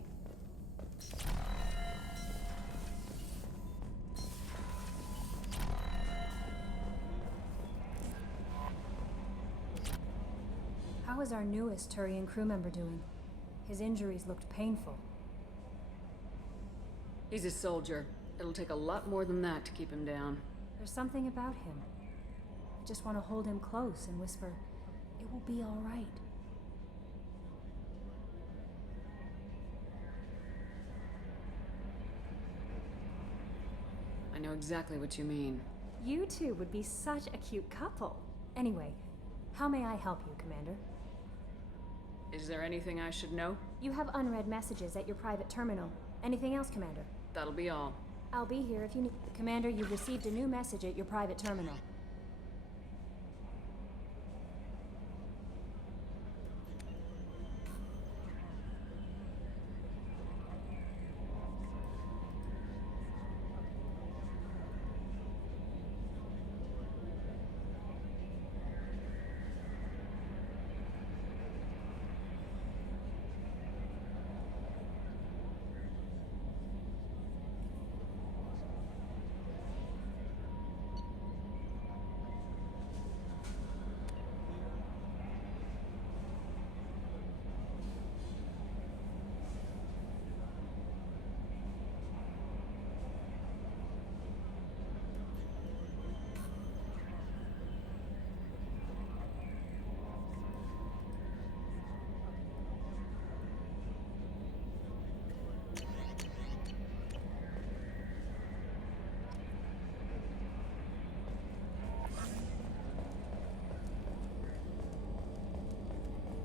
How is our newest Turian crew member doing? His injuries looked painful. He's a soldier. It'll take a lot more than that to keep him down. There's something about him. I just want to hold him close and whisper, "It will be all right." I know exactly what you mean. You two would be such a cute couple. Anyway, how may I help you, Commander? Is there anything I should know? You have unread messages at your private terminal. Anything else, Commander? That'll be all. I'll be here if you need. Commander, you've received a new message at your private terminal.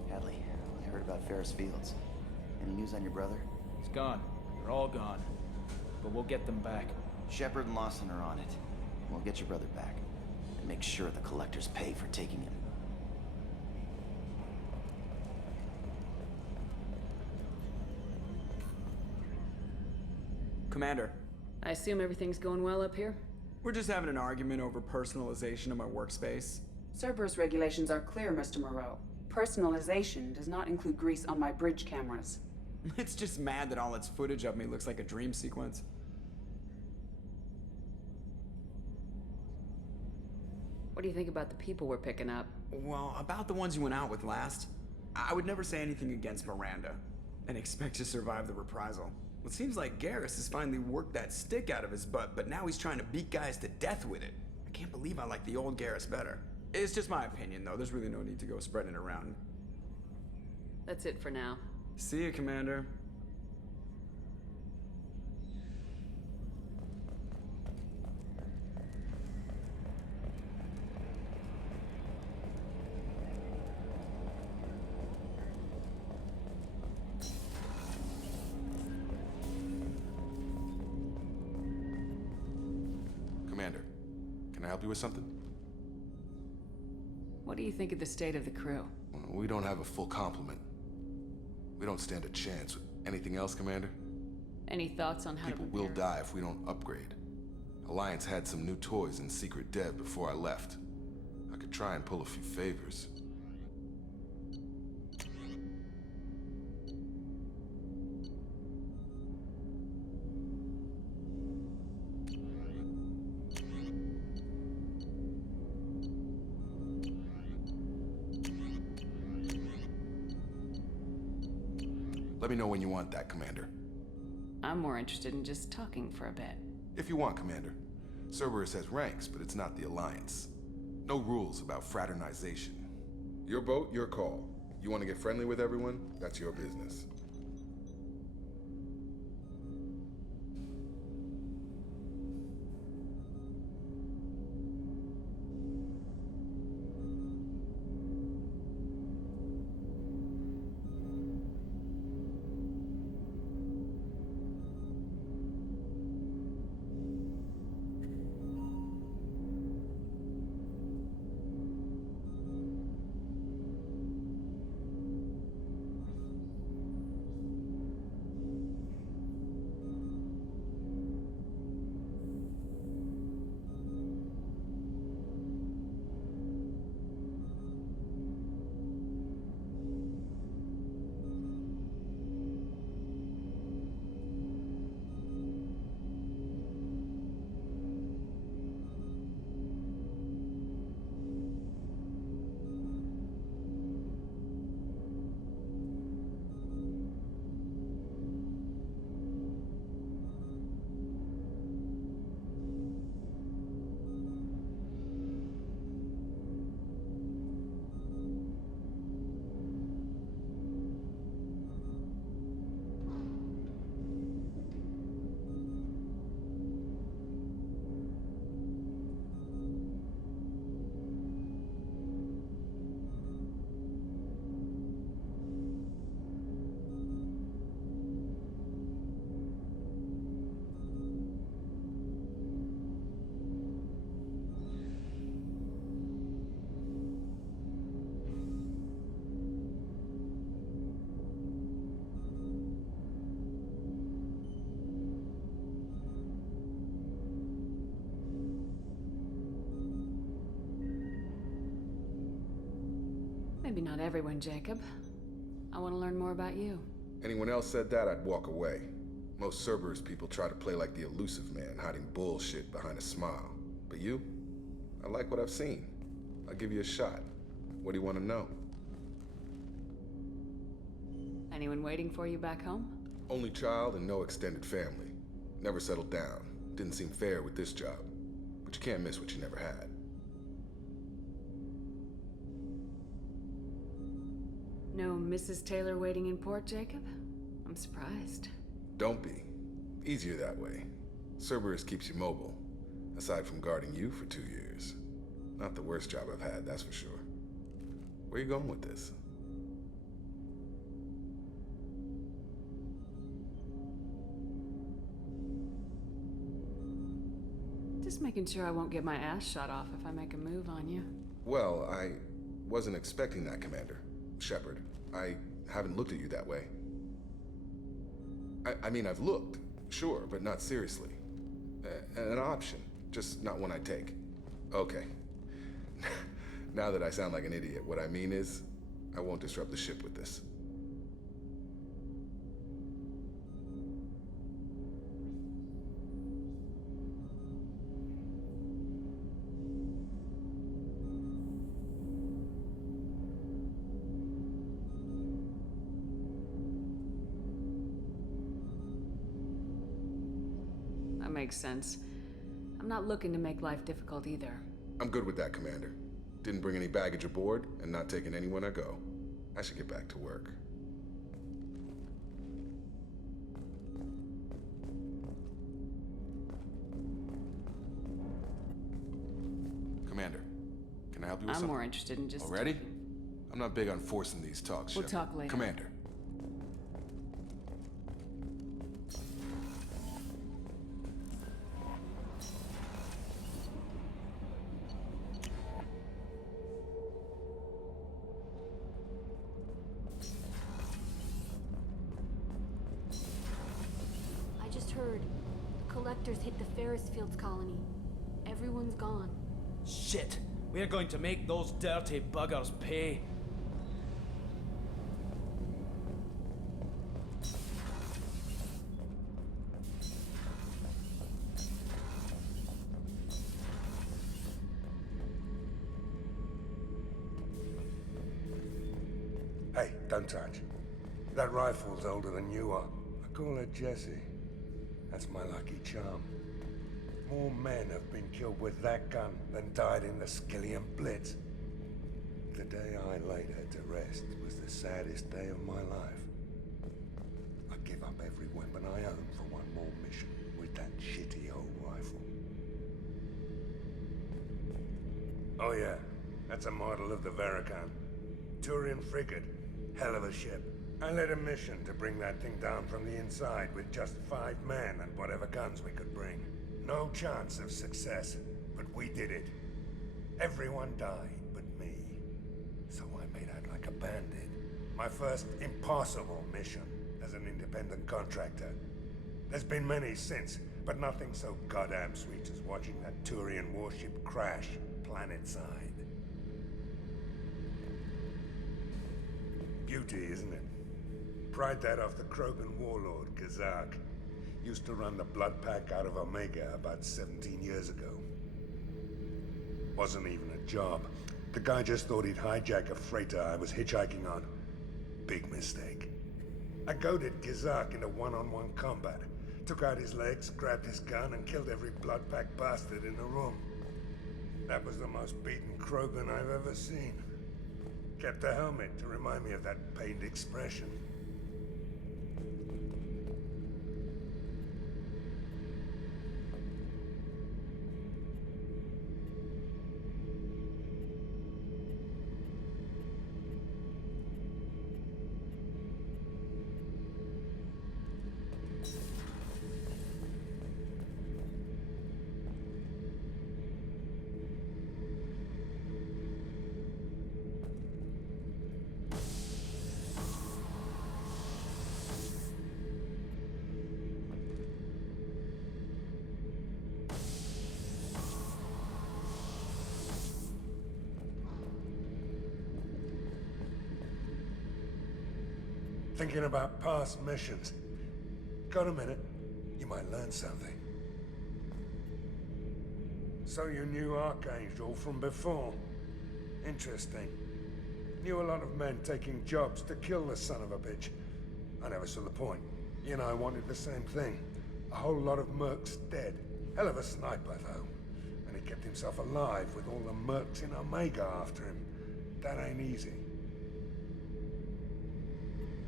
Hadley, I heard about Ferris Fields. Any news on your brother? He's gone. They're all gone. But we'll get them back. Shepard and Lawson are on it. We'll get your brother back. And make sure the collectors pay for taking him. Commander. I assume everything's going well up here? We're just having an argument over personalization of my workspace. Cerberus regulations are clear, Mr. Moreau. Personalization does not include grease on my bridge cameras. It's just mad that all its footage of me looks like a dream sequence. What do you think about the people we're picking up? Well, about the ones you went out with last, I would never say anything against Miranda and expect to survive the reprisal. Well, it seems like Garrus has finally worked that stick out of his butt, but now he's trying to beat guys to death with it. I can't believe I like the old Garrus better. It's just my opinion, though. There's really no need to go spreading it around. That's it for now. See you, Commander. Commander, can I help you with something? What do you think of the state of the crew? We don't have a full complement. We don't stand a chance. Anything else, Commander? Any thoughts on how People to will die if we don't upgrade. Alliance had some new toys in secret dev before I left. I could try and pull a few favors. Let me know when you want that, Commander. I'm more interested in just talking for a bit. If you want, Commander. Cerberus has ranks, but it's not the Alliance. No rules about fraternization. Your boat, your call. You want to get friendly with everyone? That's your business. Maybe not everyone, Jacob. I want to learn more about you. Anyone else said that, I'd walk away. Most Cerberus people try to play like the elusive man, hiding bullshit behind a smile. But you? I like what I've seen. I'll give you a shot. What do you want to know? Anyone waiting for you back home? Only child and no extended family. Never settled down. Didn't seem fair with this job. But you can't miss what you never had. No Mrs. Taylor waiting in port, Jacob? I'm surprised. Don't be. Easier that way. Cerberus keeps you mobile. Aside from guarding you for 2 years. Not the worst job I've had, that's for sure. Where you going with this? Just making sure I won't get my ass shot off if I make a move on you. Well, I wasn't expecting that, Commander. Shepard, I haven't looked at you that way. I mean, I've looked, sure, but not seriously. An option, just not one I take. Okay. Now that I sound like an idiot, what I mean is, I won't disrupt the ship with this. That makes sense. I'm not looking to make life difficult either. I'm good with that, Commander. Didn't bring any baggage aboard, and not taking anyone I go. I should get back to work. Commander, can I help you with I'm something? more interested in just... Already? I'm not big on forcing these talks, We'll Shepard. talk later. Commander. I just heard. The collectors hit the Ferris Fields colony. Everyone's gone. Shit! We're going to make those dirty buggers pay. Hey, don't touch. That rifle's older than you are. I call her Jessie. That's my lucky charm. More men have been killed with that gun than died in the Skillian Blitz. The day I laid her to rest was the saddest day of my life. I give up every weapon I own for one more mission with that shitty old rifle. Oh yeah, that's a model of the Verican. Turian frigate. Hell of a ship. I led a mission to bring that thing down from the inside with just 5 men and whatever guns we could bring. No chance of success, but we did it. Everyone died but me. So I made out like a bandit. My first impossible mission as an independent contractor. There's been many since, but nothing so goddamn sweet as watching that Turian warship crash planet-side. Beauty, isn't it? Pried that off the Krogan warlord, Kazak. Used to run the blood pack out of Omega about 17 years ago. Wasn't even a job. The guy just thought he'd hijack a freighter I was hitchhiking on. Big mistake. I goaded Kazak into one-on-one combat. Took out his legs, grabbed his gun, and killed every blood pack bastard in the room. That was the most beaten Krogan I've ever seen. Kept a helmet to remind me of that pained expression. Thinking about past missions. Got a minute? You might learn something. So you knew Archangel from before. Interesting. Knew a lot of men taking jobs to kill the son of a bitch. I never saw the point. You and I wanted the same thing. A whole lot of mercs dead. Hell of a sniper, though. And he kept himself alive with all the mercs in Omega after him. That ain't easy.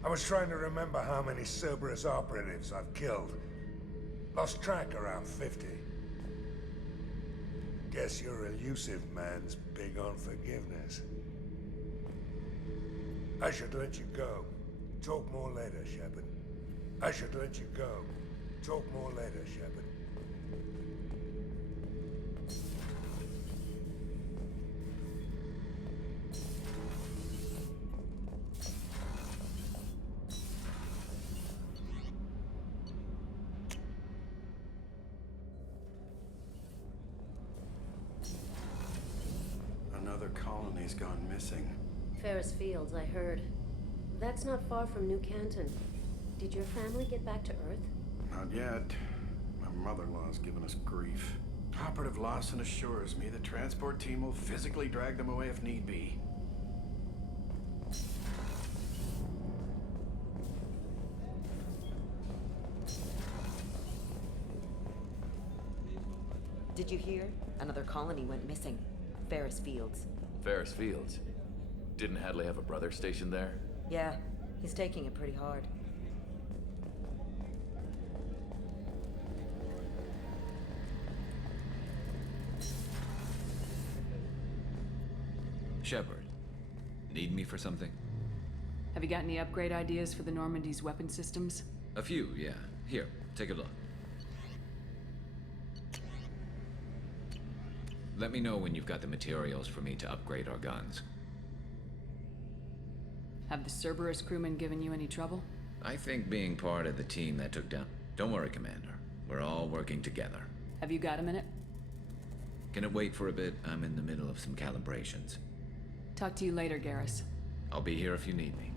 I was trying to remember how many Cerberus operatives I've killed. Lost track around 50. Guess your elusive man's big on forgiveness. I should let you go. Talk more later, Shepard. I should let you go. Talk more later, Shepard. Another colony's gone missing. Ferris Fields, I heard. That's not far from New Canton. Did your family get back to Earth? Not yet. My mother-in-law's given us grief. Operative Lawson assures me the transport team will physically drag them away if need be. Did you hear? Another colony went missing. Ferris Fields. Ferris Fields? Didn't Hadley have a brother stationed there? Yeah, he's taking it pretty hard. Shepard, need me for something? Have you got any upgrade ideas for the Normandy's weapon systems? A few, yeah. Here, take a look. Let me know when you've got the materials for me to upgrade our guns. Have the Cerberus crewmen given you any trouble? I think being part of the team that took down... Don't worry, Commander. We're all working together. Have you got a minute? Can it wait for a bit? I'm in the middle of some calibrations. Talk to you later, Garrus. I'll be here if you need me.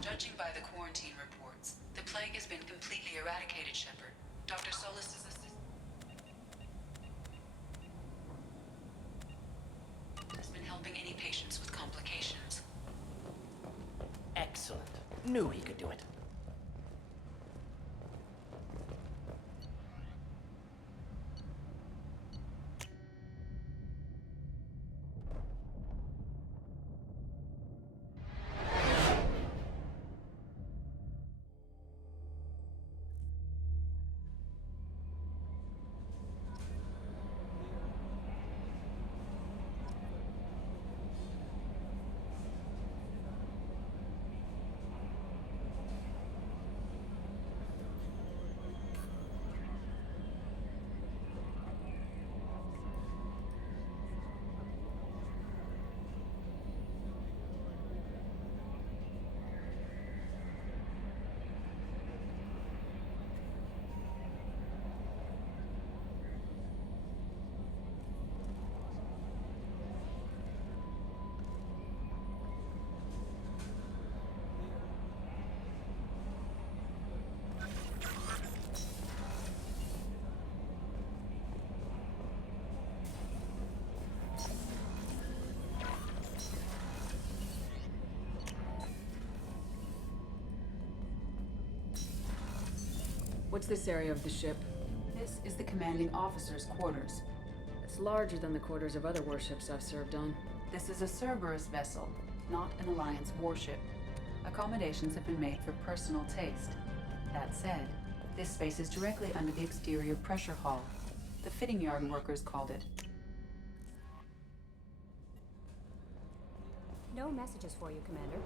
Judging by the quarantine reports, the plague has been completely eradicated, Shepard. Dr. Solis' assistant has been helping any patients with complications. Excellent. Knew he could do it. What's this area of the ship? This is the commanding officer's quarters. It's larger than the quarters of other warships I've served on. This is a Cerberus vessel, not an Alliance warship. Accommodations have been made for personal taste. That said, this space is directly under the exterior pressure hull. The fitting yard workers called it. No messages for you, Commander.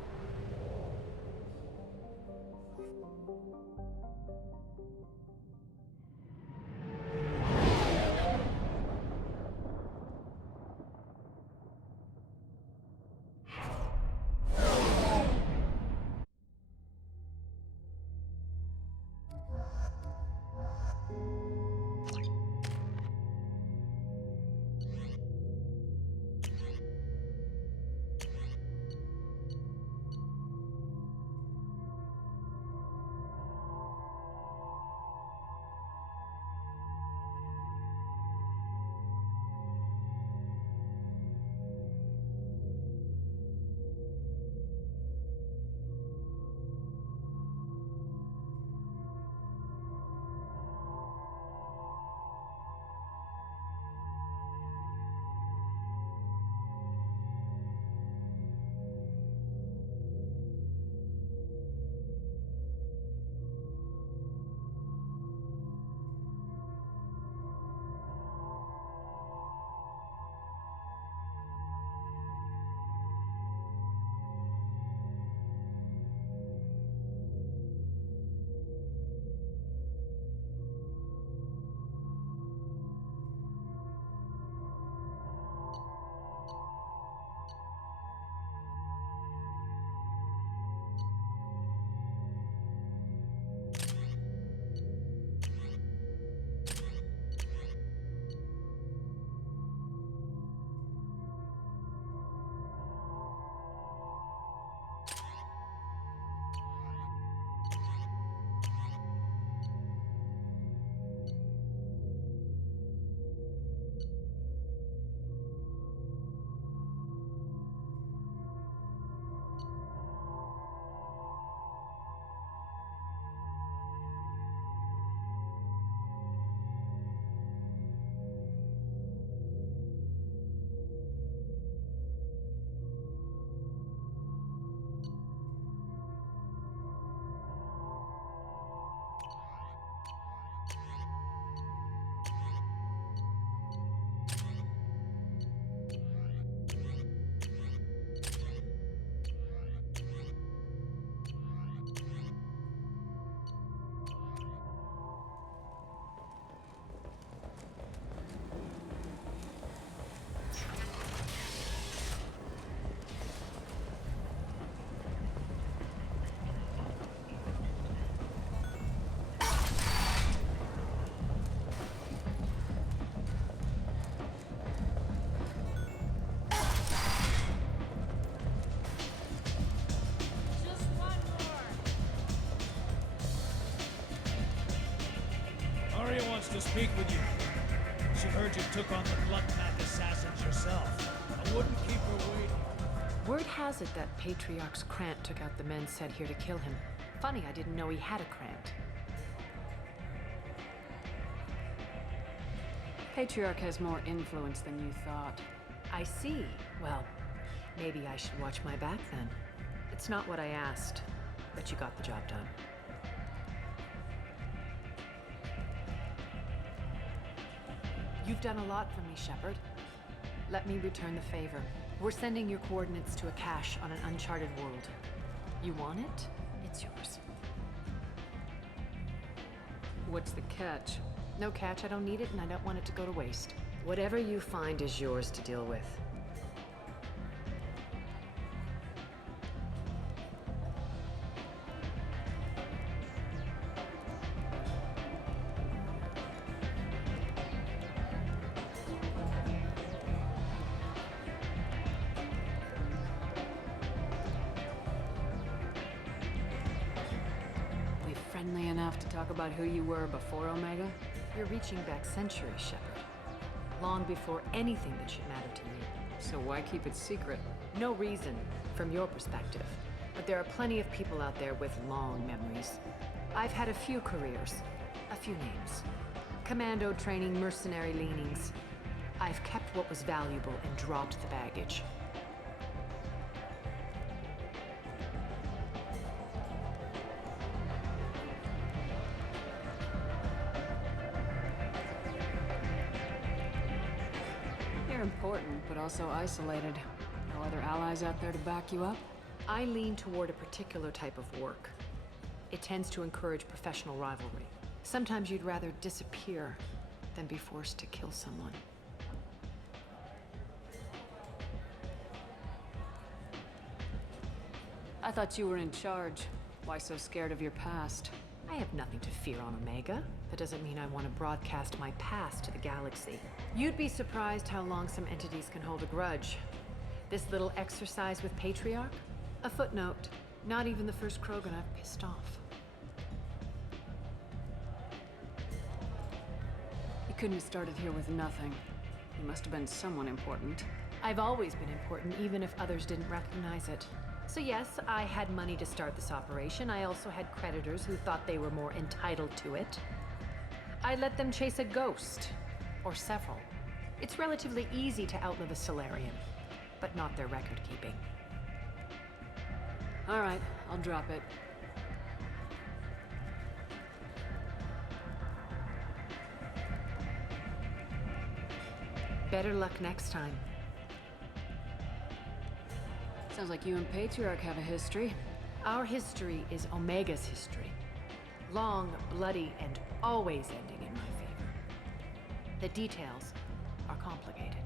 to speak with you. She heard you took on the Bloodpack assassins yourself. I wouldn't keep her waiting. Word has it that Patriarch's Krant took out the men sent here to kill him. Funny, I didn't know he had a Krant. Patriarch has more influence than you thought. I see. Well, maybe I should watch my back then. It's not what I asked, but you got the job done. You've done a lot for me, Shepard. Let me return the favor. We're sending your coordinates to a cache on an uncharted world. You want it? It's yours. What's the catch? No catch, I don't need it, and I don't want it to go to waste. Whatever you find is yours to deal with. We friendly enough to talk about who you were before Omega? You're reaching back centuries, Shepard. Long before anything that should matter to you. So why keep it secret? No reason, from your perspective. But there are plenty of people out there with long memories. I've had a few careers, a few names. Commando training, mercenary leanings. I've kept what was valuable and dropped the baggage. You're important, but also isolated. No other allies out there to back you up? I lean toward a particular type of work. It tends to encourage professional rivalry. Sometimes you'd rather disappear than be forced to kill someone. I thought you were in charge. Why so scared of your past? I have nothing to fear on Omega. That doesn't mean I want to broadcast my past to the galaxy. You'd be surprised how long some entities can hold a grudge. This little exercise with Patriarch? A footnote. Not even the first Krogan I've pissed off. You couldn't have started here with nothing. You must have been someone important. I've always been important, even if others didn't recognize it. So yes, I had money to start this operation. I also had creditors who thought they were more entitled to it. I let them chase a ghost. Or several. It's relatively easy to outlive a Solarian, but not their record-keeping. All right, I'll drop it. Better luck next time. Sounds like you and Patriarch have a history. Our history is Omega's history. Long, bloody, and always ending in my favor. The details are complicated.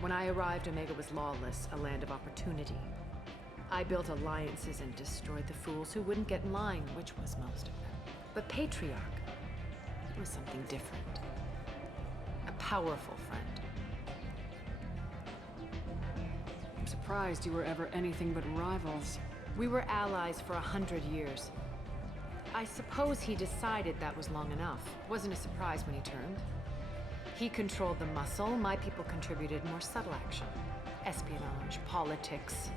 When I arrived, Omega was lawless, a land of opportunity. I built alliances and destroyed the fools who wouldn't get in line, which was most of them. But Patriarch, he was something different. A powerful friend. I'm surprised you were ever anything but rivals. We were allies for 100 years. I suppose he decided that was long enough. Wasn't a surprise when he turned. He controlled the muscle, my people contributed more subtle action. Espionage, politics,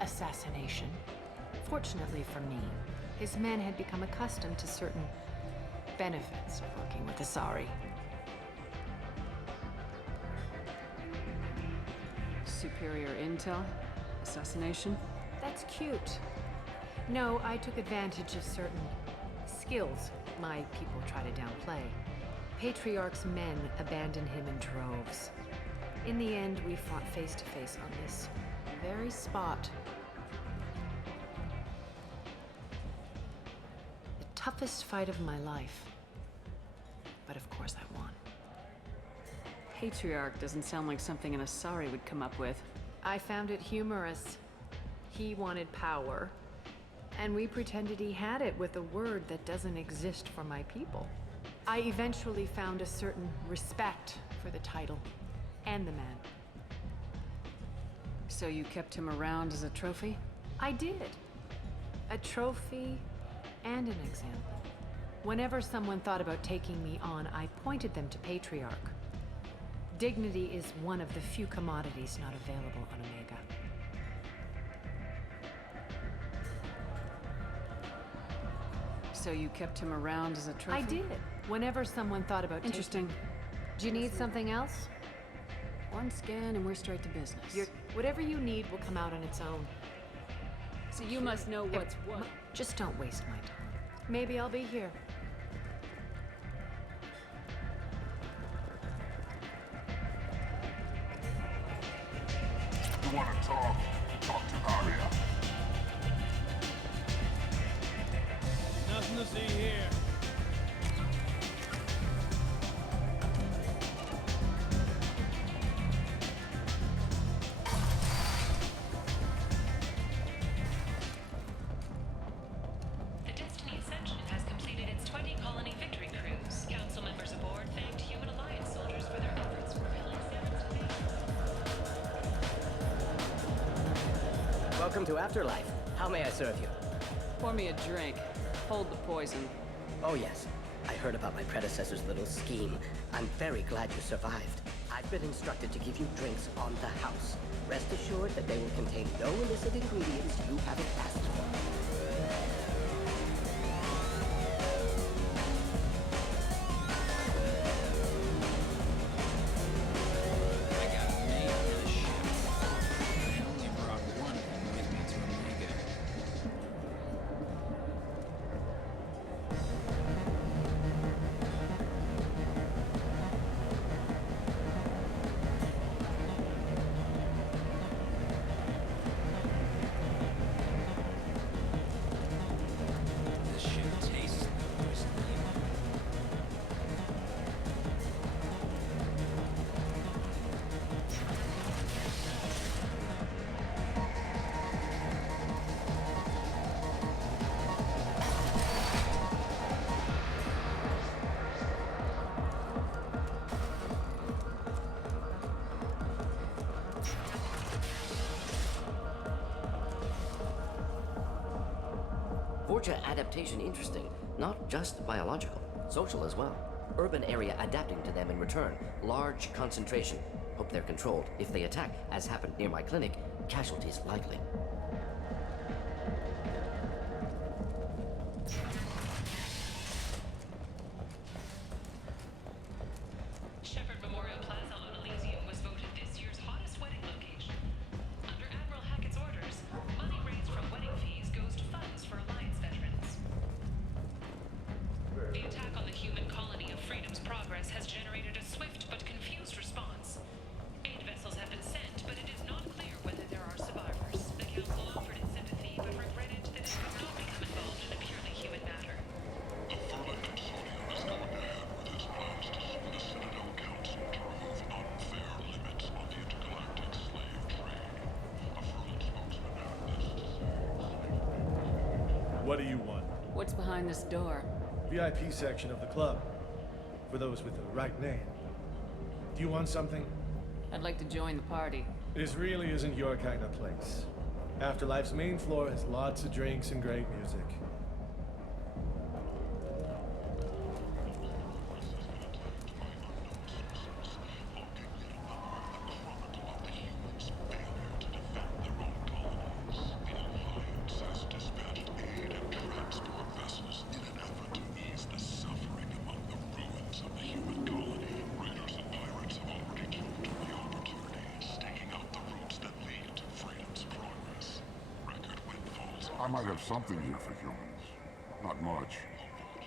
assassination. Fortunately for me, his men had become accustomed to certain benefits of working with Asari. Superior intel? Assassination? That's cute. No, I took advantage of certain skills my people try to downplay. Patriarch's men abandoned him in droves. In the end, we fought face to face on this very spot. The toughest fight of my life. But of course I won. Patriarch doesn't sound like something an Asari would come up with. I found it humorous. He wanted power, and we pretended he had it with a word that doesn't exist for my people. I eventually found a certain respect for the title and the man. So you kept him around as a trophy? I did. A trophy and an example. Whenever someone thought about taking me on, I pointed them to Patriarch. Dignity is one of the few commodities not available on Omega. So you kept him around as a trophy? I did. Whenever someone thought about Interesting. Do you need something else? One scan and we're straight to business. Whatever you need will come out on its own. So you must know what's what. Just don't waste my time. Maybe I'll be here. You want to talk? Talk to Aria. Nothing to see here. The Destiny Ascension has completed its 20-colony victory cruise. Council members aboard thanked Human Alliance soldiers for their efforts propelling Sam's to Welcome to Afterlife. How may I serve you? Pour me a drink. Hold the poison. Oh yes, I heard about my predecessor's little scheme. I'm very glad you survived. I've been instructed to give you drinks on the house. Rest assured that they will contain no illicit ingredients you haven't asked for. Vorcha adaptation interesting, not just biological, social as well. Urban area adapting to them in return. Large concentration. Hope they're controlled. If they attack, as happened near my clinic, casualties likely. Shepherd Memorial Plaza on Elysium was voted this year's hottest wedding location. Under Admiral Hackett's orders, money raised from wedding fees goes to funds for Alliance veterans. The attack on the human colony of Freedom's Progress has generated a swift but confused response. 8 vessels have been sent, but it is not clear whether there are survivors. The Council offered its sympathy, but regretted that it could not become involved in a purely human matter. The further Consortium is going ahead with its plans to sue the Citadel Council to remove unfair limits on the intergalactic slave trade. A Furlan spokesman had this to say. What do you want? What's behind this door? VIP section of the club. For those with the right name. Do you want something? I'd like to join the party. This really isn't your kind of place. Afterlife's main floor has lots of drinks and great music. I might have something here for humans. Not much.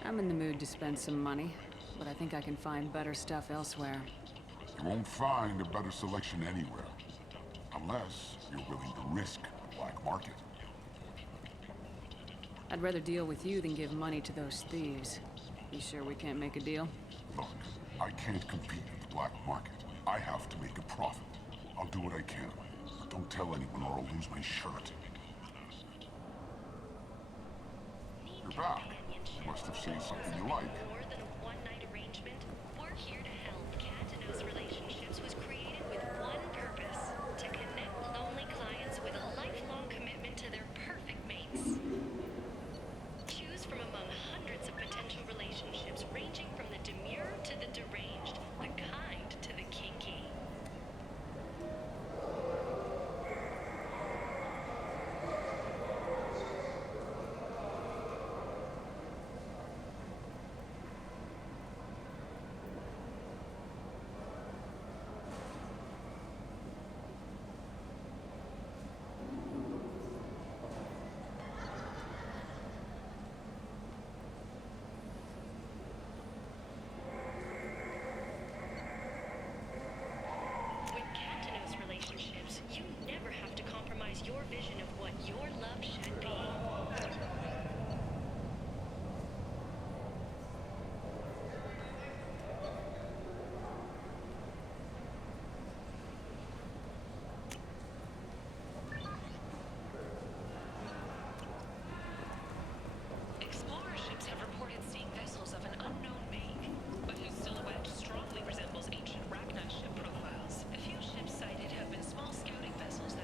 I'm in the mood to spend some money, but I think I can find better stuff elsewhere. You won't find a better selection anywhere. Unless you're willing to risk the black market. I'd rather deal with you than give money to those thieves. You sure we can't make a deal? Look, I can't compete with the black market. I have to make a profit. I'll do what I can. But don't tell anyone or I'll lose my shirt. You're back. You must have seen something you like. More than a one-night arrangement. We're here to help. Cat and Us Relationships was created with one purpose: to connect lonely clients with a lifelong commitment to their perfect mates. Choose from among hundreds of potential relationships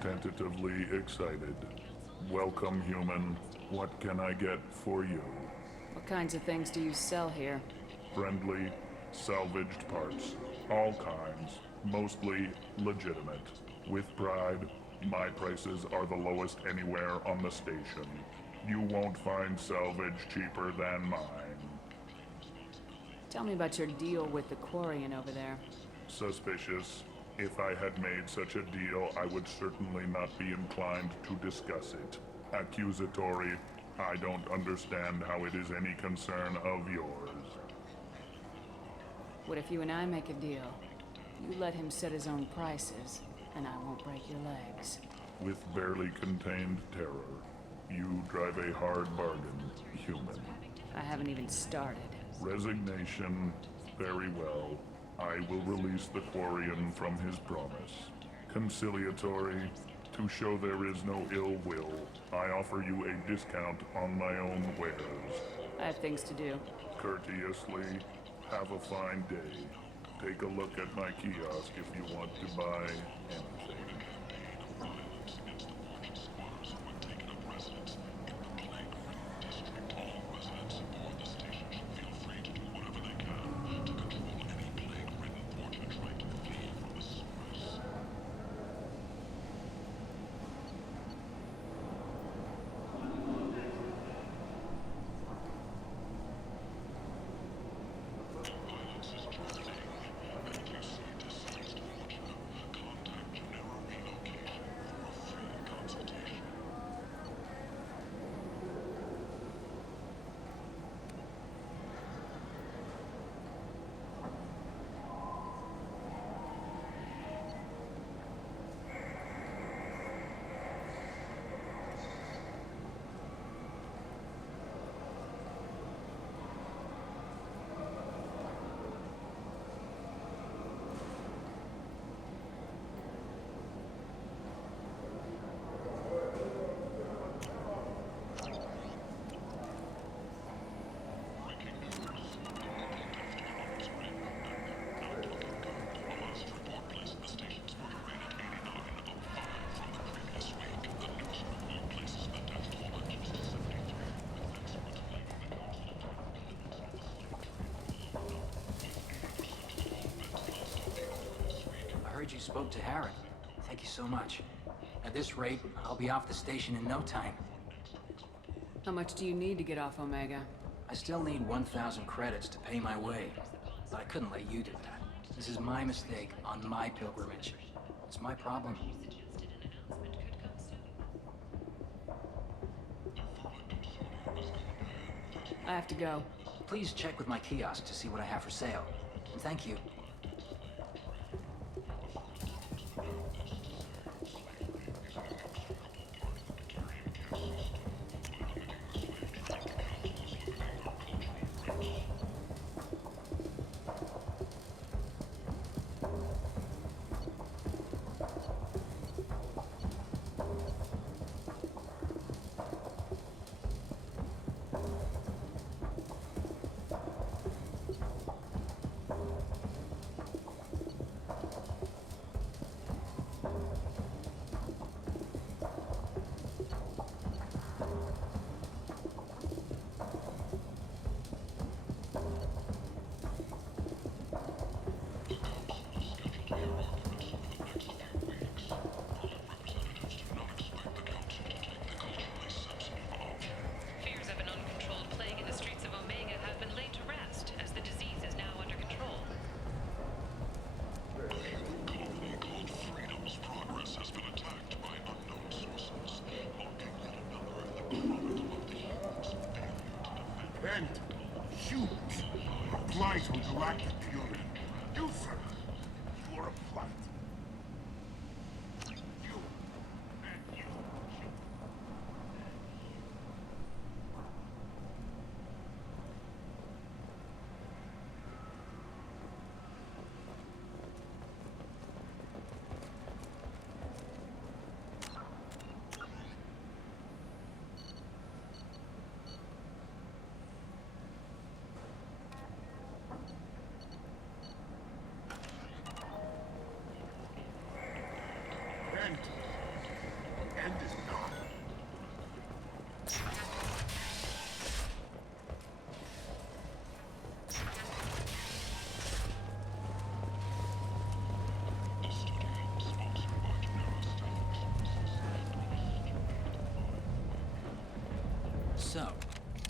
Tentatively excited. Welcome, human. What can I get for you? What kinds of things do you sell here? Friendly, salvaged parts. All kinds. Mostly legitimate. With pride, my prices are the lowest anywhere on the station. You won't find salvage cheaper than mine. Tell me about your deal with the Quarian over there. Suspicious. If I had made such a deal, I would certainly not be inclined to discuss it. Accusatory. I don't understand how it is any concern of yours. What if you and I make a deal? You let him set his own prices, and I won't break your legs. With barely contained terror, you drive a hard bargain, human. I haven't even started. Resignation. Very well. I will release the Quarian from his promise. Conciliatory. To show there is no ill will, I offer you a discount on my own wares. I have things to do. Courteously, have a fine day. Take a look at my kiosk if you want to buy anything. You spoke to Harrod. Thank you so much. At this rate, I'll be off the station in no time. How much do you need to get off Omega? I still need 1,000 credits to pay my way, but I couldn't let you do that. This is my mistake on my pilgrimage. It's my problem. I have to go. Please check with my kiosk to see what I have for sale. And thank you. And shoot! Reply to Galactic Fury. You, sir, you are a flight. You and you. end is not. So,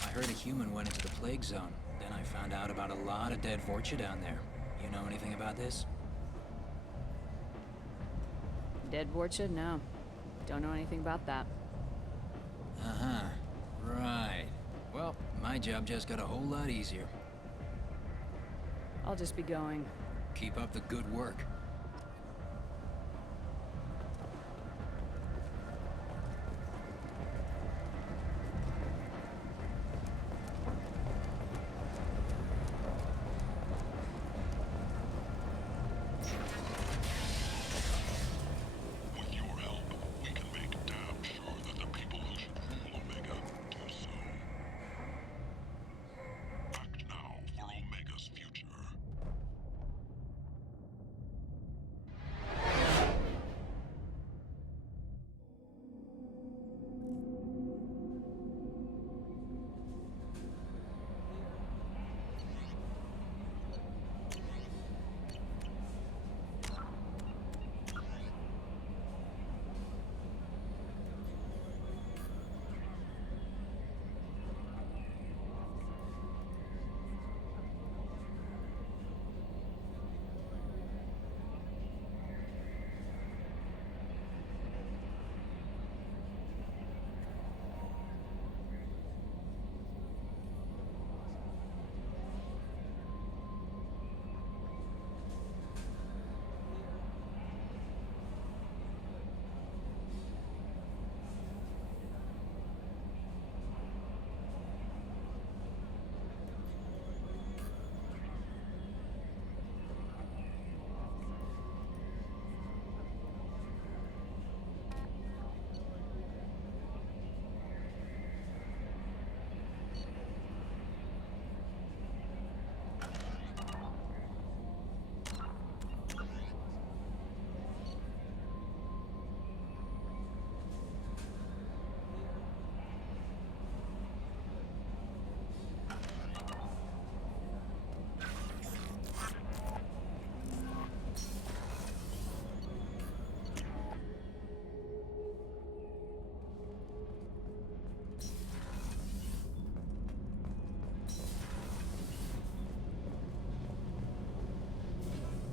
I heard a human went into the plague zone. Then I found out about a lot of dead Vorcha down there. You know anything about this? Dead Vorcha? No. Don't know anything about that. Uh-huh. Right. Well, my job just got a whole lot easier. I'll just be going. Keep up the good work. With your help, we can make damn sure that the people who should rule Omega do so. Act now for Omega's future.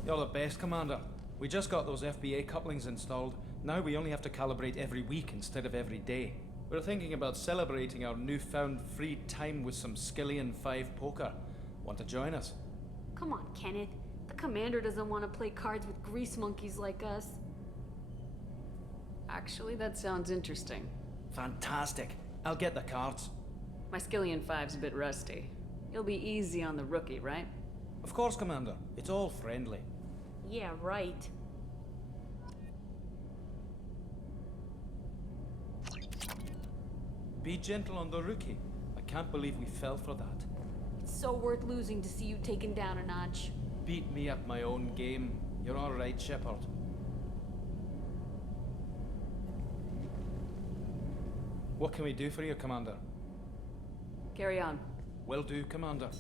You're the best, Commander. We just got those FBA couplings installed. Now we only have to calibrate every week instead of every day. We're thinking about celebrating our newfound free time with some Skillian 5 poker. Want to join us? Come on, Kenneth. The commander doesn't want to play cards with grease monkeys like us. Actually, that sounds interesting. Fantastic. I'll get the cards. My Skillian 5's a bit rusty. You'll be easy on the rookie, right? Of course, Commander. It's all friendly. Yeah, right. Be gentle on the rookie. I can't believe we fell for that. It's so worth losing to see you taken down a notch. Beat me at my own game. You're all right, Shepard. What can we do for you, Commander? Carry on. Will do, Commander.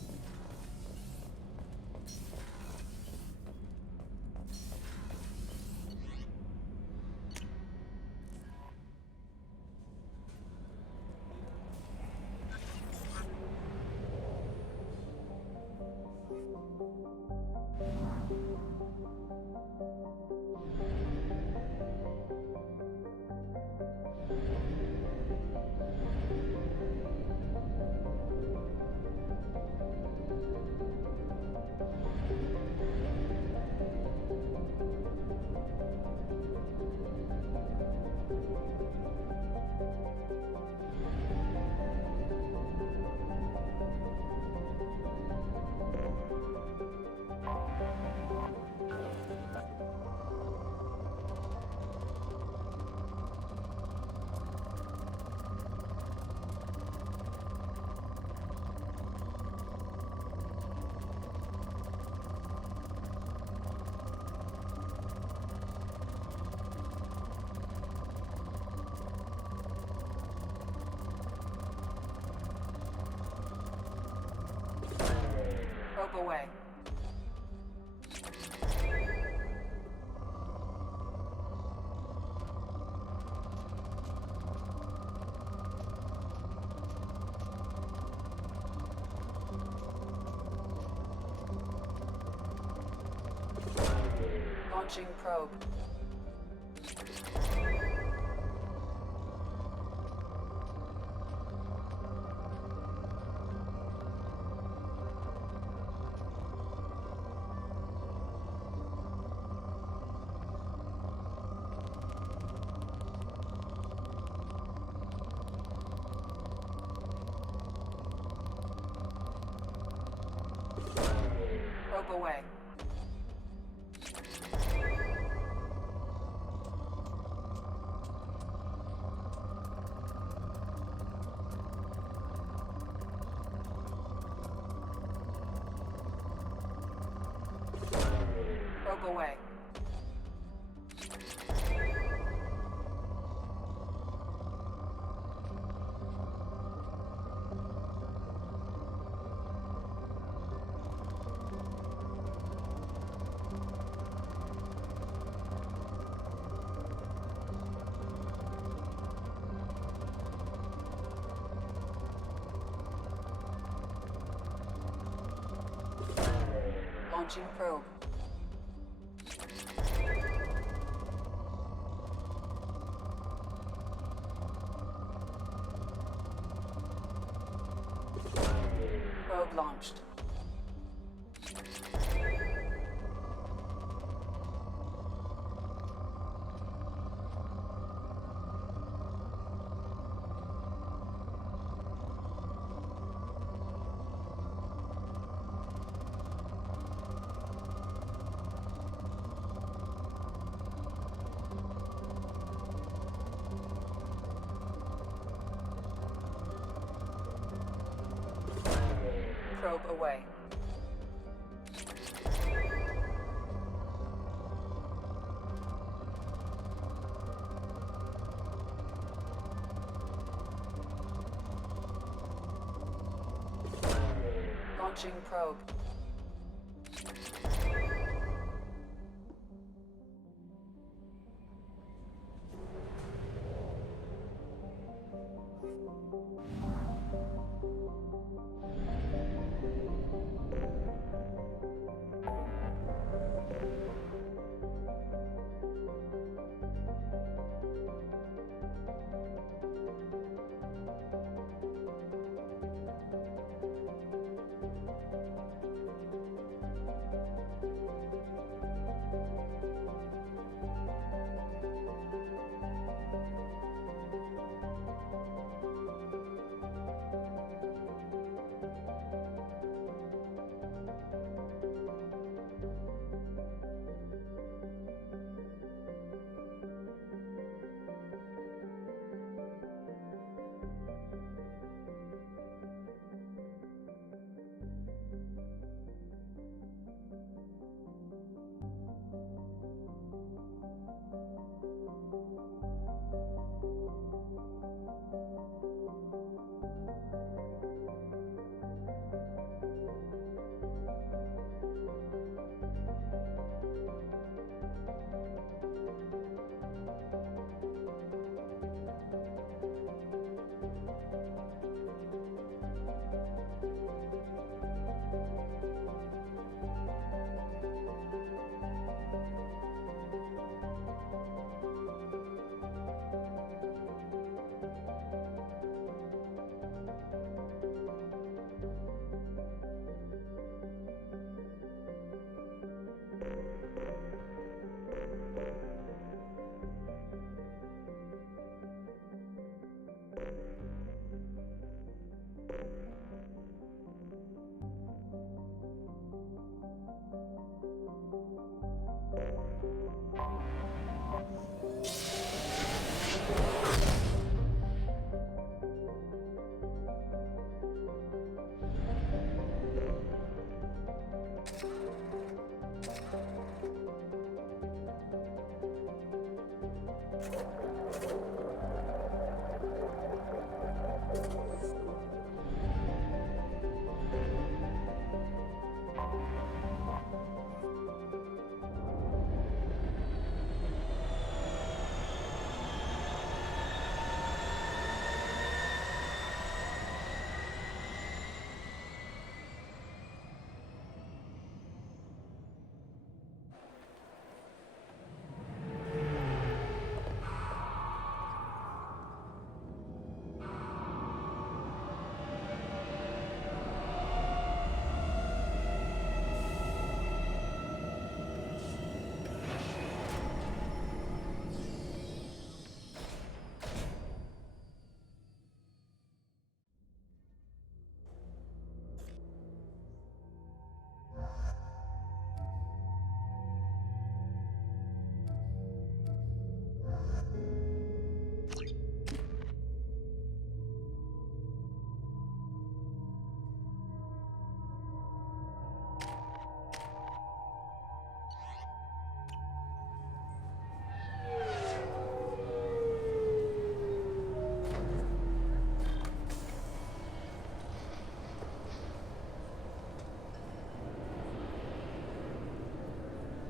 away. Launching probe. Probe away. Probe away. Launching probe. Probe launched. Probe away. Launching probe.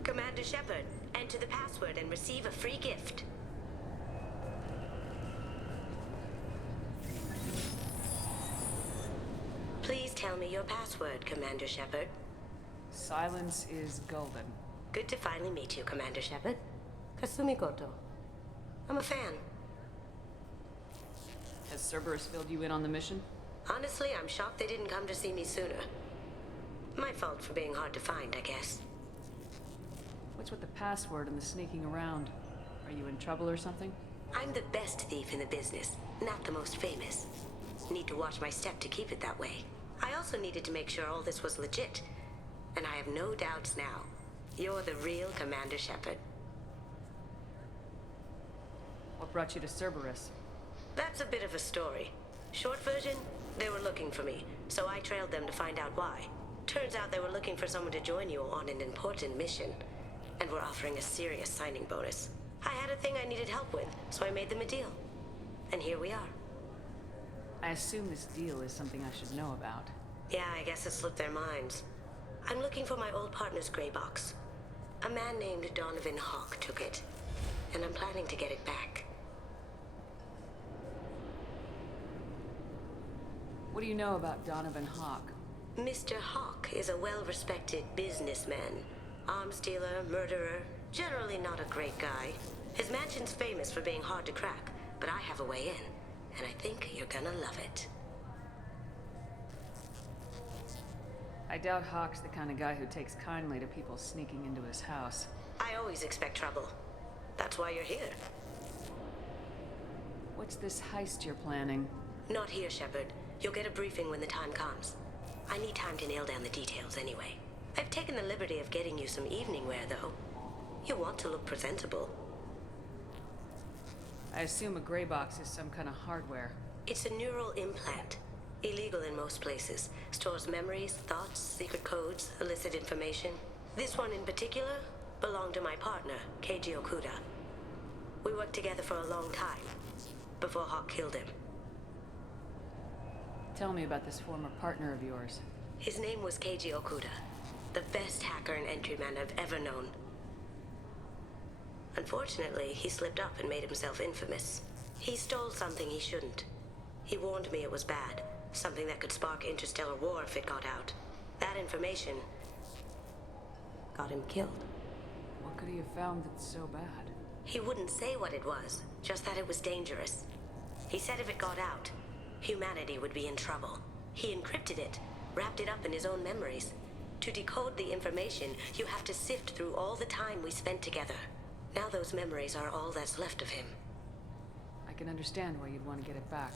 Commander Shepard, enter the password and receive a free gift. Please tell me your password, Commander Shepard. Silence is golden. Good to finally meet you, Commander Shepard. Kasumi Goto. I'm a fan. Has Cerberus filled you in on the mission? Honestly, I'm shocked they didn't come to see me sooner. My fault for being hard to find, I guess. What's with the password and the sneaking around? Are you in trouble or something? I'm the best thief in the business, not the most famous. Need to watch my step to keep it that way. I also needed to make sure all this was legit. And I have no doubts now. You're the real Commander Shepard. What brought you to Cerberus? That's a bit of a story. Short version, they were looking for me, so I trailed them to find out why. Turns out they were looking for someone to join you on an important mission, and were offering a serious signing bonus. I had a thing I needed help with, so I made them a deal. And here we are. I assume this deal is something I should know about. Yeah, I guess it slipped their minds. I'm looking for my old partner's gray box. A man named Donovan Hawk took it, and I'm planning to get it back. What do you know about Donovan Hawk? Mr. Hawk is a well-respected businessman. Arms dealer, murderer, generally not a great guy. His mansion's famous for being hard to crack, but I have a way in, and I think you're gonna love it. I doubt Hawk's the kind of guy who takes kindly to people sneaking into his house. I always expect trouble. That's why you're here. What's this heist you're planning? Not here, Shepard. You'll get a briefing when the time comes. I need time to nail down the details anyway. I've taken the liberty of getting you some evening wear, though. You want to look presentable. I assume a gray box is some kind of hardware. It's a neural implant. Illegal in most places. Stores memories, thoughts, secret codes, illicit information. This one in particular belonged to my partner, Keiji Okuda. We worked together for a long time, before Hawk killed him. Tell me about this former partner of yours. His name was Keiji Okuda, the best hacker and entryman I've ever known. Unfortunately, he slipped up and made himself infamous. He stole something he shouldn't. He warned me it was bad, something that could spark interstellar war if it got out. That information got him killed. What could he have found that's so bad? He wouldn't say what it was, just that it was dangerous. He said if it got out, humanity would be in trouble. He encrypted it, wrapped it up in his own memories. To decode the information, you have to sift through all the time we spent together. Now those memories are all that's left of him. I can understand why you'd want to get it back.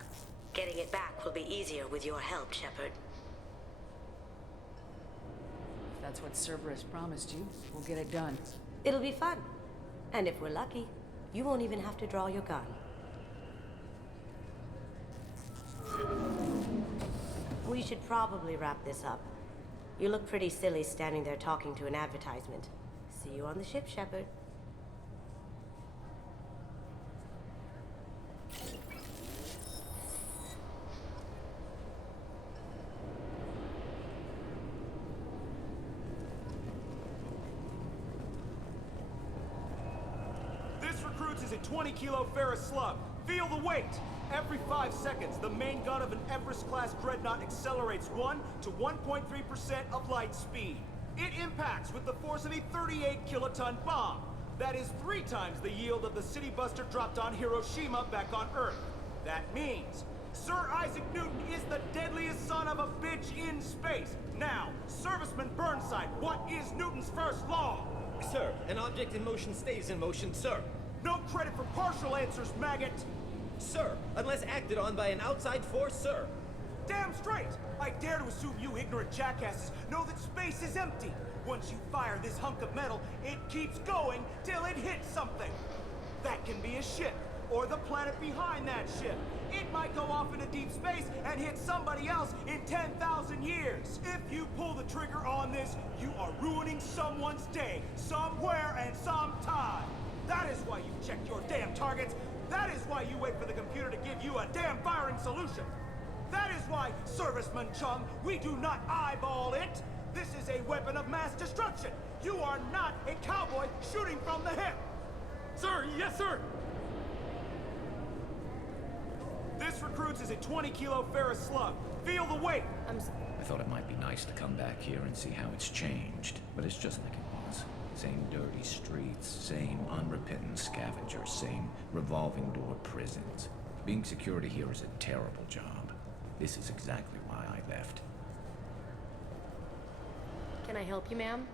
Getting it back will be easier with your help, Shepard. If that's what Cerberus promised you, we'll get it done. It'll be fun. And if we're lucky, you won't even have to draw your gun. We should probably wrap this up. You look pretty silly standing there talking to an advertisement. See you on the ship, Shepard. recruits is a 20-kilo ferrous slug. Feel the weight! Every 5 seconds, the main gun of an Everest-class dreadnought accelerates 1 to 1.3% of light speed. It impacts with the force of a 38-kiloton bomb. That is 3 times the yield of the city buster dropped on Hiroshima back on Earth. That means Sir Isaac Newton is the deadliest son of a bitch in space. Now, Serviceman Burnside, what is Newton's first law? Sir, an object in motion stays in motion, sir. No credit for partial answers, maggot! Sir, unless acted on by an outside force, sir. Damn straight! I dare to assume you ignorant jackasses know that space is empty. Once you fire this hunk of metal, it keeps going till it hits something. That can be a ship, or the planet behind that ship. It might go off into deep space and hit somebody else in 10,000 years. If you pull the trigger on this, you are ruining someone's day, somewhere and sometime. That is why you check your damn targets. That is why you wait for the computer to give you a damn firing solution. That is why, Serviceman Chung, we do not eyeball it. This is a weapon of mass destruction. You are not a cowboy shooting from the hip. Sir, yes, sir. This recruits is a 20-kilo ferrous slug. Feel the weight. I thought it might be nice to come back here and see how it's changed, but it's just like it was. Same dirty streets, same unrepentant scavengers, same revolving door prisons. Being security here is a terrible job. This is exactly why I left. Can I help you, ma'am?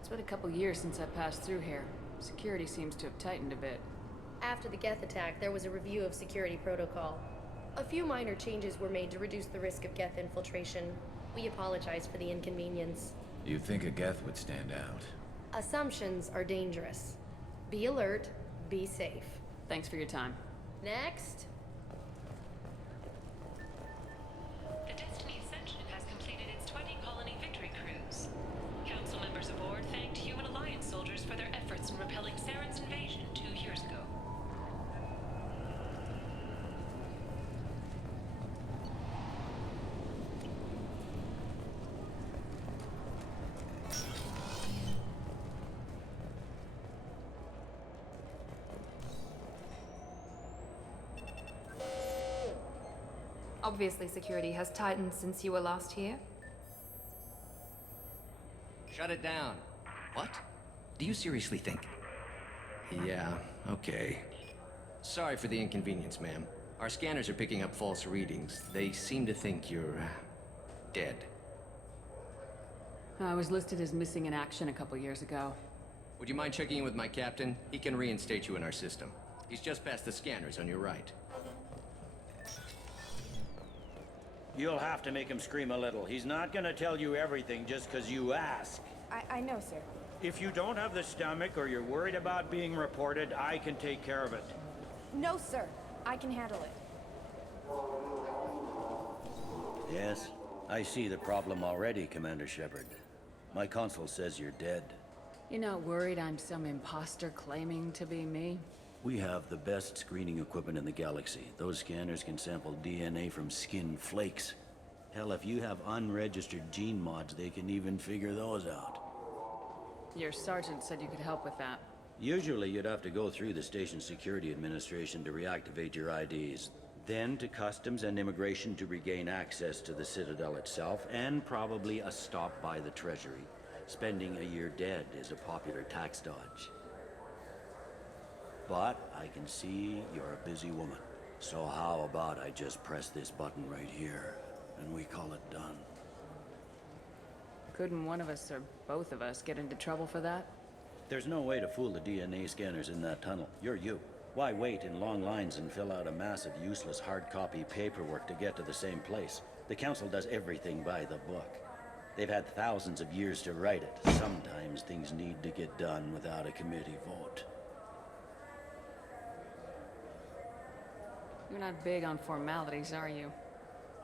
It's been a couple years since I passed through here. Security seems to have tightened a bit. After the Geth attack, there was a review of security protocol. A few minor changes were made to reduce the risk of Geth infiltration. We apologize for the inconvenience. You'd think a Geth would stand out. Assumptions are dangerous. Be alert, be safe. Thanks for your time. Next. The Destiny Ascension has completed its 20-colony victory cruise. Council members aboard thanked Human Alliance soldiers for their efforts in repelling Saren's invasion 2 years ago. Obviously, security has tightened since you were last here. Shut it down. What? Do you seriously think? Yeah, okay. Sorry for the inconvenience, ma'am. Our scanners are picking up false readings. They seem to think you're dead. I was listed as missing in action a couple years ago. Would you mind checking in with my captain? He can reinstate you in our system. He's just past the scanners on your right. You'll have to make him scream a little. He's not gonna tell you everything just because you ask. I know, sir. If you don't have the stomach or you're worried about being reported, I can take care of it. No, sir. I can handle it. Yes, I see the problem already, Commander Shepard. My console says you're dead. You're not worried I'm some imposter claiming to be me? We have the best screening equipment in the galaxy. Those scanners can sample DNA from skin flakes. Hell, if you have unregistered gene mods, they can even figure those out. Your sergeant said you could help with that. Usually you'd have to go through the Station Security Administration to reactivate your IDs. Then to Customs and Immigration to regain access to the Citadel itself, and probably a stop by the Treasury. Spending a year dead is a popular tax dodge. But I can see you're a busy woman. So how about I just press this button right here, and we call it done? Couldn't one of us or both of us get into trouble for that? There's no way to fool the DNA scanners in that tunnel. You're you. Why wait in long lines and fill out a massive useless hard copy paperwork to get to the same place? The Council does everything by the book. They've had thousands of years to write it. Sometimes things need to get done without a committee vote. You're not big on formalities, are you?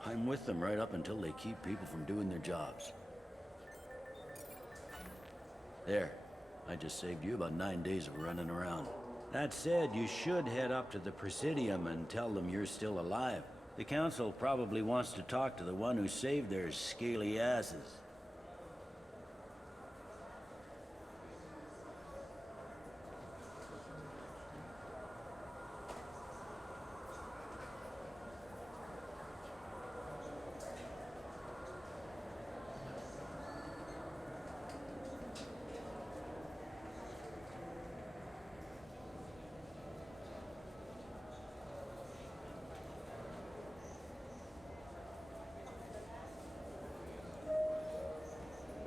I'm with them right up until they keep people from doing their jobs. There. I just saved you about 9 days of running around. That said, you should head up to the Presidium and tell them you're still alive. The Council probably wants to talk to the one who saved their scaly asses.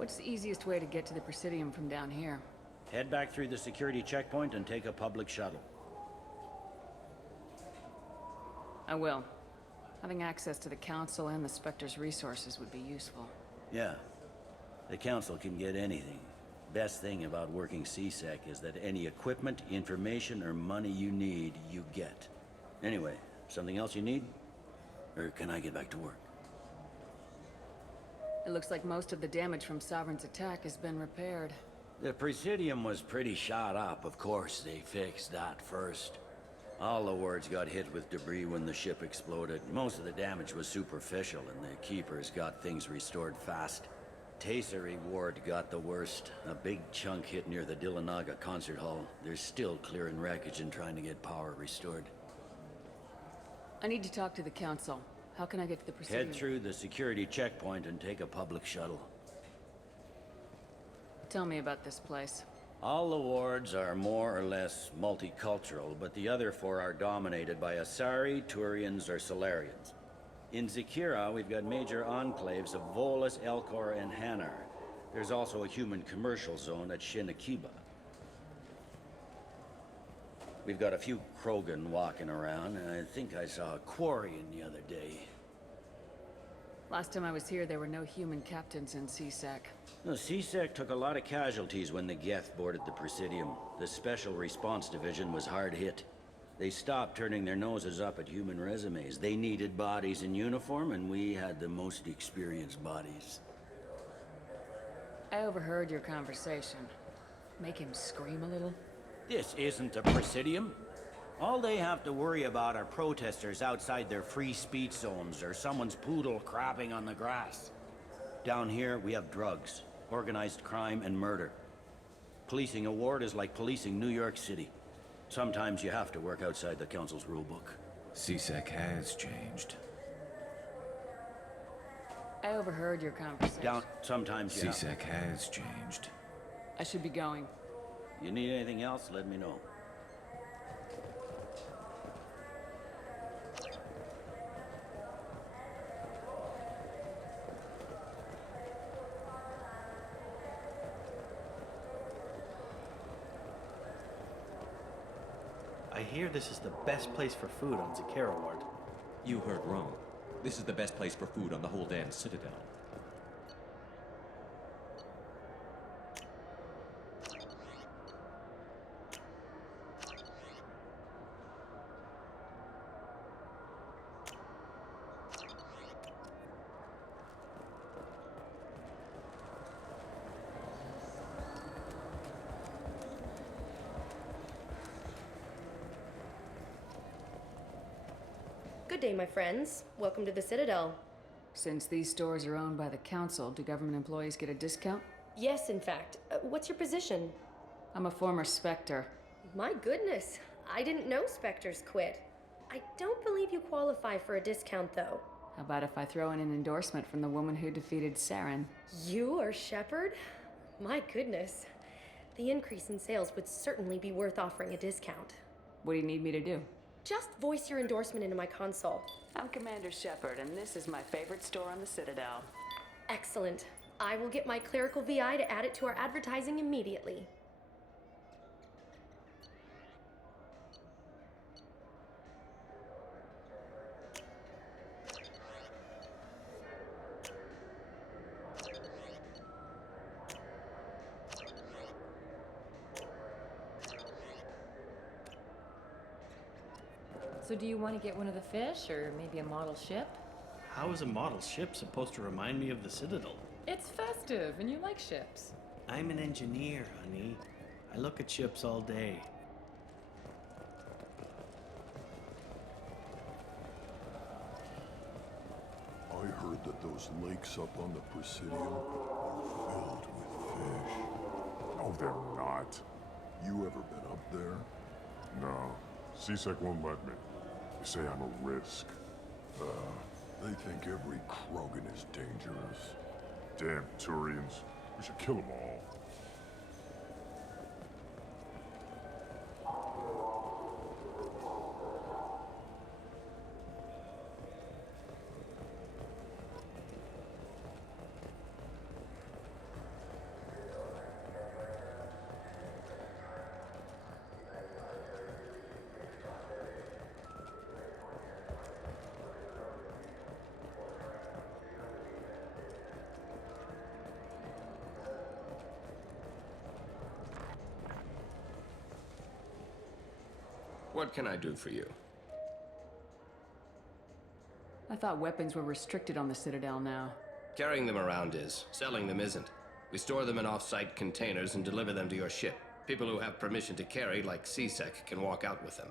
What's the easiest way to get to the Presidium from down here? Head back through the security checkpoint and take a public shuttle. I will. Having access to the Council and the Spectre's resources would be useful. Yeah. The Council can get anything. Best thing about working C-Sec is that any equipment, information, or money you need, you get. Anyway, something else you need? Or can I get back to work? It looks like most of the damage from Sovereign's attack has been repaired. The Presidium was pretty shot up. Of course, they fixed that first. All the wards got hit with debris when the ship exploded. Most of the damage was superficial, and the Keepers got things restored fast. Tasery Ward got the worst. A big chunk hit near the Dillanaga concert hall. They're still clearing wreckage and trying to get power restored. I need to talk to the Council. How can I get to the Presidium? Head through the security checkpoint and take a public shuttle. Tell me about this place. All the wards are more or less multicultural, but the other four are dominated by Asari, Turians, or Solarians. In Zakira, we've got major enclaves of Volus, Elcor, and Hanar. There's also a human commercial zone at Shinakiba. We've got a few Krogan walking around, and I think I saw a Quarian the other day. Last time I was here, there were no human captains in CSEC. No, CSEC took a lot of casualties when the Geth boarded the Presidium. The Special Response Division was hard hit. They stopped turning their noses up at human resumes. They needed bodies in uniform, and we had the most experienced bodies. I overheard your conversation. Make him scream a little? This isn't a Presidium. All they have to worry about are protesters outside their free speech zones or someone's poodle crapping on the grass. Down here, we have drugs, organized crime, and murder. Policing a ward is like policing New York City. Sometimes you have to work outside the Council's rulebook. CSEC has changed. I overheard your conversation. Sometimes you CSEC has changed. I should be going. You need anything else, let me know. I hear this is the best place for food on Zakira Ward. You heard wrong. This is the best place for food on the whole damn Citadel. Good day, my friends. Welcome to the Citadel. Since these stores are owned by the Council, do government employees get a discount? Yes, in fact. What's your position? I'm a former Spectre. My goodness. I didn't know Spectres quit. I don't believe you qualify for a discount, though. How about if I throw in an endorsement from the woman who defeated Saren? You are Shepard? My goodness. The increase in sales would certainly be worth offering a discount. What do you need me to do? Just voice your endorsement into my console. I'm Commander Shepard, and this is my favorite store on the Citadel. Excellent. I will get my clerical VI to add it to our advertising immediately. So do you want to get one of the fish, or maybe a model ship? How is a model ship supposed to remind me of the Citadel? It's festive, and you like ships. I'm an engineer, honey. I look at ships all day. I heard that those lakes up on the Presidium are filled with fish. No, they're not. You ever been up there? No. CSEC won't let me. They say I'm a risk. They think every Krogan is dangerous. Damn Turians. We should kill them all. What can I do for you? I thought weapons were restricted on the Citadel now. Carrying them around is. Selling them isn't. We store them in off-site containers and deliver them to your ship. People who have permission to carry, like CSEC, can walk out with them.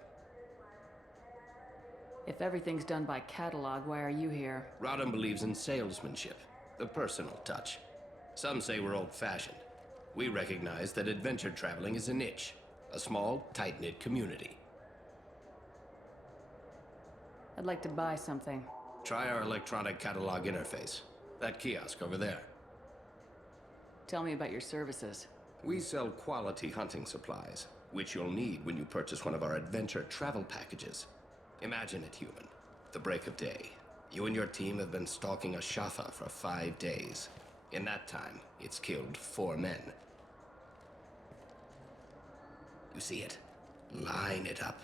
If everything's done by catalog, why are you here? Rodham believes in salesmanship, the personal touch. Some say we're old-fashioned. We recognize that adventure traveling is a niche, a small, tight-knit community. I'd like to buy something. Try our electronic catalog interface. That kiosk over there. Tell me about your services. We sell quality hunting supplies, which you'll need when you purchase one of our adventure travel packages. Imagine it, human. The break of day. You and your team have been stalking a Shatha for 5 days. In that time, it's killed 4 men. You see it? Line it up.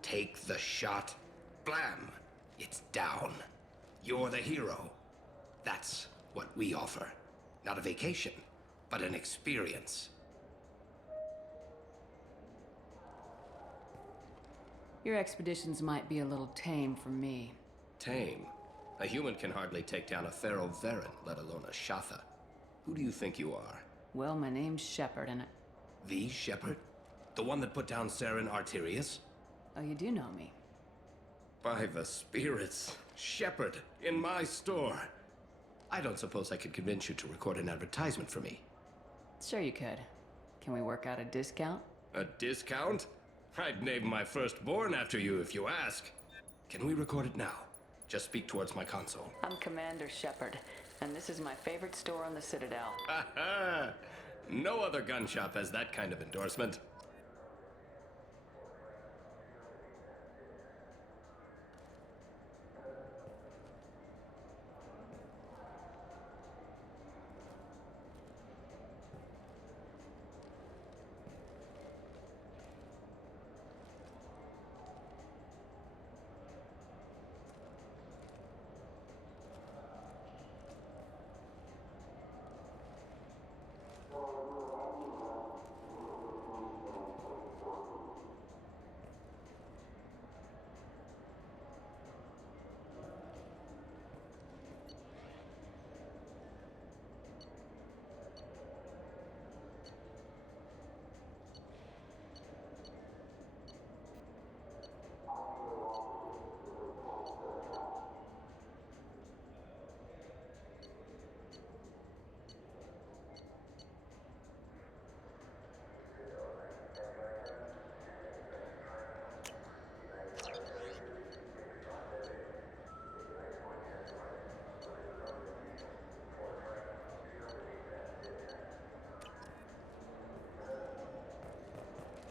Take the shot. Blam! It's down. You're the hero. That's what we offer. Not a vacation, but an experience. Your expeditions might be a little tame for me. Tame? A human can hardly take down a Pharaoh Varen, let alone a Shatha. Who do you think you are? Well, my name's Shepard, and The Shepard? The one that put down Saren Arterius? Oh, you do know me. By the spirits. Shepard, in my store. I don't suppose I could convince you to record an advertisement for me. Sure you could. Can we work out a discount? A discount? I'd name my firstborn after you if you ask. Can we record it now? Just speak towards my console. I'm Commander Shepard, and this is my favorite store on the Citadel. Ha ha! No other gun shop has that kind of endorsement.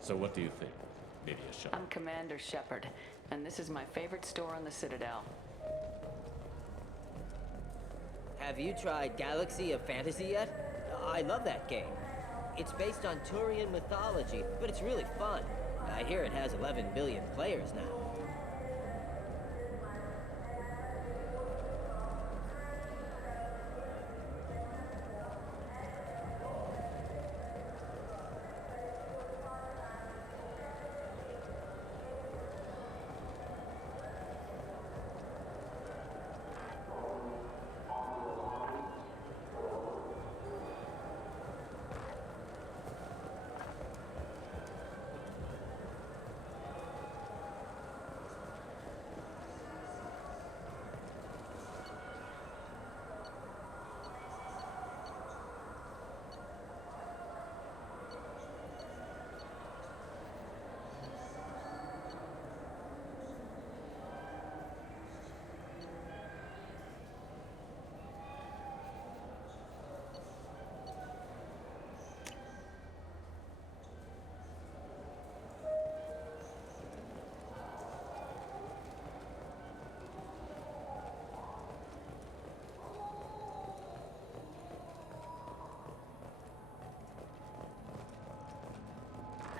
So what do you think? Maybe a shot? I'm Commander Shepard, and this is my favorite store on the Citadel. Have you tried Galaxy of Fantasy yet? I love that game. It's based on Turian mythology, but it's really fun. I hear it has 11 billion players now.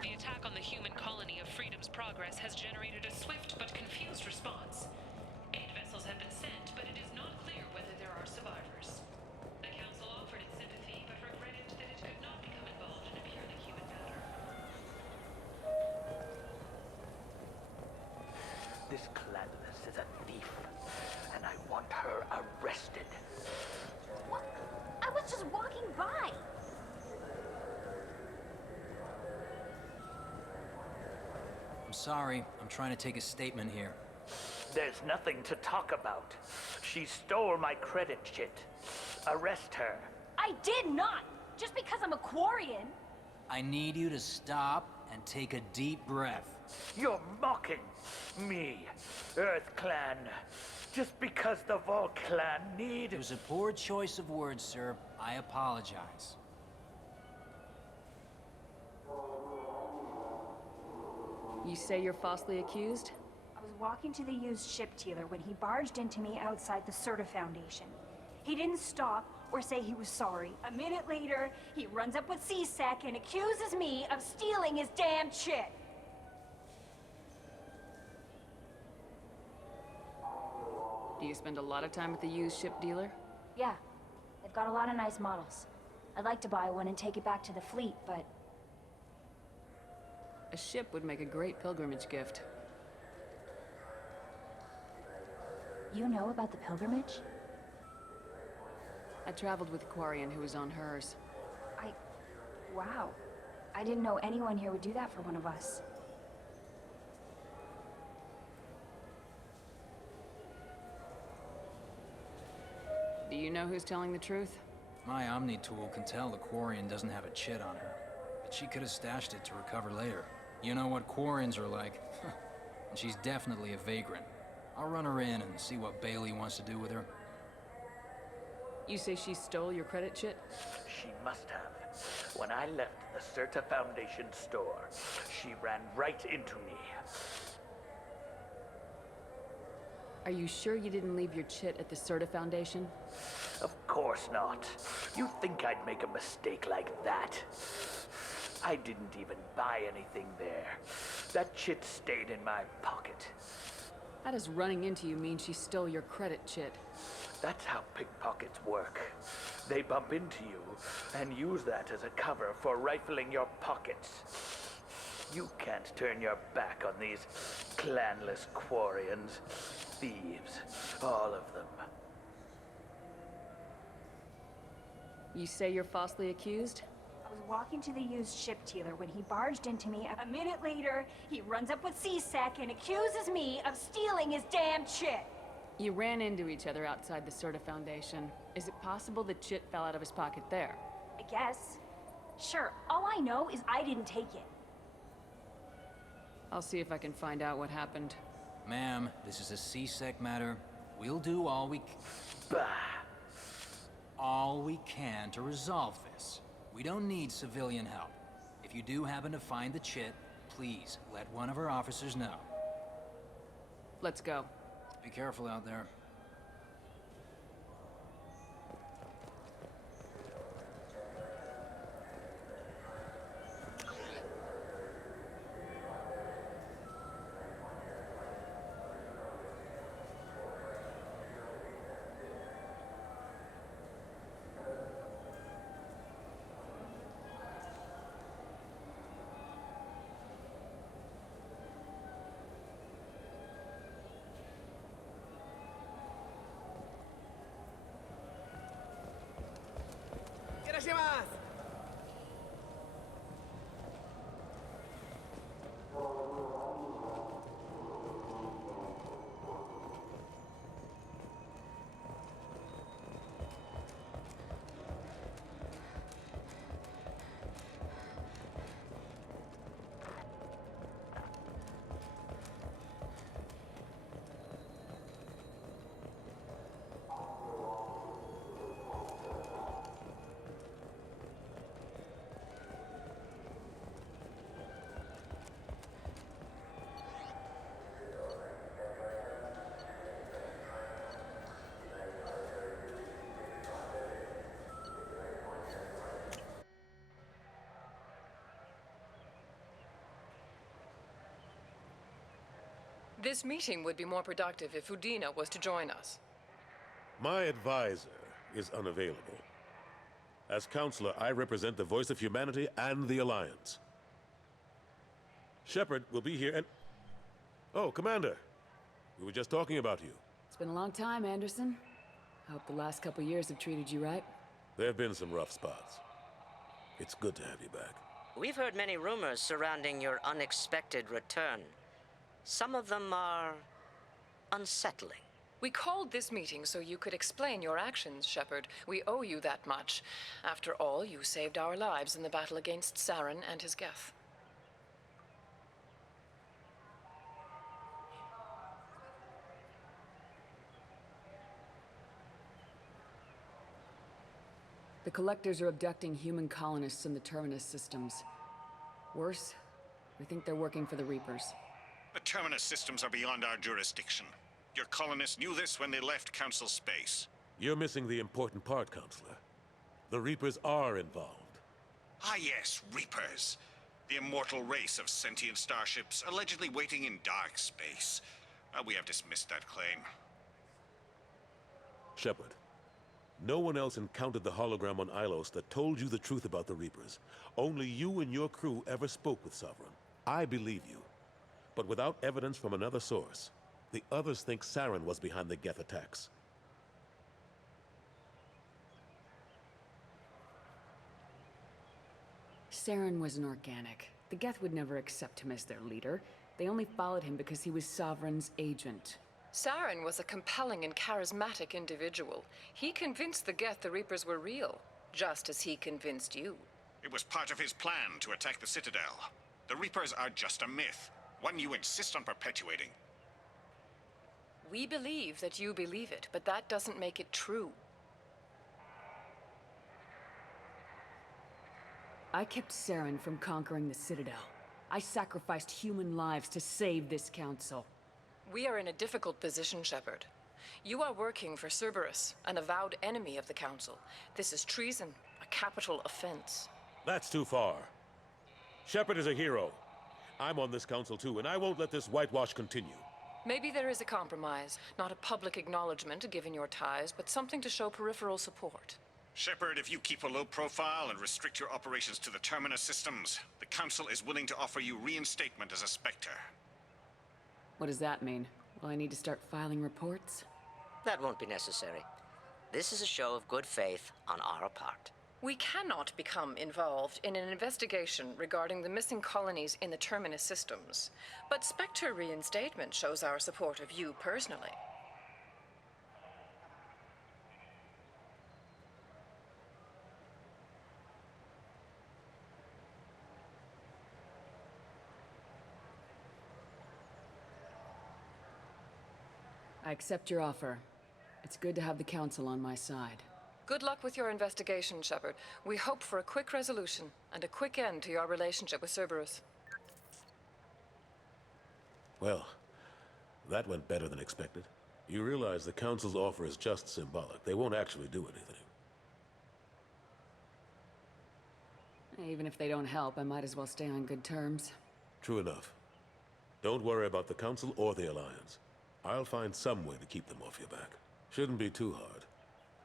The attack on the human colony of Freedom's Progress has generated a swift but confused response. 8 vessels have been sent, but it is not clear whether there are survivors. The Council offered its sympathy, but regretted that it could not become involved in a purely human matter. This Clanless is a thief, and I want her arrested. What? I was just walking by. I'm sorry. I'm trying to take a statement here. There's nothing to talk about. She stole my credit chit. Arrest her. I did not! Just because I'm a Quarian. I need you to stop and take a deep breath. You're mocking me, Earth Clan. Just because the Vol Clan need... It was a poor choice of words, sir. I apologize. You say you're falsely accused? I was walking to the used ship dealer when he barged into me outside the Serta Foundation. He didn't stop or say he was sorry. A minute later, he runs up with C-Sec and accuses me of stealing his damn chit. Do you spend a lot of time at the used ship dealer? Yeah, they've got a lot of nice models. I'd like to buy one and take it back to the fleet, but... A ship would make a great pilgrimage gift. You know about the pilgrimage? I traveled with a Quarian who was on hers. Wow. I didn't know anyone here would do that for one of us. Do you know who's telling the truth? My Omni tool can tell the Quarian doesn't have a chit on her, but she could have stashed it to recover later. You know what Quarians are like, and she's definitely a vagrant. I'll run her in and see what Bailey wants to do with her. You say she stole your credit chit? She must have. When I left the Serta Foundation store, she ran right into me. Are you sure you didn't leave your chit at the Serta Foundation? Of course not. You think I'd make a mistake like that? I didn't even buy anything there. That chit stayed in my pocket. How does running into you mean she stole your credit chit? That's how pickpockets work. They bump into you and use that as a cover for rifling your pockets. You can't turn your back on these clanless Quarians. Thieves, all of them. You say you're falsely accused? I was walking to the used ship dealer when he barged into me. A minute later, he runs up with C-Sec and accuses me of stealing his damn chit. You ran into each other outside the Serta Foundation. Is it possible the chit fell out of his pocket there? I guess. Sure, all I know is I didn't take it. I'll see if I can find out what happened. Ma'am, this is a C-Sec matter. We'll do all we can to resolve this. We don't need civilian help. If you do happen to find the chit, please let one of our officers know. Let's go. Be careful out there. This meeting would be more productive if Udina was to join us. My advisor is unavailable. As counselor, I represent the voice of humanity and the Alliance. Shepard will be here and... Oh, Commander. We were just talking about you. It's been a long time, Anderson. I hope the last couple years have treated you right. There have been some rough spots. It's good to have you back. We've heard many rumors surrounding your unexpected return. Some of them are unsettling. We called this meeting so you could explain your actions, Shepard. We owe you that much. After all, you saved our lives in the battle against Saren and his Geth. The Collectors are abducting human colonists in the Terminus systems. Worse, we think they're working for the Reapers. The Terminus systems are beyond our jurisdiction. Your colonists knew this when they left Council space. You're missing the important part, Counselor. The Reapers are involved. Ah yes, Reapers. The immortal race of sentient starships allegedly waiting in dark space. We have dismissed that claim. Shepard, no one else encountered the hologram on Ilos that told you the truth about the Reapers. Only you and your crew ever spoke with Sovereign. I believe you. But without evidence from another source, the others think Saren was behind the Geth attacks. Saren was an organic. The Geth would never accept him as their leader. They only followed him because he was Sovereign's agent. Saren was a compelling and charismatic individual. He convinced the Geth the Reapers were real, just as he convinced you. It was part of his plan to attack the Citadel. The Reapers are just a myth, one you insist on perpetuating. We believe that you believe it, but that doesn't make it true. I kept Saren from conquering the Citadel. I sacrificed human lives to save this council. We are in a difficult position, Shepard. You are working for Cerberus, an avowed enemy of the Council. This is treason, a capital offense. That's too far. Shepard is a hero. I'm on this council too, and I won't let this whitewash continue. Maybe there is a compromise. Not a public acknowledgement given your ties, but something to show peripheral support. Shepard, if you keep a low profile and restrict your operations to the Terminus systems, the Council is willing to offer you reinstatement as a Spectre. What does that mean? Will I need to start filing reports? That won't be necessary. This is a show of good faith on our part. We cannot become involved in an investigation regarding the missing colonies in the Terminus systems, but Spectre reinstatement shows our support of you personally. I accept your offer. It's good to have the Council on my side. Good luck with your investigation, Shepard. We hope for a quick resolution and a quick end to your relationship with Cerberus. Well, that went better than expected. You realize the Council's offer is just symbolic. They won't actually do anything. Even if they don't help, I might as well stay on good terms. True enough. Don't worry about the Council or the Alliance. I'll find some way to keep them off your back. Shouldn't be too hard.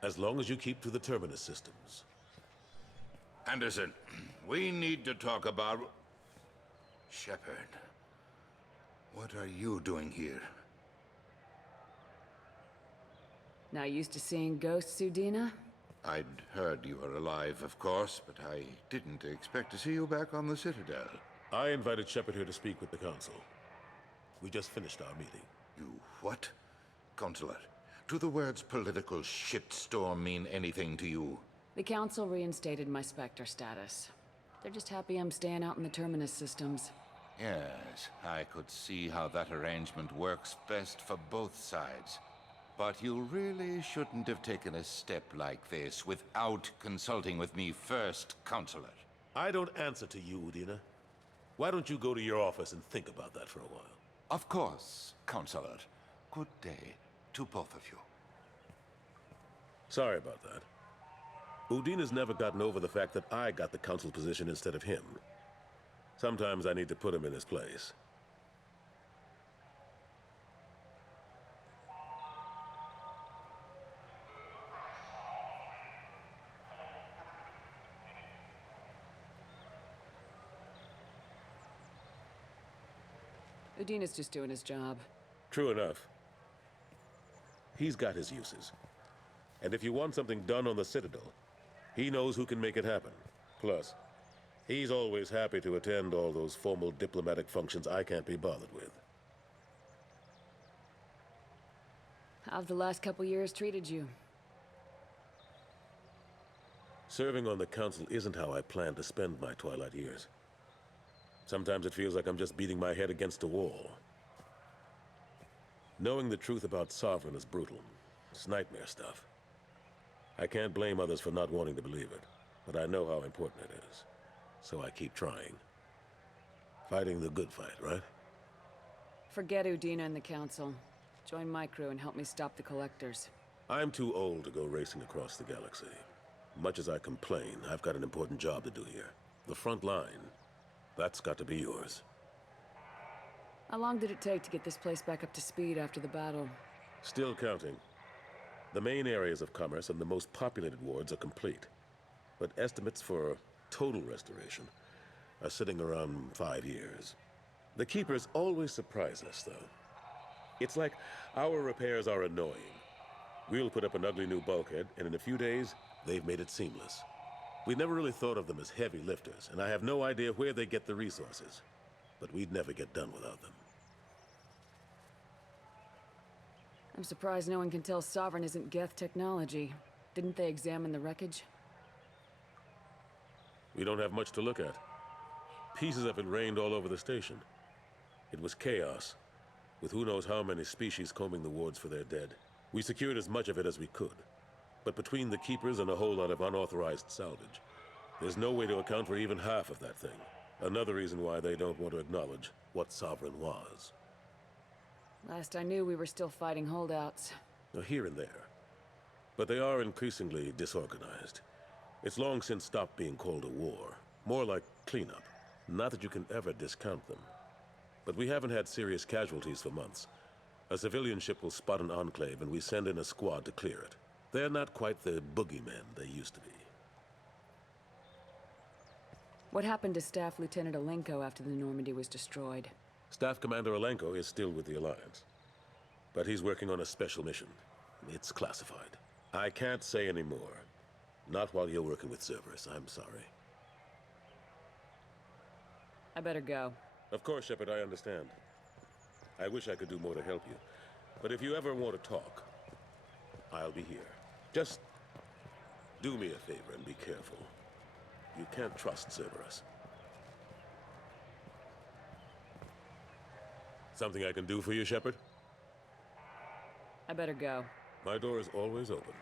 As long as you keep to the Terminus systems. Anderson, we need to talk about... Shepard. What are you doing here? Not used to seeing ghosts, Udina? I'd heard you were alive, of course, but I didn't expect to see you back on the Citadel. I invited Shepard here to speak with the Council. We just finished our meeting. You what? Consular, do the words political shitstorm mean anything to you? The Council reinstated my Spectre status. They're just happy I'm staying out in the Terminus systems. Yes, I could see how that arrangement works best for both sides. But you really shouldn't have taken a step like this without consulting with me first, Counselor. I don't answer to you, Udina. Why don't you go to your office and think about that for a while? Of course, Counselor. Good day to both of you. Sorry about that. Udina's never gotten over the fact that I got the Council position instead of him. Sometimes I need to put him in his place. Udina's just doing his job. True enough. He's got his uses. And if you want something done on the Citadel, he knows who can make it happen. Plus, he's always happy to attend all those formal diplomatic functions I can't be bothered with. How've the last couple years treated you? Serving on the Council isn't how I plan to spend my twilight years. Sometimes it feels like I'm just beating my head against a wall. Knowing the truth about Sovereign is brutal. It's nightmare stuff. I can't blame others for not wanting to believe it, but I know how important it is. So I keep trying. Fighting the good fight, right? Forget Udina and the Council. Join my crew and help me stop the Collectors. I'm too old to go racing across the galaxy. Much as I complain, I've got an important job to do here. The front line. That's got to be yours. How long did it take to get this place back up to speed after the battle? Still counting. The main areas of commerce and the most populated wards are complete. But estimates for total restoration are sitting around 5 years. The Keepers always surprise us, though. It's like our repairs are annoying. We'll put up an ugly new bulkhead, and in a few days, they've made it seamless. We never really thought of them as heavy lifters, and I have no idea where they get the resources. But we'd never get done without them. I'm surprised no one can tell Sovereign isn't Geth technology. Didn't they examine the wreckage? We don't have much to look at. Pieces of it rained all over the station. It was chaos, with who knows how many species combing the wards for their dead. We secured as much of it as we could. But between the Keepers and a whole lot of unauthorized salvage, there's no way to account for even half of that thing. Another reason why they don't want to acknowledge what Sovereign was. Last I knew, we were still fighting holdouts. Now, here and there. But they are increasingly disorganized. It's long since stopped being called a war. More like cleanup. Not that you can ever discount them. But we haven't had serious casualties for months. A civilian ship will spot an enclave and we send in a squad to clear it. They're not quite the boogeymen they used to be. What happened to Staff Lieutenant Alenko after the Normandy was destroyed? Staff Commander Alenko is still with the Alliance. But he's working on a special mission. It's classified. I can't say any more. Not while you're working with Cerberus, I'm sorry. I better go. Of course, Shepard, I understand. I wish I could do more to help you. But if you ever want to talk, I'll be here. Just do me a favor and be careful. You can't trust Cerberus. Something I can do for you, Shepard? I better go. My door is always open.